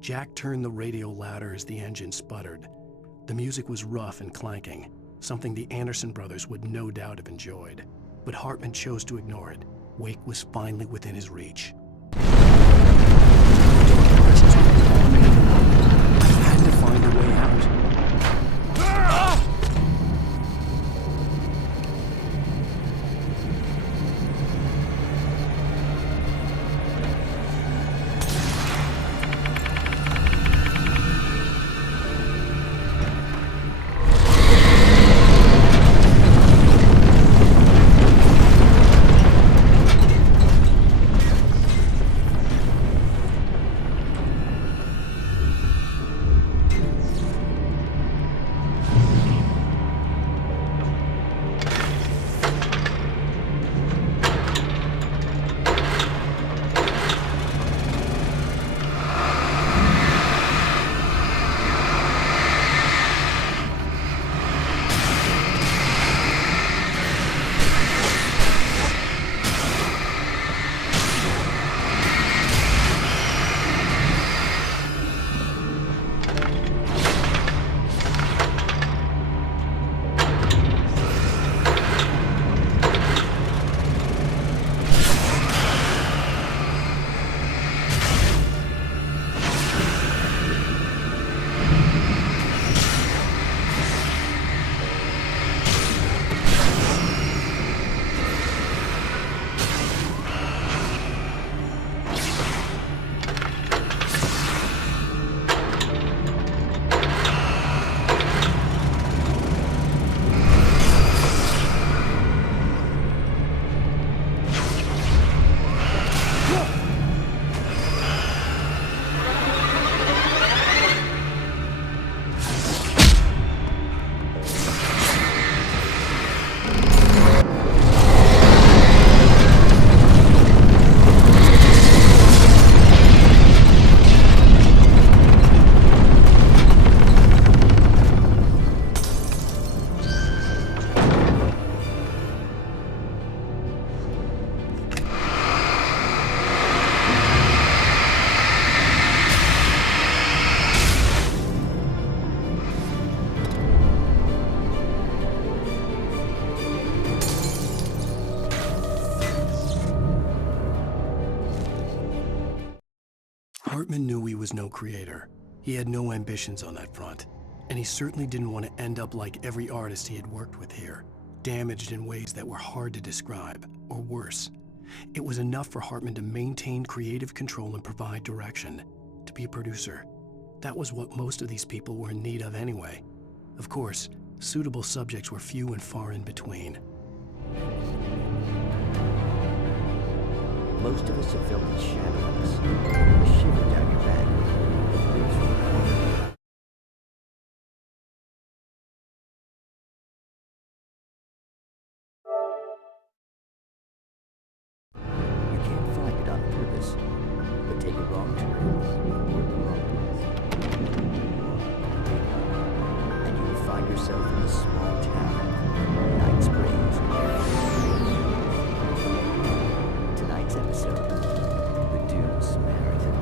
Jack turned the radio louder as the engine sputtered. The music was rough and clanking, something the Anderson brothers would no doubt have enjoyed. But Hartman chose to ignore it. Wake was finally within his reach. I had to find a way out. Hartman knew he was no creator. He had no ambitions on that front. And he certainly didn't want to end up like every artist he had worked with here, damaged in ways that were hard to describe, or worse. It was enough for Hartman to maintain creative control and provide direction, to be a producer. That was what most of these people were in need of anyway. Of course, suitable subjects were few and far in between. Most of us have felt it shadowing us, a shiver down your back. You can't find it on purpose, but take a wrong turn, or the wrong place, and you will find yourself in a small town, Night Springs. Tonight's episode, The Doom Samaritan.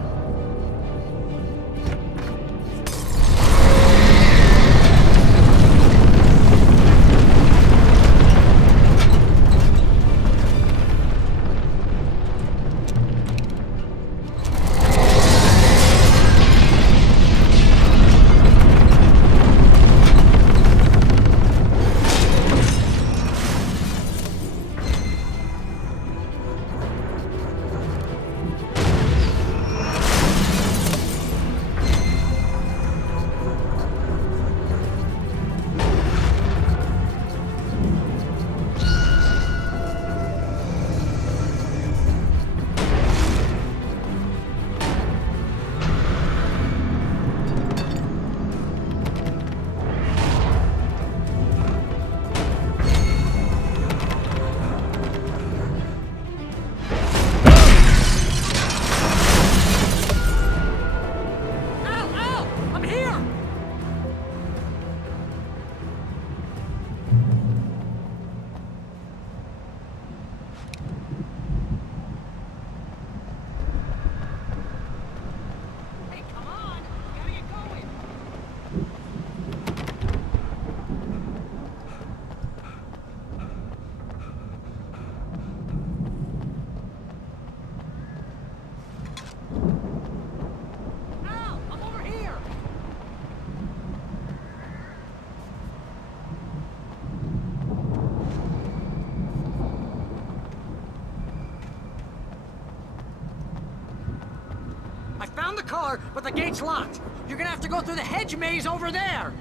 The car, but the gate's locked. You're gonna have to go through the hedge maze over there.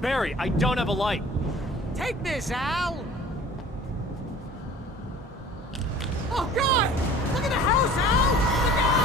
Barry, I don't have a light. Take this, Al. Oh, God! Look at the house, Al! Look out!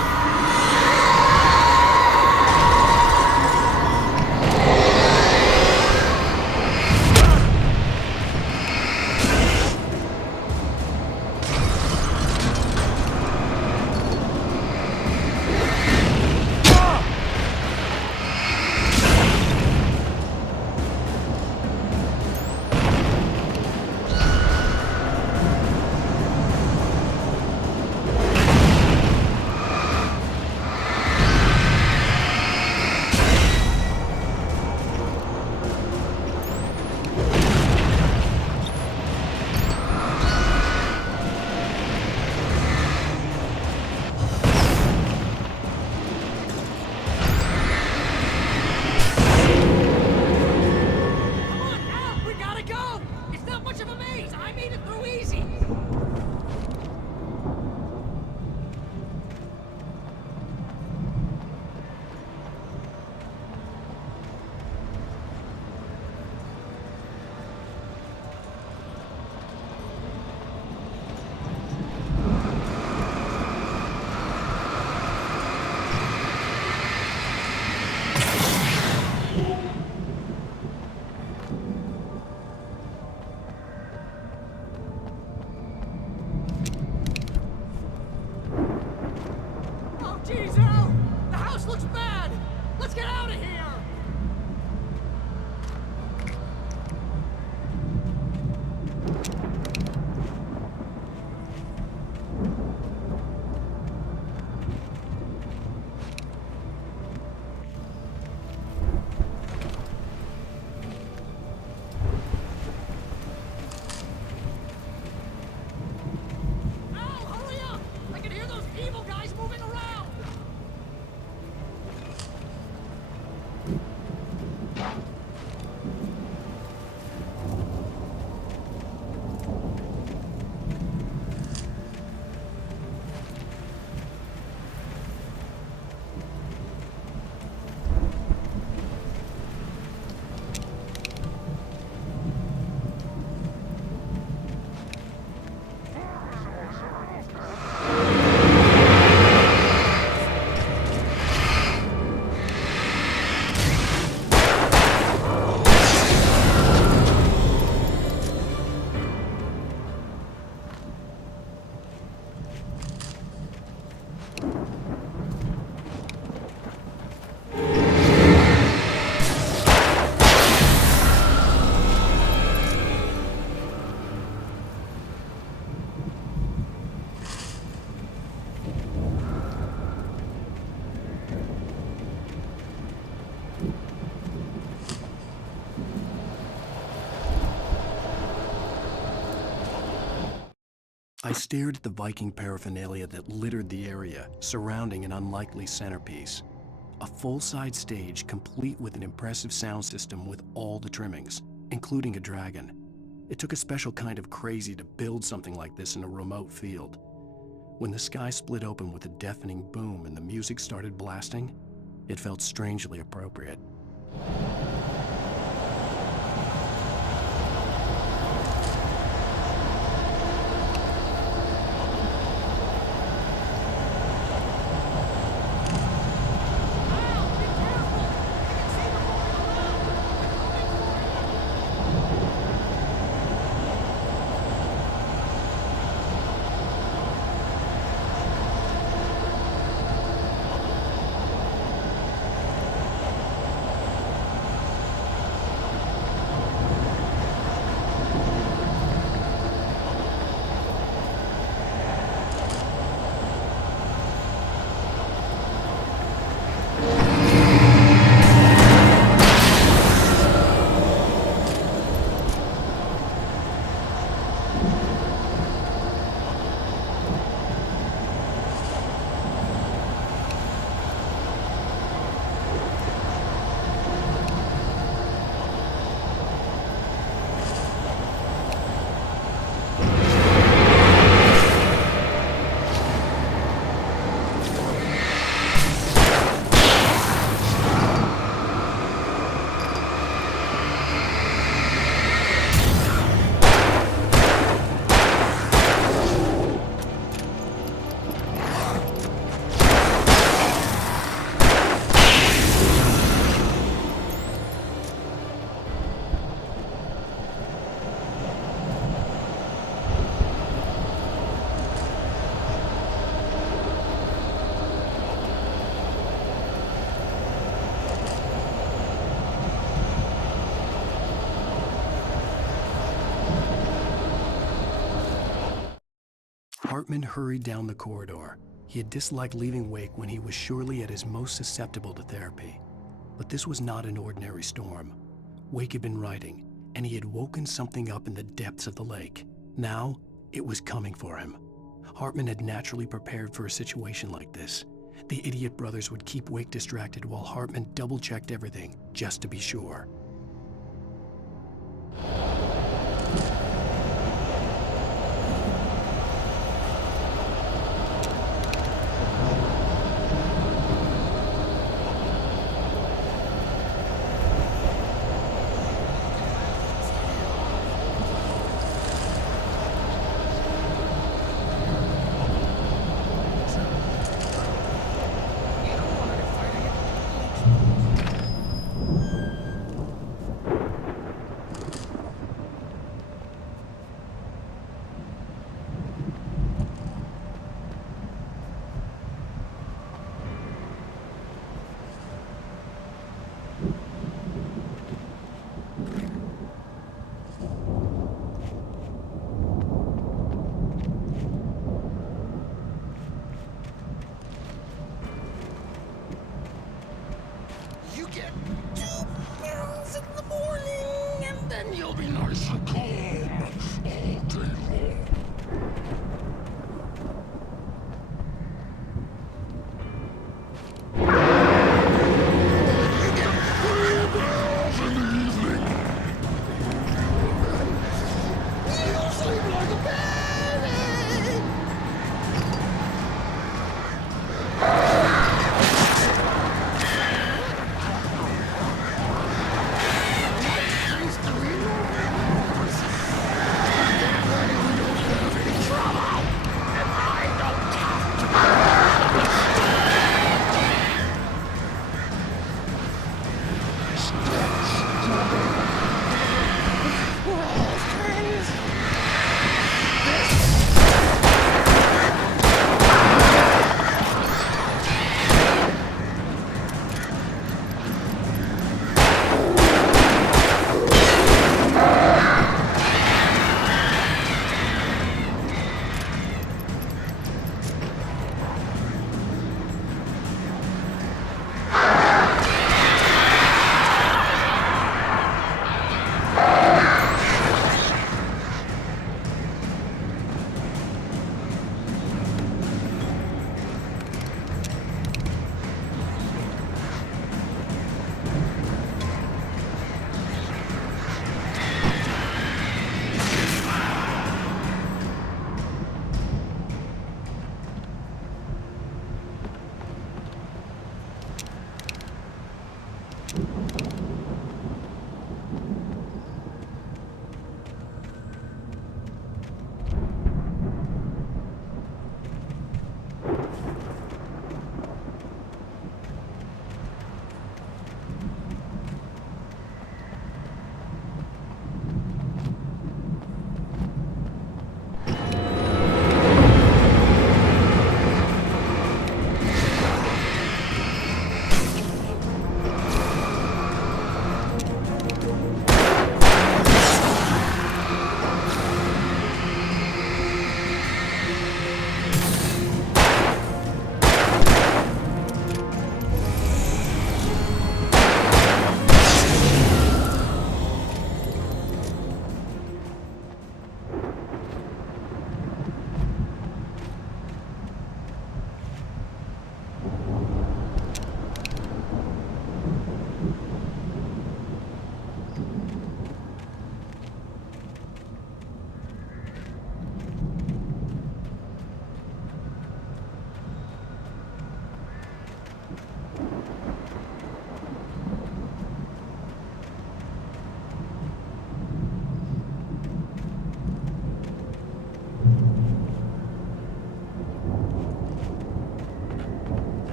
I stared at the Viking paraphernalia that littered the area, surrounding an unlikely centerpiece. A full-size stage complete with an impressive sound system with all the trimmings, including a dragon. It took a special kind of crazy to build something like this in a remote field. When the sky split open with a deafening boom and the music started blasting, it felt strangely appropriate. Hartman hurried down the corridor. He had disliked leaving Wake when he was surely at his most susceptible to therapy. But this was not an ordinary storm. Wake had been writing, and he had woken something up in the depths of the lake. Now, it was coming for him. Hartman had naturally prepared for a situation like this. The idiot brothers would keep Wake distracted while Hartman double-checked everything, just to be sure.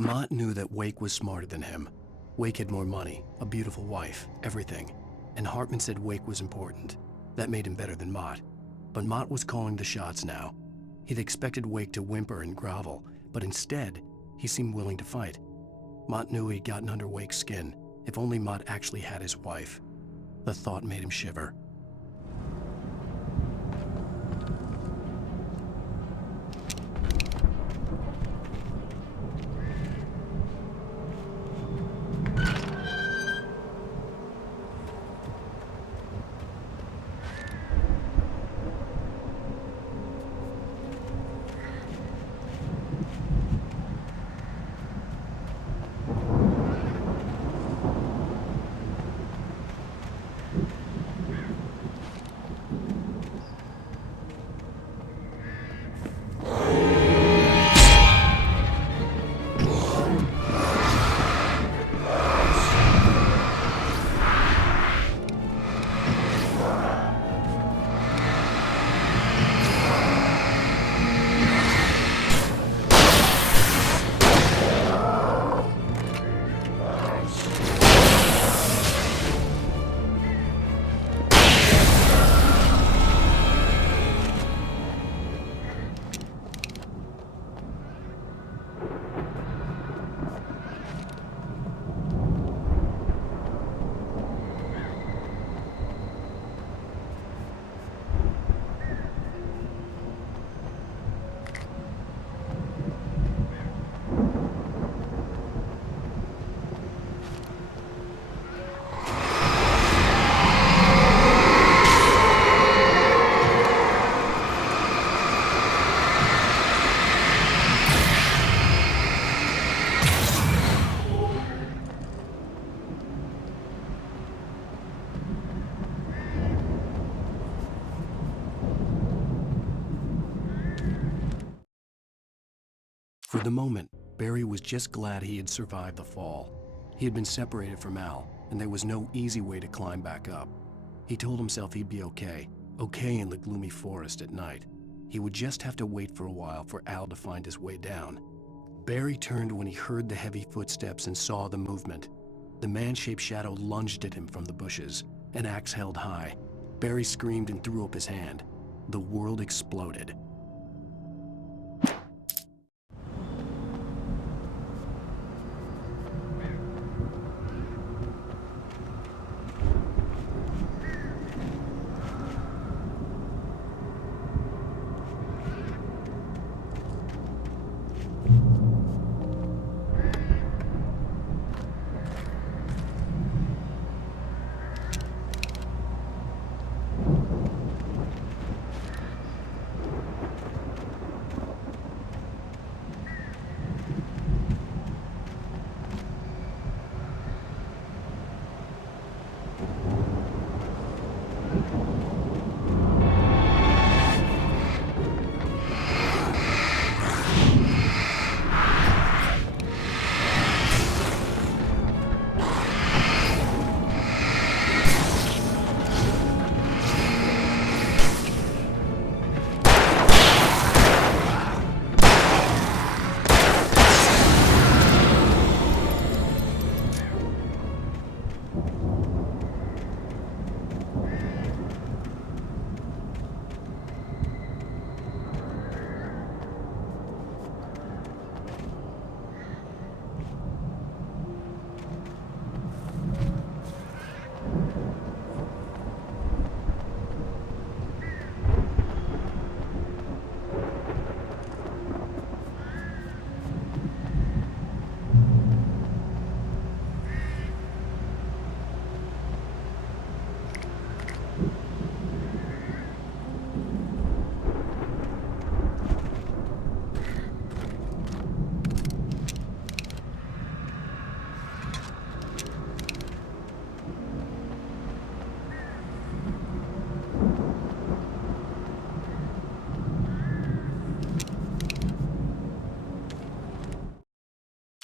Mott knew that Wake was smarter than him. Wake had more money, a beautiful wife, everything. And Hartman said Wake was important. That made him better than Mott. But Mott was calling the shots now. He'd expected Wake to whimper and grovel, but instead, he seemed willing to fight. Mott knew he'd gotten under Wake's skin. If only Mott actually had his wife. The thought made him shiver. For the moment, Barry was just glad he had survived the fall. He had been separated from Al, and there was no easy way to climb back up. He told himself he'd be okay in the gloomy forest at night. He would just have to wait for a while for Al to find his way down. Barry turned when he heard the heavy footsteps and saw the movement. The man-shaped shadow lunged at him from the bushes, an axe held high. Barry screamed and threw up his hand. The world exploded.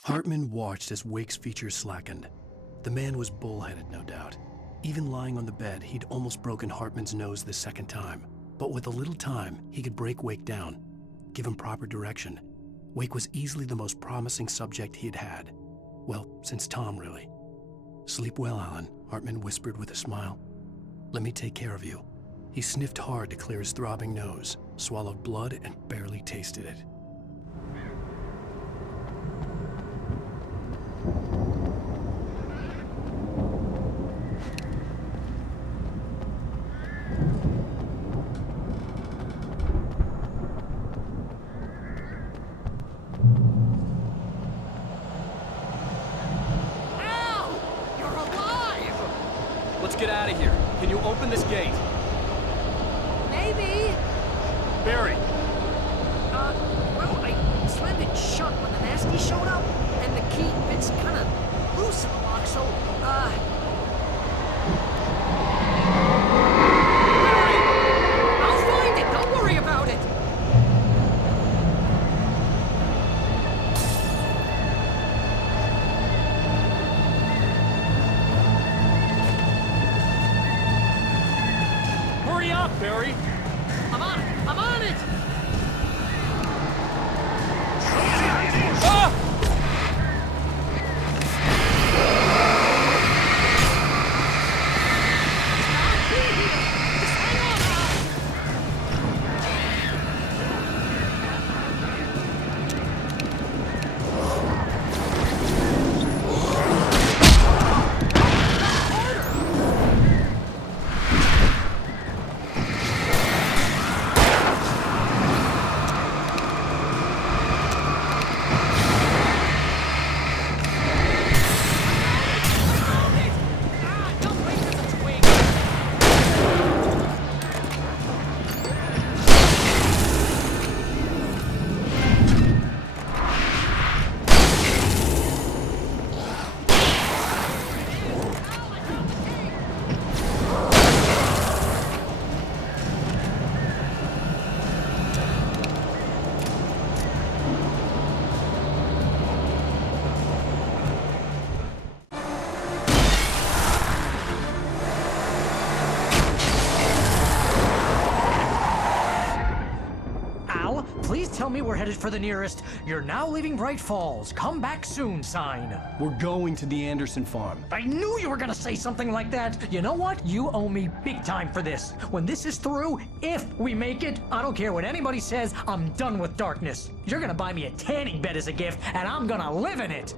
Hartman watched as Wake's features slackened. The man was bullheaded, no doubt. Even lying on the bed, he'd almost broken Hartman's nose the second time. But with a little time, he could break Wake down, give him proper direction. Wake was easily the most promising subject he had had. Well, since Tom, really. Sleep well, Alan, Hartman whispered with a smile. Let me take care of you. He sniffed hard to clear his throbbing nose, swallowed blood, and barely tasted it. Let's get out of here. Can you open this gate? Maybe. Barry! Well, I slammed it shut when the nasty showed up, and the key fits kind of loose in the lock, so, Barry! I'll find it! Don't worry about it! Hurry up, Barry! I'm on it! I'm on it! Ah! Please tell me we're headed for the nearest "You're now leaving Bright Falls. Come back soon" sign. We're going to the Anderson farm. I knew you were gonna say something like that. You know what? You owe me big time for this. When this is through, if we make it, I don't care what anybody says, I'm done with darkness. You're gonna buy me a tanning bed as a gift, and I'm gonna live in it.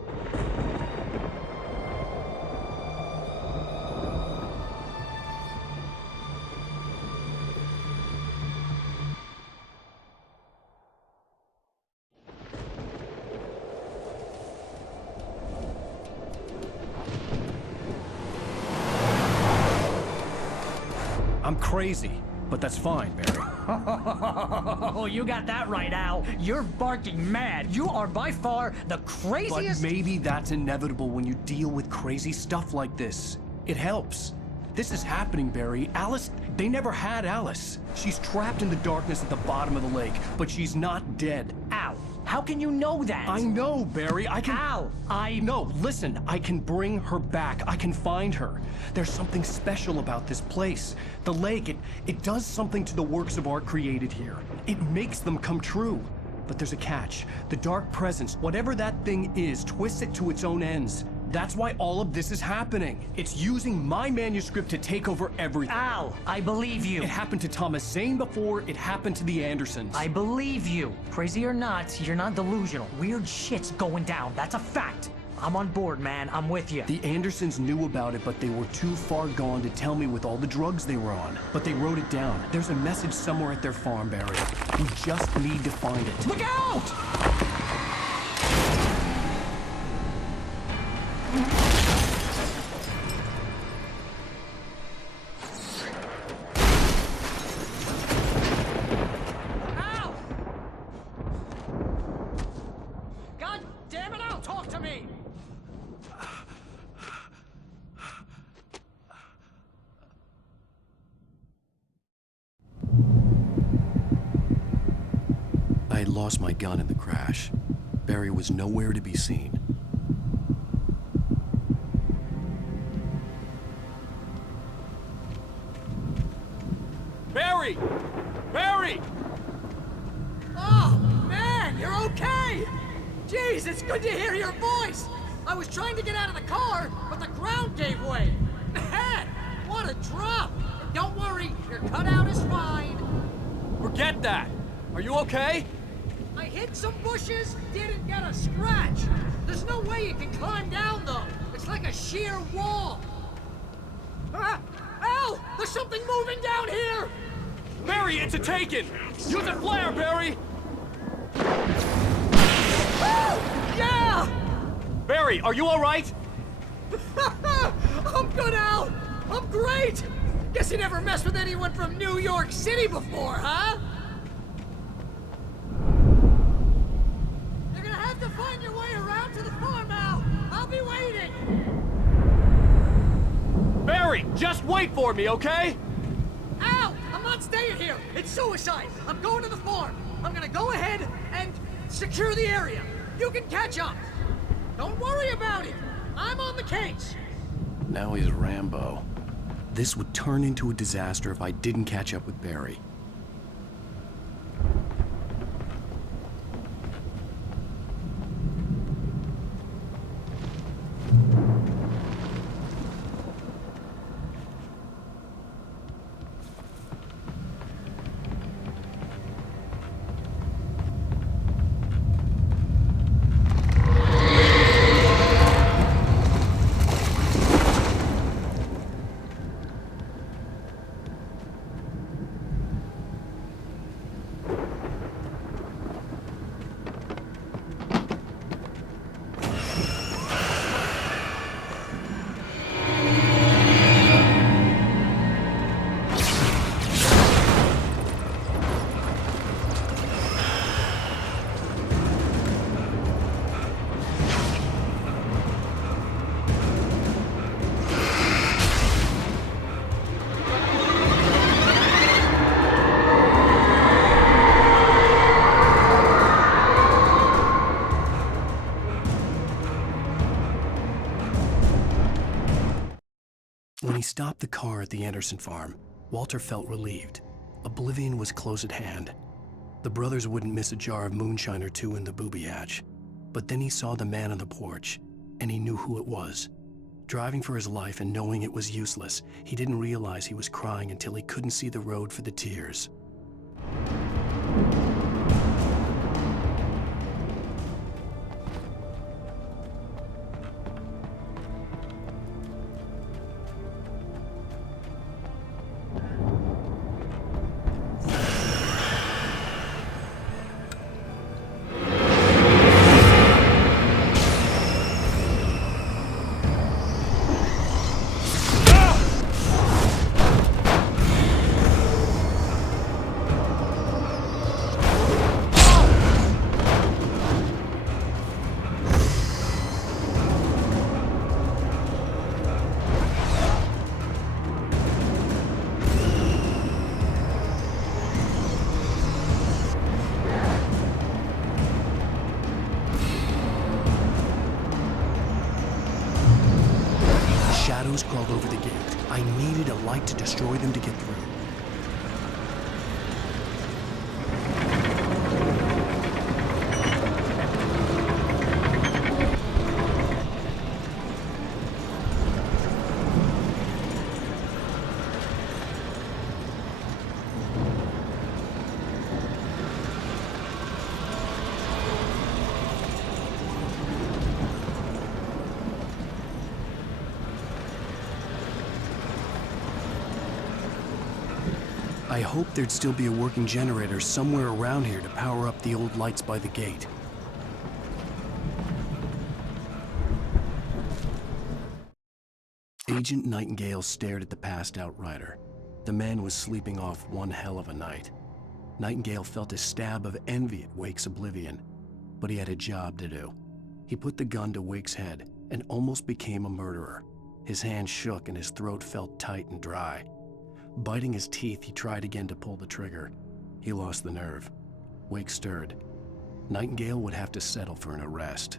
I'm crazy, but that's fine, Barry. Oh, you got that right, Al. You're barking mad. You are by far the craziest... But maybe that's inevitable when you deal with crazy stuff like this. It helps. This is happening, Barry. Alice, they never had Alice. She's trapped in the darkness at the bottom of the lake, but she's not dead. Al, how can you know that? I know, Barry. I can... Al, No, listen. I can bring her back. I can find her. There's something special about this place. The lake, it does something to the works of art created here. It makes them come true. But there's a catch. The dark presence, whatever that thing is, twists it to its own ends. That's why all of this is happening. It's using my manuscript to take over everything. Al, I believe you. It happened to Thomas Zane before, it happened to the Andersons. I believe you. Crazy or not, you're not delusional. Weird shit's going down. That's a fact. I'm on board, man. I'm with you. The Andersons knew about it, but they were too far gone to tell me with all the drugs they were on. But they wrote it down. There's a message somewhere at their farm, Barry. We just need to find it. Look out! Al! God damn it, Al, talk to me! I had lost my gun in the crash. Barry was nowhere to be seen. Barry! Barry! Oh, man! You're okay! Jeez, it's good to hear your voice! I was trying to get out of the car, but the ground gave way. Man, what a drop! Don't worry, your cutout is fine. Forget that! Are you okay? I hit some bushes, didn't get a scratch. There's no way you can climb down, though. It's like a sheer wall. Ah! Al! There's something moving down here! Barry, it's a taken! Use a flare, Barry! Oh! Yeah! Barry, are you alright? I'm good, Al! I'm great! Guess you never messed with anyone from New York City before, huh? You're gonna have to find your way around to the farm, Al! I'll be waiting! Barry, just wait for me, okay? Al! I'm not staying here! It's suicide! I'm going to the farm! I'm gonna go ahead and secure the area! You can catch up! Don't worry about it! I'm on the case! Now he's Rambo. This would turn into a disaster if I didn't catch up with Barry. When he stopped the car at the Anderson farm, Walter felt relieved. Oblivion was close at hand. The brothers wouldn't miss a jar of moonshine or two in the booby hatch. But then he saw the man on the porch, and he knew who it was. Driving for his life and knowing it was useless, he didn't realize he was crying until he couldn't see the road for the tears. Shadows crawled over the gate. I needed a light to destroy them to get through. I hoped there'd still be a working generator somewhere around here to power up the old lights by the gate. Agent Nightingale stared at the passed-out rider. The man was sleeping off one hell of a night. Nightingale felt a stab of envy at Wake's oblivion, but he had a job to do. He put the gun to Wake's head and almost became a murderer. His hand shook and his throat felt tight and dry. Biting his teeth, he tried again to pull the trigger. He lost the nerve. Wake stirred. Nightingale would have to settle for an arrest.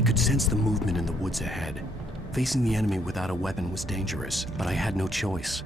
I could sense the movement in the woods ahead. Facing the enemy without a weapon was dangerous, but I had no choice.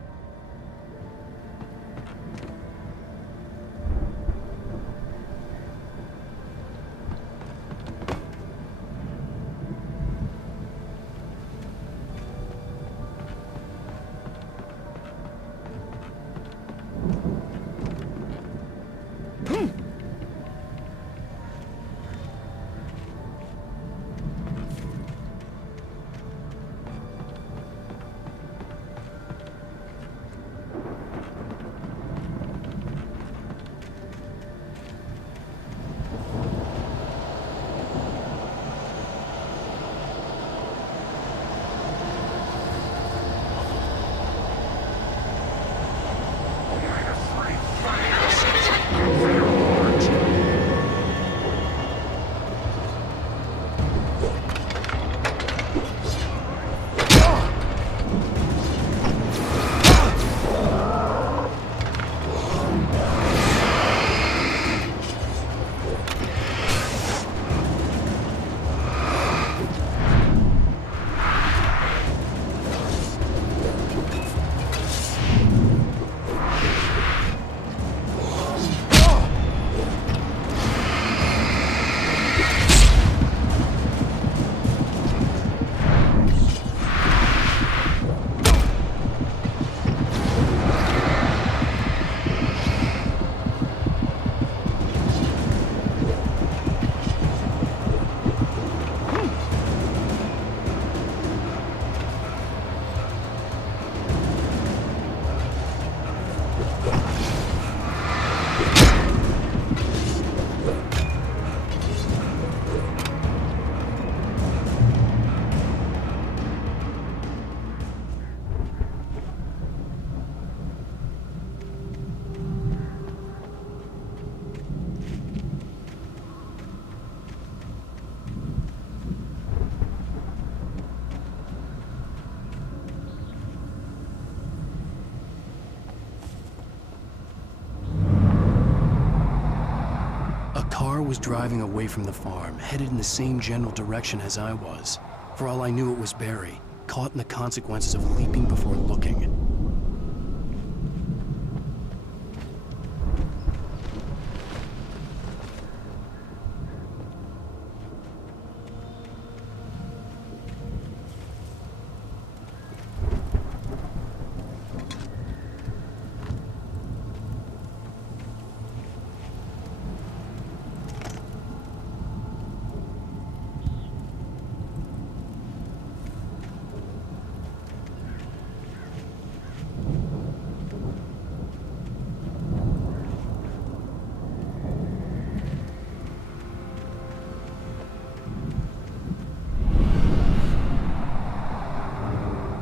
Was driving away from the farm, headed in the same general direction as I was. For all I knew, it was Barry, caught in the consequences of leaping before looking.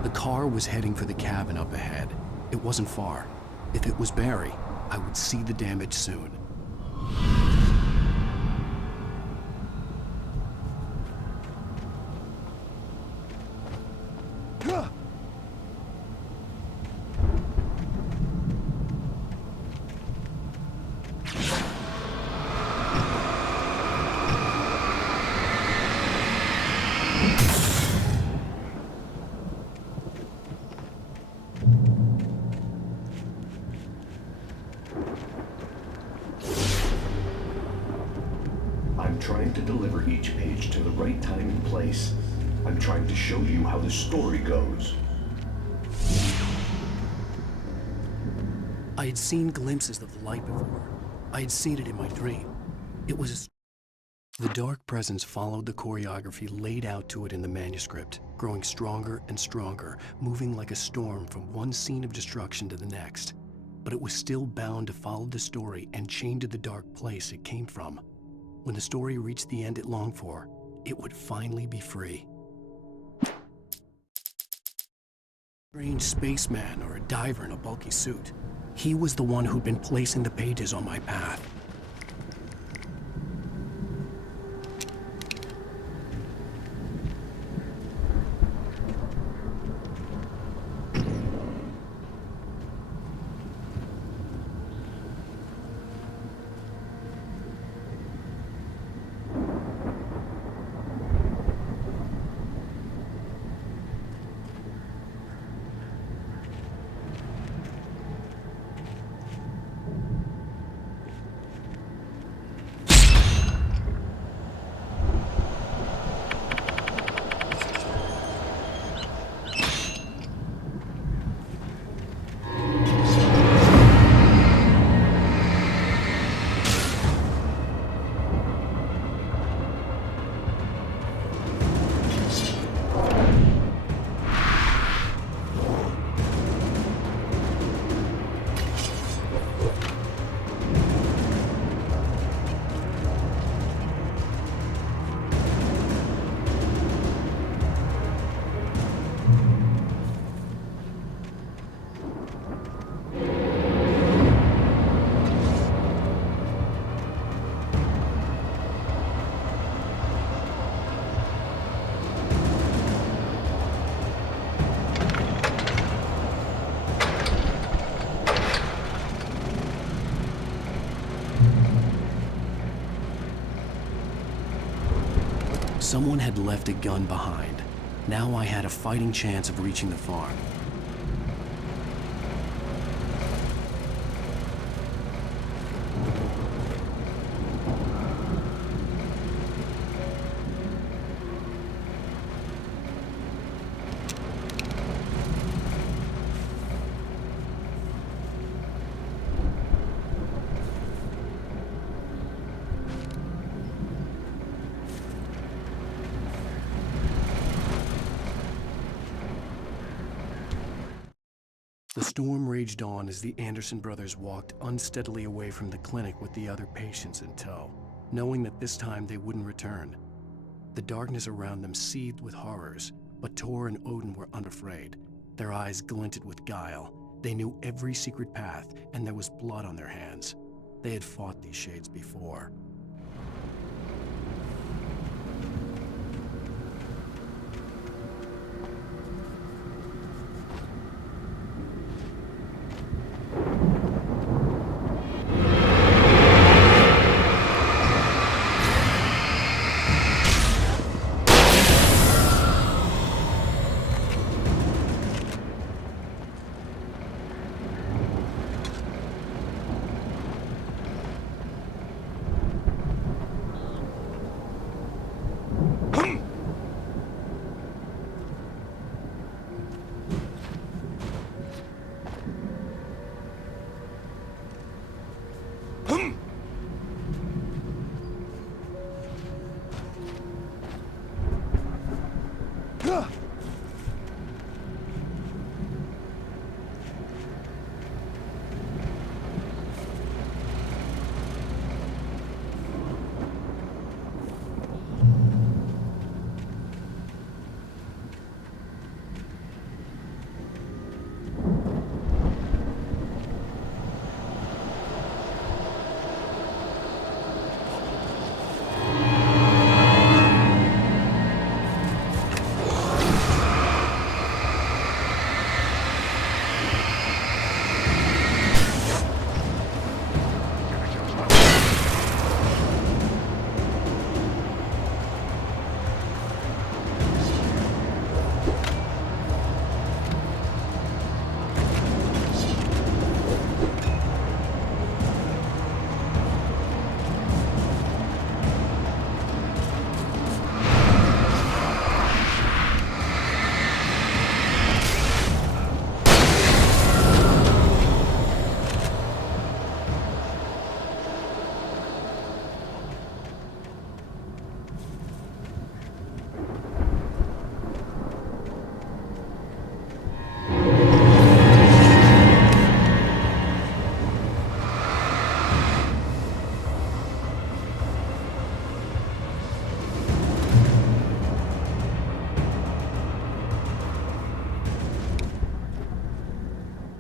The car was heading for the cabin up ahead. It wasn't far. If it was Barry, I would see the damage soon. Trying to deliver each page to the right time and place. I'm trying to show you how the story goes. I had seen glimpses of the light before. I had seen it in my dream. It was the dark presence followed the choreography laid out to it in the manuscript, growing stronger and stronger, moving like a storm from one scene of destruction to the next. But it was still bound to follow the story and chained to the dark place it came from. When the story reached the end it longed for, it would finally be free. Strange spaceman or a diver in a bulky suit. He was the one who'd been placing the pages on my path. Someone had left a gun behind. Now I had a fighting chance of reaching the farm. The storm raged on as the Anderson brothers walked unsteadily away from the clinic with the other patients in tow, knowing that this time they wouldn't return. The darkness around them seethed with horrors, but Tor and Odin were unafraid. Their eyes glinted with guile. They knew every secret path, and there was blood on their hands. They had fought these shades before.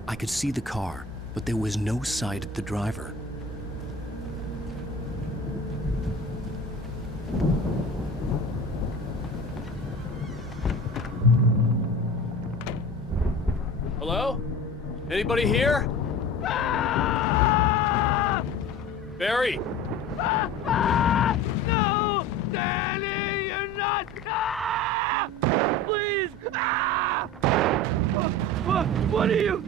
I could see the car, but there was no sight of the driver. Hello? Anybody here? Barry! No! Danny, you're not! Please! What are you?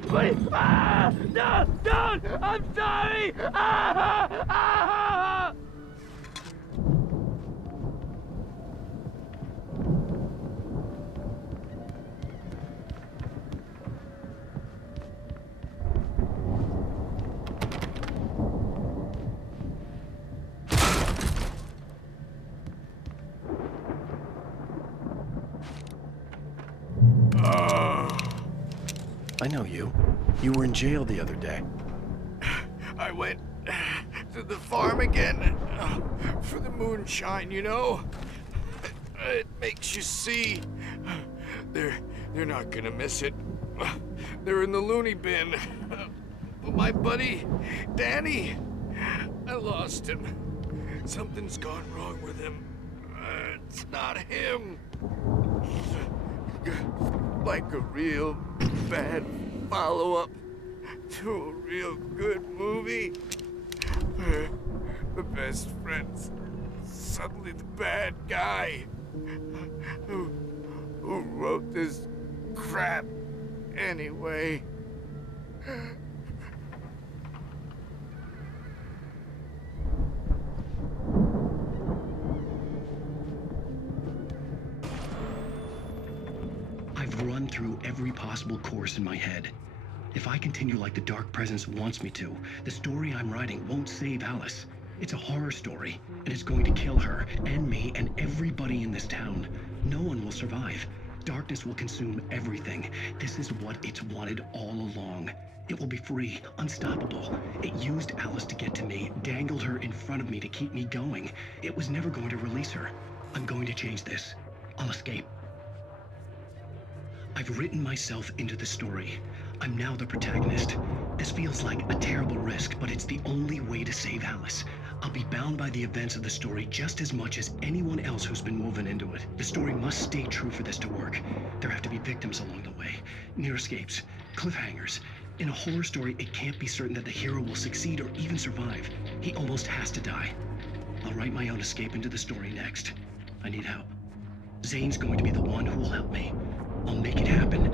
No! Don't! I'm sorry! I know you. You were in jail the other day. I went to the farm again for the moonshine, you know? It makes you see. They're not gonna miss it. They're in the loony bin. But my buddy, Danny, I lost him. Something's gone wrong with him. It's not him. Like a real bad follow-up to a real good movie. The best friend's suddenly the bad guy. Who wrote this crap anyway? I've run through every possible course in my head. If I continue like the Dark Presence wants me to, the story I'm writing won't save Alice. It's a horror story, and it's going to kill her, and me, and everybody in this town. No one will survive. Darkness will consume everything. This is what it's wanted all along. It will be free, unstoppable. It used Alice to get to me, dangled her in front of me to keep me going. It was never going to release her. I'm going to change this. I'll escape. I've written myself into the story. I'm now the protagonist. This feels like a terrible risk, but it's the only way to save Alice. I'll be bound by the events of the story just as much as anyone else who's been woven into it. The story must stay true for this to work. There have to be victims along the way, near escapes, cliffhangers. In a horror story, it can't be certain that the hero will succeed or even survive. He almost has to die. I'll write my own escape into the story next. I need help. Zane's going to be the one who will help me. I'll make it happen.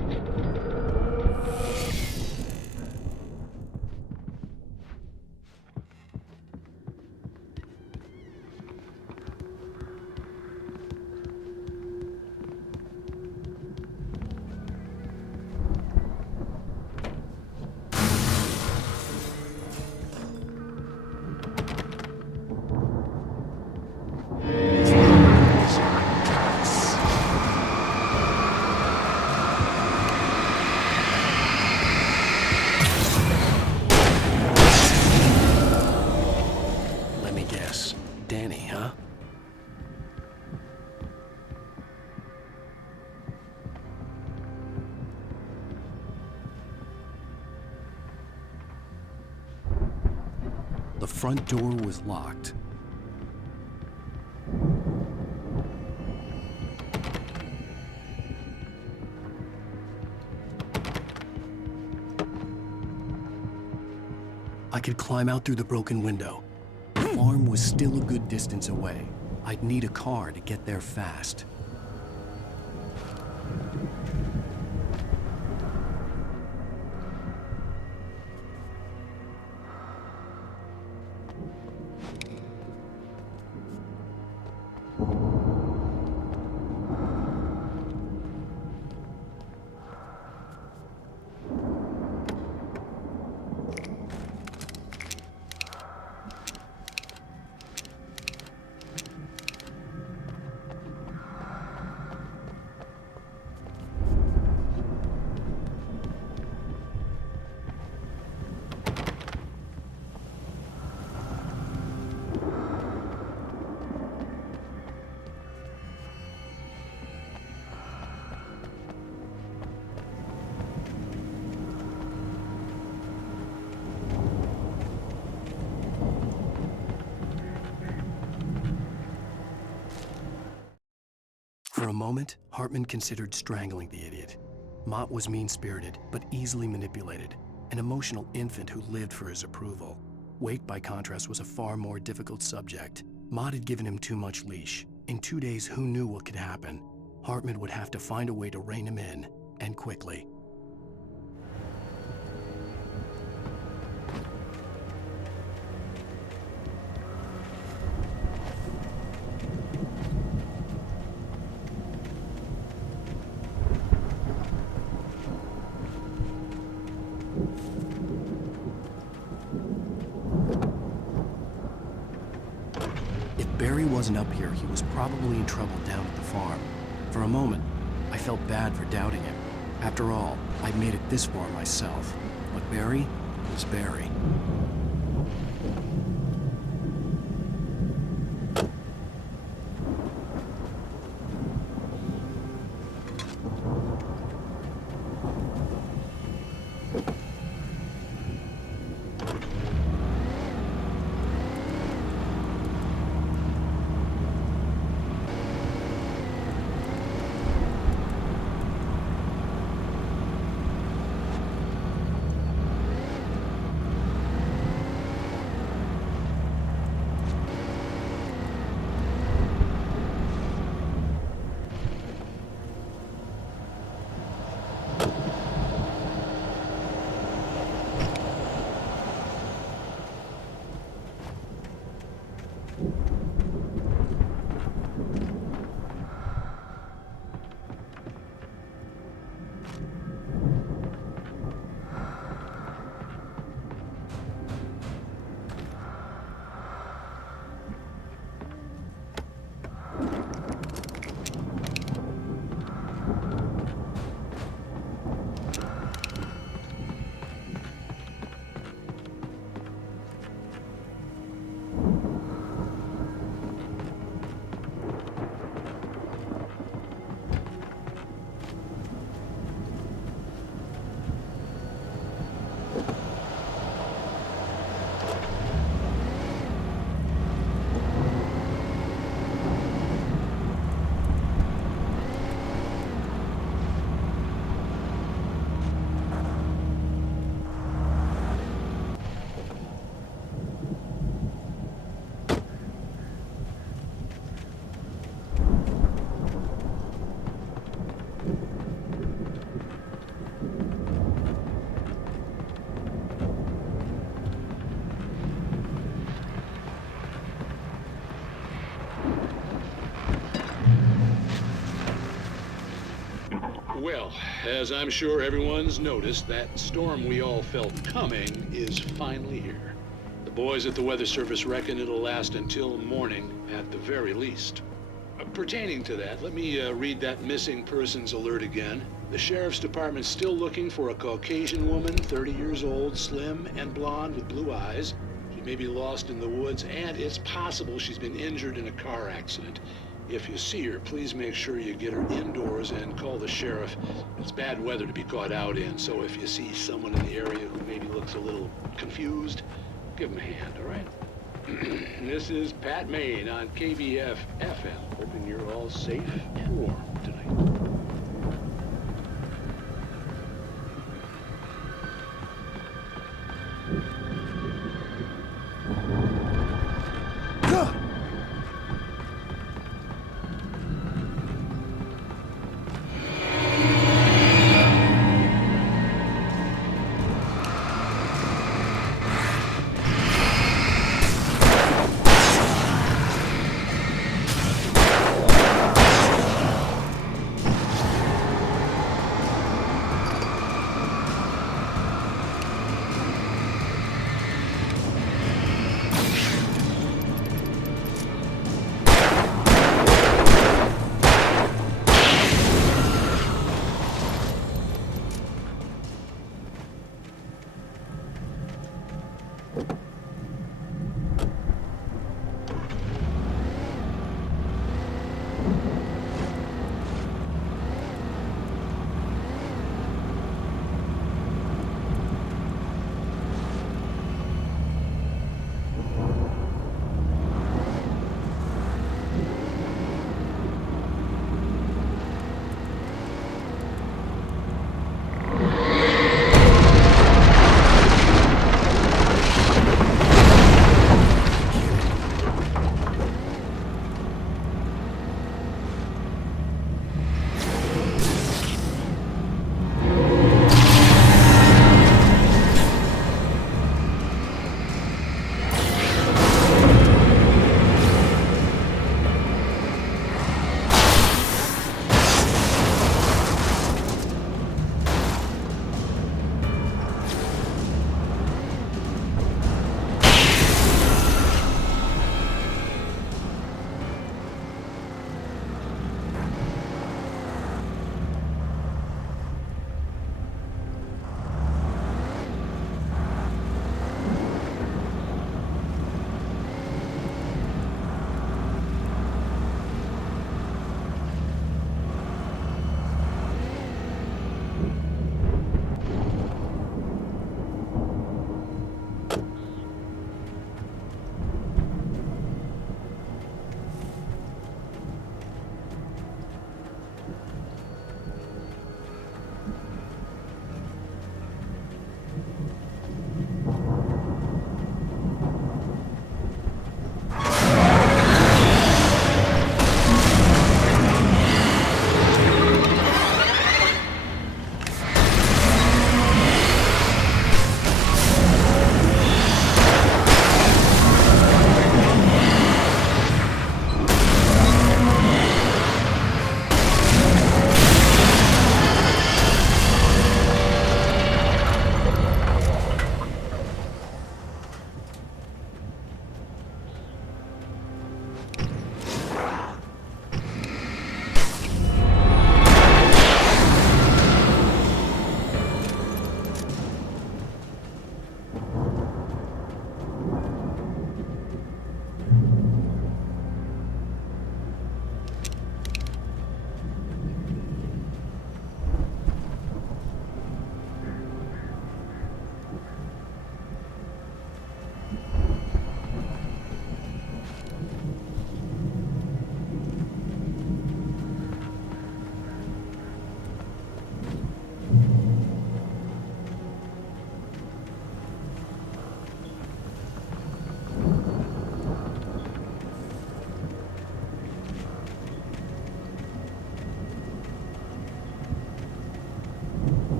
The front door was locked. I could climb out through the broken window. The farm was still a good distance away. I'd need a car to get there fast. For a moment, Hartman considered strangling the idiot. Mott was mean-spirited, but easily manipulated, an emotional infant who lived for his approval. Wake, by contrast, was a far more difficult subject. Mott had given him too much leash. In 2 days, who knew what could happen? Hartman would have to find a way to rein him in, and quickly. Barry wasn't up here, he was probably in trouble down at the farm. For a moment, I felt bad for doubting him. After all, I'd made it this far myself. But Barry was Barry. as I'm sure everyone's noticed, that storm we all felt coming is finally here. The boys at the Weather Service reckon it'll last until morning at the very least. Pertaining to that, let me read that missing persons alert again. The Sheriff's Department's still looking for a Caucasian woman, 30 years old, slim and blonde with blue eyes. She may be lost in the woods, and it's possible she's been injured in a car accident. If you see her, please make sure you get her indoors and call the sheriff. It's bad weather to be caught out in, so if you see someone in the area who maybe looks a little confused, give them a hand, all right? This is Pat Maine on KBF FM, hoping you're all safe and warm tonight.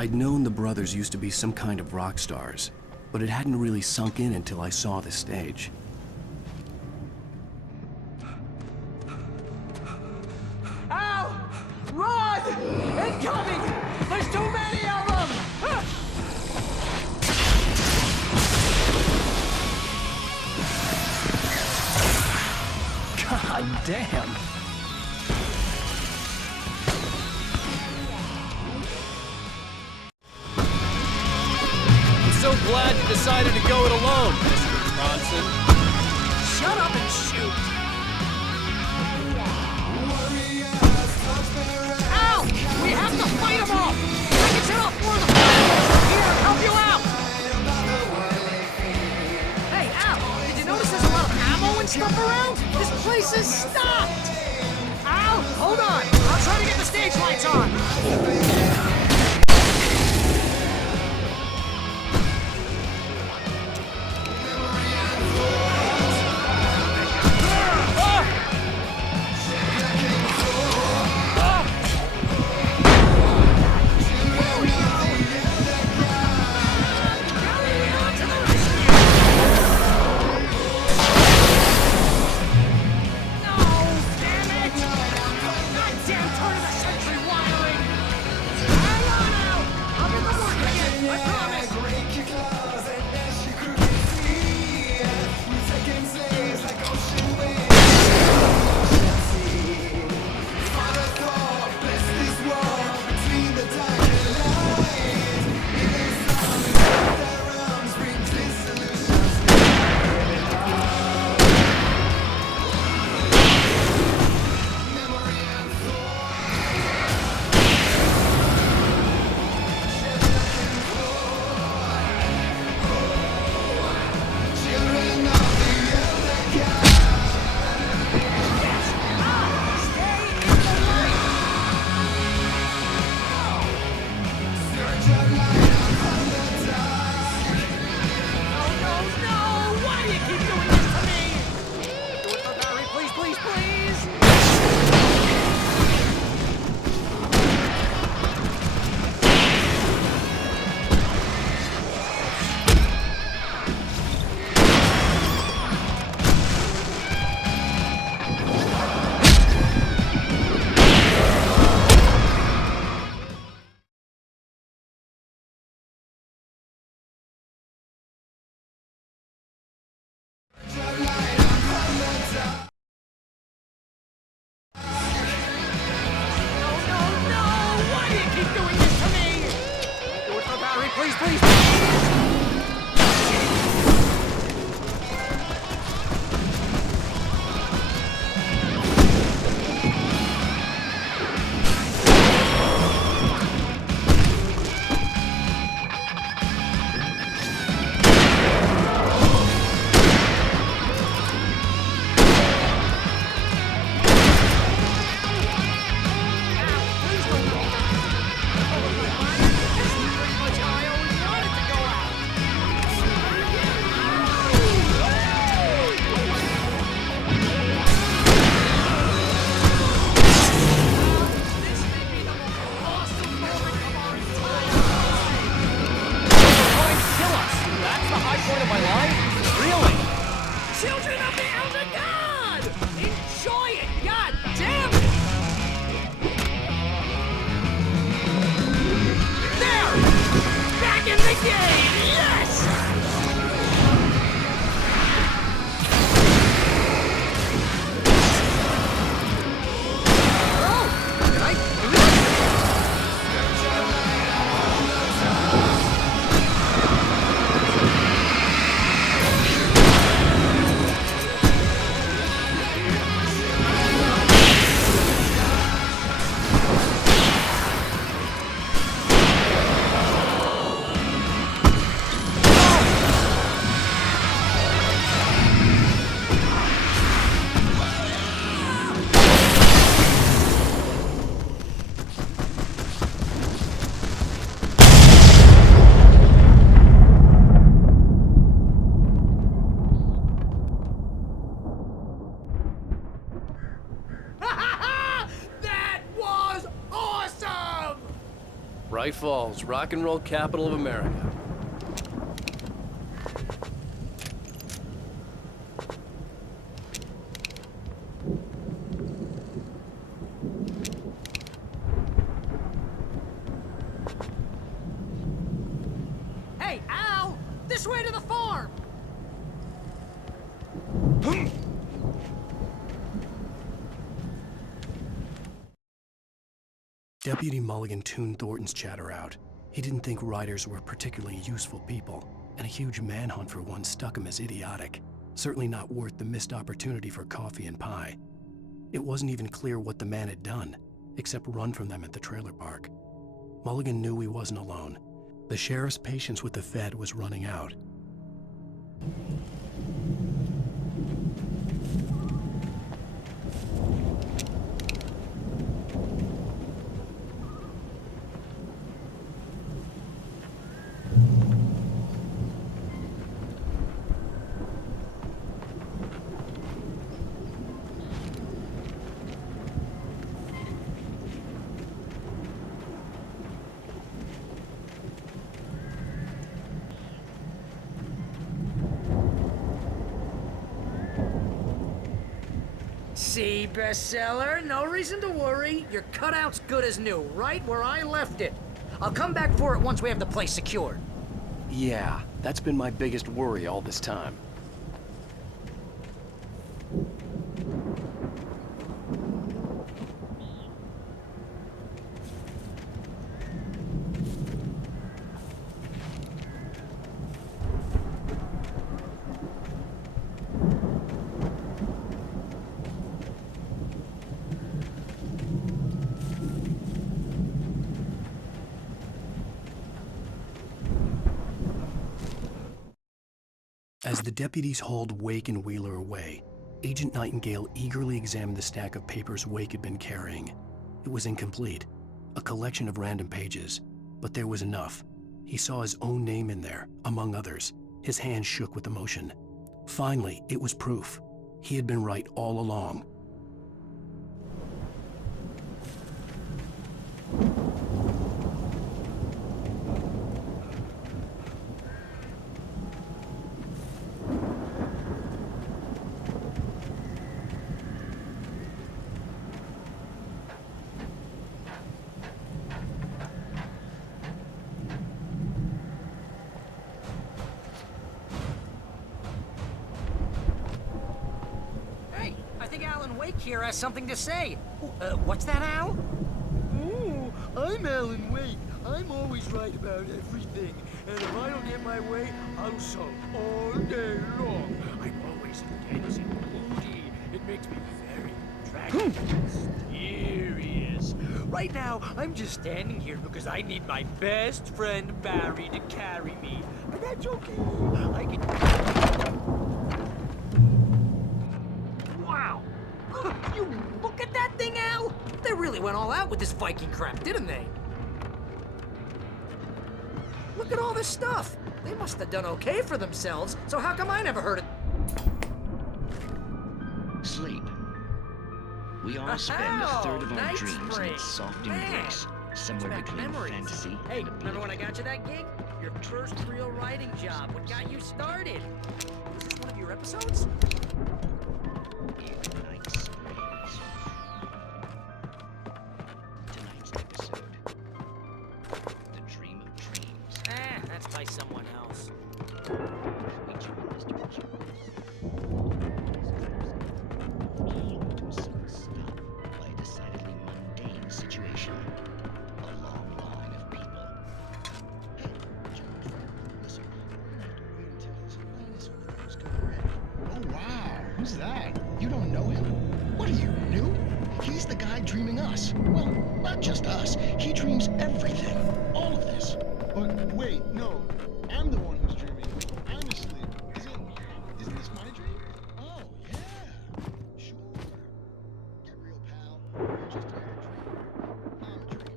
I'd known the brothers used to be some kind of rock stars, but it hadn't really sunk in until I saw the stage. Al! Run! Incoming! There's too many of them! God damn. I'm so glad you decided to go it alone, Mr. Ransom. Shut up and shoot! Al! We have to fight them all! I can set off more of the fire! Here, help you out! Hey, Al! Did you notice there's a lot of ammo and stuff around? This place is stocked! Al! Hold on! I'll try to get the stage lights on! children of the Elder God! Enjoy it, god damn it! There! Back in the game! Yes! Oh! Did I... That was awesome! Bright Falls, rock and roll capital of America. Hey, Al! This way to the farm! Deputy Mulligan tuned Thornton's chatter out. He didn't think riders were particularly useful people, and a huge manhunt for one struck him as idiotic. Certainly not worth the missed opportunity for coffee and pie. It wasn't even clear what the man had done, except run from them at the trailer park. Mulligan knew he wasn't alone. The sheriff's patience with the Fed was running out. See, bestseller, no reason to worry. Your cutout's good as new, right where I left it. I'll come back for it once we have the place secured. Yeah, that's been my biggest worry all this time. As the deputies hauled Wake and Wheeler away, Agent Nightingale eagerly examined the stack of papers Wake had been carrying. It was incomplete, a collection of random pages, but there was enough. He saw his own name in there, among others. His hand shook with emotion. Finally, it was proof. He had been right all along. Here has something to say. What's that, Al? Oh, I'm Alan Wake. I'm always right about everything. And if I don't get my way, I'll sulk all day long. I'm always intense and moody. It makes me very attractive and mysterious. Right now, I'm just standing here because I need my best friend Barry to carry me. But that's okay. I can... You look at that thing, Al! They really went all out with this Viking crap, didn't they? Look at all this stuff. They must have done okay for themselves, so how come I never heard it? Sleep. We all spend a third of our night dreams in its soft embrace, somewhere back between memories. fantasy Hey, and remember when I oblivion. got you that gig? Your first real writing job. What got you started? Was this one of your future episodes? Tonight's episode. The Dream of Dreams. That's by someone else. We join Mr. Jones. Stop by a decidedly mundane situation. A long line of people. Hey, Jones, listen, we're gonna have to wait until his highness over there is ready. Oh, wow. Who's that? You don't know him? What are you, new? He's the guy dreaming us. Well, not just us. He dreams everything. All of this. But wait, no. I'm the one who's dreaming. I'm asleep. Isn't this my dream? Oh, yeah. Sure. Get real, pal. You're just another dream. I'm a dream.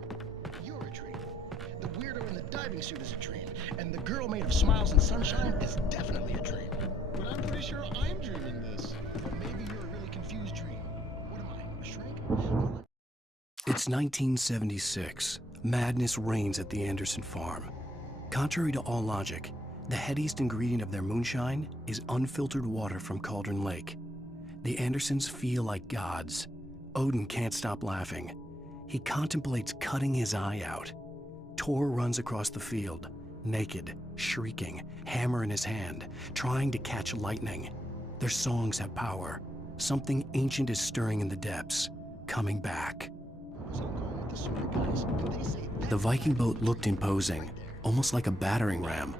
You're a dream. The weirdo in the diving suit is a dream. And the girl made of smiles and sunshine is definitely a dream. But I'm pretty sure I'm dreaming this. But maybe you're a really confused dream. What am I, a shrink? It's 1976. Madness reigns at the Anderson farm. Contrary to all logic, the headiest ingredient of their moonshine is unfiltered water from Cauldron Lake. The Andersons feel like gods. Odin can't stop laughing. He contemplates cutting his eye out. Tor runs across the field, naked, shrieking, hammer in his hand, trying to catch lightning. Their songs have power. Something ancient is stirring in the depths, coming back. The Viking boat looked imposing, almost like a battering ram.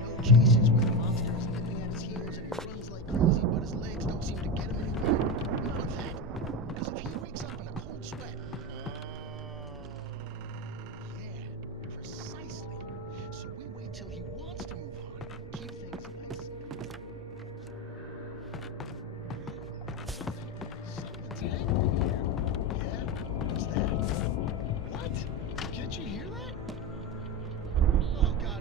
No chases where the monster is nipping at his heels and he runs like crazy, but his legs don't seem to get him anywhere. None of that. Because if he wakes up in a cold sweat... Yeah, precisely. So we wait till he wants to move on. Keep things nice. Something's happening here. Yeah? What's that? What? Can't you hear that? Oh, God.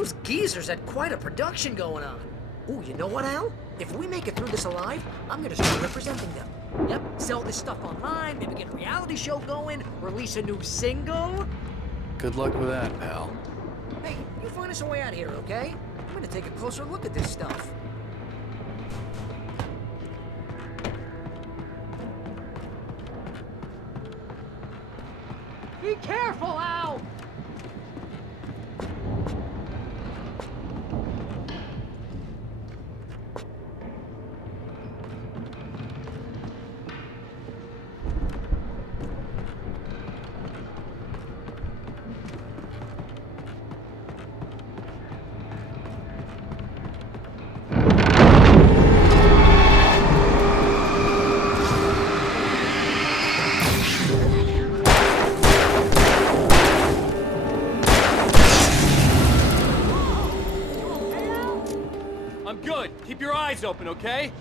Those geezers had quite a production going on. Ooh, you know what, Al? If we make it through this alive, I'm gonna start representing them. Yep, sell this stuff online, maybe get a reality show going, release a new single. Good luck with that, pal. Hey, you find us a way out of here, okay? I'm gonna take a closer look at this stuff. Be careful, Al! I'm good. Keep your eyes open, okay?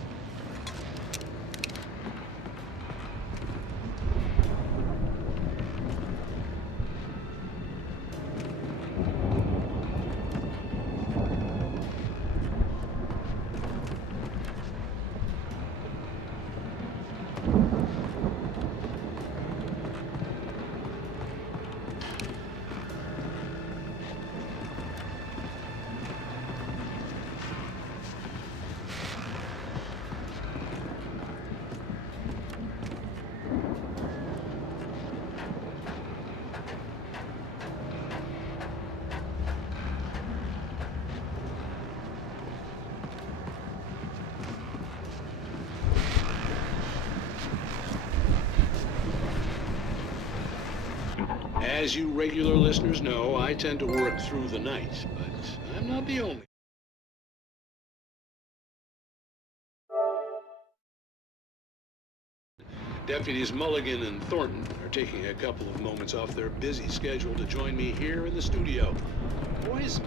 As you regular listeners know, I tend to work through the night, but I'm not the only. Deputies Mulligan and Thornton are taking a couple of moments off their busy schedule to join me here in the studio. Boys,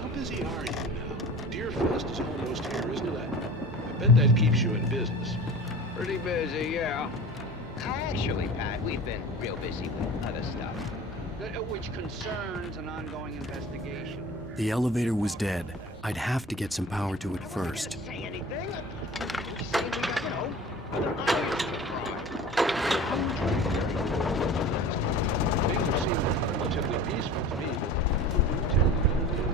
how busy are you now? Deerfest is almost here, isn't it? I bet that keeps you in business. Pretty busy, yeah. Actually, Pat, we've been real busy with other stuff, which concerns an ongoing investigation. The elevator was dead. I'd have to get some power to it first. Say anything? Just saying we got, other irons to try. Things seem relatively peaceful to me, but tend to get a little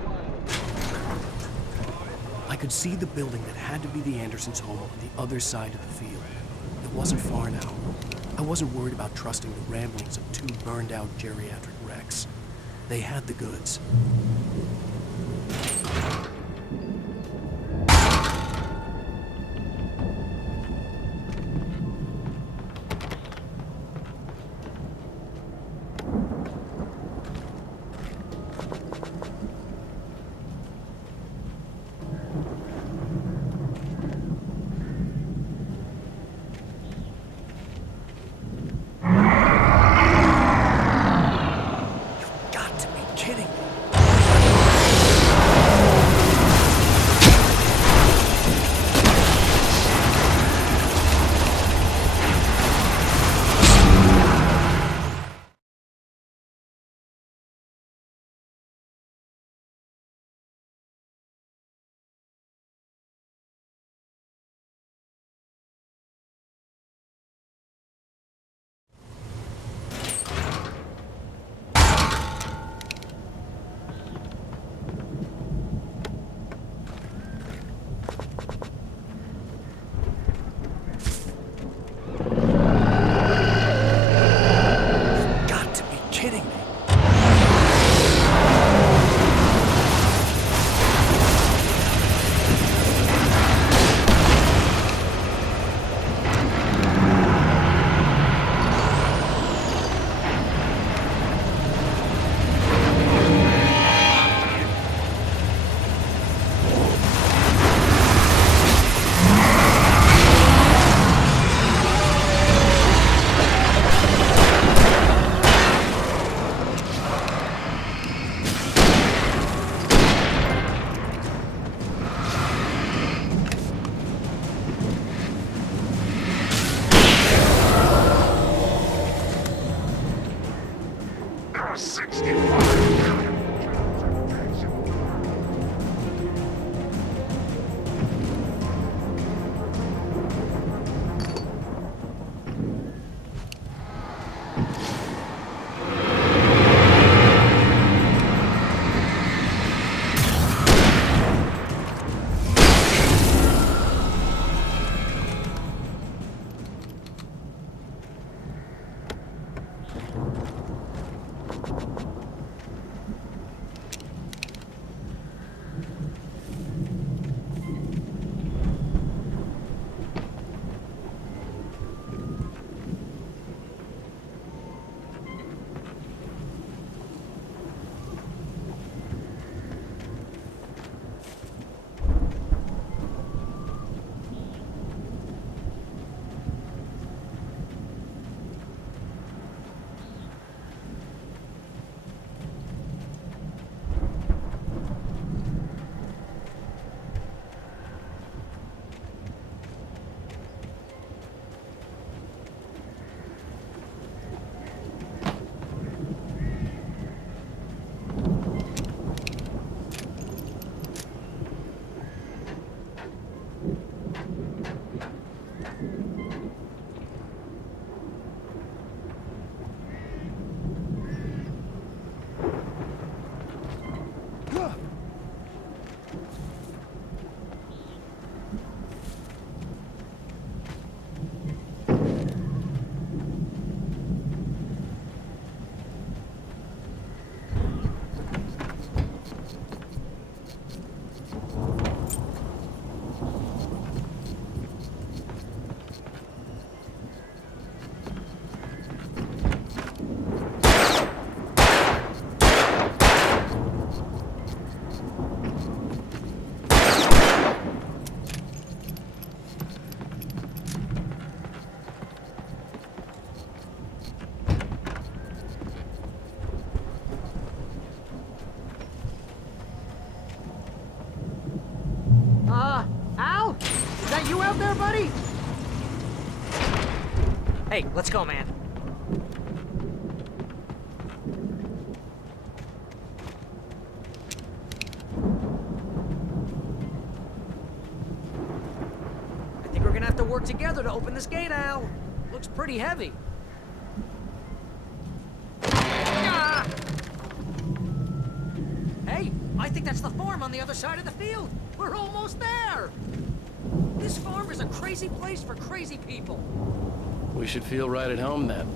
wild. I could see the building that had to be the Andersons' home on the other side of the field. It wasn't far now. I wasn't worried about trusting the ramblings of two burned-out geriatric wrecks. They had the goods. Hey, let's go, man. I think we're gonna have to work together to open this gate, Al. Looks pretty heavy. Ah! Hey, I think that's the farm on the other side of the field. We're almost there. This farm is a crazy place for crazy people. We should feel right at home then.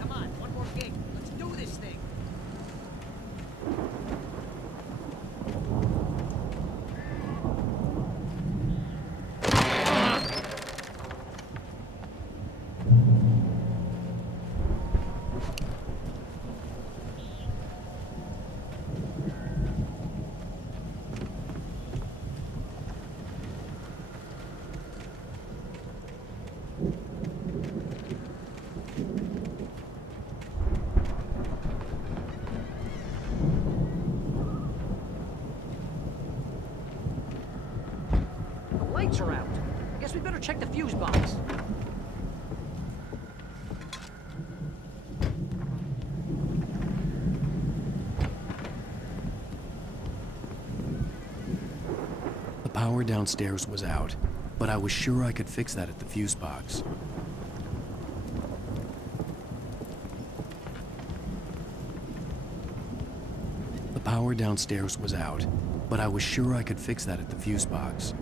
Come on, one more gate. Let's do this thing. Lights are out. I guess we better check the fuse box. The power downstairs was out, but I was sure I could fix that at the fuse box. The power downstairs was out, but I was sure I could fix that at the fuse box.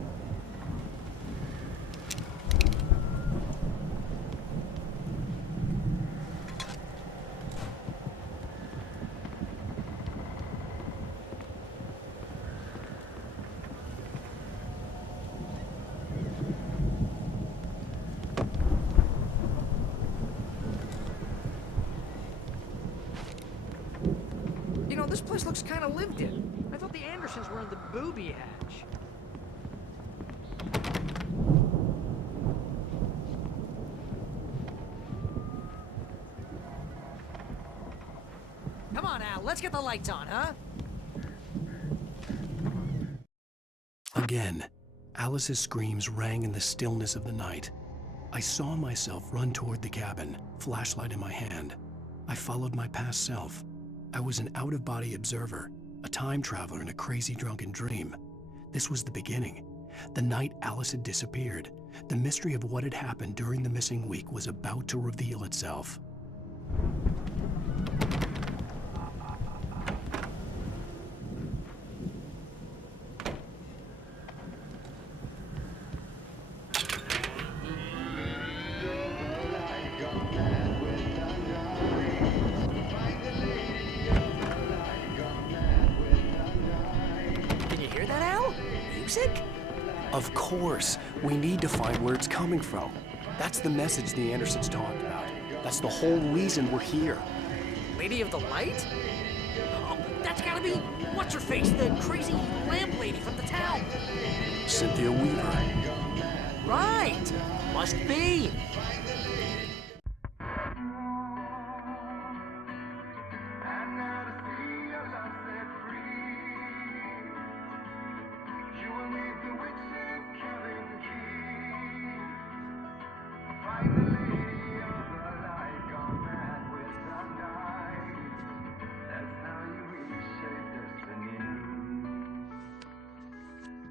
You know, this place looks kind of lived in. I thought the Andersons were in the booby hatch. Come on, Al, let's get the lights on, huh? Again, Alice's screams rang in the stillness of the night. I saw myself run toward the cabin, flashlight in my hand. I followed my past self. I was an out-of-body observer, a time traveler in a crazy drunken dream. This was the beginning. The night Alice had disappeared. The mystery of what had happened during the missing week was about to reveal itself. Music? Of course. We need to find where it's coming from. That's the message the Andersons talked about. That's the whole reason we're here. Lady of the Light? Oh, that's gotta be what's-her-face, the crazy lamp lady from the town. Cynthia Weaver. Right. Must be.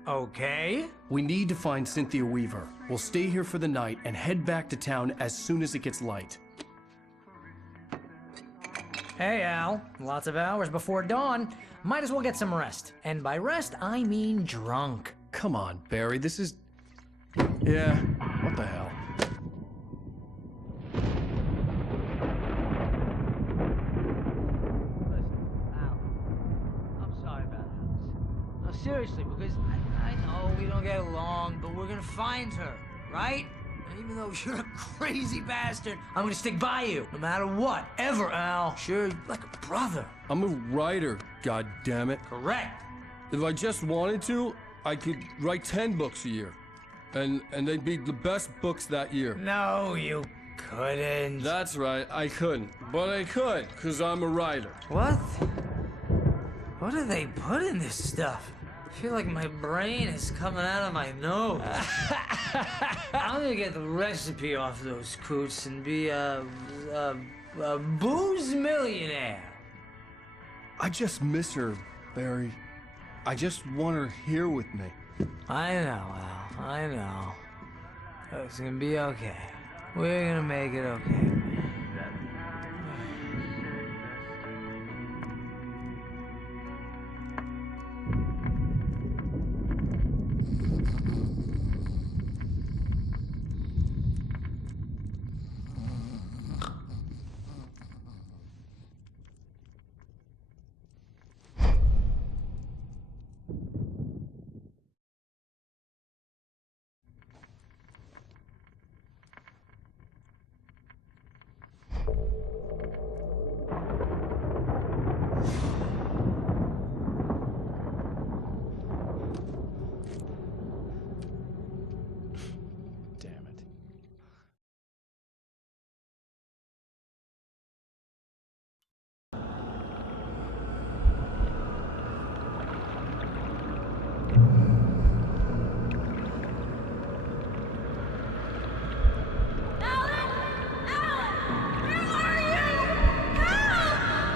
Okay. We need to find Cynthia Weaver. We'll stay here for the night and head back to town as soon as it gets light. Hey, Al. Lots of hours before dawn. Might as well get some rest. And by rest, I mean drunk. Come on, Barry, this is... Yeah, what the hell? Seriously, because I know we don't get along, but we're gonna find her, right? And even though you're a crazy bastard, I'm gonna stick by you, no matter what, ever, Al. Sure, like a brother. I'm a writer, goddammit. Correct. If I just wanted to, I could write 10 books a year. And they'd be the best books that year. No, you couldn't. That's right, I couldn't. But I could, because I'm a writer. What? What do they put in this stuff? I feel like my brain is coming out of my nose. I'm gonna get the recipe off those coots and be a booze millionaire. I just miss her, Barry. I just want her here with me. I know, Al. I know. It's gonna be okay. We're gonna make it okay.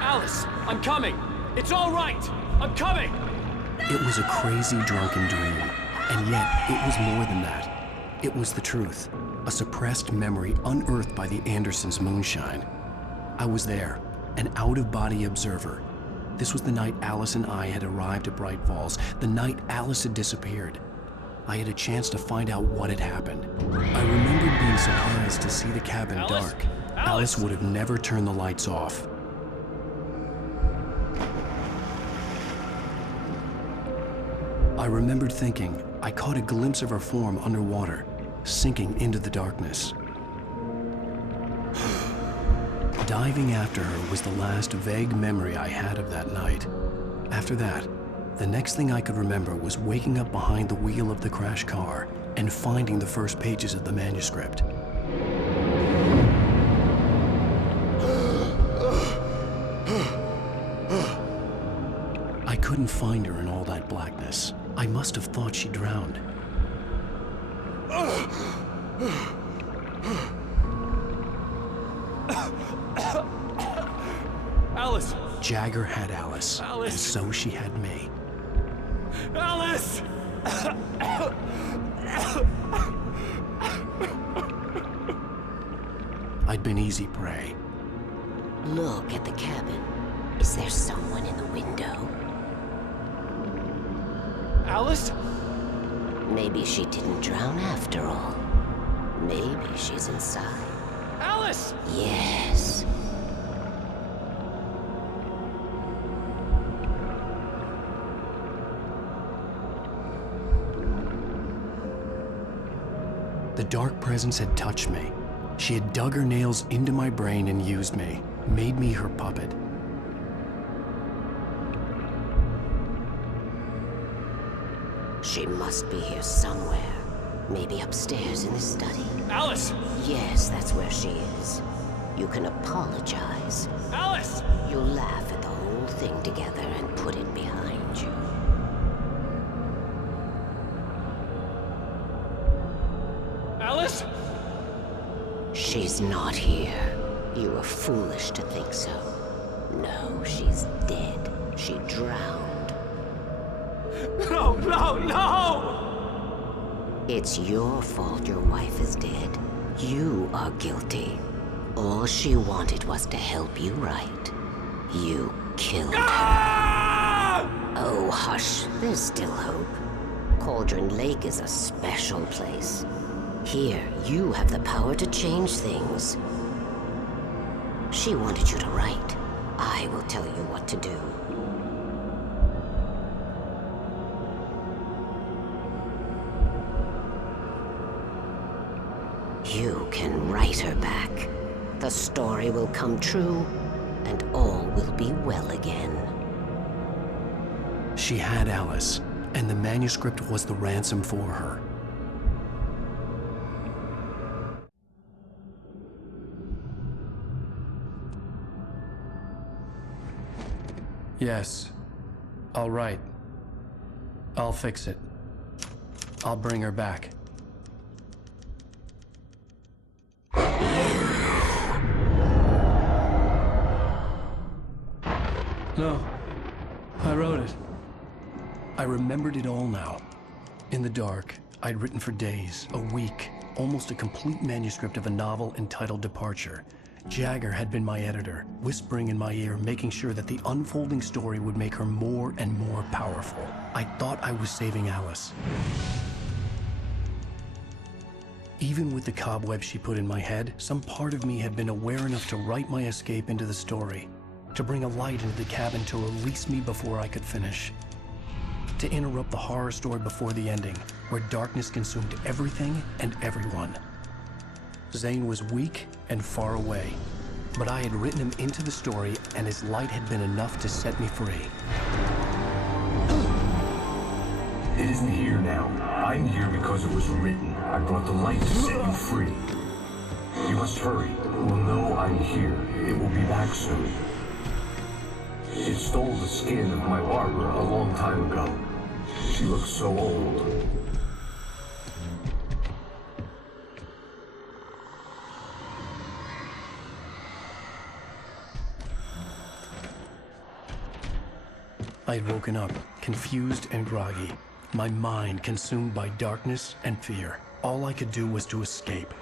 Alice, I'm coming. It's all right. I'm coming. It was a crazy, drunken dream, and yet it was more than that. It was the truth, a suppressed memory unearthed by the Andersons' moonshine. I was there, an out-of-body observer. This was the night Alice and I had arrived at Bright Falls, the night Alice had disappeared. I had a chance to find out what had happened. I remembered being surprised to see the cabin dark. Alice would have never turned the lights off. I remembered thinking I caught a glimpse of her form underwater, sinking into the darkness. Diving after her was the last vague memory I had of that night. After that, the next thing I could remember was waking up behind the wheel of the crashed car and finding the first pages of the manuscript. I couldn't find her in all that blackness. I must have thought she drowned. Alice! Jagger had Alice, Alice. and so she had me. Alice! I'd been easy prey. Look at the cabin. Is there someone in the window? Alice? Maybe she didn't drown after all. Maybe she's inside. Alice! Yes. The dark presence had touched me. She had dug her nails into my brain and used me, made me her puppet. She must be here somewhere. Maybe upstairs in the study. Alice! Yes, that's where she is. You can apologize. Alice! You'll laugh at the whole thing together and put it behind you. Alice? She's not here. You were foolish to think so. No, she's dead. She drowned. No, no, no! It's your fault your wife is dead. You are guilty. All she wanted was to help you right. You killed her. Oh, hush. There's still hope. Cauldron Lake is a special place. Here, you have the power to change things. She wanted you to write. I will tell you what to do. You can write her back. The story will come true, and all will be well again. She had Alice, and the manuscript was the ransom for her. Yes. All right. I'll fix it. I'll bring her back. No. I wrote it. I remembered it all now. In the dark, I'd written for days, a week, almost a complete manuscript of a novel entitled Departure. Jagger had been my editor, whispering in my ear, making sure that the unfolding story would make her more and more powerful. I thought I was saving Alice. Even with the cobwebs she put in my head, some part of me had been aware enough to write my escape into the story, to bring a light into the cabin to release me before I could finish, to interrupt the horror story before the ending, where darkness consumed everything and everyone. Zane was weak and far away, but I had written him into the story, and his light had been enough to set me free. It isn't here now. I'm here because it was written. I brought the light to set you free. You must hurry. It will know I'm here. It will be back soon. It stole the skin of my barber a long time ago. She looks so old. I had woken up, confused and groggy, my mind consumed by darkness and fear. All I could do was to escape.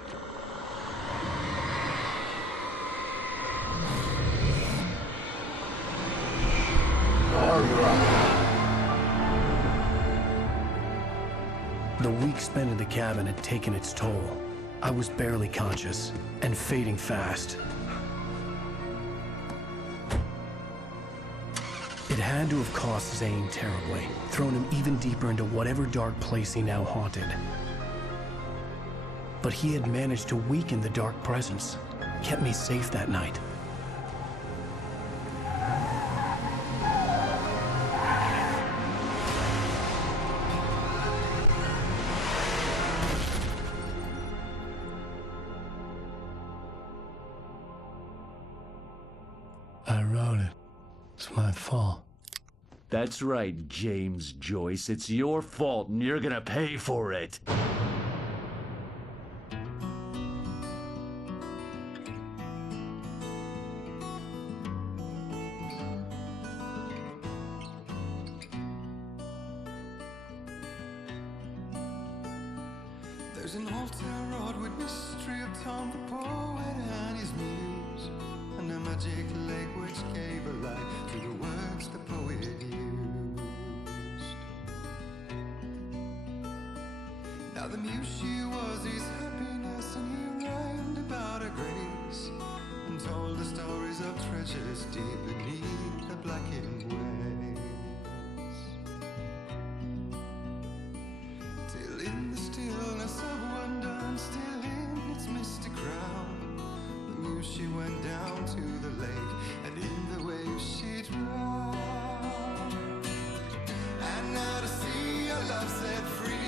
The week spent in the cabin had taken its toll. I was barely conscious, and fading fast. It had to have cost Zane terribly, thrown him even deeper into whatever dark place he now haunted. But he had managed to weaken the dark presence, kept me safe that night. I wrote it. It's my fault. That's right, James Joyce. It's your fault, and you're gonna pay for it. There's an old town road with mystery of Tom the poet and his muse, and a magic lake which gave a light to the words the poet used. Now the muse she was his happiness, and he rhymed about her grace, and told the stories of treasures deep beneath the blackened waves. Till in the stillness of wonder, and still in its mystic crown, the muse she went down to the lake, and in the waves she drowned. And now to see your love set free,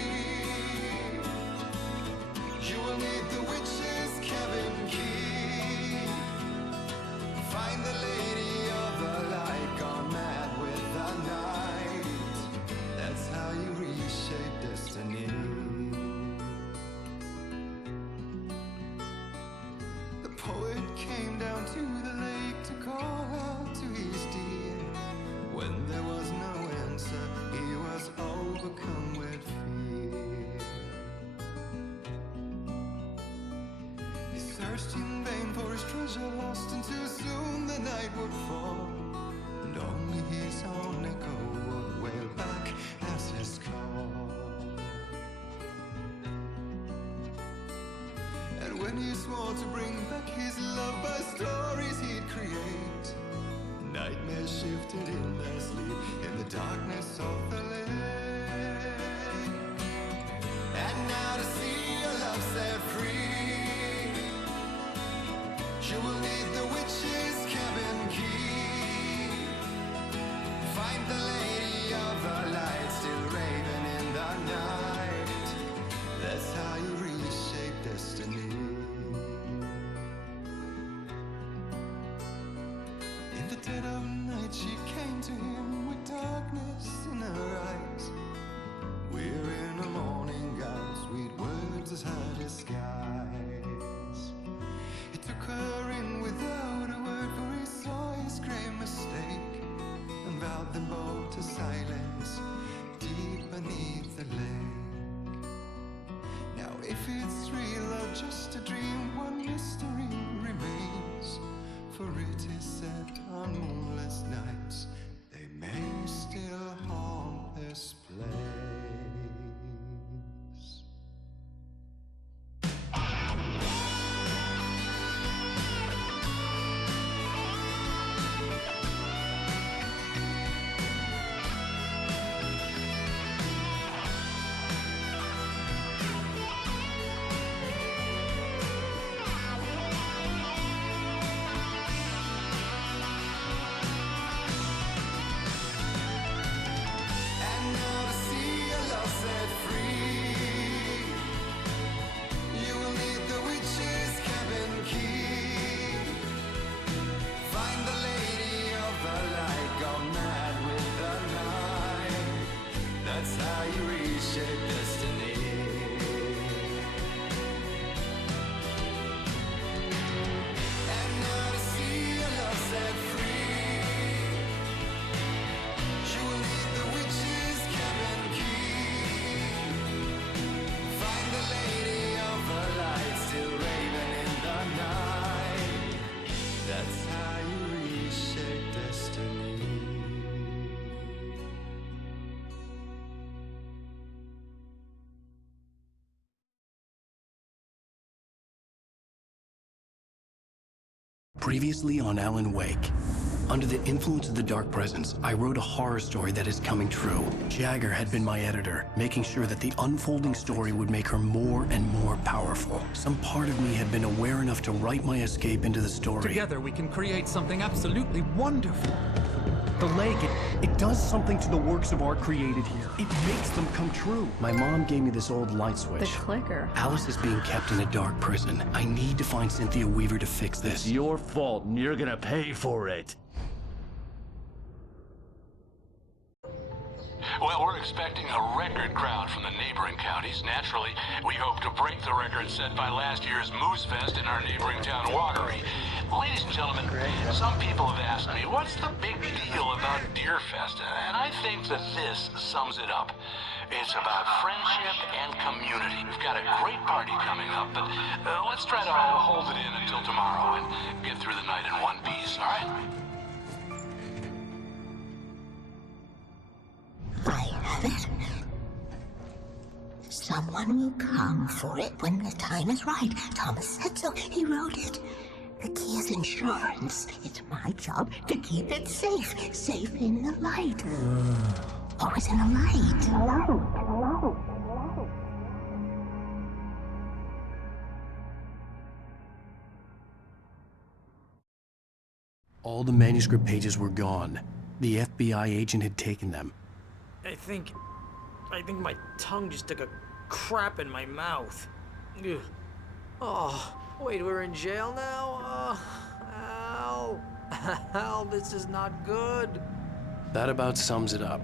you will need the witch's cabin key. Find the lady of the light, gone mad with the night. That's how you reshape destiny. The poet came down to the lake to call out to his dear. When there was no answer, he was overcome with fear. He searched in vain for his treasure lost, and too soon the night would fall, and only his own echo would wail back as his call. And when he swore to bring back his love by stories he'd create, nightmares shifted in their sleep in the darkness of the lake. And now to see your love set free, you will need the witch's cabin key. Find the lady of the light, still raving in the night. That's how you reshape destiny. In the dead of night she came to him with darkness crowd them both to silence deep beneath the lake. Now if it's real or just a dream, one mystery remains, for it is set on moonless nights they may still haunt this place. Previously on Alan Wake. Under the influence of the dark presence, I wrote a horror story that is coming true. Jagger had been my editor, making sure that the unfolding story would make her more and more powerful. Some part of me had been aware enough to write my escape into the story. Together we can create something absolutely wonderful. The lake, it does something to the works of art created here. It makes them come true. My mom gave me this old light switch. The clicker. Alice is being kept in a dark prison. I need to find Cynthia Weaver to fix this. It's your fault, and you're gonna pay for it. Well, we're expecting a record crowd from the neighboring counties. Naturally, we hope to break the record set by last year's Moose Fest in our neighboring town, Watery. Ladies and gentlemen, some people have asked me, what's the big deal about Deer Fest? And I think that this sums it up. It's about friendship and community. We've got a great party coming up, but let's try to hold it in until tomorrow and get through the night in one piece, all right? I have it. Someone will come for it when the time is right. Thomas said so. He wrote it. The key is insurance. It's my job to keep it safe. Safe in the light. Always in the light. All the manuscript pages were gone. The FBI agent had taken them. I think my tongue just took a crap in my mouth. Ugh. Oh, wait, we're in jail now? Al. Al, this is not good. That about sums it up.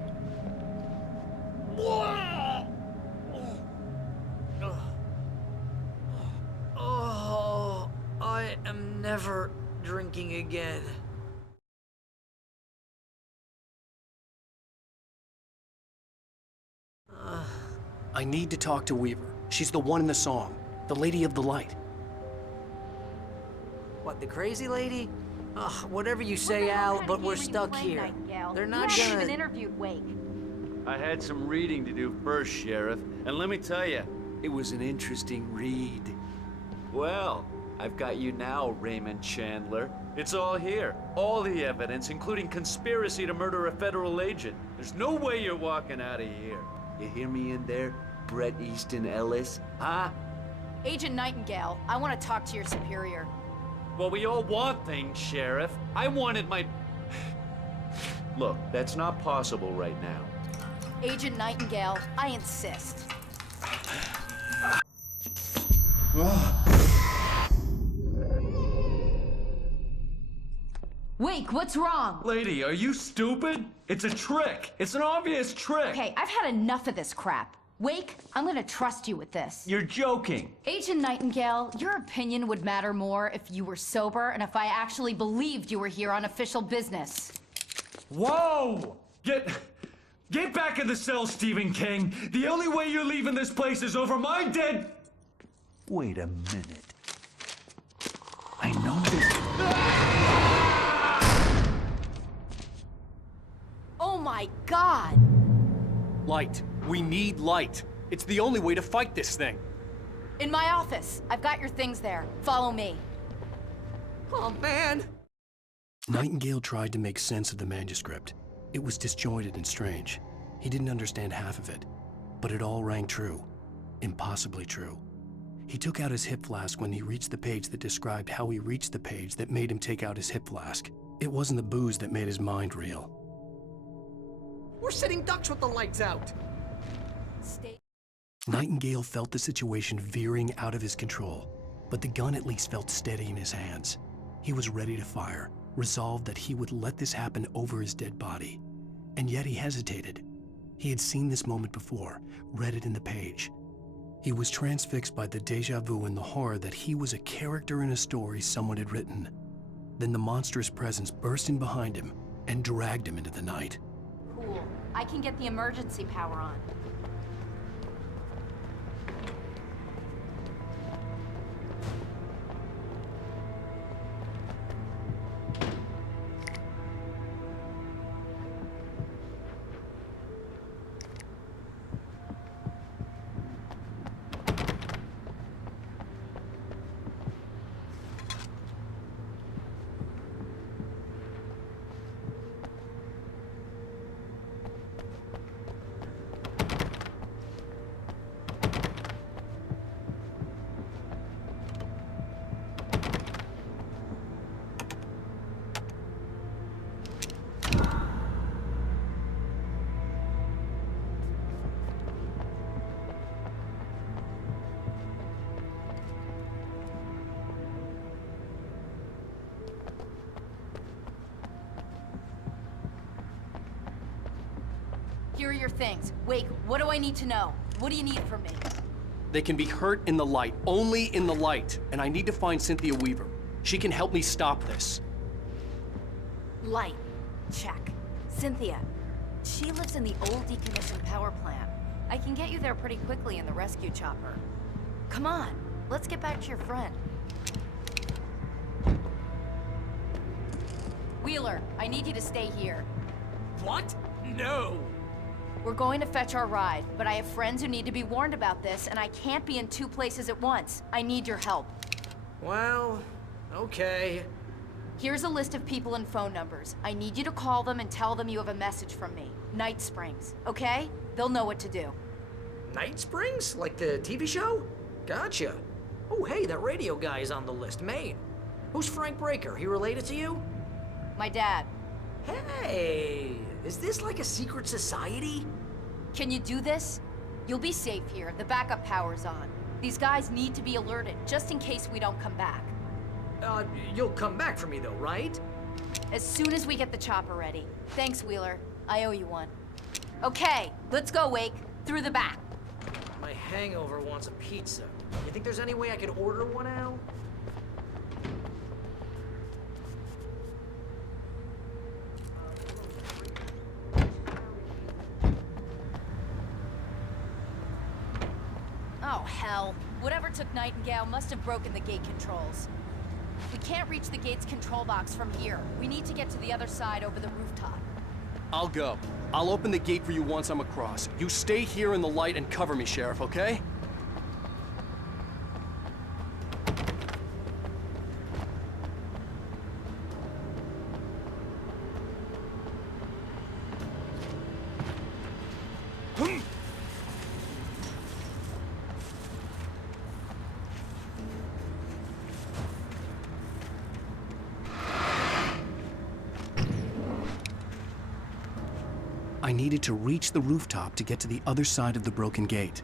Oh, I am never drinking again. I need to talk to Weaver. She's the one in the song. The Lady of the Light. What, the crazy lady? Ugh, whatever you say, Al, but we're stuck here. They're not you gonna... haven't even interviewed Wake. I had some reading to do first, Sheriff, and let me tell you, it was an interesting read. Well, I've got you now, Raymond Chandler. It's all here. All the evidence, including conspiracy to murder a federal agent. There's no way you're walking out of here. You hear me in there, Bret Easton Ellis? Huh? Agent Nightingale, I want to talk to your superior. Well, we all want things, Sheriff. I wanted my... Look, that's not possible right now. Agent Nightingale, I insist. Wake, what's wrong? Lady, are you stupid? It's a trick. It's an obvious trick. Okay, I've had enough of this crap. Wake, I'm gonna trust you with this. You're joking. Agent Nightingale, your opinion would matter more if you were sober and if I actually believed you were here on official business. Whoa! Get back in the cell, Stephen King. The only way you're leaving this place is over my dead... Wait a minute. I know this... Oh my God! Light. We need light. It's the only way to fight this thing. In my office. I've got your things there. Follow me. Oh, man! Nightingale tried to make sense of the manuscript. It was disjointed and strange. He didn't understand half of it, but it all rang true. Impossibly true. He took out his hip flask when he reached the page that described how he reached the page that made him take out his hip flask. It wasn't the booze that made his mind reel. We're sitting ducks with the lights out. Nightingale felt the situation veering out of his control, but the gun at least felt steady in his hands. He was ready to fire, resolved that he would let this happen over his dead body. And yet he hesitated. He had seen this moment before, read it in the page. He was transfixed by the déjà vu and the horror that he was a character in a story someone had written. Then the monstrous presence burst in behind him and dragged him into the night. Cool. I can get the emergency power on. Here are your things. Wake, what do I need to know? What do you need from me? They can be hurt in the light, only in the light. And I need to find Cynthia Weaver. She can help me stop this. Light. Check. Cynthia. She lives in the old decommissioned power plant. I can get you there pretty quickly in the rescue chopper. Come on, let's get back to your friend. Wheeler, I need you to stay here. What? No! We're going to fetch our ride, but I have friends who need to be warned about this, and I can't be in two places at once. I need your help. Well, okay. Here's a list of people and phone numbers. I need you to call them and tell them you have a message from me. Night Springs, okay? They'll know what to do. Night Springs? Like the TV show? Gotcha. Oh, hey, that radio guy is on the list, Maine. Who's Frank Breaker? He related to you? My dad. Hey, is this like a secret society? Can you do this? You'll be safe here. The backup power's on. These guys need to be alerted, just in case we don't come back. You'll come back for me though, right? As soon as we get the chopper ready. Thanks, Wheeler. I owe you one. Okay, let's go, Wake. Through the back. My hangover wants a pizza. You think there's any way I could order one, Al? Oh, hell. Whatever took Nightingale must have broken the gate controls. We can't reach the gate's control box from here. We need to get to the other side over the rooftop. I'll go. I'll open the gate for you once I'm across. You stay here in the light and cover me, Sheriff, okay? I needed to reach the rooftop to get to the other side of the broken gate.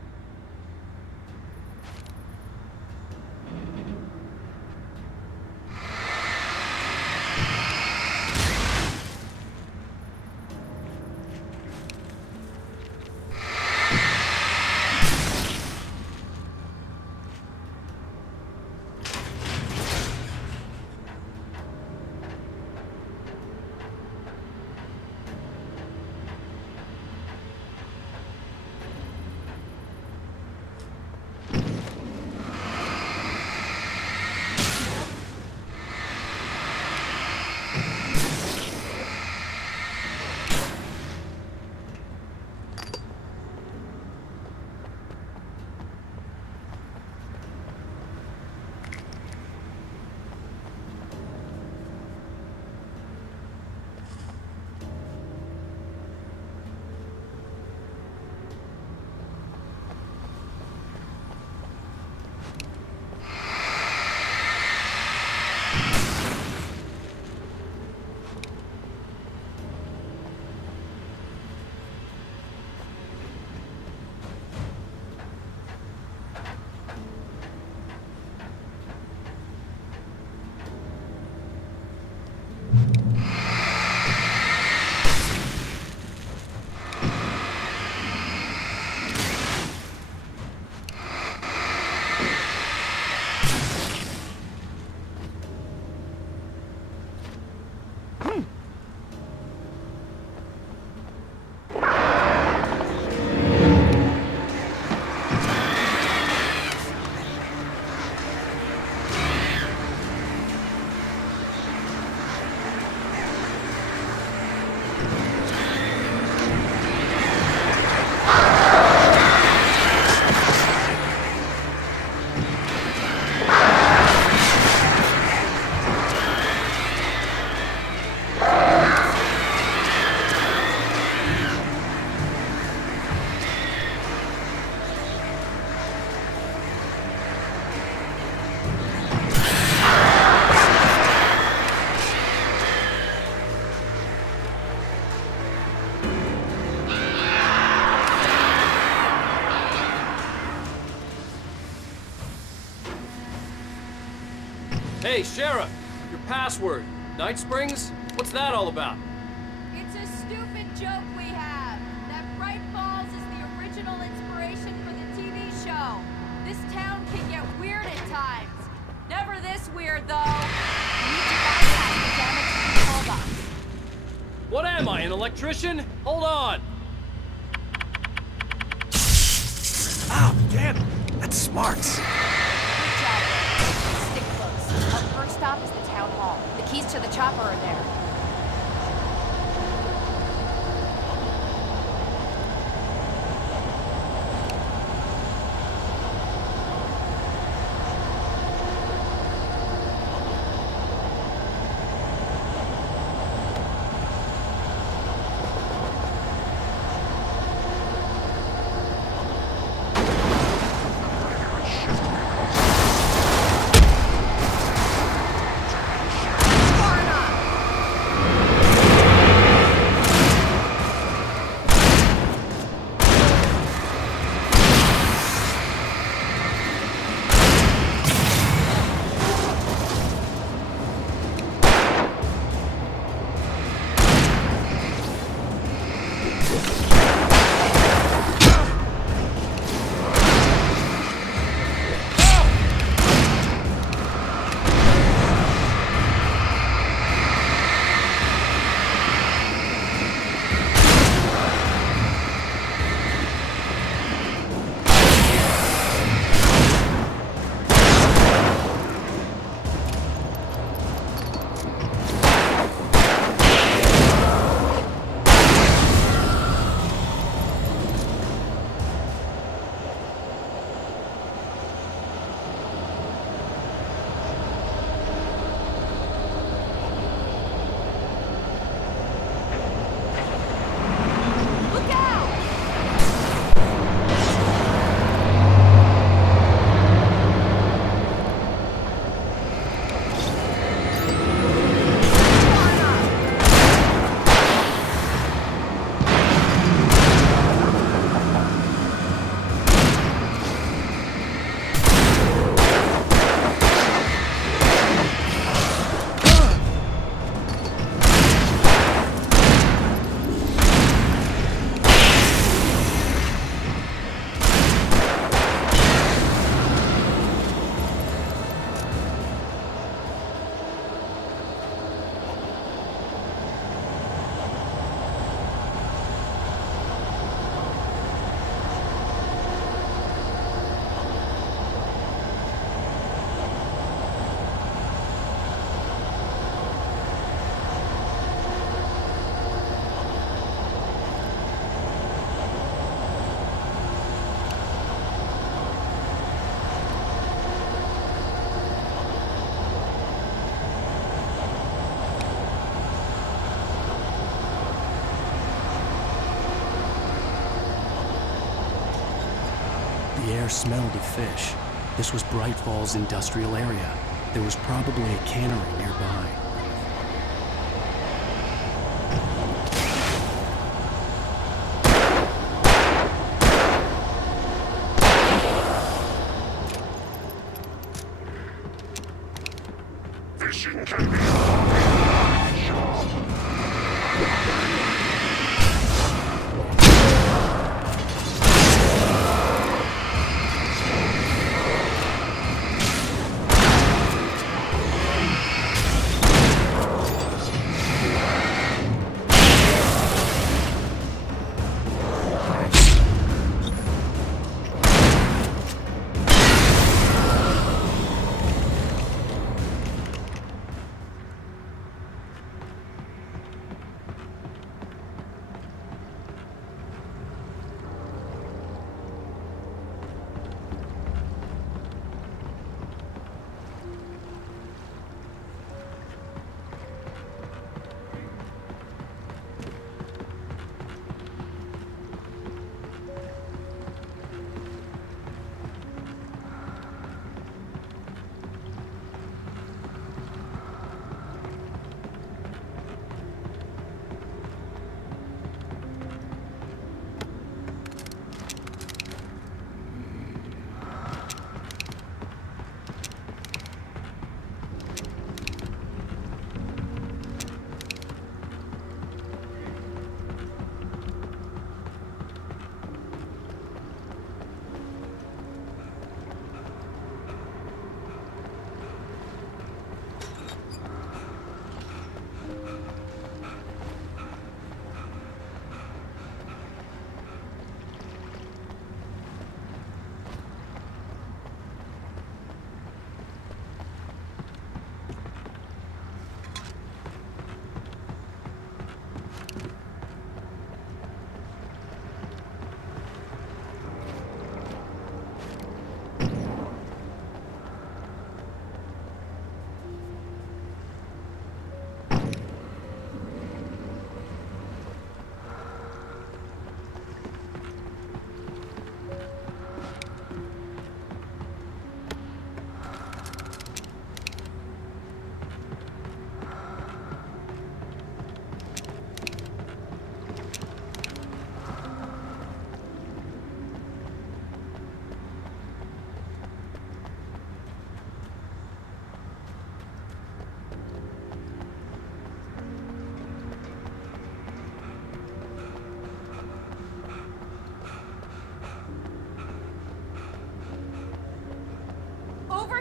Hey, Sheriff! Your password. Night Springs? What's that all about? It's a stupid joke we have. That Bright Falls is the original inspiration for the TV show. This town can get weird at times. Never this weird, though. We need to bypass the damaged control box. What am I, an electrician? Hold on! Ah, damn it! That's smart. Good job, Ray. Stick close. Our first stop is the town hall. The keys to the chopper are there. The air smelled of fish. This was Bright Falls industrial area. There was probably a cannery nearby. Fishing can be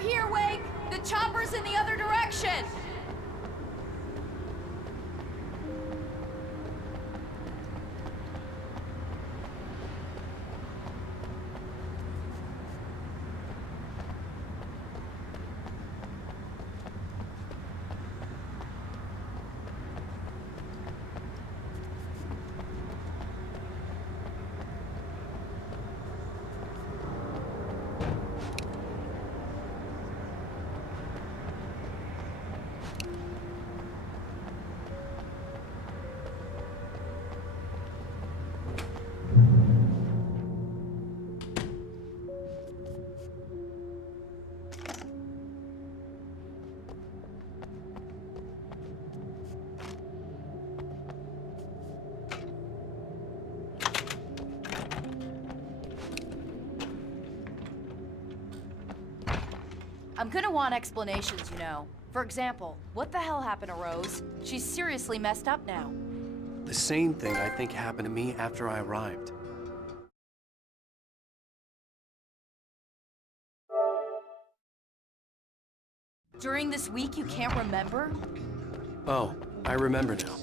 here, Wake! The chopper's in the other direction! I'm gonna want explanations, you know. For example, what the hell happened to Rose? She's seriously messed up now. The same thing I think happened to me after I arrived. During this week, you can't remember? Oh, I remember now.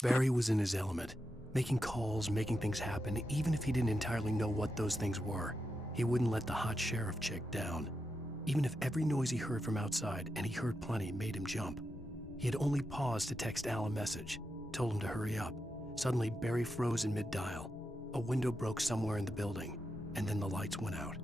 Barry was in his element, making calls, making things happen, even if he didn't entirely know what those things were. He wouldn't let the hot sheriff chick down. Even if every noise he heard from outside, and he heard plenty, made him jump. He had only paused to text Al a message, told him to hurry up. Suddenly, Barry froze in mid-dial. A window broke somewhere in the building, and then the lights went out.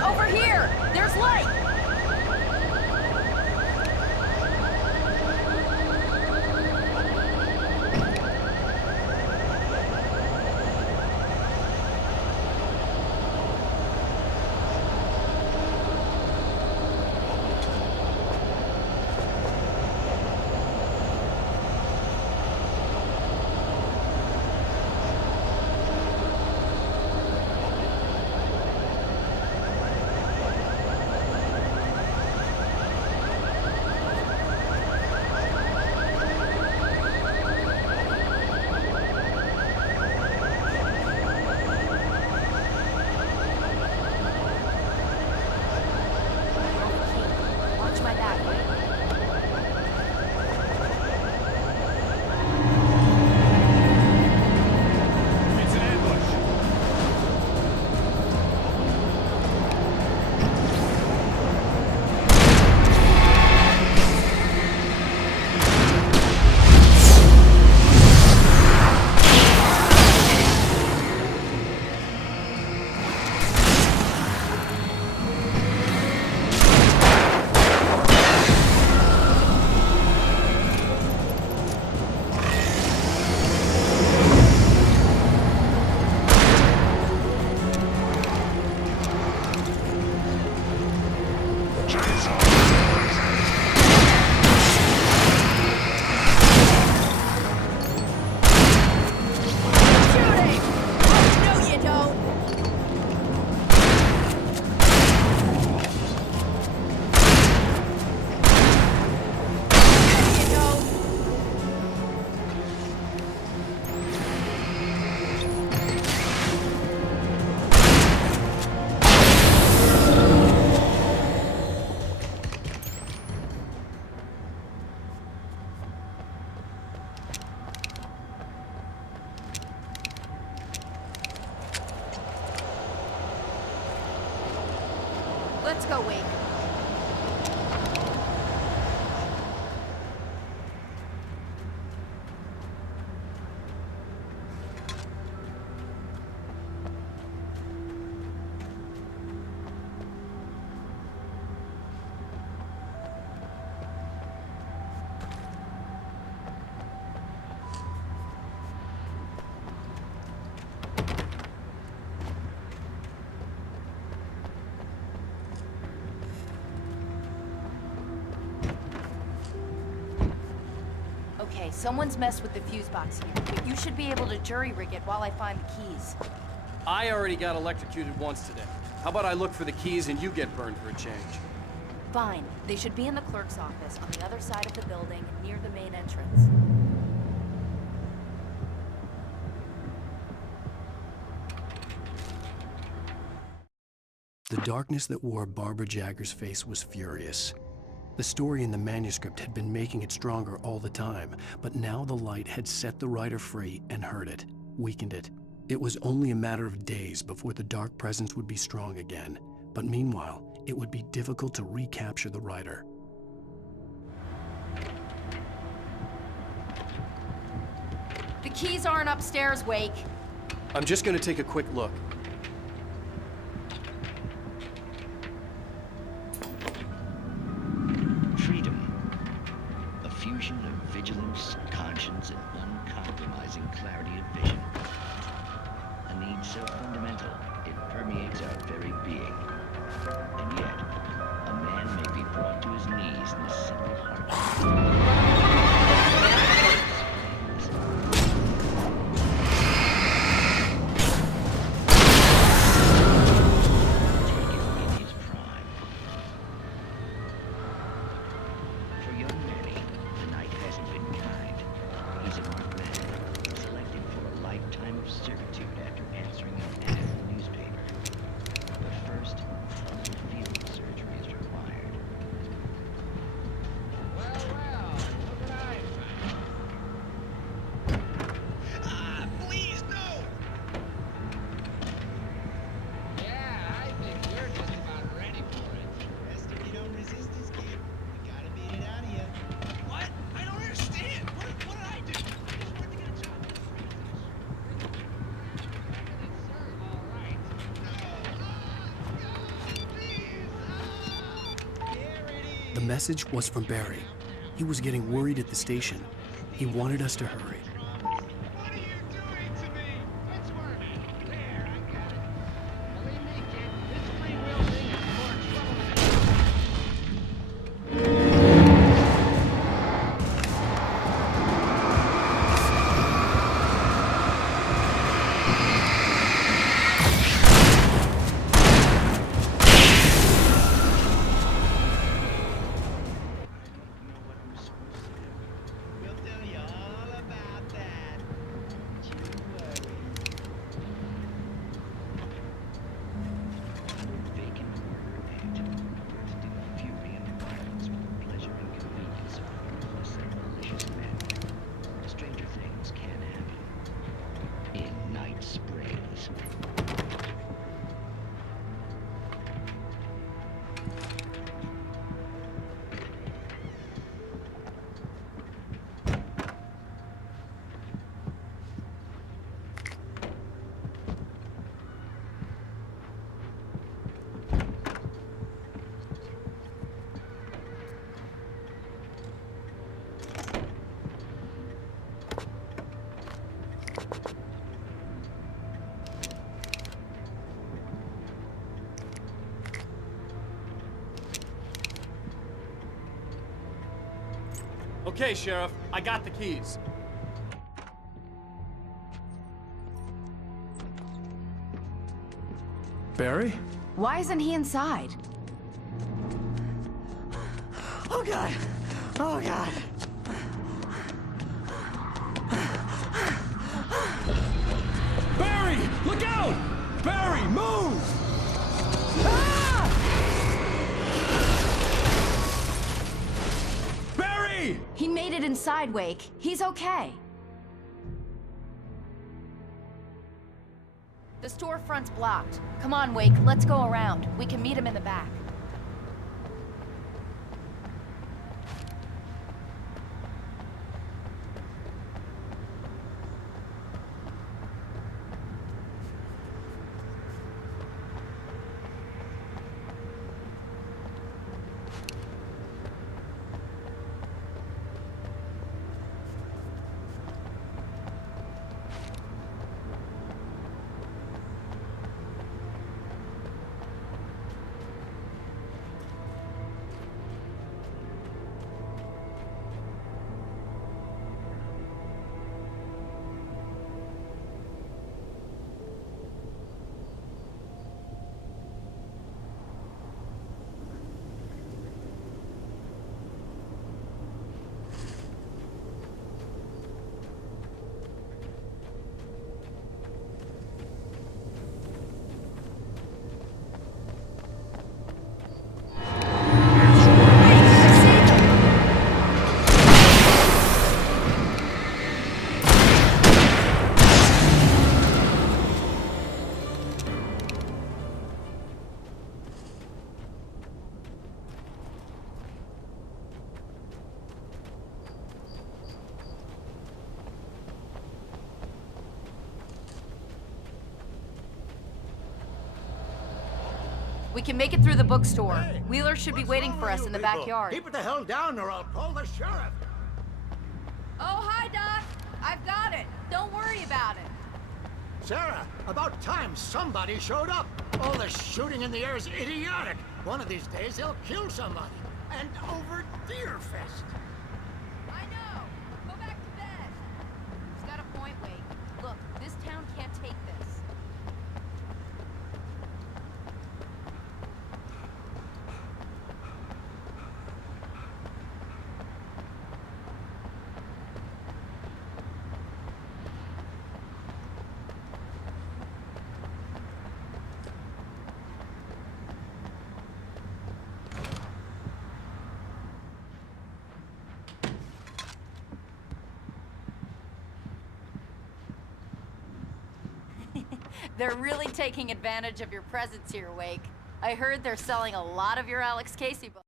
Over here! There's light! Let's go, Wake. Okay, someone's messed with the fuse box here, but you should be able to jury-rig it while I find the keys. I already got electrocuted once today. How about I look for the keys and you get burned for a change? Fine. They should be in the clerk's office on the other side of the building, near the main entrance. The darkness that wore Barbara Jagger's face was furious. The story in the manuscript had been making it stronger all the time, but now the light had set the writer free and hurt it, weakened it. It was only a matter of days before the dark presence would be strong again, but meanwhile, it would be difficult to recapture the writer. The keys aren't upstairs, Wake. I'm just gonna take a quick look. Freedom. A fusion of vigilance, conscience, and uncompromising clarity of vision. A need so fundamental, it permeates our very being. And yet, a man may be brought to his knees in a simple heartbeat. The message was from Barry. He was getting worried at the station. He wanted us to hurry. Okay, Sheriff, I got the keys. Barry? Why isn't he inside? Oh God! Oh God! Barry! Look out! Barry, move! Barry! He made it inside, Wake. He's okay. The storefront's blocked. Come on, Wake, let's go around. We can meet him in the back. We can make it through the bookstore. Wheeler should be waiting for us in the backyard. Keep it the hell down or I'll call the sheriff. Oh, hi, Doc. I've got it. Don't worry about it. Sarah, about time somebody showed up. All the shooting in the air is idiotic. One of these days they'll kill somebody. And over Deerfest. I know. Go back to bed. He's got a point, Wade. Look, this town can't take this. They're really taking advantage of your presence here, Wake. I heard they're selling a lot of your Alex Casey books.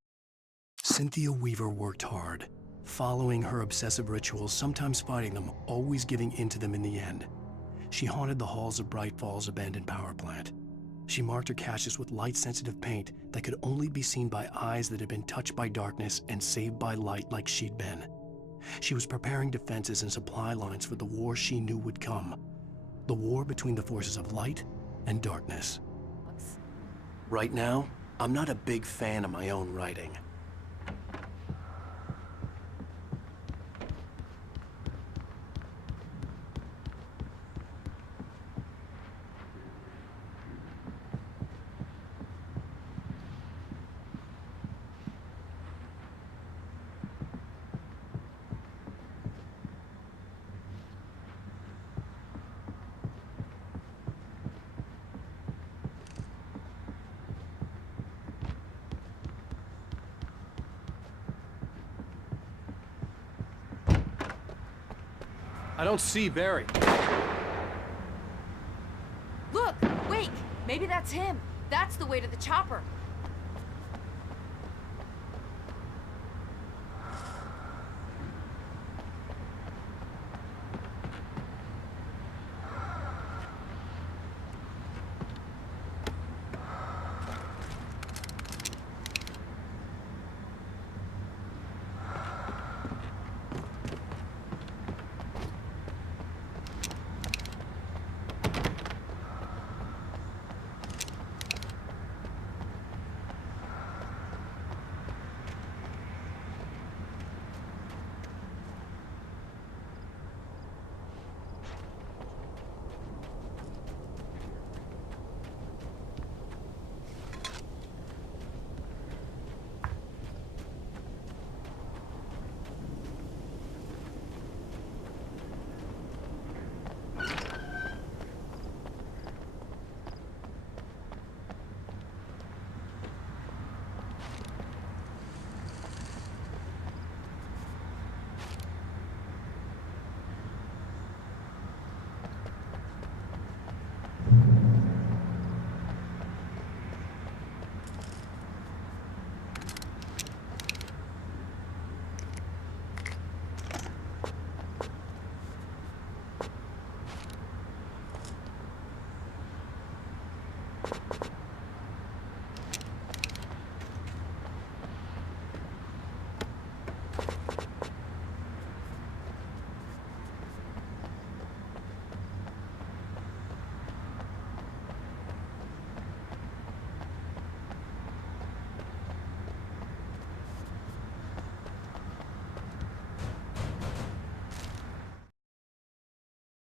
Cynthia Weaver worked hard, following her obsessive rituals, sometimes fighting them, always giving in to them in the end. She haunted the halls of Bright Falls' abandoned power plant. She marked her caches with light-sensitive paint that could only be seen by eyes that had been touched by darkness and saved by light like she'd been. She was preparing defenses and supply lines for the war she knew would come. The war between the forces of light and darkness. Right now, I'm not a big fan of my own writing. I don't see Barry. Look, Wake! Maybe that's him. That's the way to the chopper.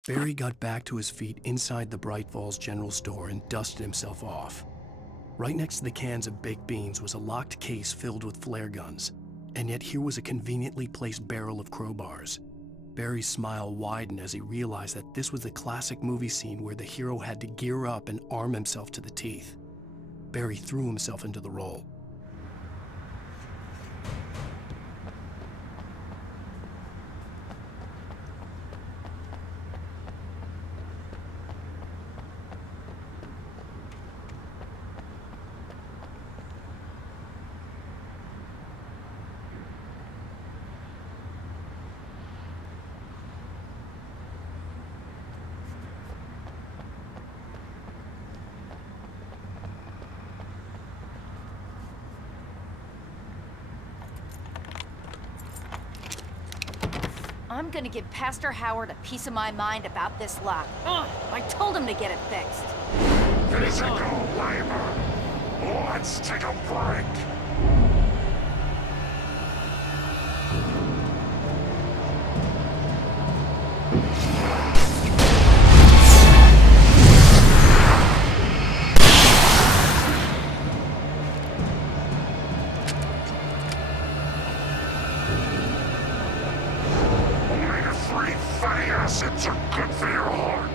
Barry got back to his feet inside the Bright Falls General Store and dusted himself off. Right next to the cans of baked beans was a locked case filled with flare guns, and yet here was a conveniently placed barrel of crowbars. Barry's smile widened as he realized that this was the classic movie scene where the hero had to gear up and arm himself to the teeth. Barry threw himself into the role. I'm gonna give Pastor Howard a piece of my mind about this lock. I told him to get it fixed. Physical labor. Let's take a break. Omega-3 fatty acids are good for your heart.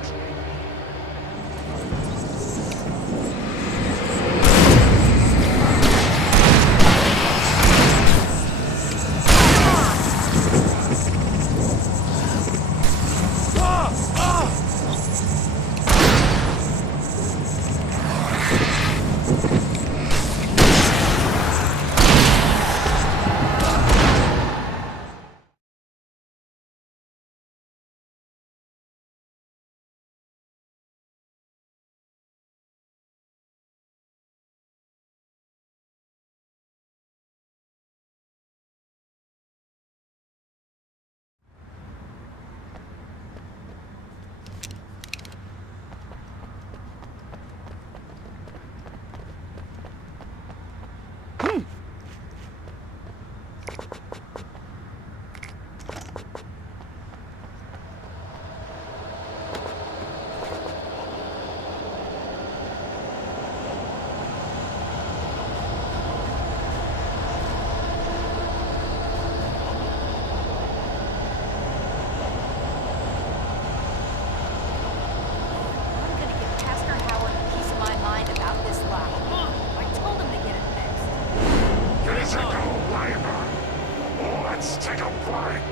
Let's take a break.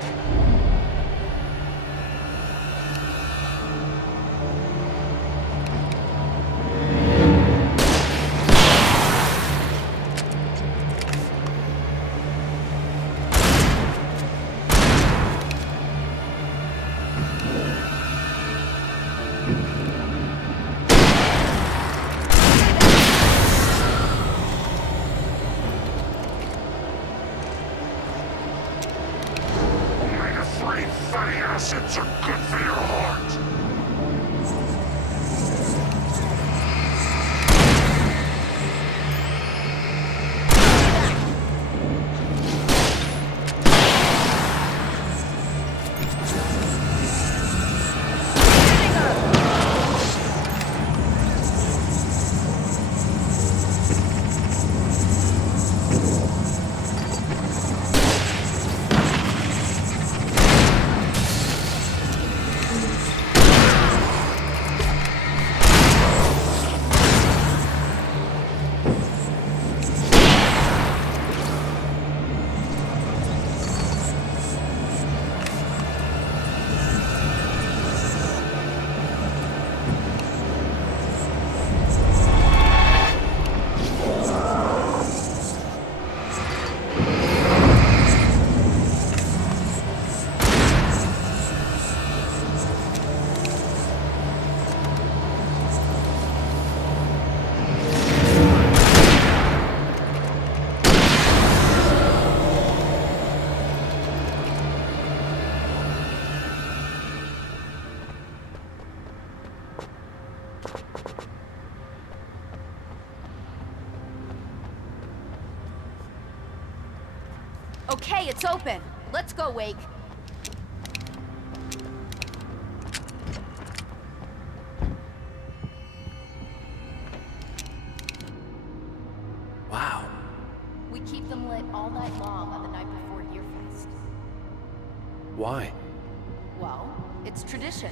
Omega-3 fatty acids are good for your heart. Okay, it's open. Let's go, Wake. Wow. We keep them lit all night long on the night before Deerfest. Why? Well, it's tradition.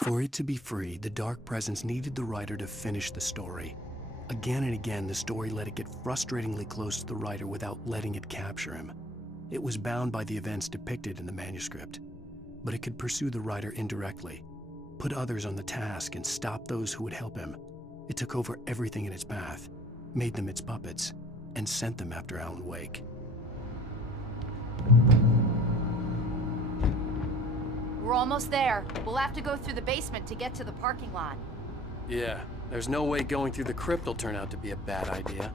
For it to be free, the Dark Presence needed the writer to finish the story. Again and again, the story let it get frustratingly close to the writer without letting it capture him. It was bound by the events depicted in the manuscript, but it could pursue the writer indirectly, put others on the task, and stop those who would help him. It took over everything in its path, made them its puppets, and sent them after Alan Wake. We're almost there. We'll have to go through the basement to get to the parking lot. Yeah, there's no way going through the crypt will turn out to be a bad idea.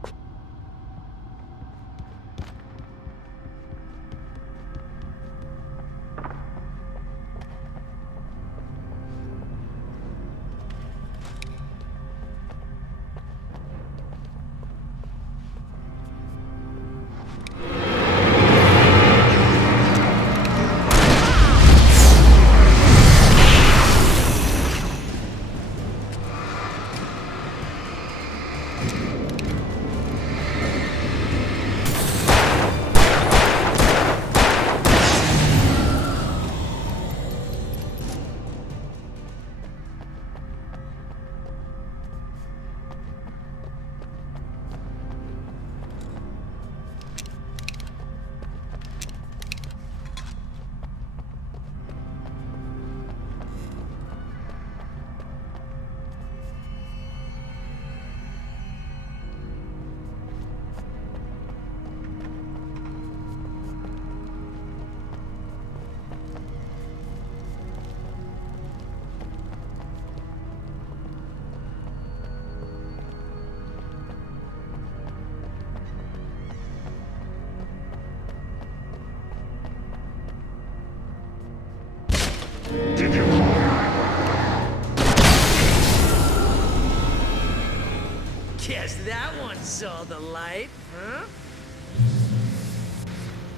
Guess that one saw the light, huh?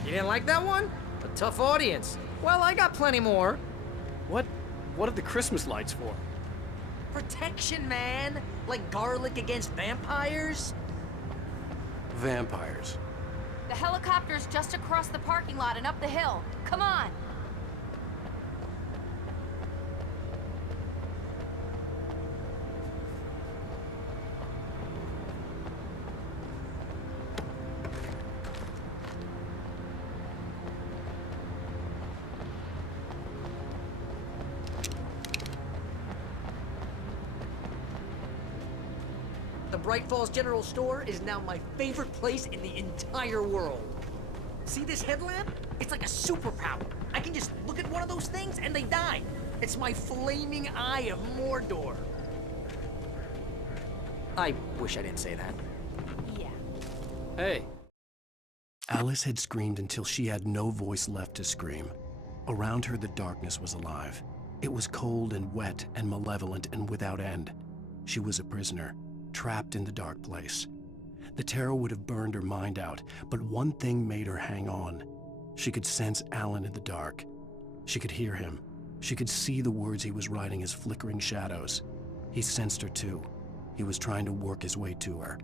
You didn't like that one? A tough audience. Well, I got plenty more. What are the Christmas lights for? Protection, man. Like garlic against vampires. Vampires. The helicopter's just across the parking lot and up the hill. Come on! The Bright Falls General Store is now my favorite place in the entire world. See this headlamp? It's like a superpower. I can just look at one of those things and they die. It's my flaming eye of Mordor. I wish I didn't say that. Yeah. Hey. Alice had screamed until she had no voice left to scream. Around her, the darkness was alive. It was cold and wet and malevolent and without end. She was a prisoner, trapped in the dark place. The terror would have burned her mind out, but one thing made her hang on. She could sense Alan in the dark. She could hear him. She could see the words he was writing as flickering shadows. He sensed her too. He was trying to work his way to her.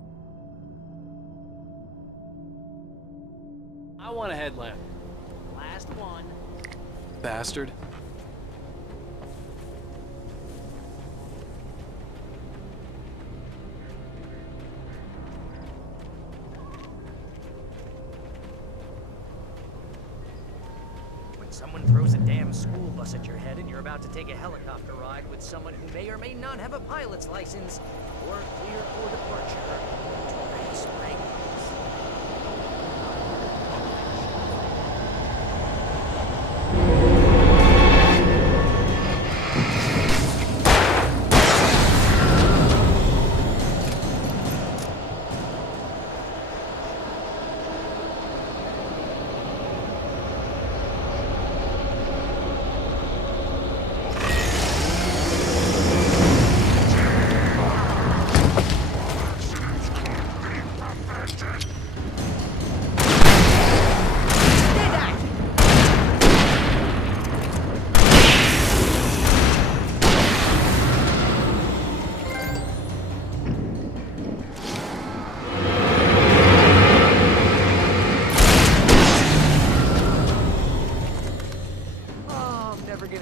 I want a headlamp. Last one. Bastard. Someone throws a damn school bus at your head and you're about to take a helicopter ride with someone who may or may not have a pilot's license or clear for departure to Red Springs.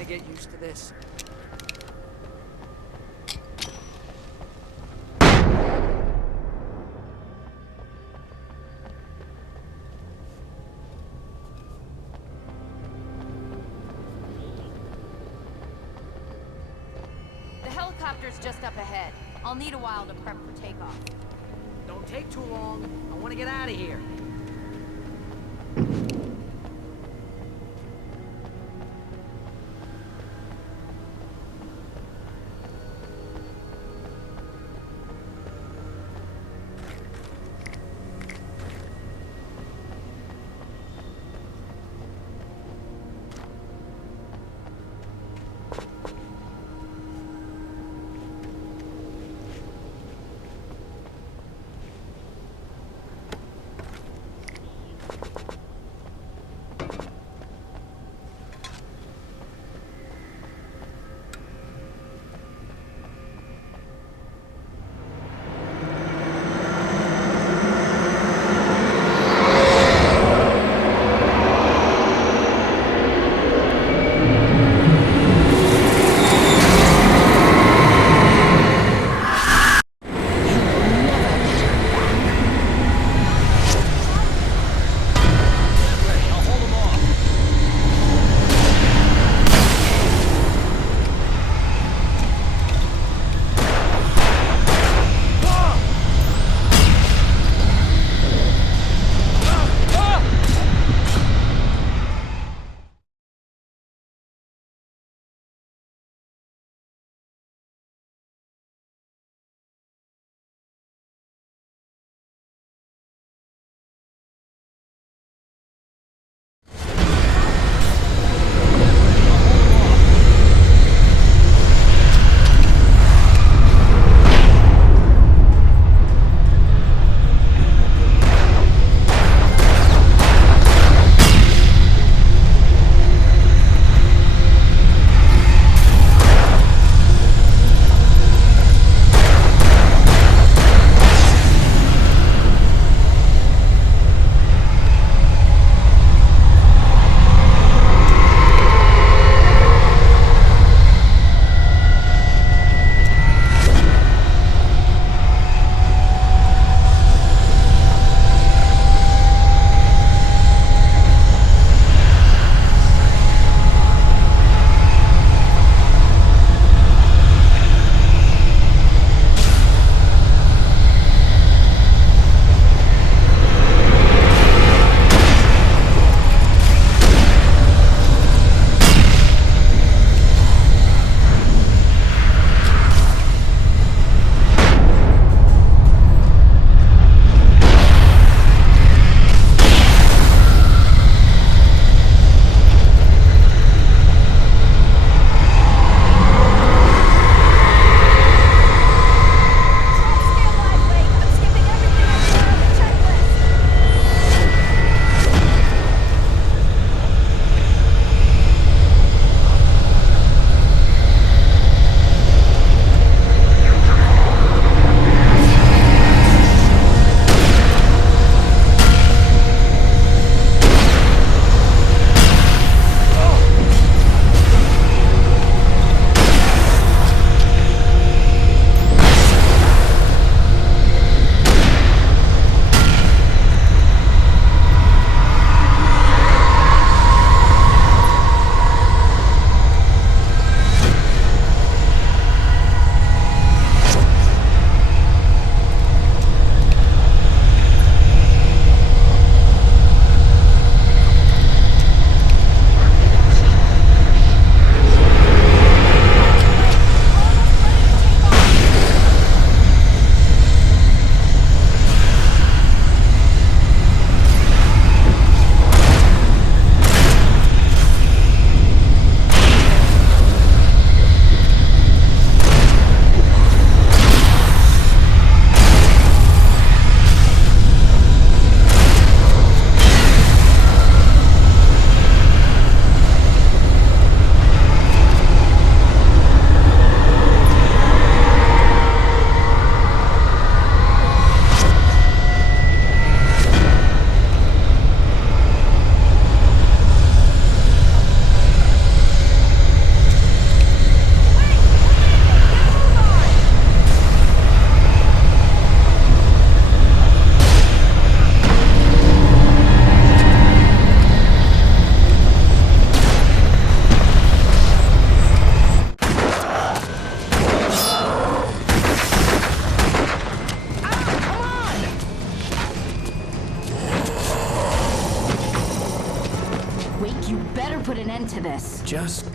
Get used to this. The helicopter's just up ahead. I'll need a while to prep for takeoff. Don't take too long. I want to get out of here.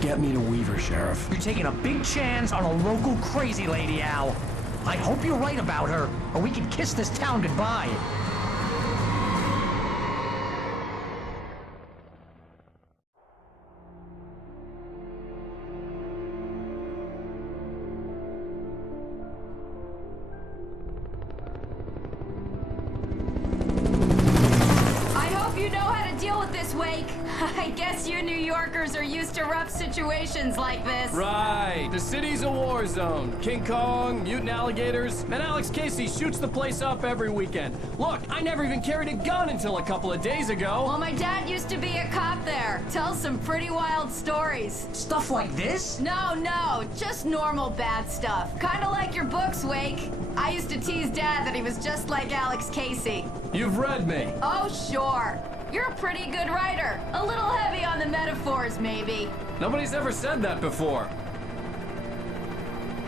get me to Weaver, Sheriff. You're taking a big chance on a local crazy lady, Al. I hope you're right about her, or we can kiss this town goodbye. I guess you New Yorkers are used to rough situations like this. Right. The city's a war zone. King Kong, mutant alligators, and Alex Casey shoots the place up every weekend. Look, I never even carried a gun until a couple of days ago. Well, my dad used to be a cop there. Tells some pretty wild stories. Stuff like this? No, just normal bad stuff. Kinda like your books, Wake. I used to tease Dad that he was just like Alex Casey. You've read me. Oh, sure. You're a pretty good writer. A little heavy on the metaphors, maybe. Nobody's ever said that before.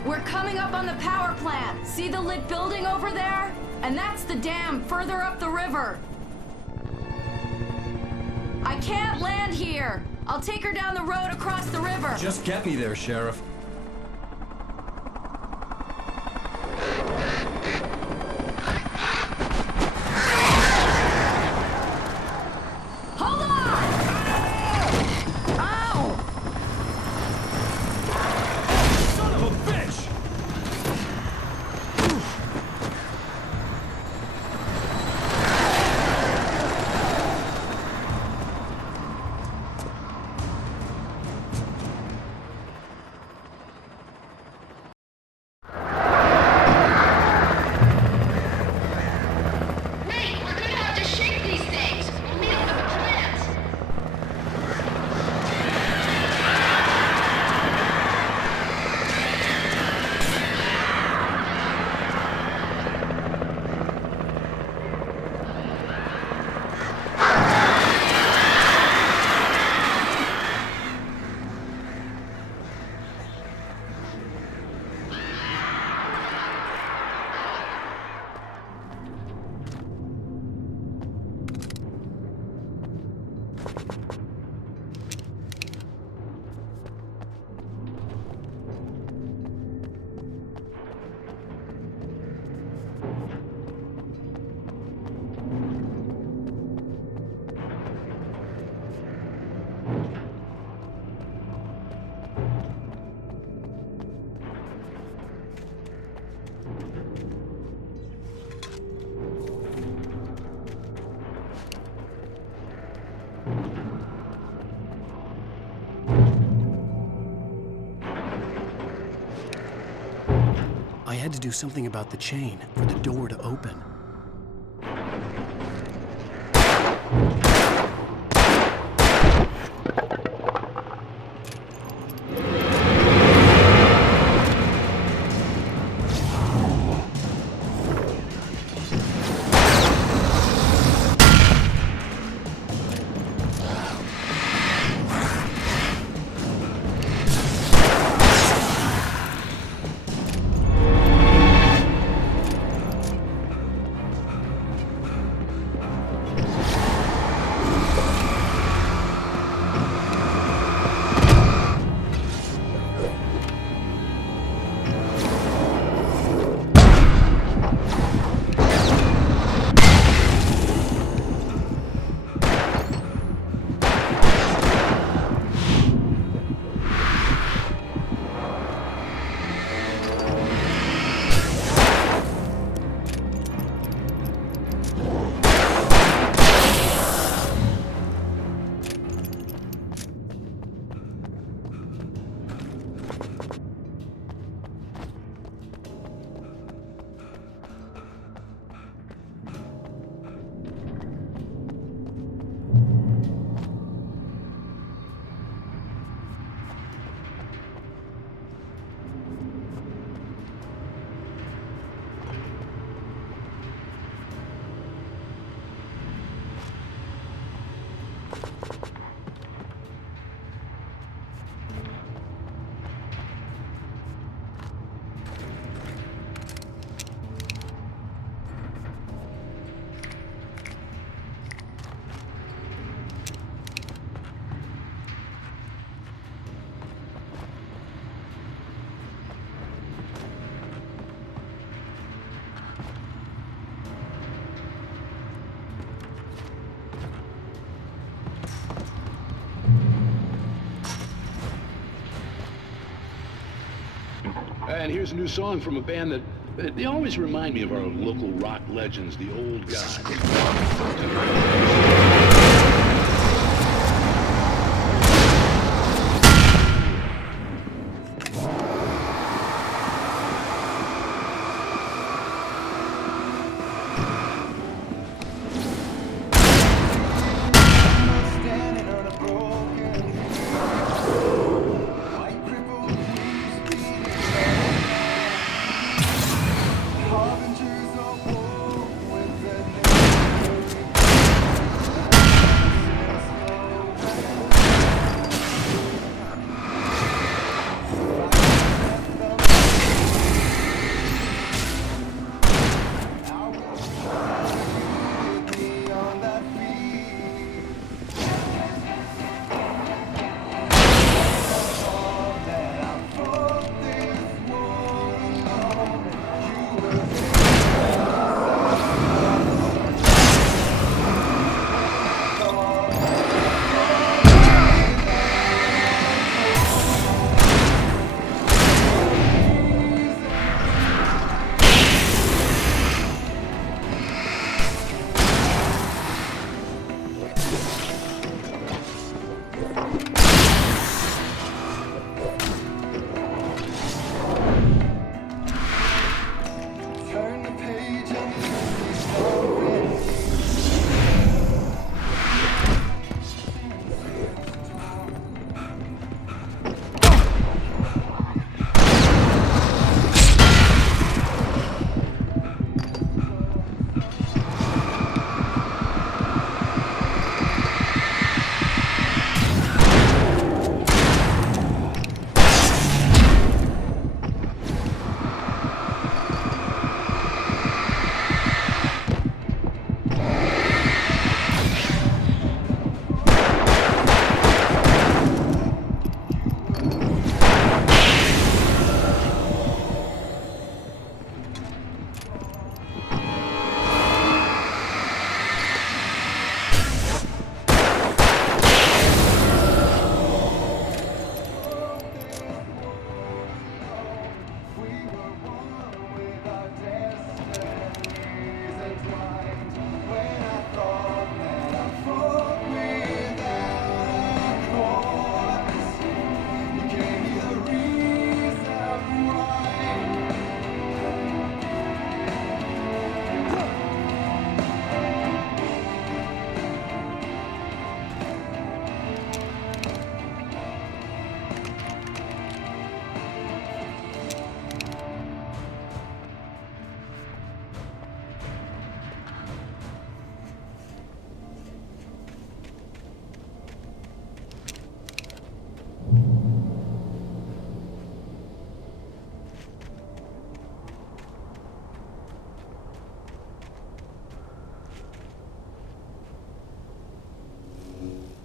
We're coming up on the power plant. See the lit building over there? And that's the dam further up the river. I can't land here. I'll take her down the road across the river. Just get me there, Sheriff. I had to do something about the chain for the door to open. And here's a new song from a band that they always remind me of our local rock legends, the Old Gods.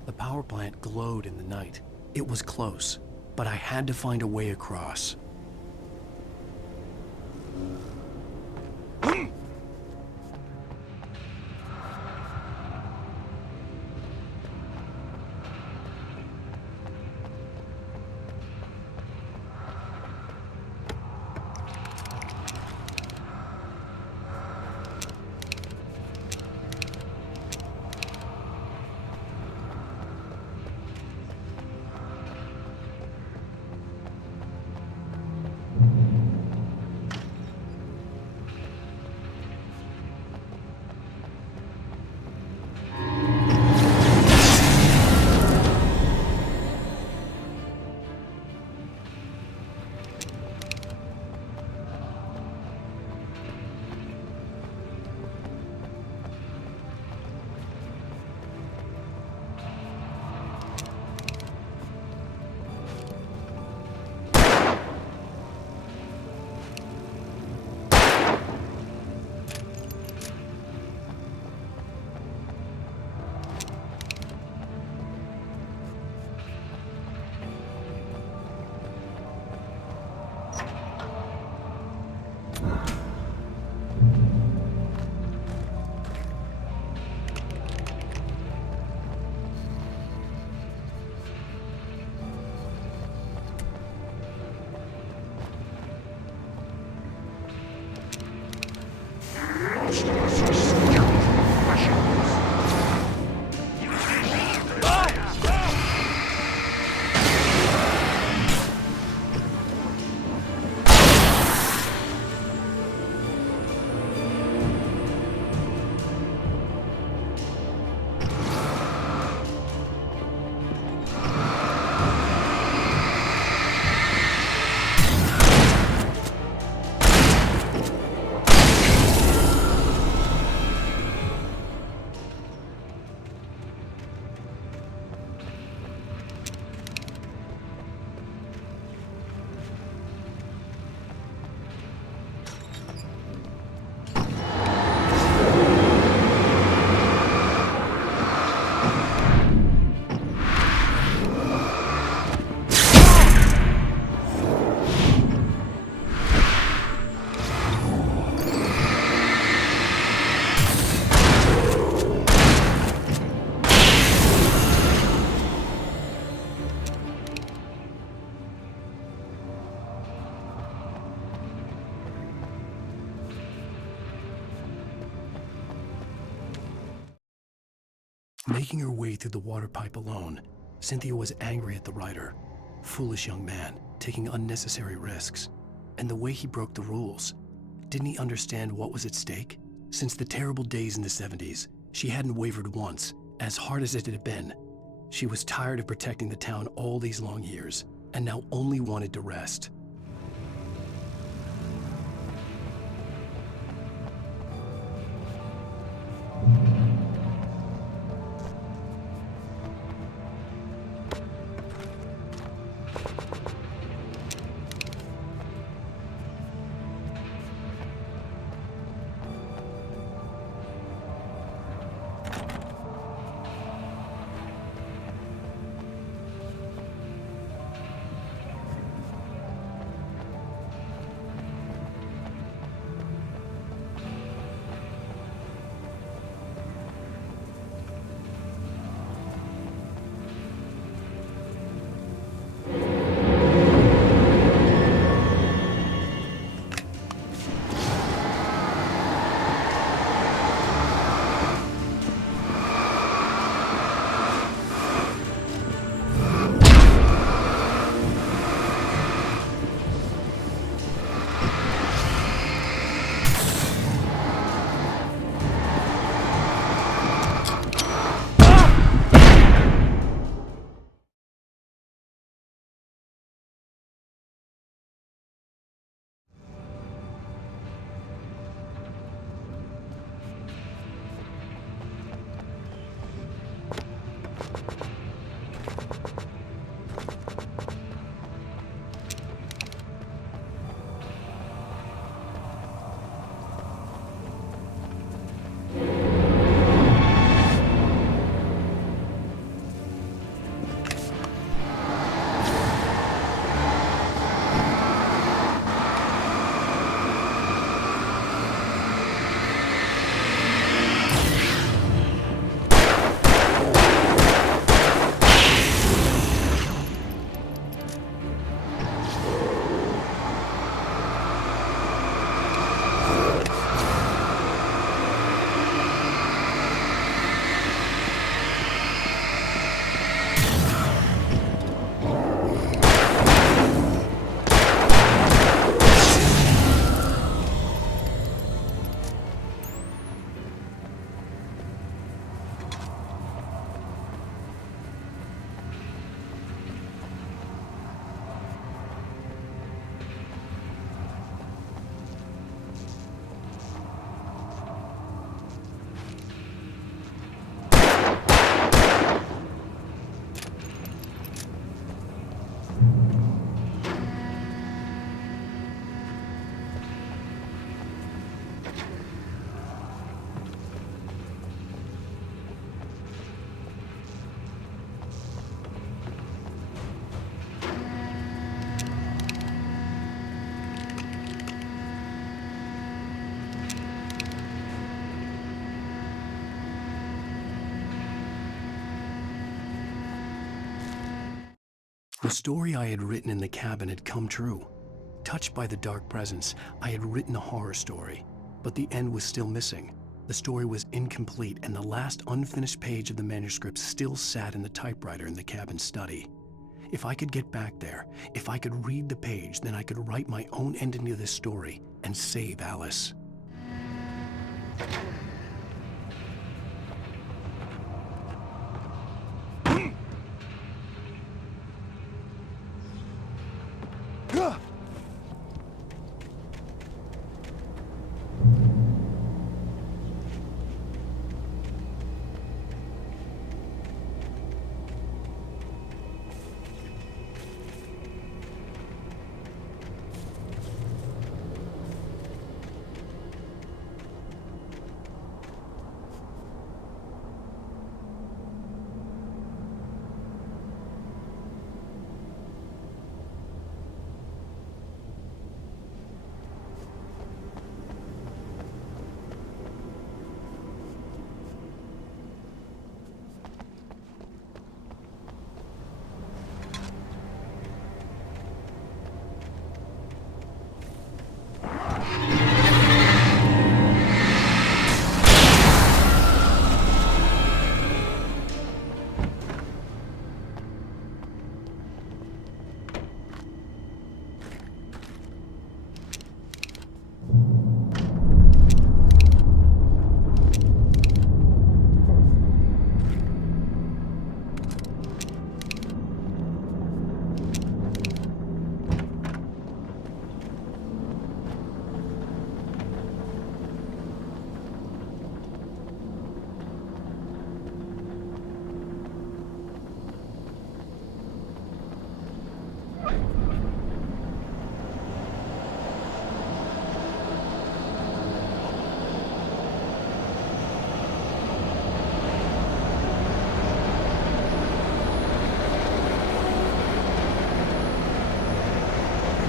The power plant glowed in the night. It was close, but I had to find a way across. Making her way through the water pipe alone, Cynthia was angry at the writer. Foolish young man, taking unnecessary risks. And the way he broke the rules. Didn't he understand what was at stake? Since the terrible days in the 70s, she hadn't wavered once, as hard as it had been. She was tired of protecting the town all these long years, and now only wanted to rest. The story I had written in the cabin had come true. Touched by the dark presence, I had written a horror story, but the end was still missing. The story was incomplete, and the last unfinished page of the manuscript still sat in the typewriter in the cabin study. If I could get back there, if I could read the page, then I could write my own ending to this story and save Alice.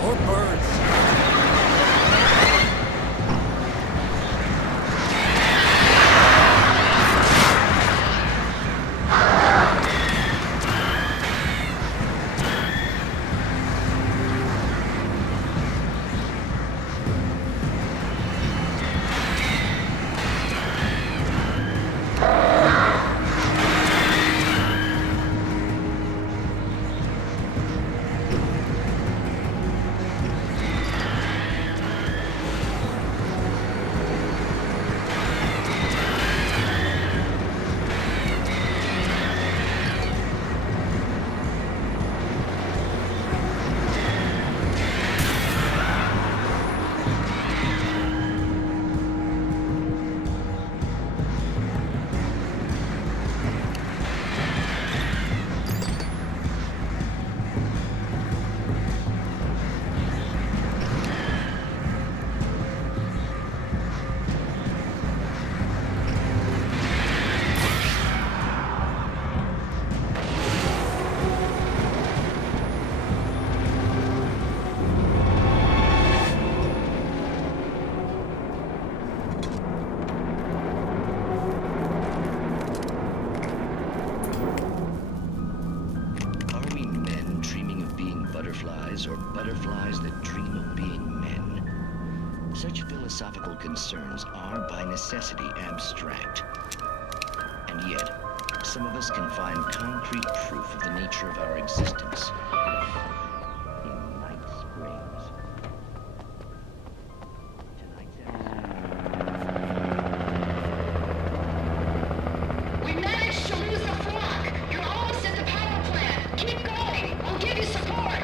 Or birds. Or butterflies that dream of being men. Such philosophical concerns are by necessity abstract. And yet, some of us can find concrete proof of the nature of our existence in Night Springs. We managed to lose the flock. You're almost at the power plant. Keep going. I'll give you support.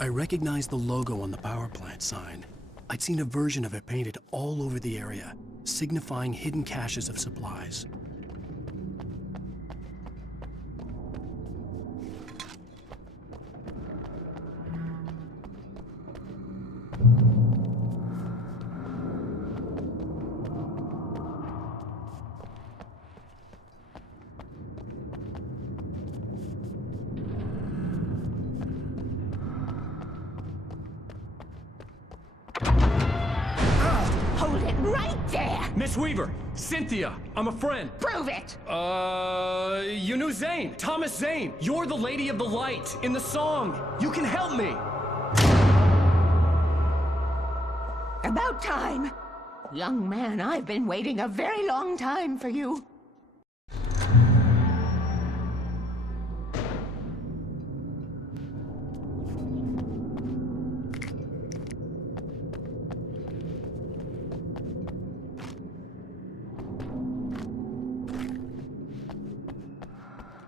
I recognized the logo on the power plant sign. I'd seen a version of it painted all over the area, signifying hidden caches of supplies. Hold it right there! Miss Weaver! Cynthia! I'm a friend! Prove it! You knew Zane! Thomas Zane! You're the Lady of the Light in the song! You can help me! About time! Young man, I've been waiting a very long time for you.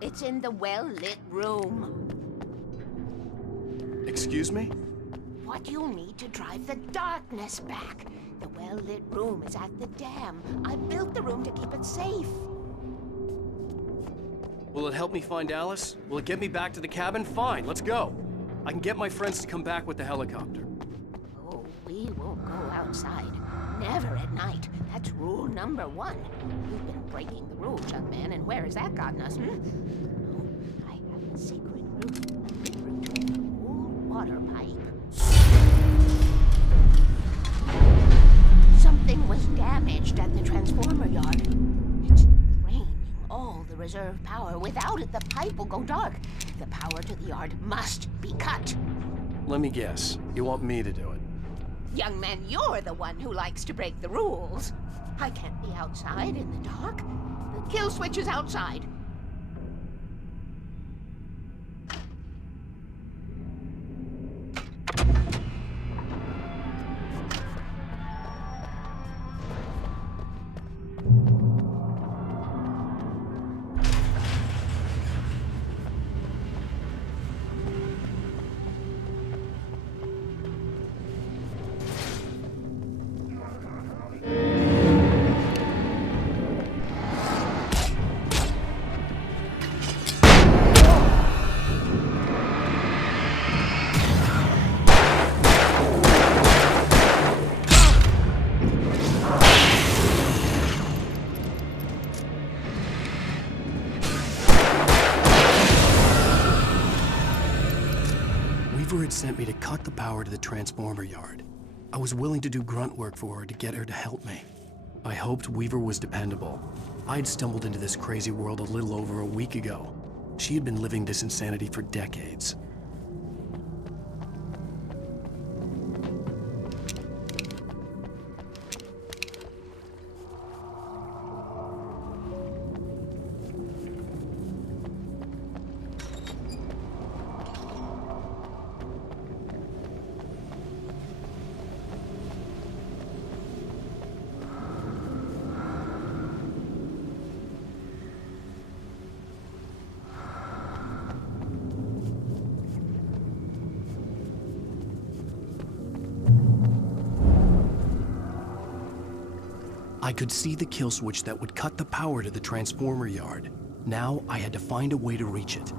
It's in the well-lit room. Excuse me? What you'll need to drive the darkness back. The well-lit room is at the dam. I built the room to keep it safe. Will it help me find Alice? Will it get me back to the cabin? Fine, let's go. I can get my friends to come back with the helicopter. Oh, we won't go outside. Never at night. That's rule number 1. You've been breaking the rules, young man, and where has that gotten us, No, I have a secret route. A route to an old water pipe. Something was damaged at the transformer yard. It's draining all the reserve power. Without it, the pipe will go dark. The power to the yard must be cut. Let me guess. You want me to do it? Young man, you're the one who likes to break the rules. I can't be outside in the dark. The kill switch is outside. Sent me to cut the power to the transformer yard. I was willing to do grunt work for her to get her to help me. I hoped Weaver was dependable. I'd stumbled into this crazy world a little over a week ago. She had been living this insanity for decades. I could see the kill switch that would cut the power to the transformer yard. Now I had to find a way to reach it.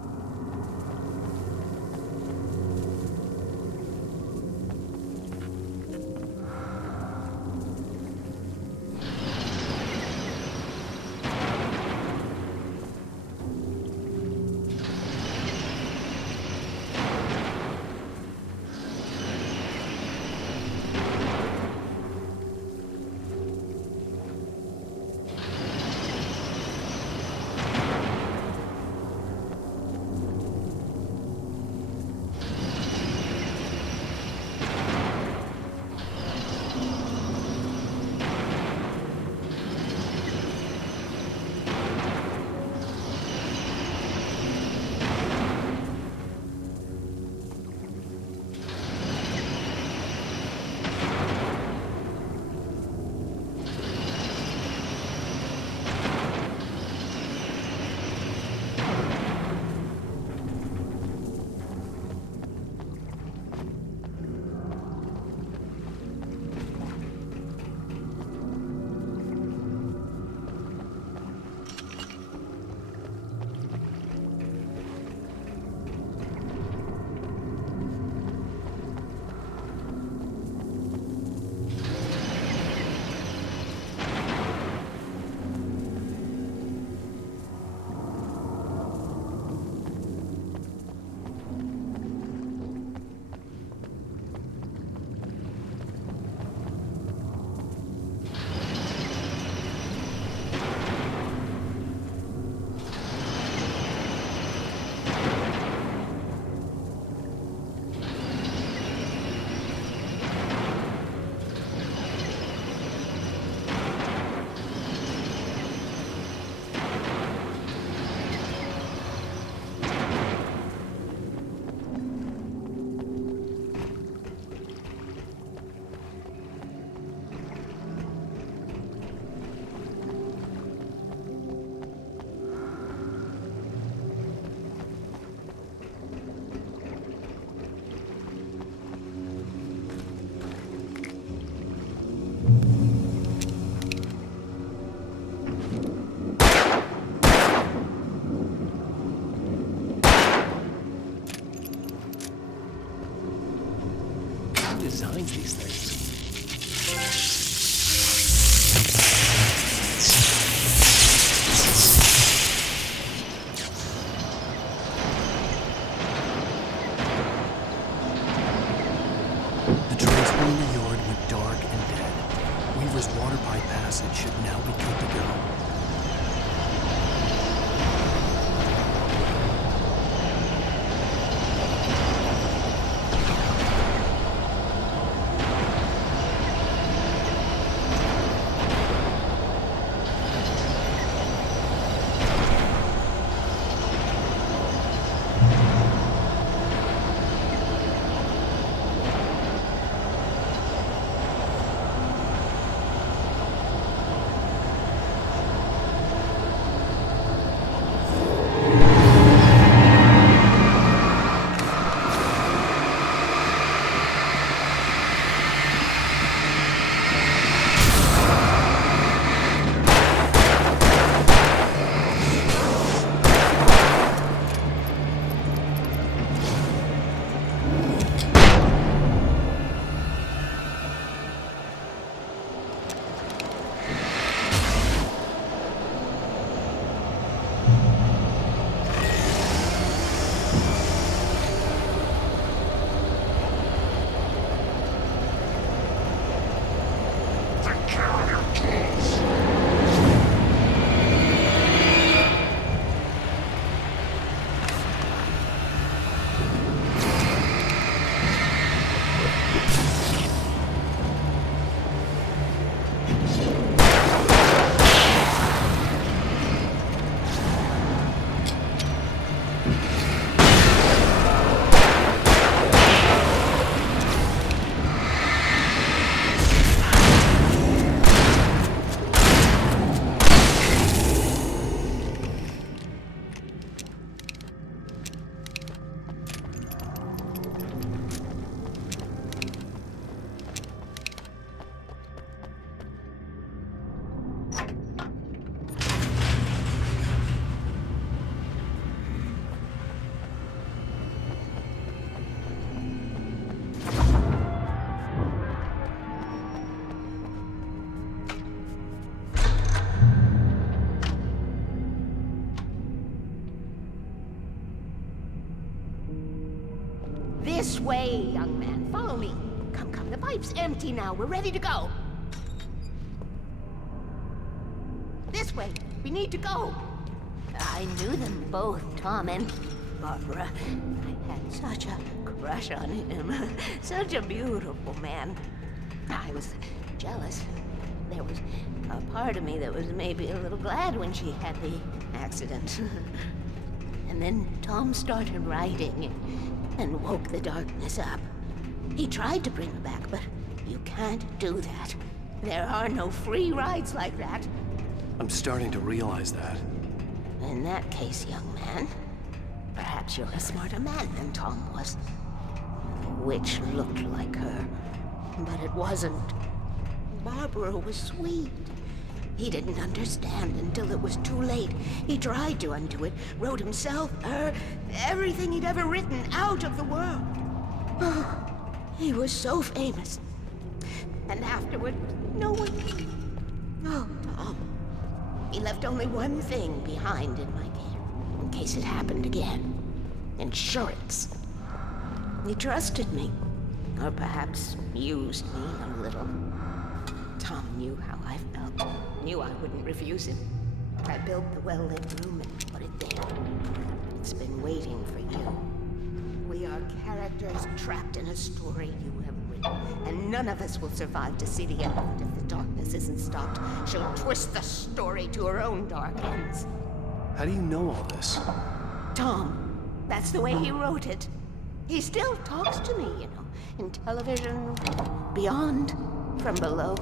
designs these things? The transformer yard went dark and dead. Weaver's water pipe passage should now be good to go. This way, young man. Follow me. Come, come. The pipe's empty now. We're ready to go. This way. We need to go. I knew them both, Tom and Barbara. I had such a crush on him. Such a beautiful man. I was jealous. There was a part of me that was maybe a little glad when she had the accident. And then Tom started writing and woke the darkness up. He tried to bring her back, but you can't do that. There are no free rides like that. I'm starting to realize that. In that case, young man, perhaps you're a smarter man than Tom was. The witch looked like her, but it wasn't. Barbara was sweet. He didn't understand until it was too late. He tried to undo it, wrote himself, her, everything he'd ever written out of the world. Oh, he was so famous. And afterward, no one... Oh, Tom. He left only one thing behind in my care, in case it happened again. Insurance. He trusted me, or perhaps used me a little. Tom knew how I felt, knew I wouldn't refuse him. I built the well-lit room and put it there. It's been waiting for you. We are characters trapped in a story you have written, and none of us will survive to see the end of it if the darkness isn't stopped. She'll twist the story to her own dark ends. How do you know all this? Tom, that's the way he wrote it. He still talks to me, you know, in television, beyond, from below.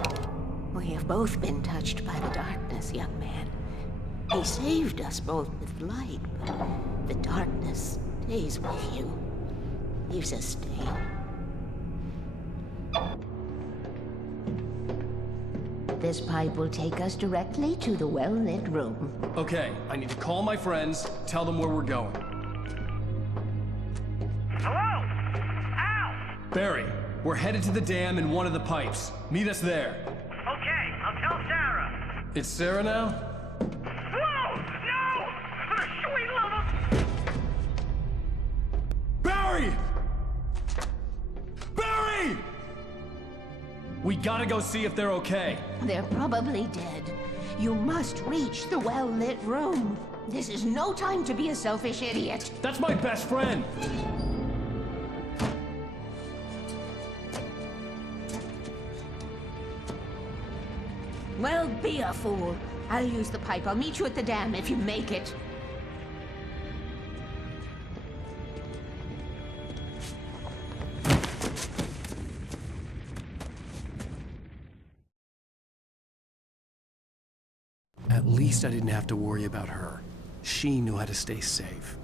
We have both been touched by the darkness, young man. He saved us both with light, but the darkness stays with you. Leaves a stain. This pipe will take us directly to the well-lit room. Okay, I need to call my friends, tell them where we're going. Hello? Al! Barry, We're headed to the dam in one of the pipes. Meet us there. Okay, I'll tell Sarah. It's Sarah now? Whoa! No! For the sweet love of... Barry! Barry! We gotta go see if they're okay. They're probably dead. You must reach the well-lit room. This is no time to be a selfish idiot. That's my best friend. Well, be a fool. I'll use the pipe. I'll meet you at the dam if you make it. At least I didn't have to worry about her. She knew how to stay safe.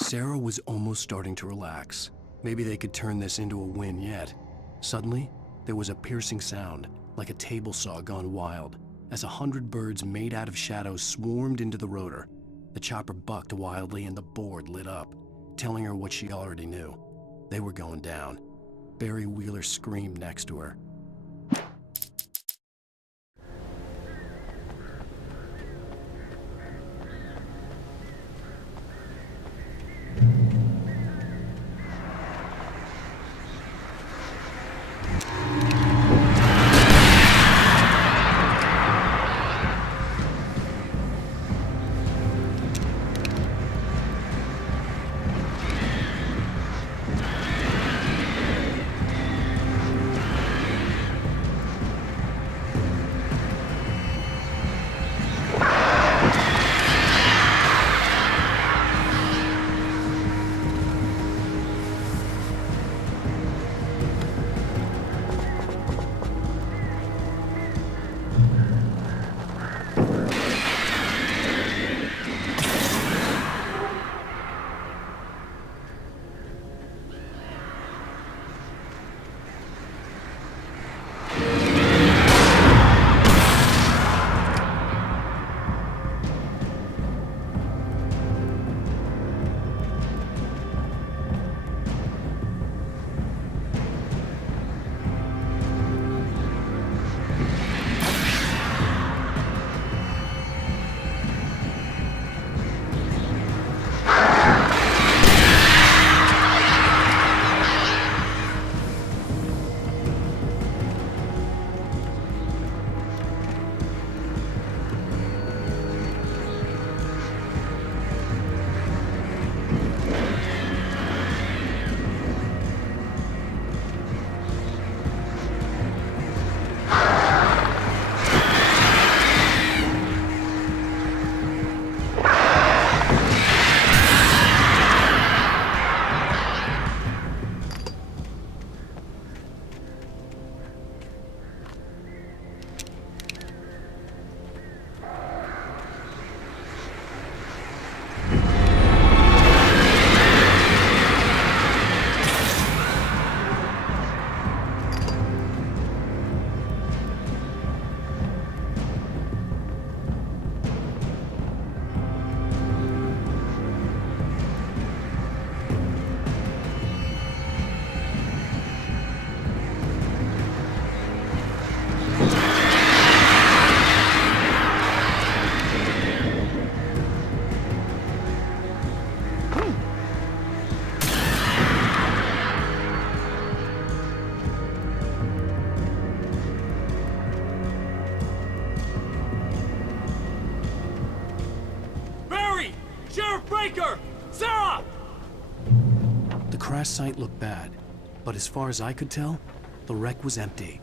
Sarah was almost starting to relax. Maybe they could turn this into a win yet. Suddenly, there was a piercing sound, like a table saw gone wild, as 100 birds made out of shadows swarmed into the rotor. The chopper bucked wildly and the board lit up, telling her what she already knew. They were going down. Barry Wheeler screamed next to her. Sarah! The crash site looked bad, but as far as I could tell, the wreck was empty.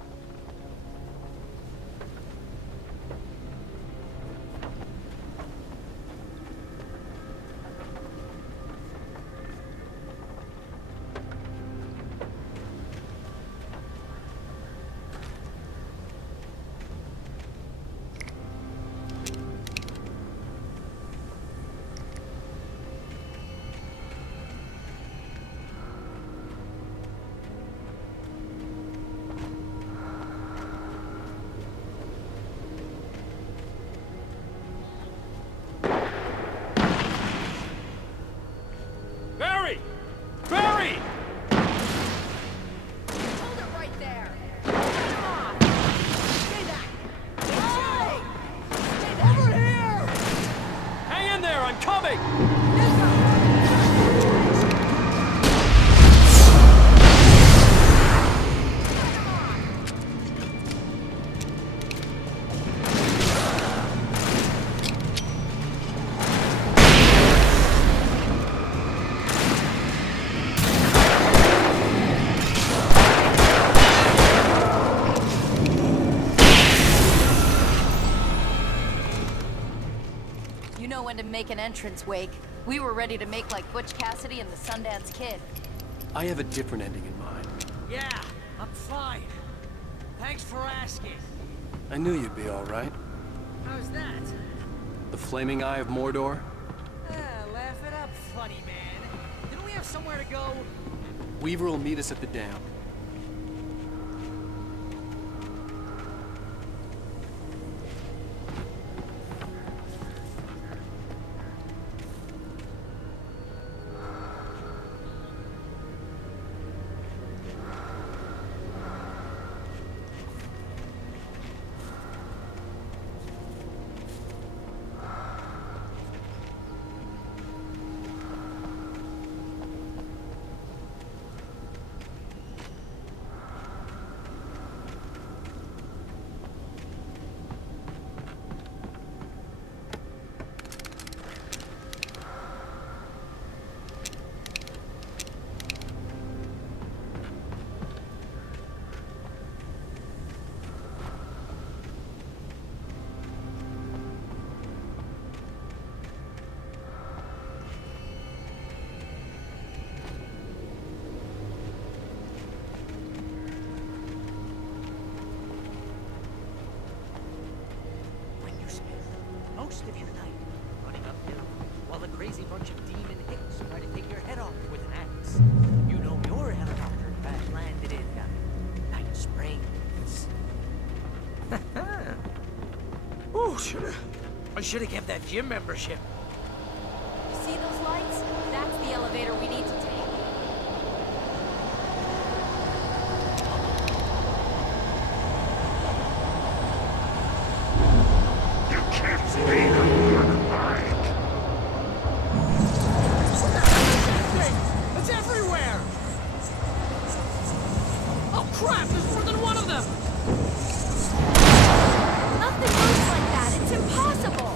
You know when to make an entrance, Wake. We were ready to make like Butch Cassidy and the Sundance Kid. I have a different ending in mind. Yeah, I'm fine. Thanks for asking. I knew you'd be all right. How's that? The flaming eye of Mordor? Laugh it up, funny man. Didn't we have somewhere to go? Weaver will meet us at the dam. Most of your night running uphill while the crazy bunch of demon hicks try to take your head off with an axe. You know your helicopter pad landed in Night Springs. Oh, I should have kept that gym membership. You see those lights? That's the elevator we need to take. It's everywhere! Oh crap, there's more than one of them! Nothing moves like that, it's impossible!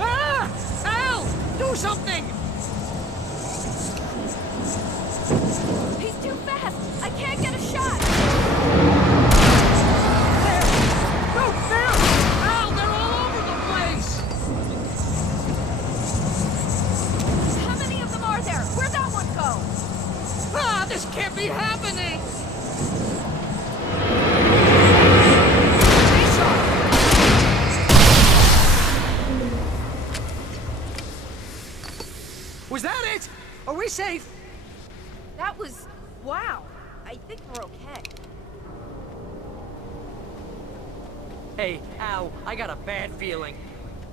Ah! Al! Do something! He's too fast! I can't get a shot! No, there! Al, they're all over the place! How many of them are there? Where'd that one go? Ah, this can't be happening! Was that it? Are we safe? That was... wow. I think we're okay. Hey, Al, I got a bad feeling.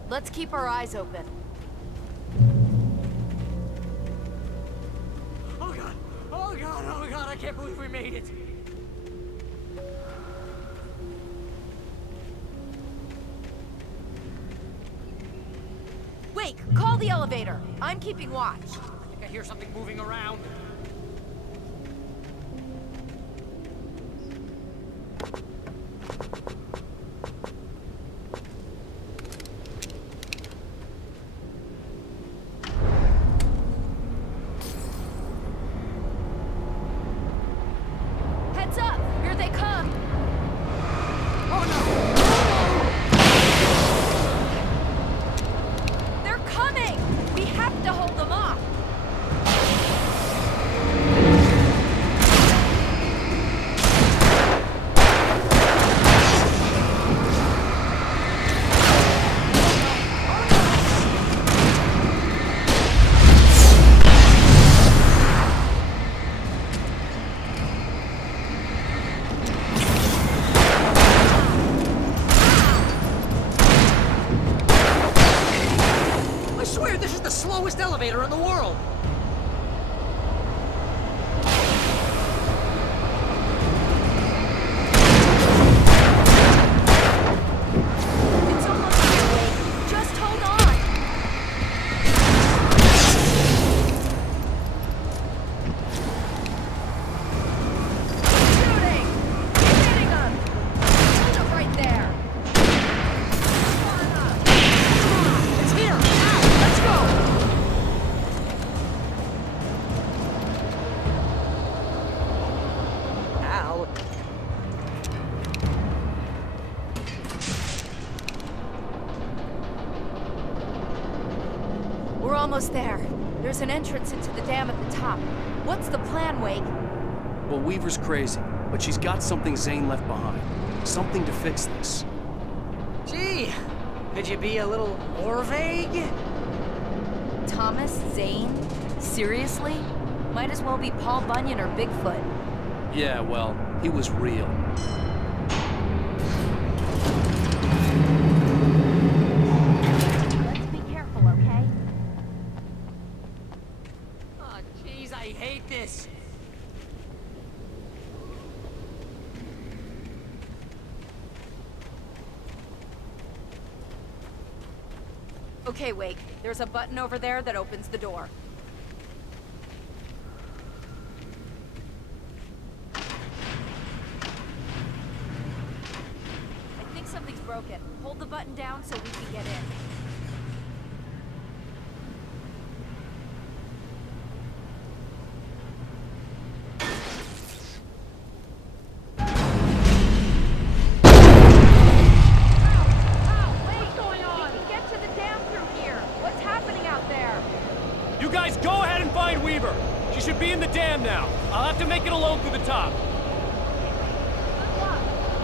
Let's keep our eyes open. Oh god! Oh god! Oh god! I can't believe we made it! Wake, call the elevator. I'm keeping watch. I think I hear something moving around. Heads up! Here they come! Oh no! They're coming! We have to hold them off! I swear this is the slowest elevator in the world! It's almost here, Wake. Just hold on! Shooting! Keep hitting them! Hold them right there! It's here! Now, let's go! almost there. There's an entrance into the dam at the top. What's the plan, Wake? Well, Weaver's crazy, but she's got something Zane left behind. Something to fix this. Gee, could you be a little more vague? Thomas Zane? Seriously? Might as well be Paul Bunyan or Bigfoot. Yeah, well, he was real. Let's be careful, okay? Oh, jeez, I hate this. Okay, Wake. There's a button over there that opens the door. I think something's broken. Hold the button down so we can get in. You guys go ahead and find Weaver. She should be in the dam now. I'll have to make it alone through the top. Good luck.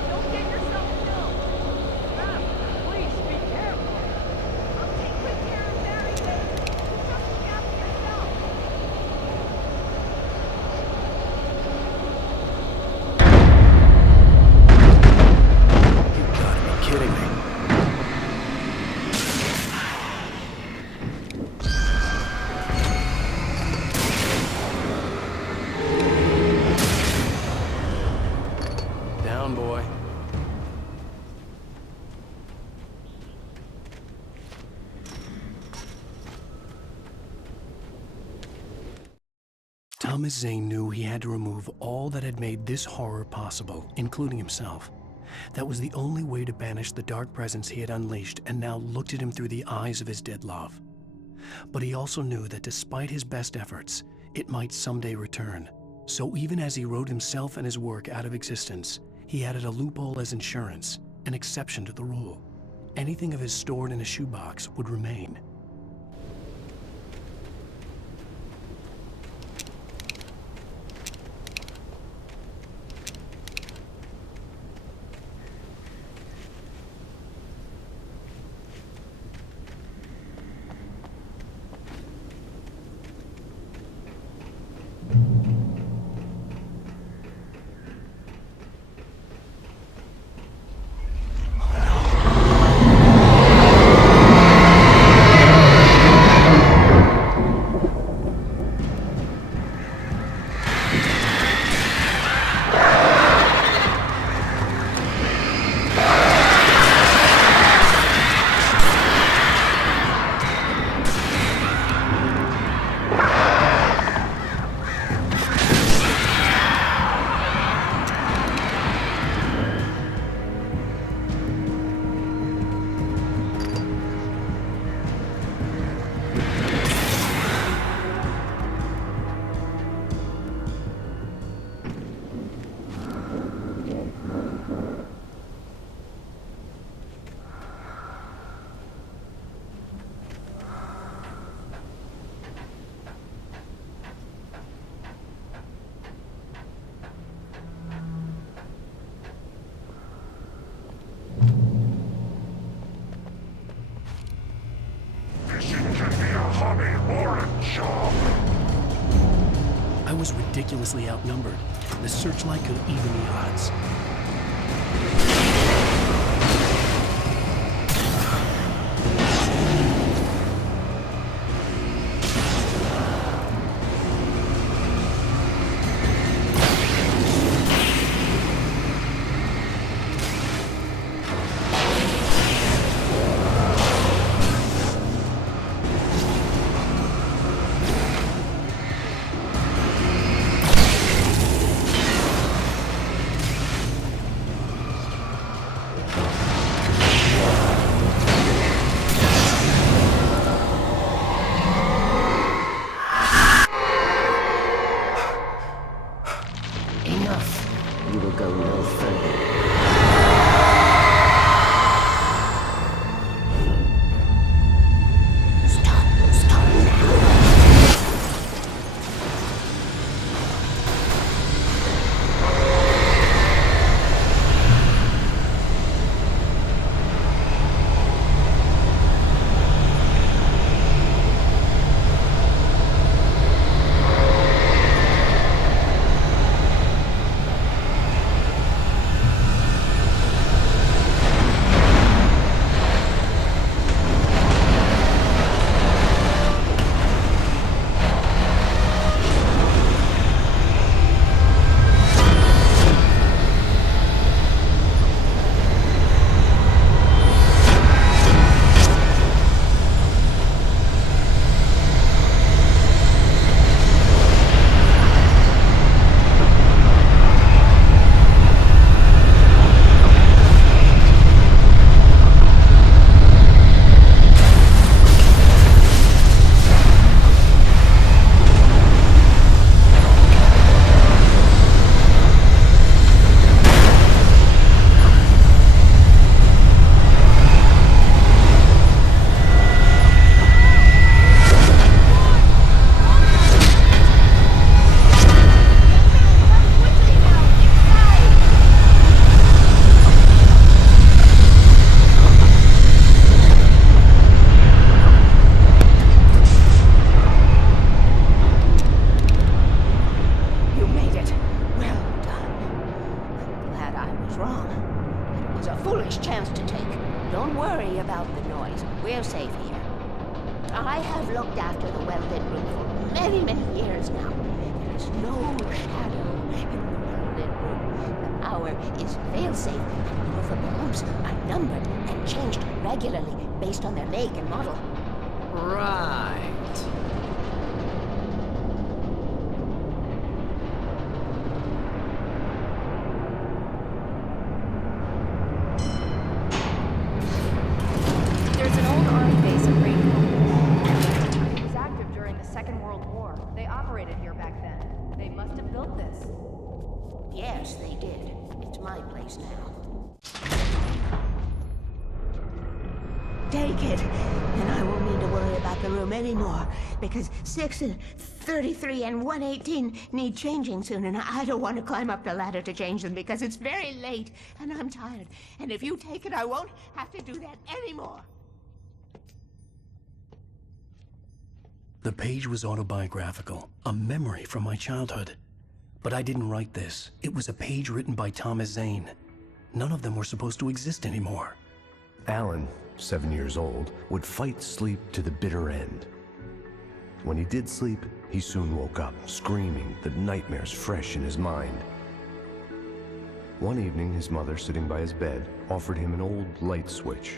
Don't get yourself killed. Please be careful. I'll take good care of Mary, baby. Just look after yourself. You gotta be kidding me. Down, boy. Thomas Zane knew he had to remove all that had made this horror possible, including himself. That was the only way to banish the dark presence he had unleashed and now looked at him through the eyes of his dead love. But he also knew that despite his best efforts, it might someday return. So even as he wrote himself and his work out of existence, he added a loophole as insurance, an exception to the rule. Anything of his stored in a shoebox would remain. I was ridiculously outnumbered. The searchlight could even the odds. We're safe here. I have looked after the well-lit room for many, many years now. There is no shadow in the well-lit room. The power is fail-safe, and all the bulbs are numbered and changed regularly based on their make and model. Right. There's an old army base in Rainbow. It was active during the Second World War. They operated here back then. They must have built this. Yes, they did. It's my place now. Take it, and I won't need to worry about the room anymore, because 6 and 33 and 118 need changing soon, and I don't want to climb up the ladder to change them because it's very late, and I'm tired. And if you take it, I won't have to do that anymore. The page was autobiographical, a memory from my childhood. But I didn't write this. It was a page written by Thomas Zane. None of them were supposed to exist anymore. Alan, 7 years old, would fight sleep to the bitter end. When he did sleep, he soon woke up, screaming, the nightmares fresh in his mind. One evening, his mother, sitting by his bed, offered him an old light switch.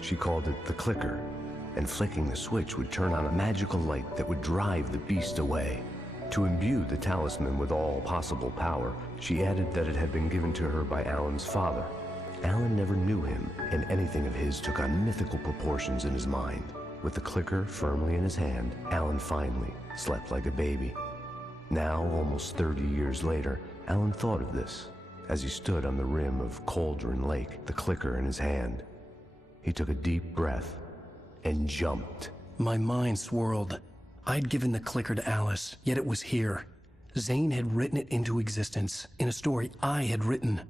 She called it the clicker, and flicking the switch would turn on a magical light that would drive the beast away. To imbue the talisman with all possible power, she added that it had been given to her by Alan's father. Alan never knew him, and anything of his took on mythical proportions in his mind. With the clicker firmly in his hand, Alan finally slept like a baby. Now, almost 30 years later, Alan thought of this as he stood on the rim of Cauldron Lake, the clicker in his hand. He took a deep breath and jumped. My mind swirled. I'd given the clicker to Alice, yet it was here. Zane had written it into existence, in a story I had written.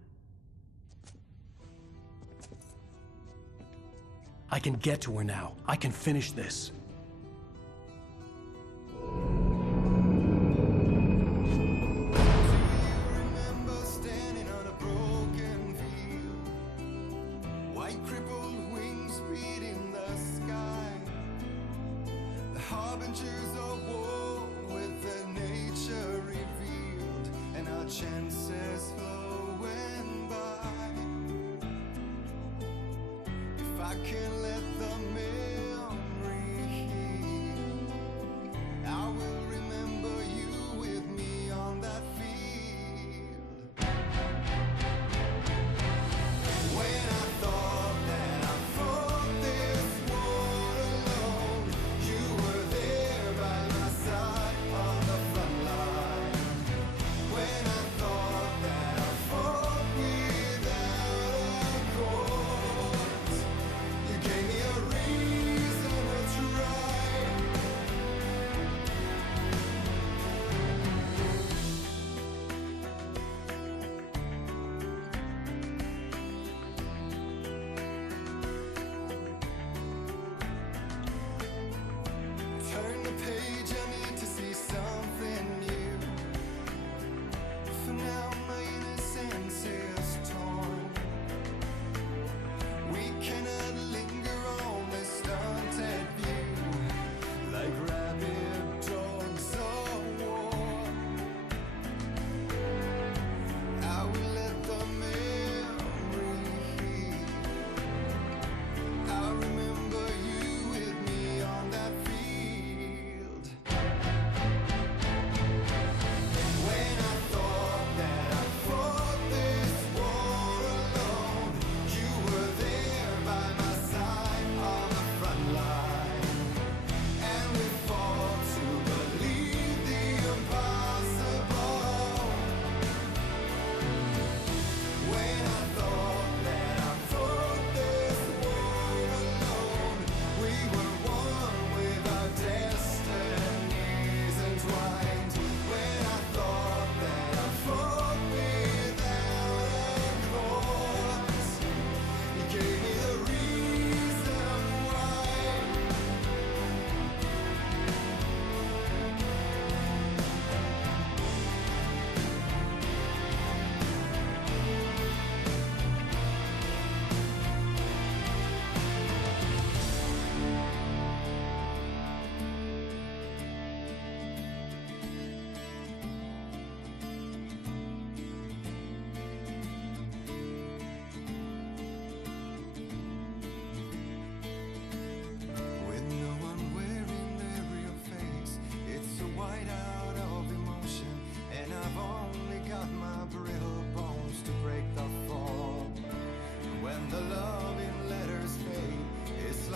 I can get to her now. I can finish this. Harbingers of war with their nature revealed and our chances flowing by. If I can let the memory heal, I will remember you with me on that field. When I thought that I fought this war alone, you were there by my side on the front line. When I thought that I fought without a cause, you gave me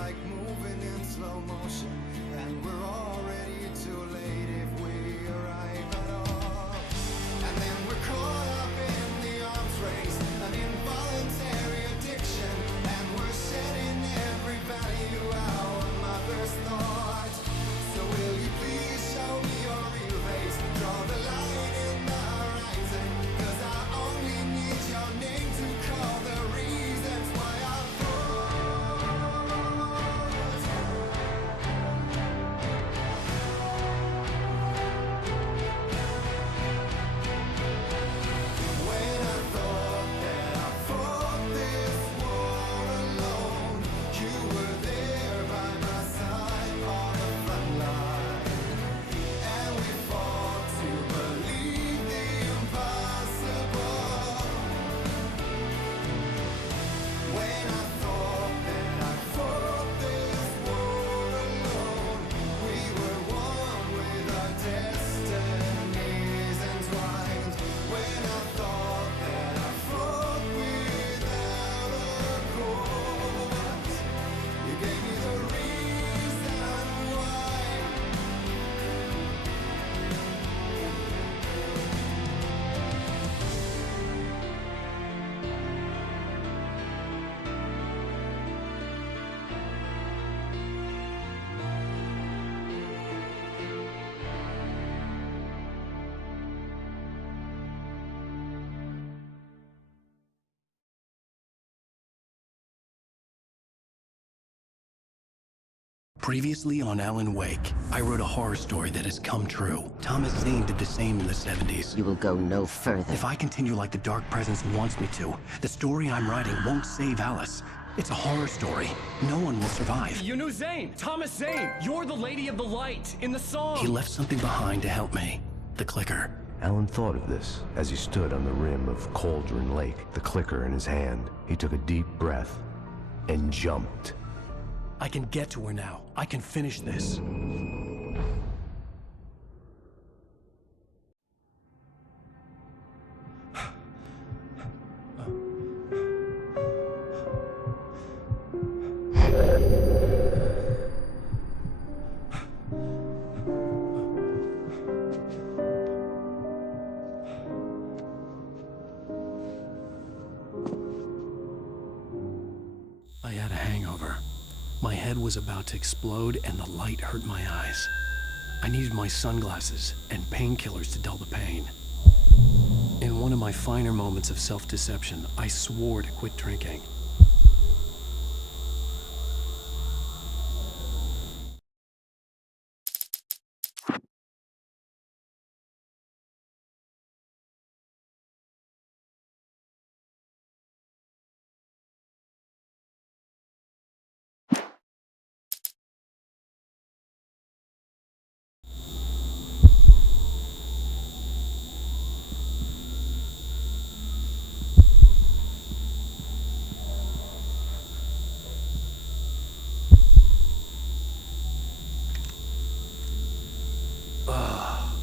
like moving in slow motion, and we're already too late if we arrive at all. And then we're caught up in the arms race, an involuntary addiction, and we're shedding every value our mothers thought. So will you please show me your real face, draw the line in the horizon, 'cause I only need your name to call the reasons why I when I thought that I fought this war alone, you were there by my side on the front line, and we fought to believe the impossible. When I thought that I fought this war alone, we were one with our destinies entwined. When I thought that I fought without a cause, you gave me the reason why. Previously on Alan Wake, I wrote a horror story that has come true. Thomas Zane did the same in the 70s. You will go no further. If I continue like the Dark Presence wants me to, the story I'm writing won't save Alice. It's a horror story. No one will survive. You knew Zane! Thomas Zane! You're the Lady of the Light in the song! He left something behind to help me. The clicker. Alan thought of this as he stood on the rim of Cauldron Lake, the clicker in his hand. He took a deep breath and jumped. I can get to her now. I can finish this. I had a hangover. My head was about to explode and the light hurt my eyes. I needed my sunglasses and painkillers to dull the pain. In one of my finer moments of self-deception, I swore to quit drinking.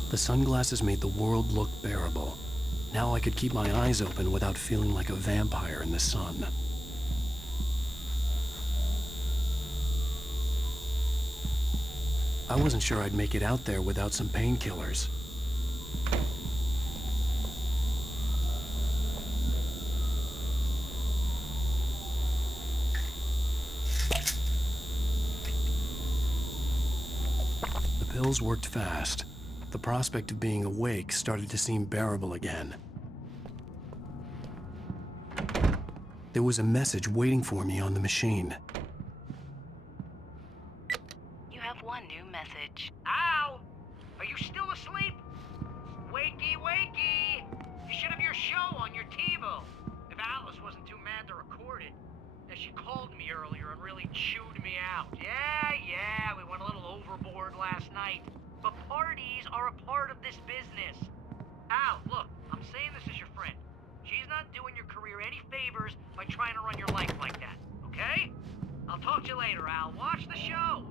The sunglasses made the world look bearable. Now I could keep my eyes open without feeling like a vampire in the sun. I wasn't sure I'd make it out there without some painkillers. The pills worked fast. The prospect of being awake started to seem bearable again. There was a message waiting for me on the machine. You have one new message. Al! Are you still asleep? Wakey, wakey! You should have your show on your TiVo. If Alice wasn't too mad to record it. And she called me earlier and really chewed me out. Yeah, we went a little overboard last night. But parties are a part of this business. Al, look, I'm saying this as your friend. She's not doing your career any favors by trying to run your life like that, okay? I'll talk to you later, Al. Watch the show.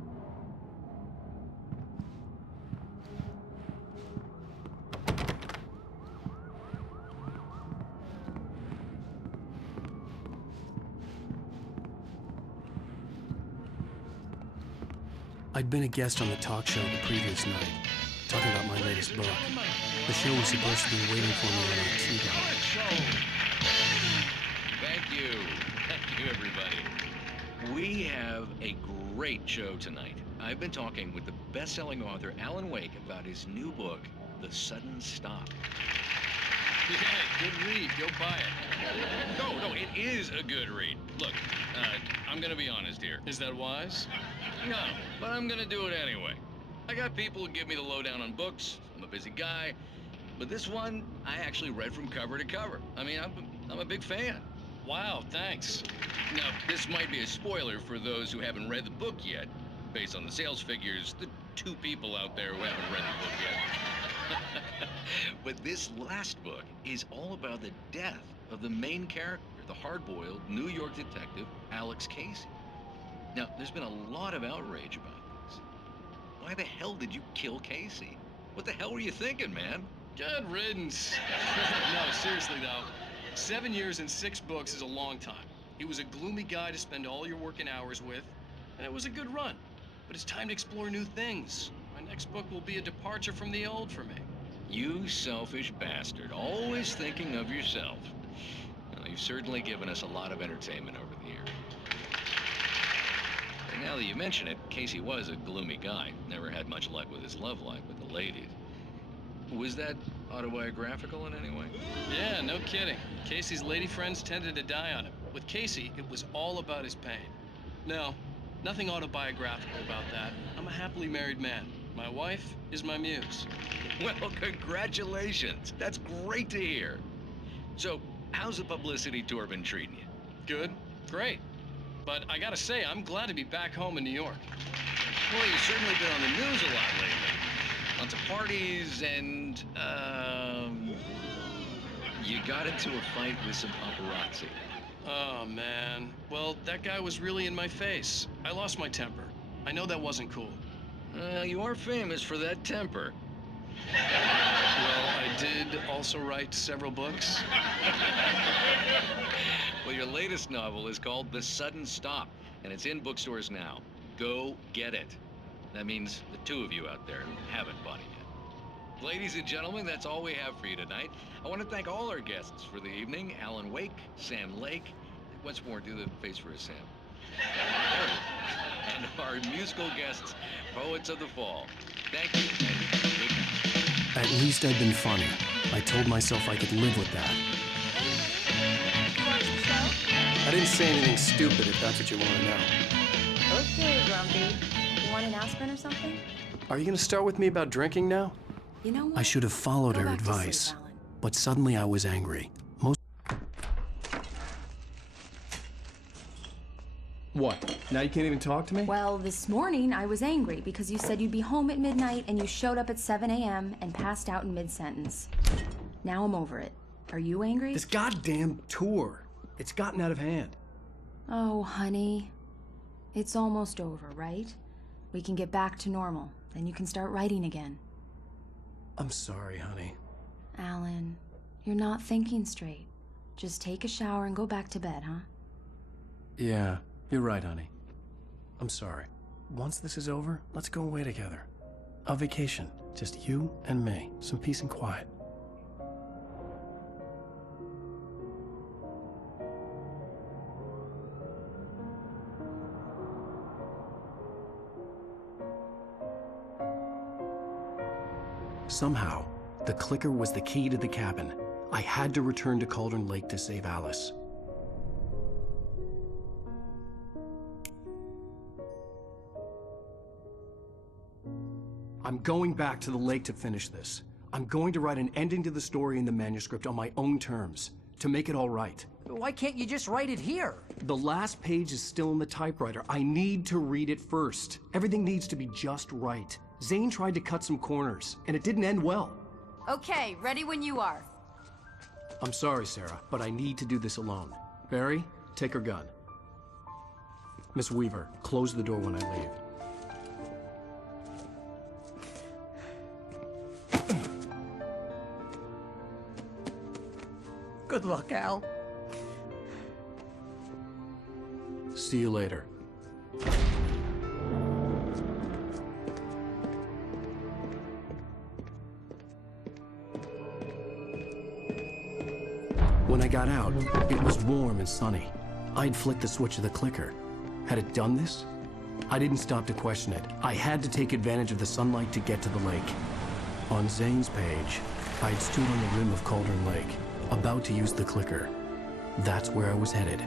I'd been a guest on the talk show the previous night, talking about my latest book. The show was supposed to be waiting for me on our TV. Thank you. Thank you, everybody. We have a great show tonight. I've been talking with the best-selling author Alan Wake about his new book, The Sudden Stop. Yeah, good read. Go buy it. No, it is a good read. Look, I'm gonna be honest here. Is that wise? No, but I'm gonna do it anyway. I got people who give me the lowdown on books. I'm a busy guy. But this one, I actually read from cover to cover. I mean, I'm a big fan. Wow, thanks. Now, this might be a spoiler for those who haven't read the book yet. Based on the sales figures, the 2 people out there who haven't read the book yet. But this last book is all about the death of the main character, the hard-boiled New York detective, Alex Casey. Now, there's been a lot of outrage about this. Why the hell did you kill Casey? What the hell were you thinking, man? Good riddance. No, seriously though, 7 years and 6 books is a long time. He was a gloomy guy to spend all your working hours with, and it was a good run. But it's time to explore new things. My next book will be a departure from the old for me. You selfish bastard, always thinking of yourself. Well, you've certainly given us a lot of entertainment over the years. And now that you mention it, Casey was a gloomy guy. Never had much luck with his love life with the ladies. Was that autobiographical in any way? Yeah, no kidding. Casey's lady friends tended to die on him. With Casey, it was all about his pain. No, nothing autobiographical about that. I'm a happily married man. My wife is my muse. Well, congratulations. That's great to hear. So, how's the publicity tour been treating you? Good. Great. But I gotta say, I'm glad to be back home in New York. Well, you've certainly been on the news a lot lately. Lots of parties and, you got into a fight with some paparazzi. Oh, man. Well, that guy was really in my face. I lost my temper. I know that wasn't cool. You are famous for that temper. Well, I did also write several books. Well, your latest novel is called The Sudden Stop, and it's in bookstores now. Go get it. That means the 2 of you out there who haven't bought it yet. Ladies and gentlemen, that's all we have for you tonight. I want to thank all our guests for the evening. Alan Wake, Sam Lake. Once more, do the face for a Sam. And our musical guests, Poets of the Fall. Thank you, and good night. At least I'd been funny. I told myself I could live with that. I didn't say anything stupid, if that's what you want to know. Okay, Grumpy. You want an aspirin or something? Are you going to start with me about drinking now? You know what? I should have followed Go her back to sleep, advice, Alan. but suddenly I was angry. What? Now you can't even talk to me? Well, this morning I was angry because you said you'd be home at midnight and you showed up at 7 a.m. and passed out in mid-sentence. Now I'm over it. Are you angry? This goddamn tour. It's gotten out of hand. Oh, honey. It's almost over, right? We can get back to normal. Then you can start writing again. I'm sorry, honey. Alan, you're not thinking straight. Just take a shower and go back to bed, huh? Yeah, you're right, honey. I'm sorry. Once this is over, let's go away together. A vacation. Just you and me. Some peace and quiet. Somehow, the clicker was the key to the cabin. I had to return to Cauldron Lake to save Alice. I'm going back to the lake to finish this. I'm going to write an ending to the story in the manuscript on my own terms, to make it all right. Why can't you just write it here? The last page is still in the typewriter. I need to read it first. Everything needs to be just right. Zane tried to cut some corners, and it didn't end well. Okay, ready when you are. I'm sorry, Sarah, but I need to do this alone. Barry, take her gun. Miss Weaver, close the door when I leave. Good luck, Al. See you later. When I got out, it was warm and sunny. I'd flicked the switch of the clicker. Had it done this? I didn't stop to question it. I had to take advantage of the sunlight to get to the lake. On Zane's page, I'd stood on the rim of Cauldron Lake, about to use the clicker. That's where I was headed.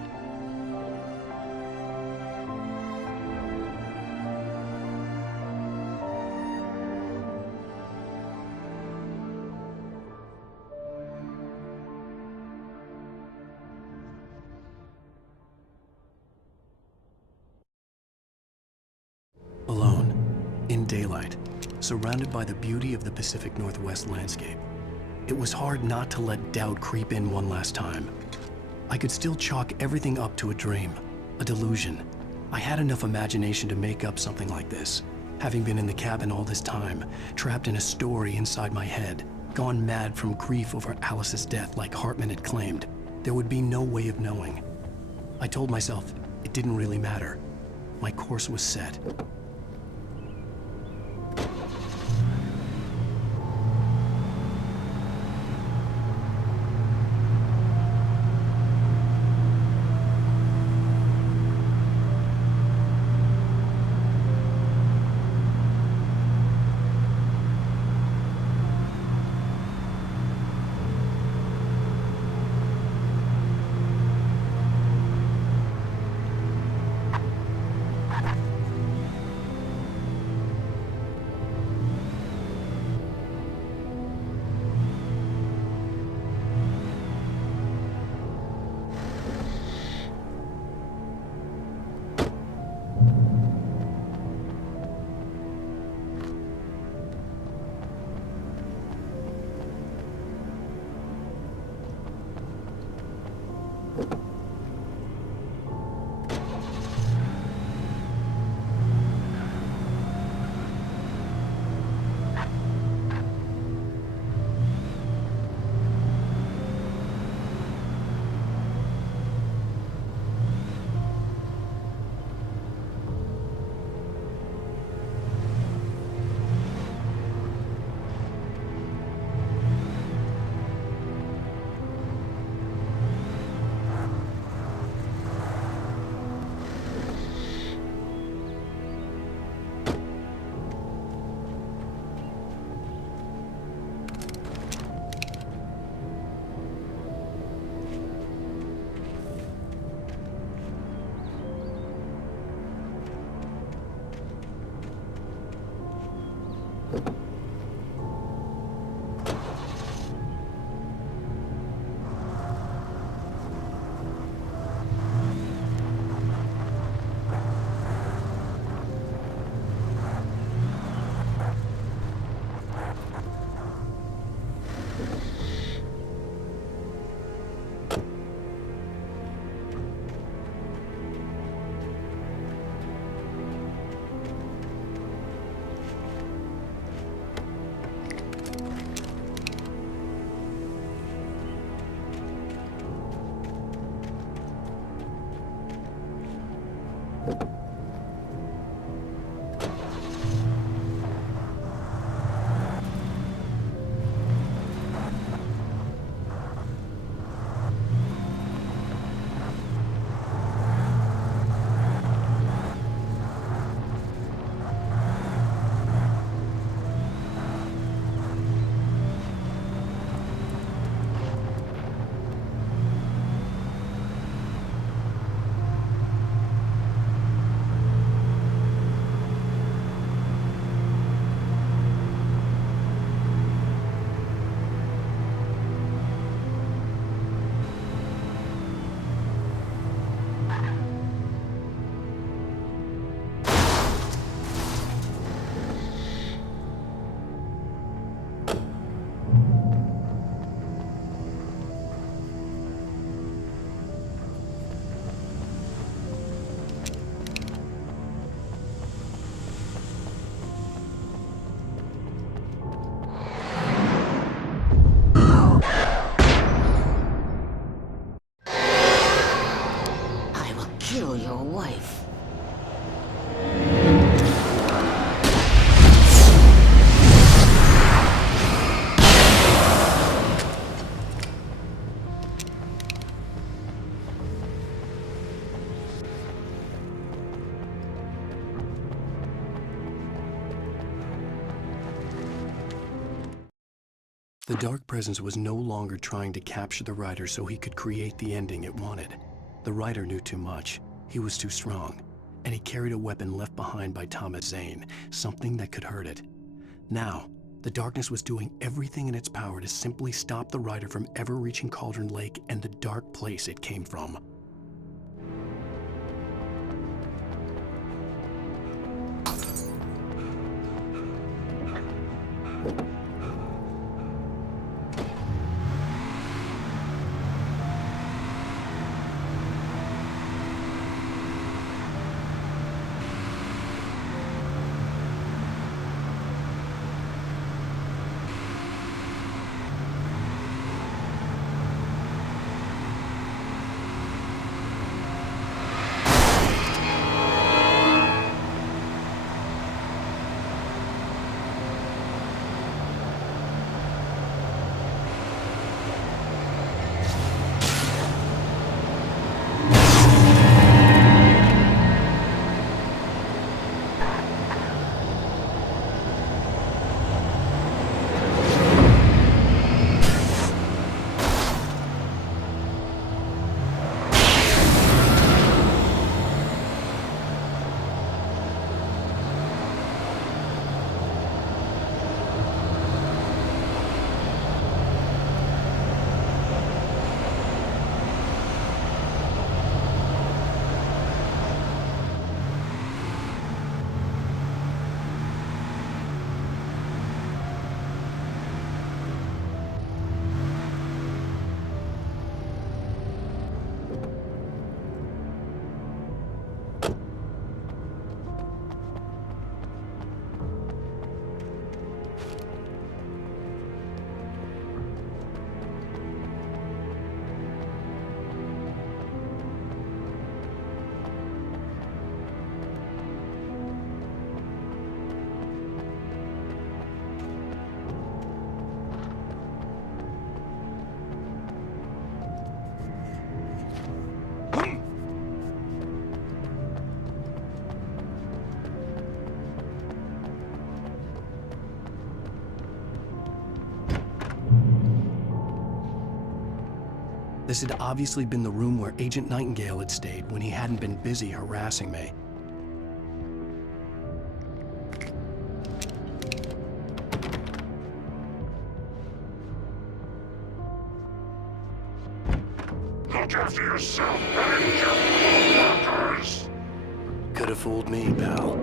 Alone, in daylight, surrounded by the beauty of the Pacific Northwest landscape, it was hard not to let doubt creep in one last time. I could still chalk everything up to a dream, a delusion. I had enough imagination to make up something like this, having been in the cabin all this time, trapped in a story inside my head, gone mad from grief over Alice's death like Hartman had claimed. There would be no way of knowing. I told myself it didn't really matter. My course was set. The Dark Presence was no longer trying to capture the writer so he could create the ending it wanted. The writer knew too much. He was too strong. And he carried a weapon left behind by Thomas Zane, something that could hurt it. Now, the darkness was doing everything in its power to simply stop the writer from ever reaching Cauldron Lake and the dark place it came from. This had obviously been the room where Agent Nightingale had stayed when he hadn't been busy harassing me. Look after yourself and your co-workers! Could have fooled me, pal.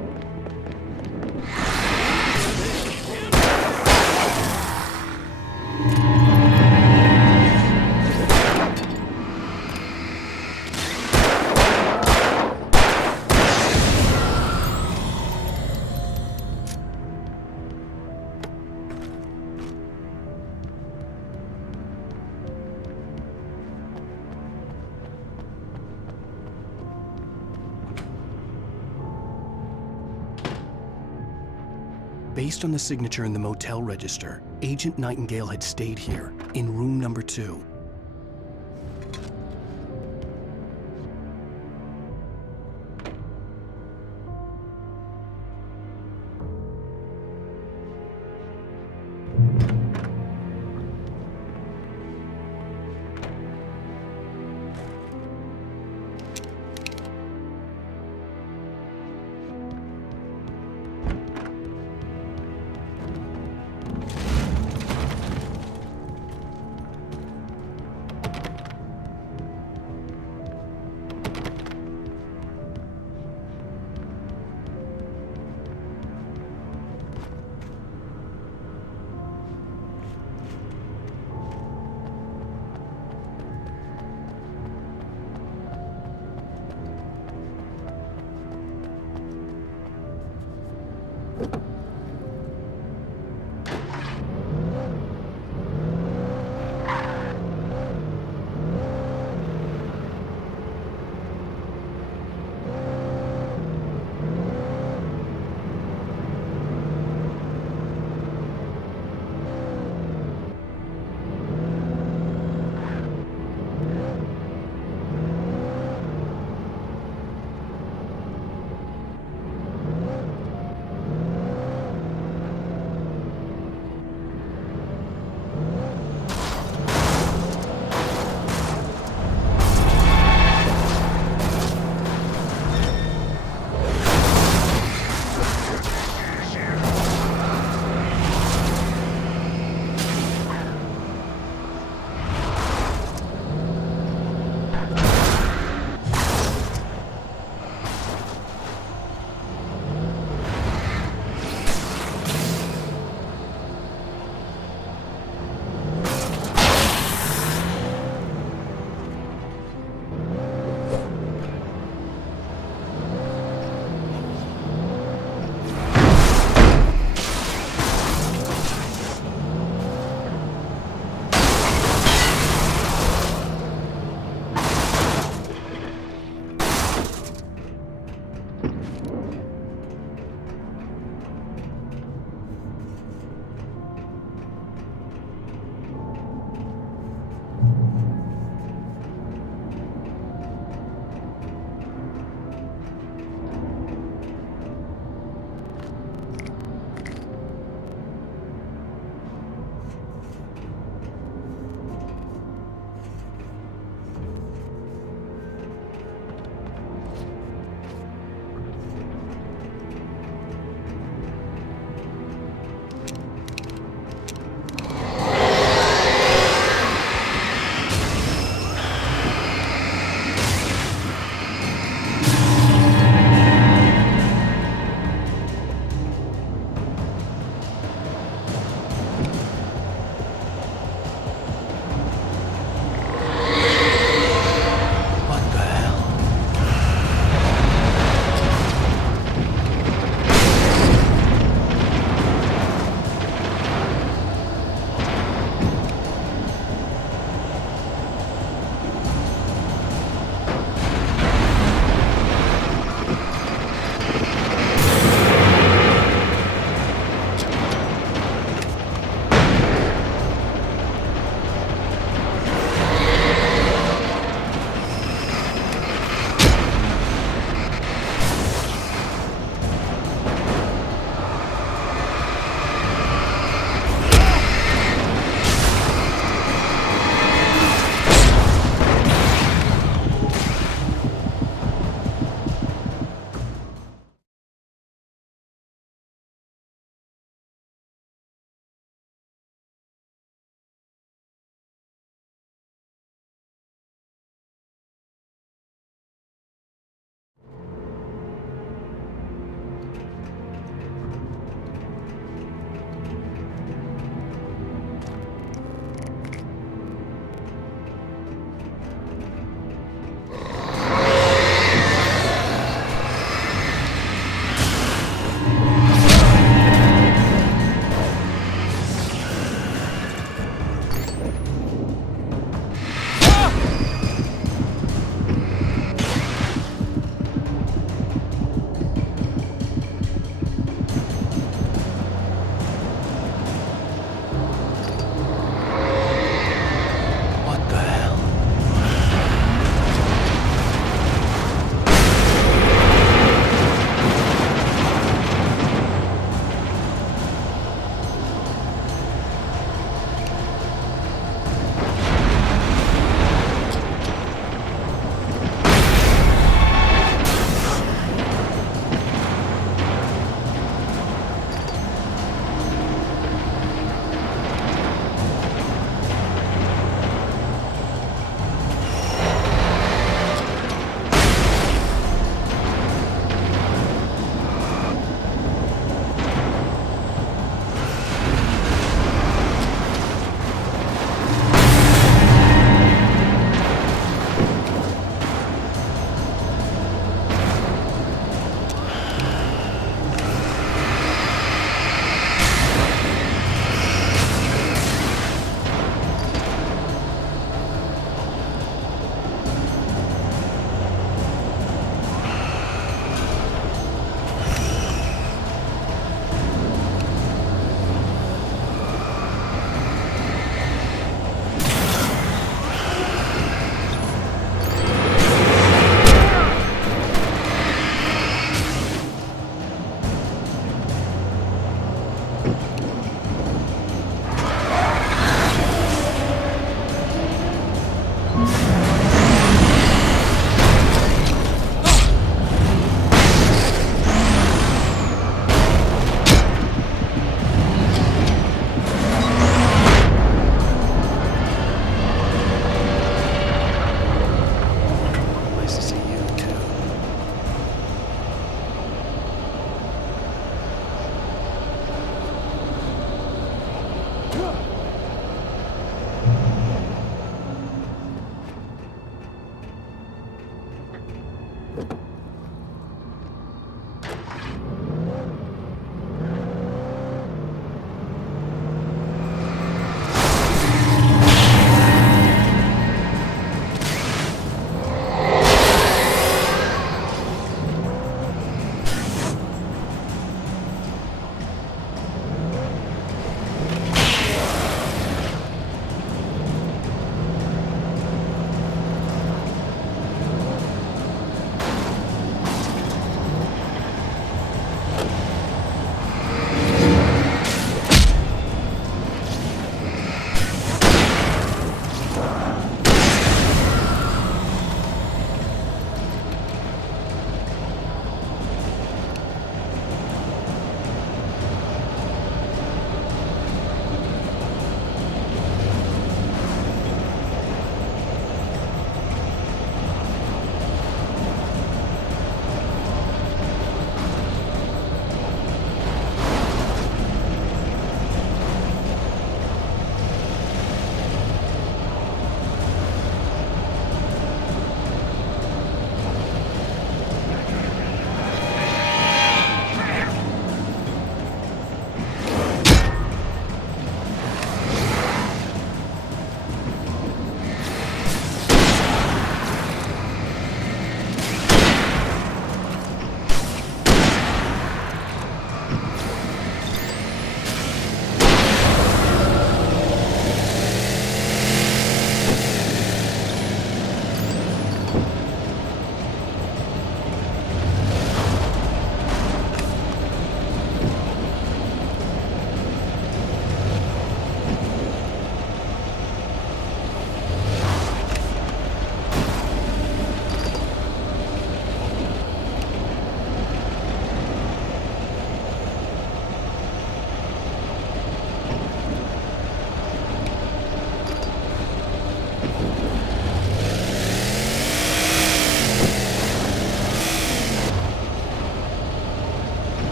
Based on the signature in the motel register, Agent Nightingale had stayed here, in room number 2.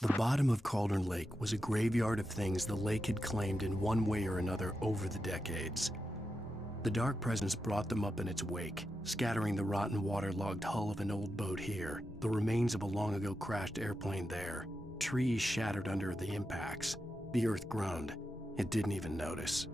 The bottom of Cauldron Lake was a graveyard of things the lake had claimed in one way or another over the decades. The dark presence brought them up in its wake, scattering the rotten waterlogged hull of an old boat here, the remains of a long-ago crashed airplane there, trees shattered under the impacts. The earth groaned. It didn't even notice.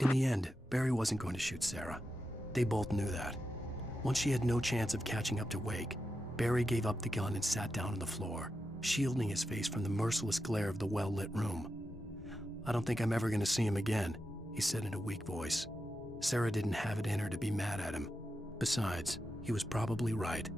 In the end, Barry wasn't going to shoot Sarah. They both knew that. Once she had no chance of catching up to Wake, Barry gave up the gun and sat down on the floor, shielding his face from the merciless glare of the well-lit room. "I don't think I'm ever going to see him again," he said in a weak voice. Sarah didn't have it in her to be mad at him. Besides, he was probably right.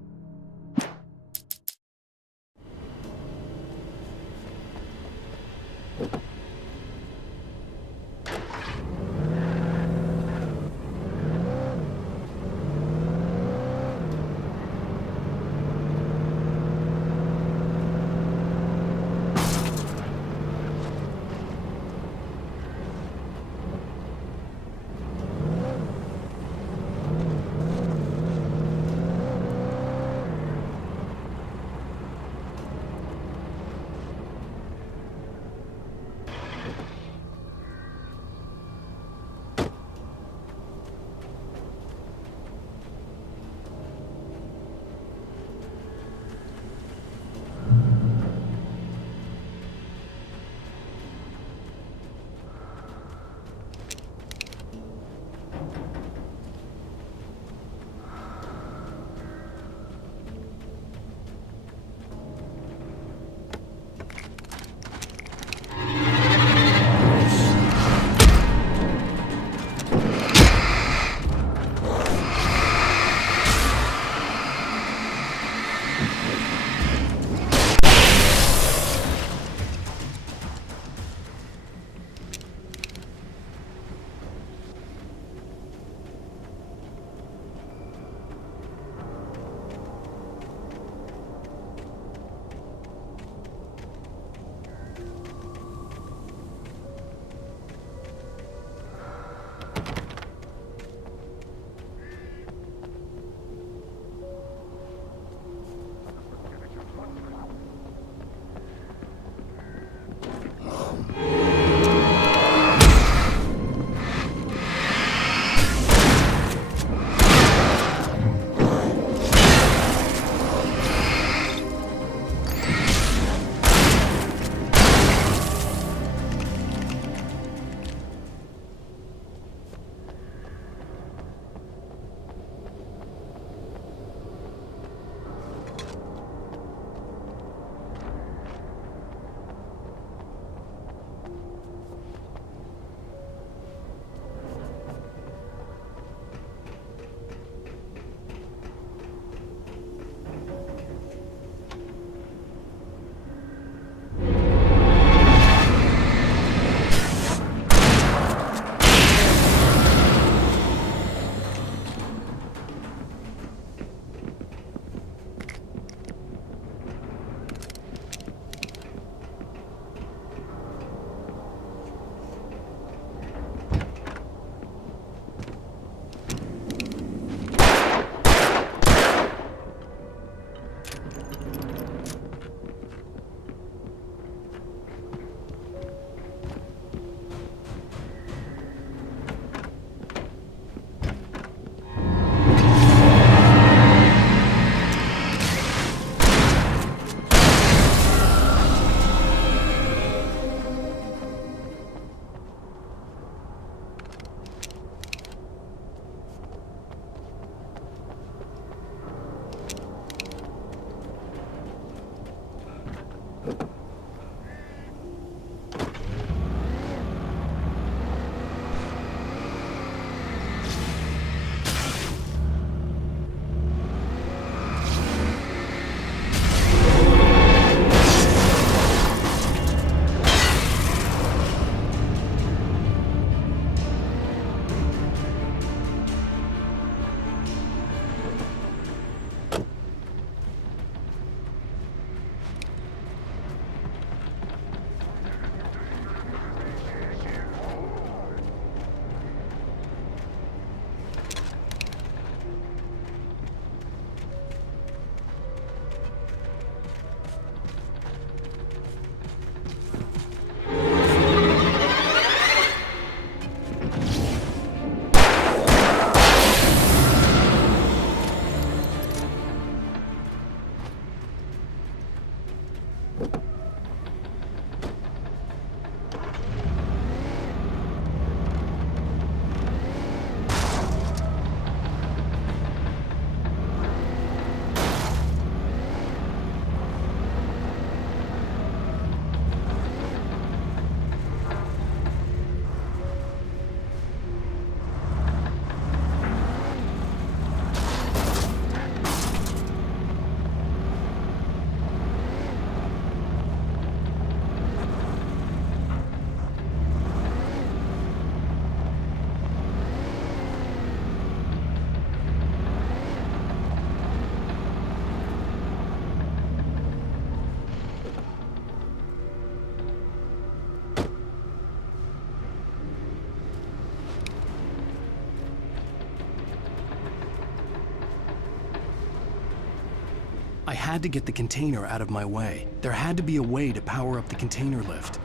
I had to get the container out of my way. There had to be a way to power up the container lift.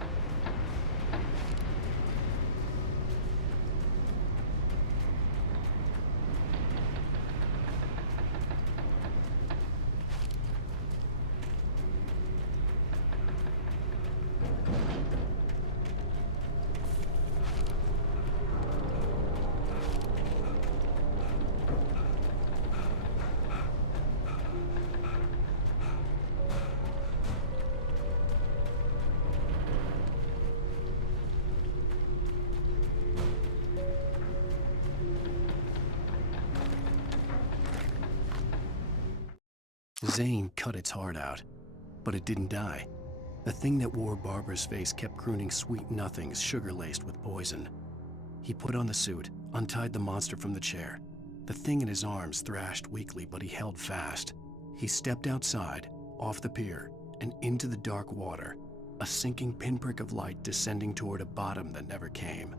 Zane cut its heart out, but it didn't die. The thing that wore Barbara's face kept crooning sweet nothings sugar-laced with poison. He put on the suit, untied the monster from the chair. The thing in his arms thrashed weakly, but he held fast. He stepped outside, off the pier, and into the dark water, a sinking pinprick of light descending toward a bottom that never came.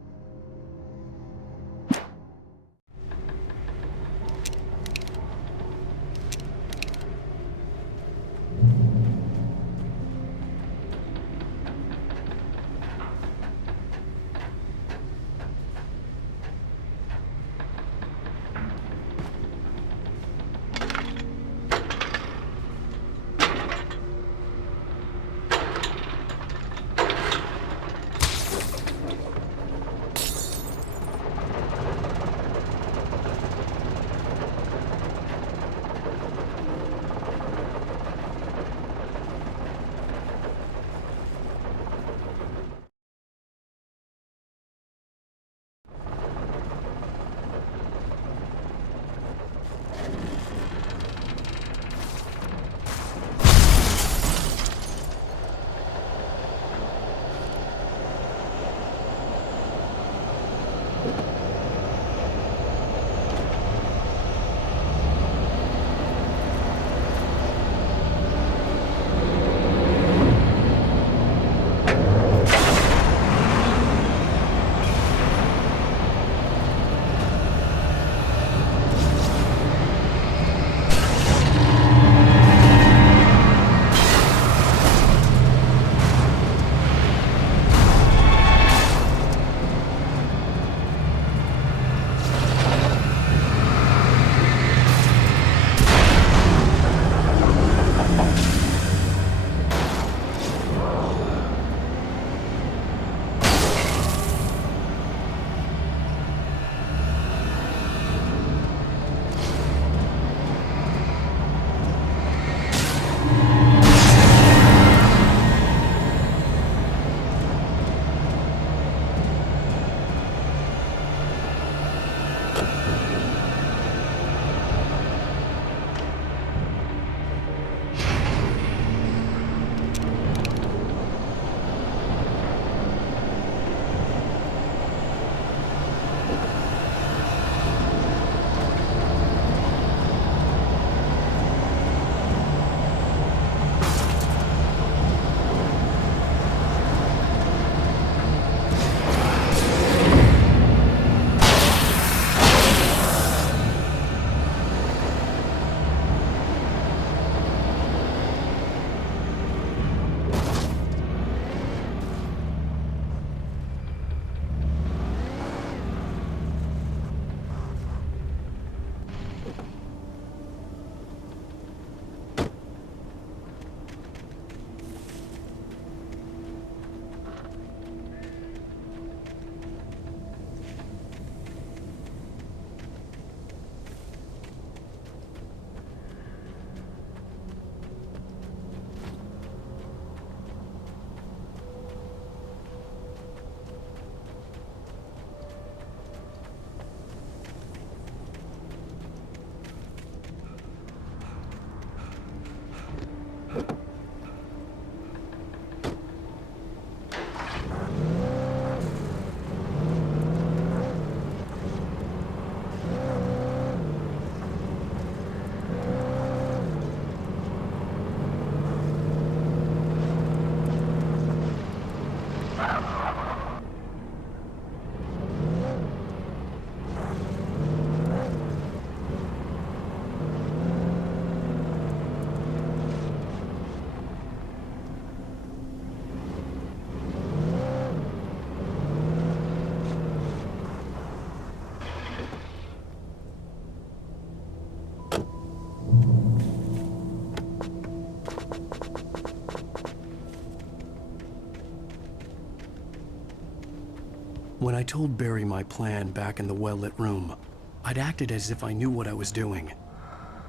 When I told Barry my plan back in the well-lit room, I'd acted as if I knew what I was doing.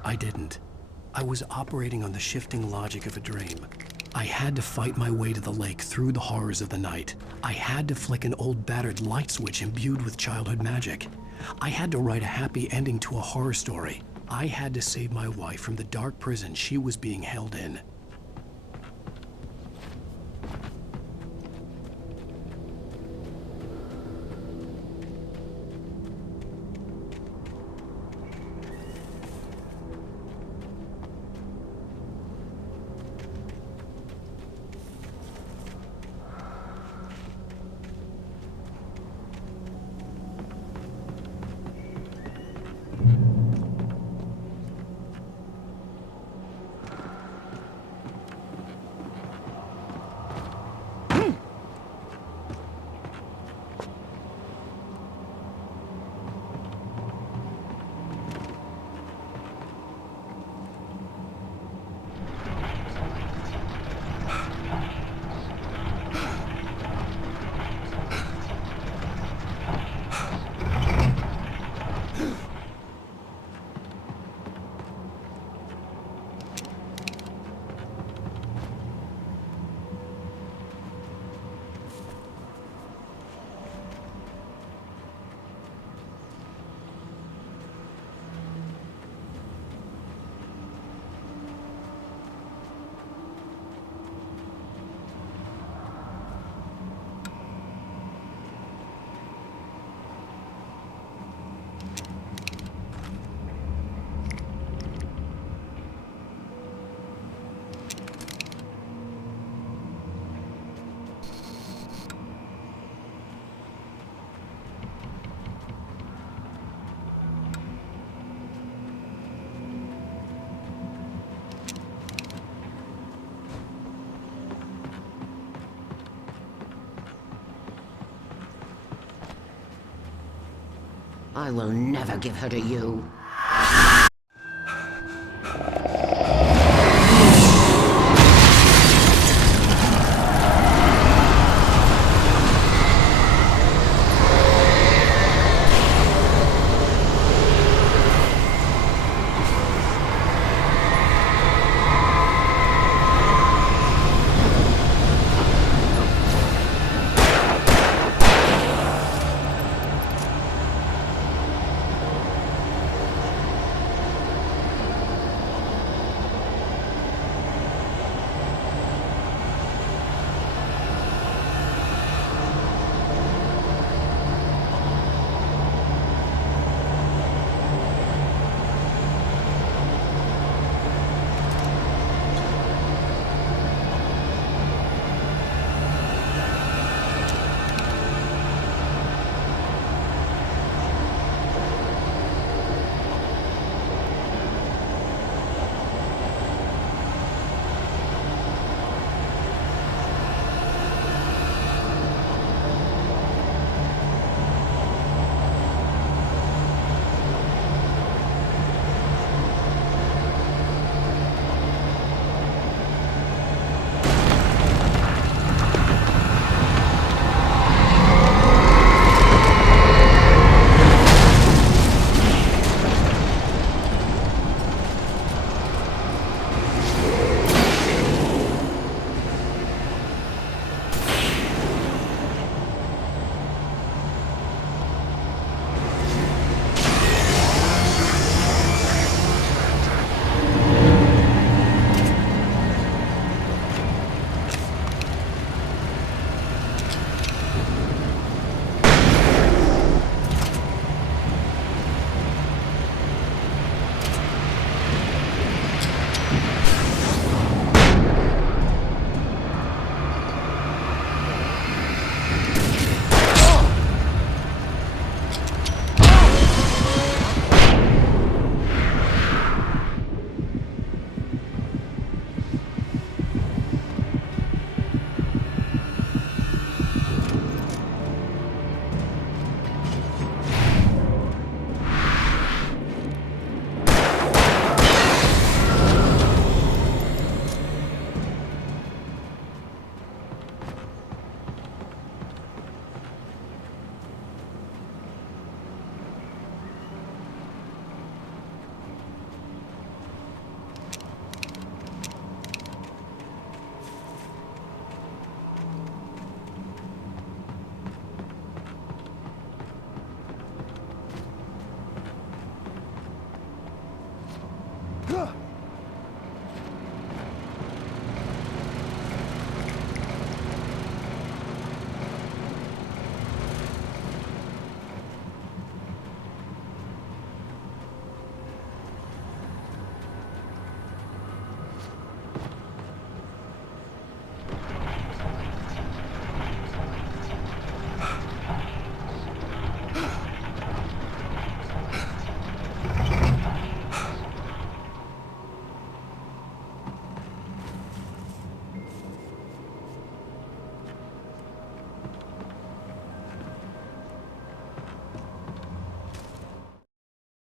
I didn't. I was operating on the shifting logic of a dream. I had to fight my way to the lake through the horrors of the night. I had to flick an old battered light switch imbued with childhood magic. I had to write a happy ending to a horror story. I had to save my wife from the dark prison she was being held in. I will never give her to you.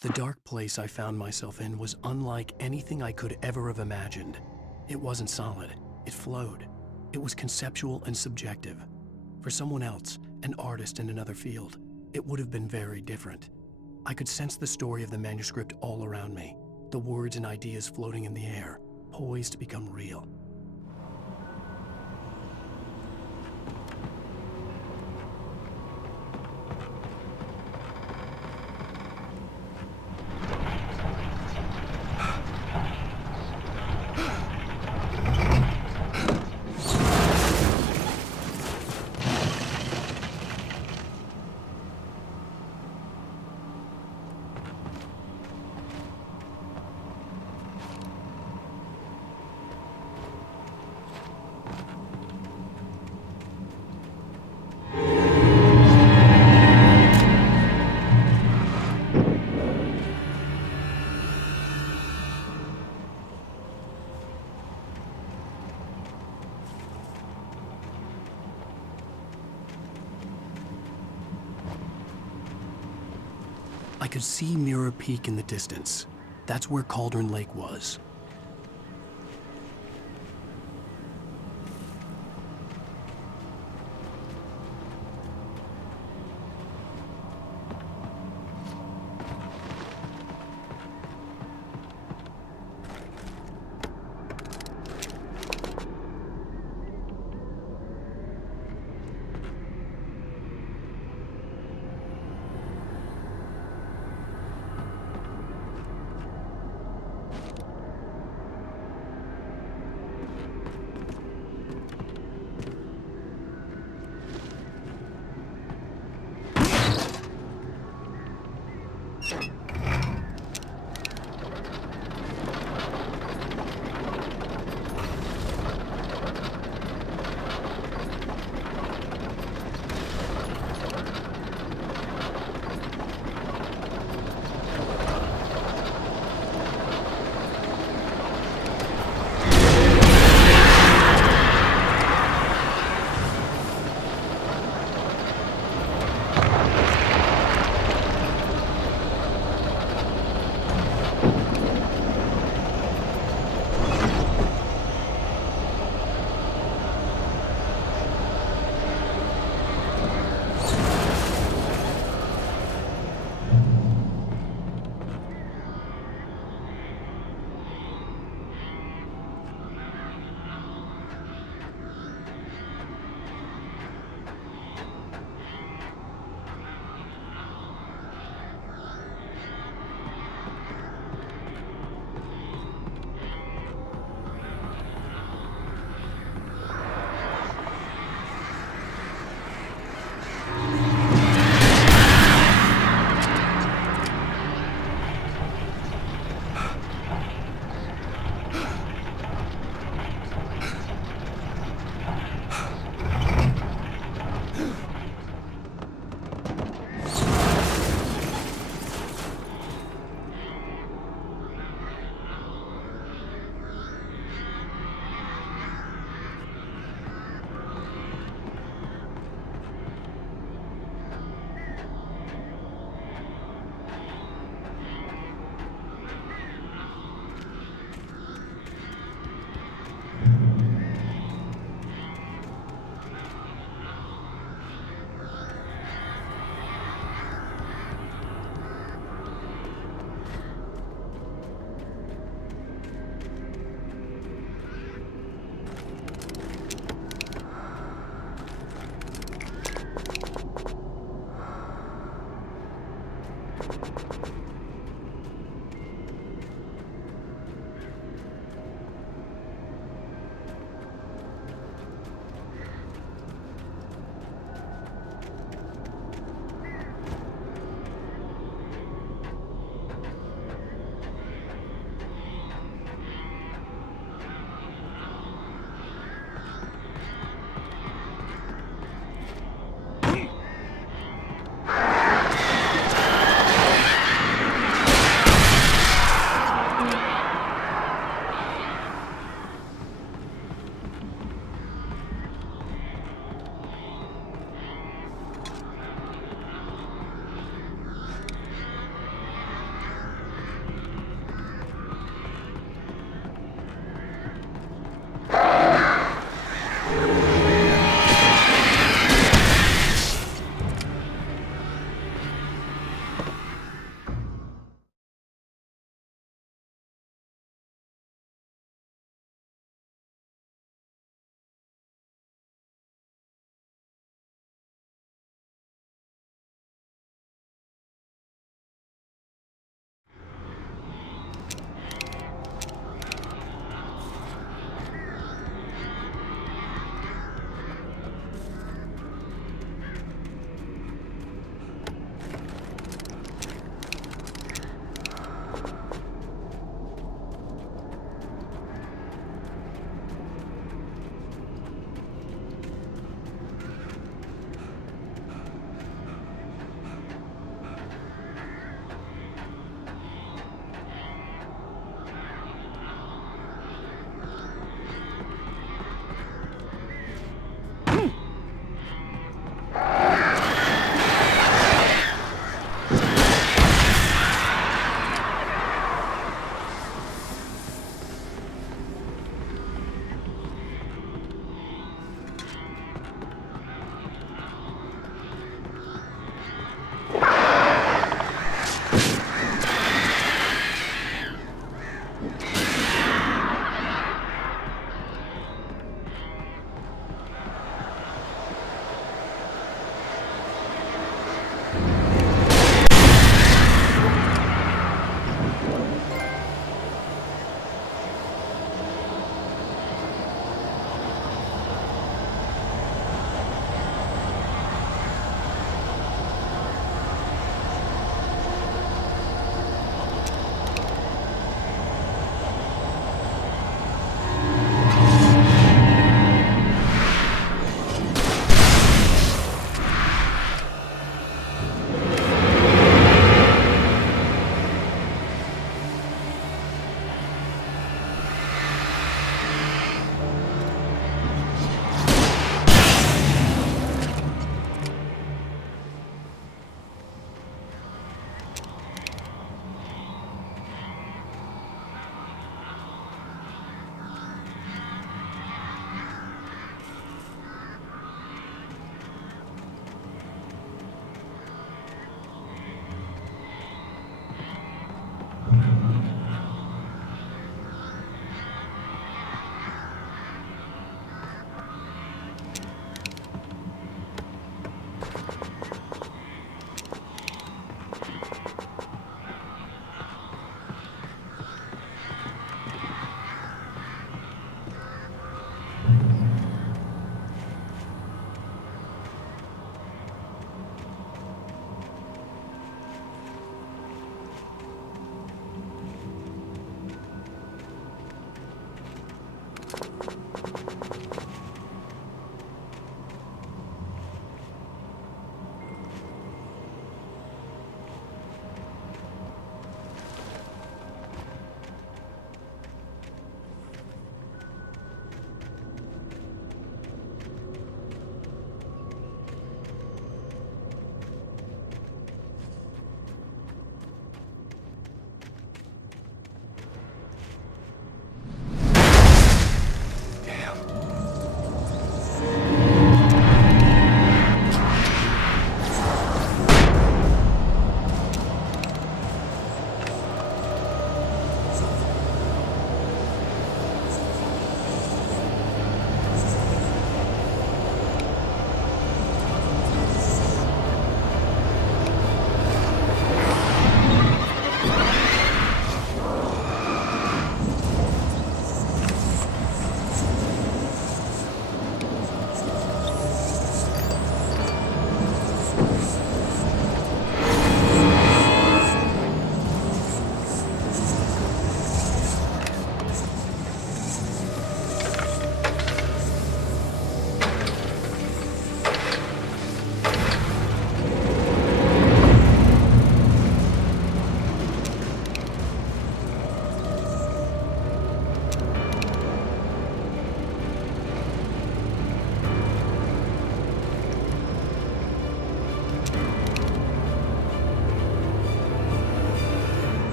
The dark place I found myself in was unlike anything I could ever have imagined. It wasn't solid. It flowed. It was conceptual and subjective. For someone else, an artist in another field, it would have been very different. I could sense the story of the manuscript all around me, the words and ideas floating in the air, poised to become real. I could see Mirror Peak in the distance. That's where Cauldron Lake was.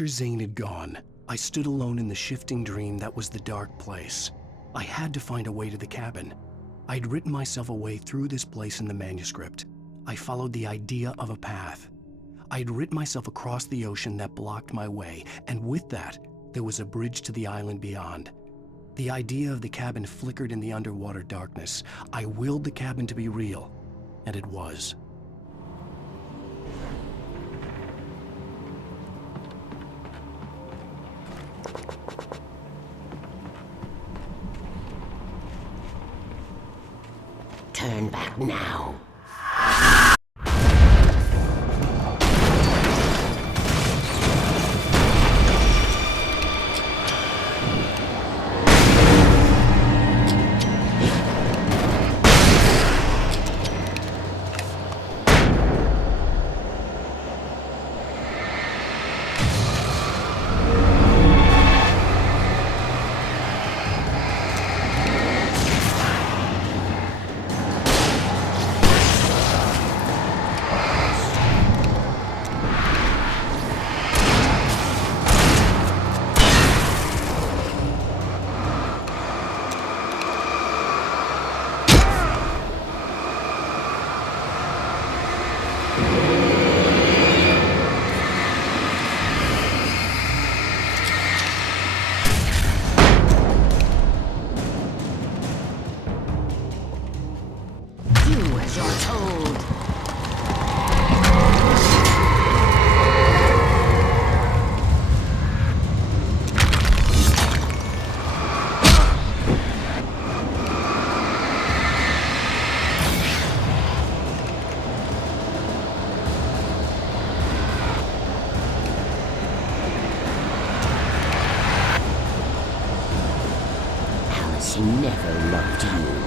After Zane had gone, I stood alone in the shifting dream that was the dark place. I had to find a way to the cabin. I'd written myself a way through this place in the manuscript. I followed the idea of a path. I'd written myself across the ocean that blocked my way, and with that, there was a bridge to the island beyond. The idea of the cabin flickered in the underwater darkness. I willed the cabin to be real, and it was. Turn back now. She never loved you.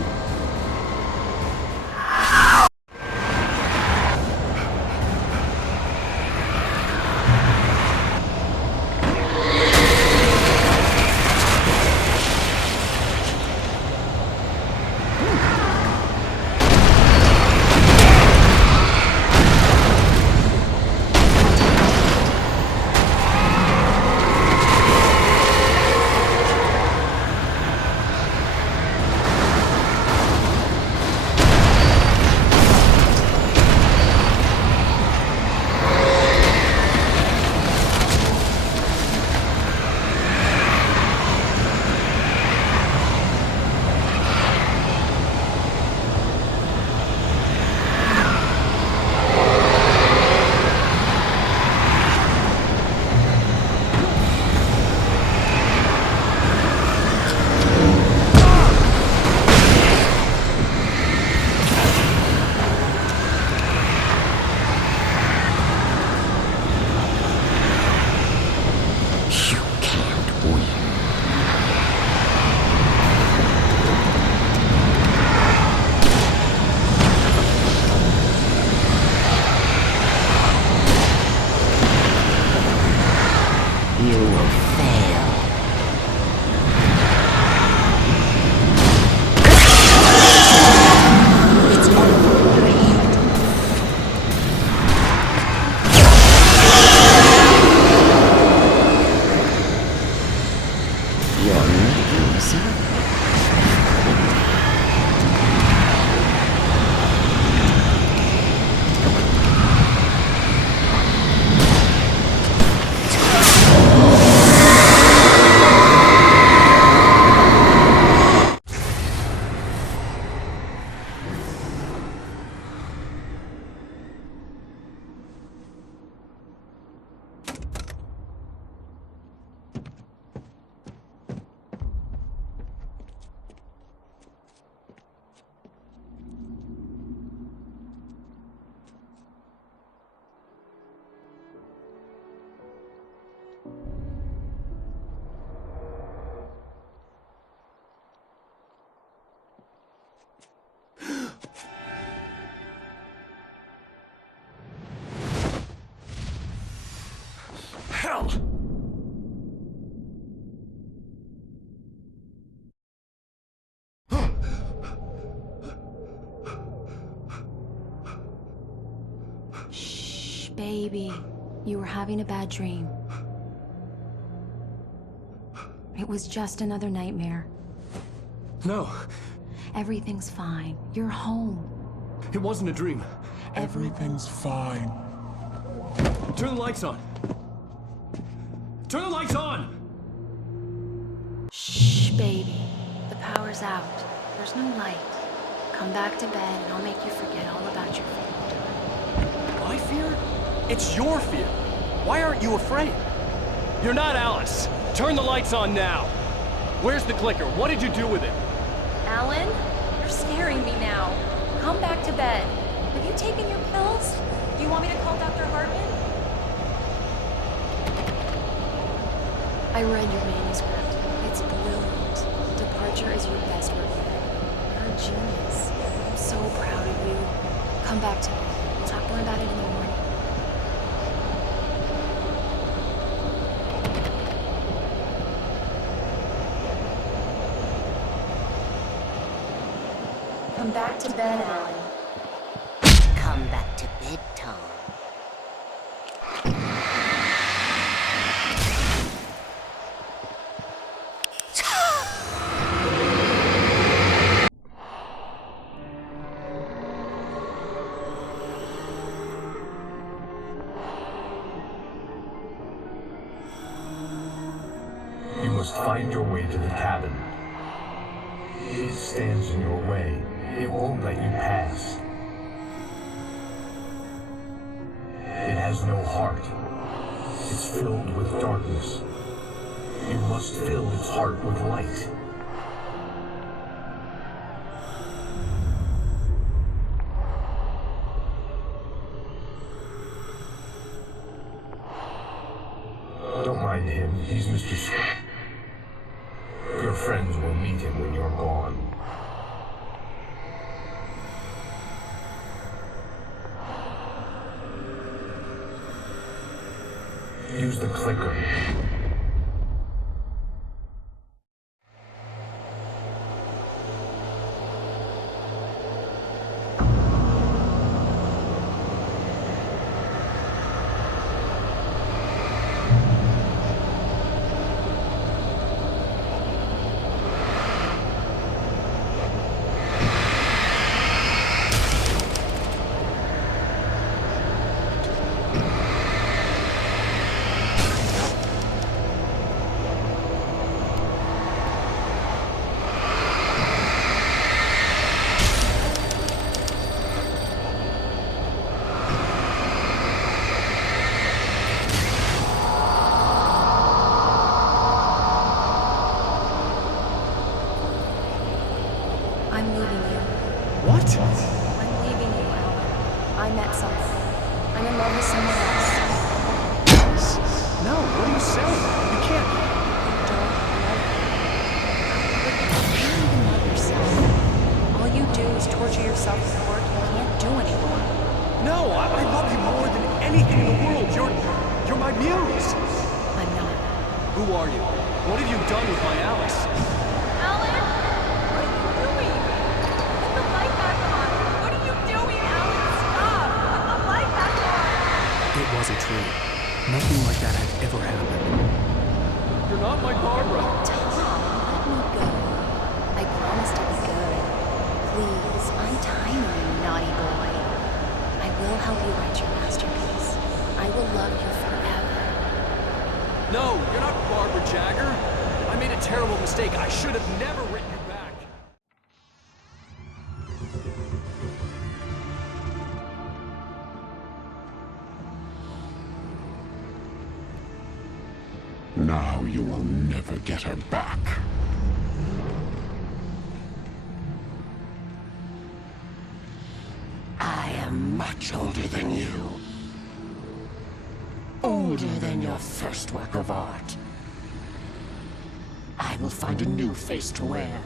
Hell! Shh, baby. You were having a bad dream. It was just another nightmare. No, Everything's fine. You're home. it wasn't a dream. Everything's fine. Turn the lights on. Turn the lights on! Shh, baby. The power's out. There's no light. Come back to bed and I'll make you forget all about your fear. My fear? It's your fear. Why aren't you afraid? You're not Alice. Turn the lights on now. Where's the clicker? What did you do with it? Alan, you're scaring me now. Come back to bed. Have you taken your pills? Do you want me to call Dr. Hartman? I read your manuscript. It's brilliant. Departure is your best work yet. You're a genius. I'm so proud of you. Come back to me. We'll talk more about it in the morning. Come back to bed, Alan. Come back to bed, Tom. You must find your way to the cabin. It stands in your way. It won't let you pass. It has no heart. It's filled with darkness. You must fill its heart with light. Don't mind him. He's Mr. Scott. Your friends will meet him when you're gone. Use the clicker. I'm leaving you. What? I'm leaving you, Alan. I met someone. I'm in love with someone else. No, what are you saying? You can't. You don't love me. You don't even love yourself. All you do is torture yourself with work you can't do anymore. No, I love you more than anything in the world. You're my muse. I'm not. Who are you? What have you done with my Alice? Alan? What are you doing? Put the light back on. What are you doing, Alan? Stop! Put the light back on! It wasn't true. Nothing like that had ever happened. You're not my Barbara. Tom, let me go. I promise to be good. Please, untie me, you naughty boy. I will help you write your masterpiece. I will love you forever. No, you're not Barbara Jagger. I made a terrible mistake. I should have never written you back. Now you will never get her back. I am much older than you. Older than your first work of art. I will find a new face to wear.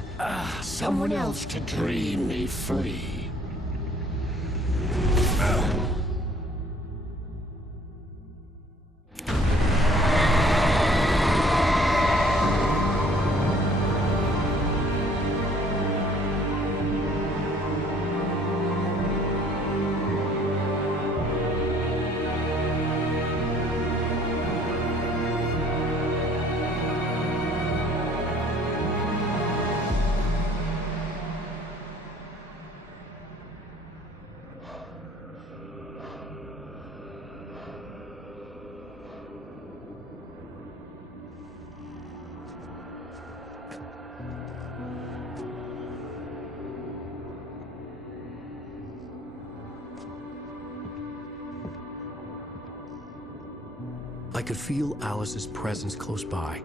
Someone else to dream me free. I could feel Alice's presence close by.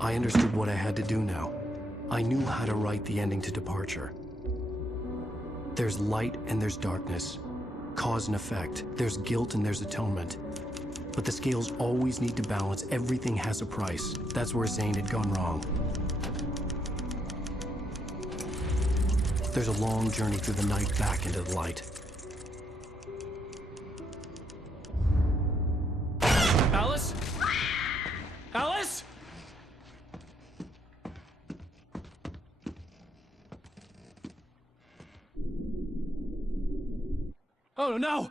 I understood what I had to do now. I knew how to write the ending to Departure. There's light and there's darkness. Cause and effect. There's guilt and there's atonement. But the scales always need to balance. Everything has a price. That's where Zane had gone wrong. There's a long journey through the night back into the light. Alice? Alice? Oh no!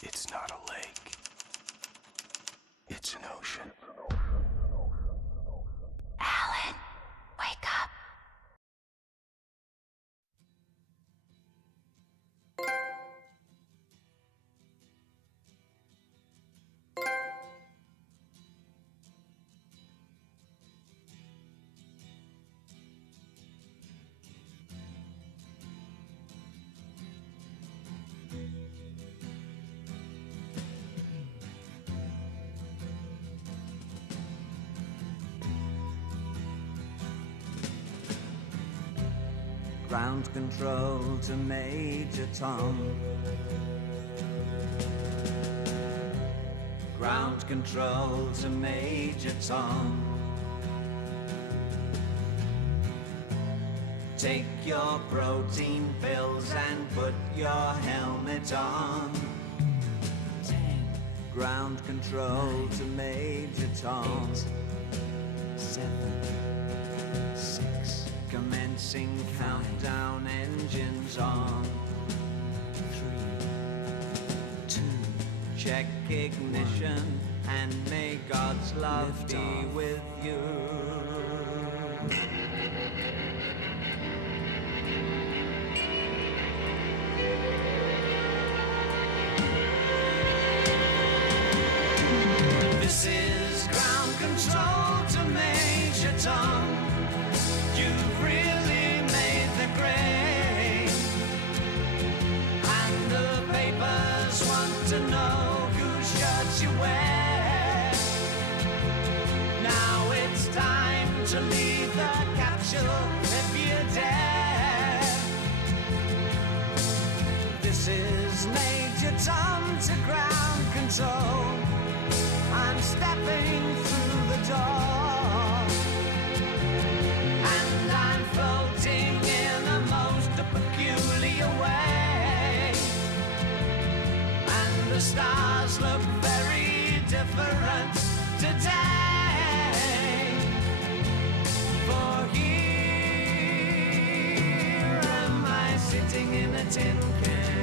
It's not a lake. It's an ocean. Alan, wake up. Ground control to Major Tom. Ground control to Major Tom. Take your protein pills and put your helmet on. 10. Ground control to Major Tom. 8. 7, 6. Commencing countdown, engines on. 3, 2. Check ignition, and may God's love be with you. This is ground control to Major Tom. You've really made the grade, and the papers want to know whose shirts you wear. Now it's time to leave the capsule if you dare. This is Major Tom to ground control. I'm stepping through the door, and I'm floating in a most peculiar way, and the stars look very different today. For here am I sitting in a tin can,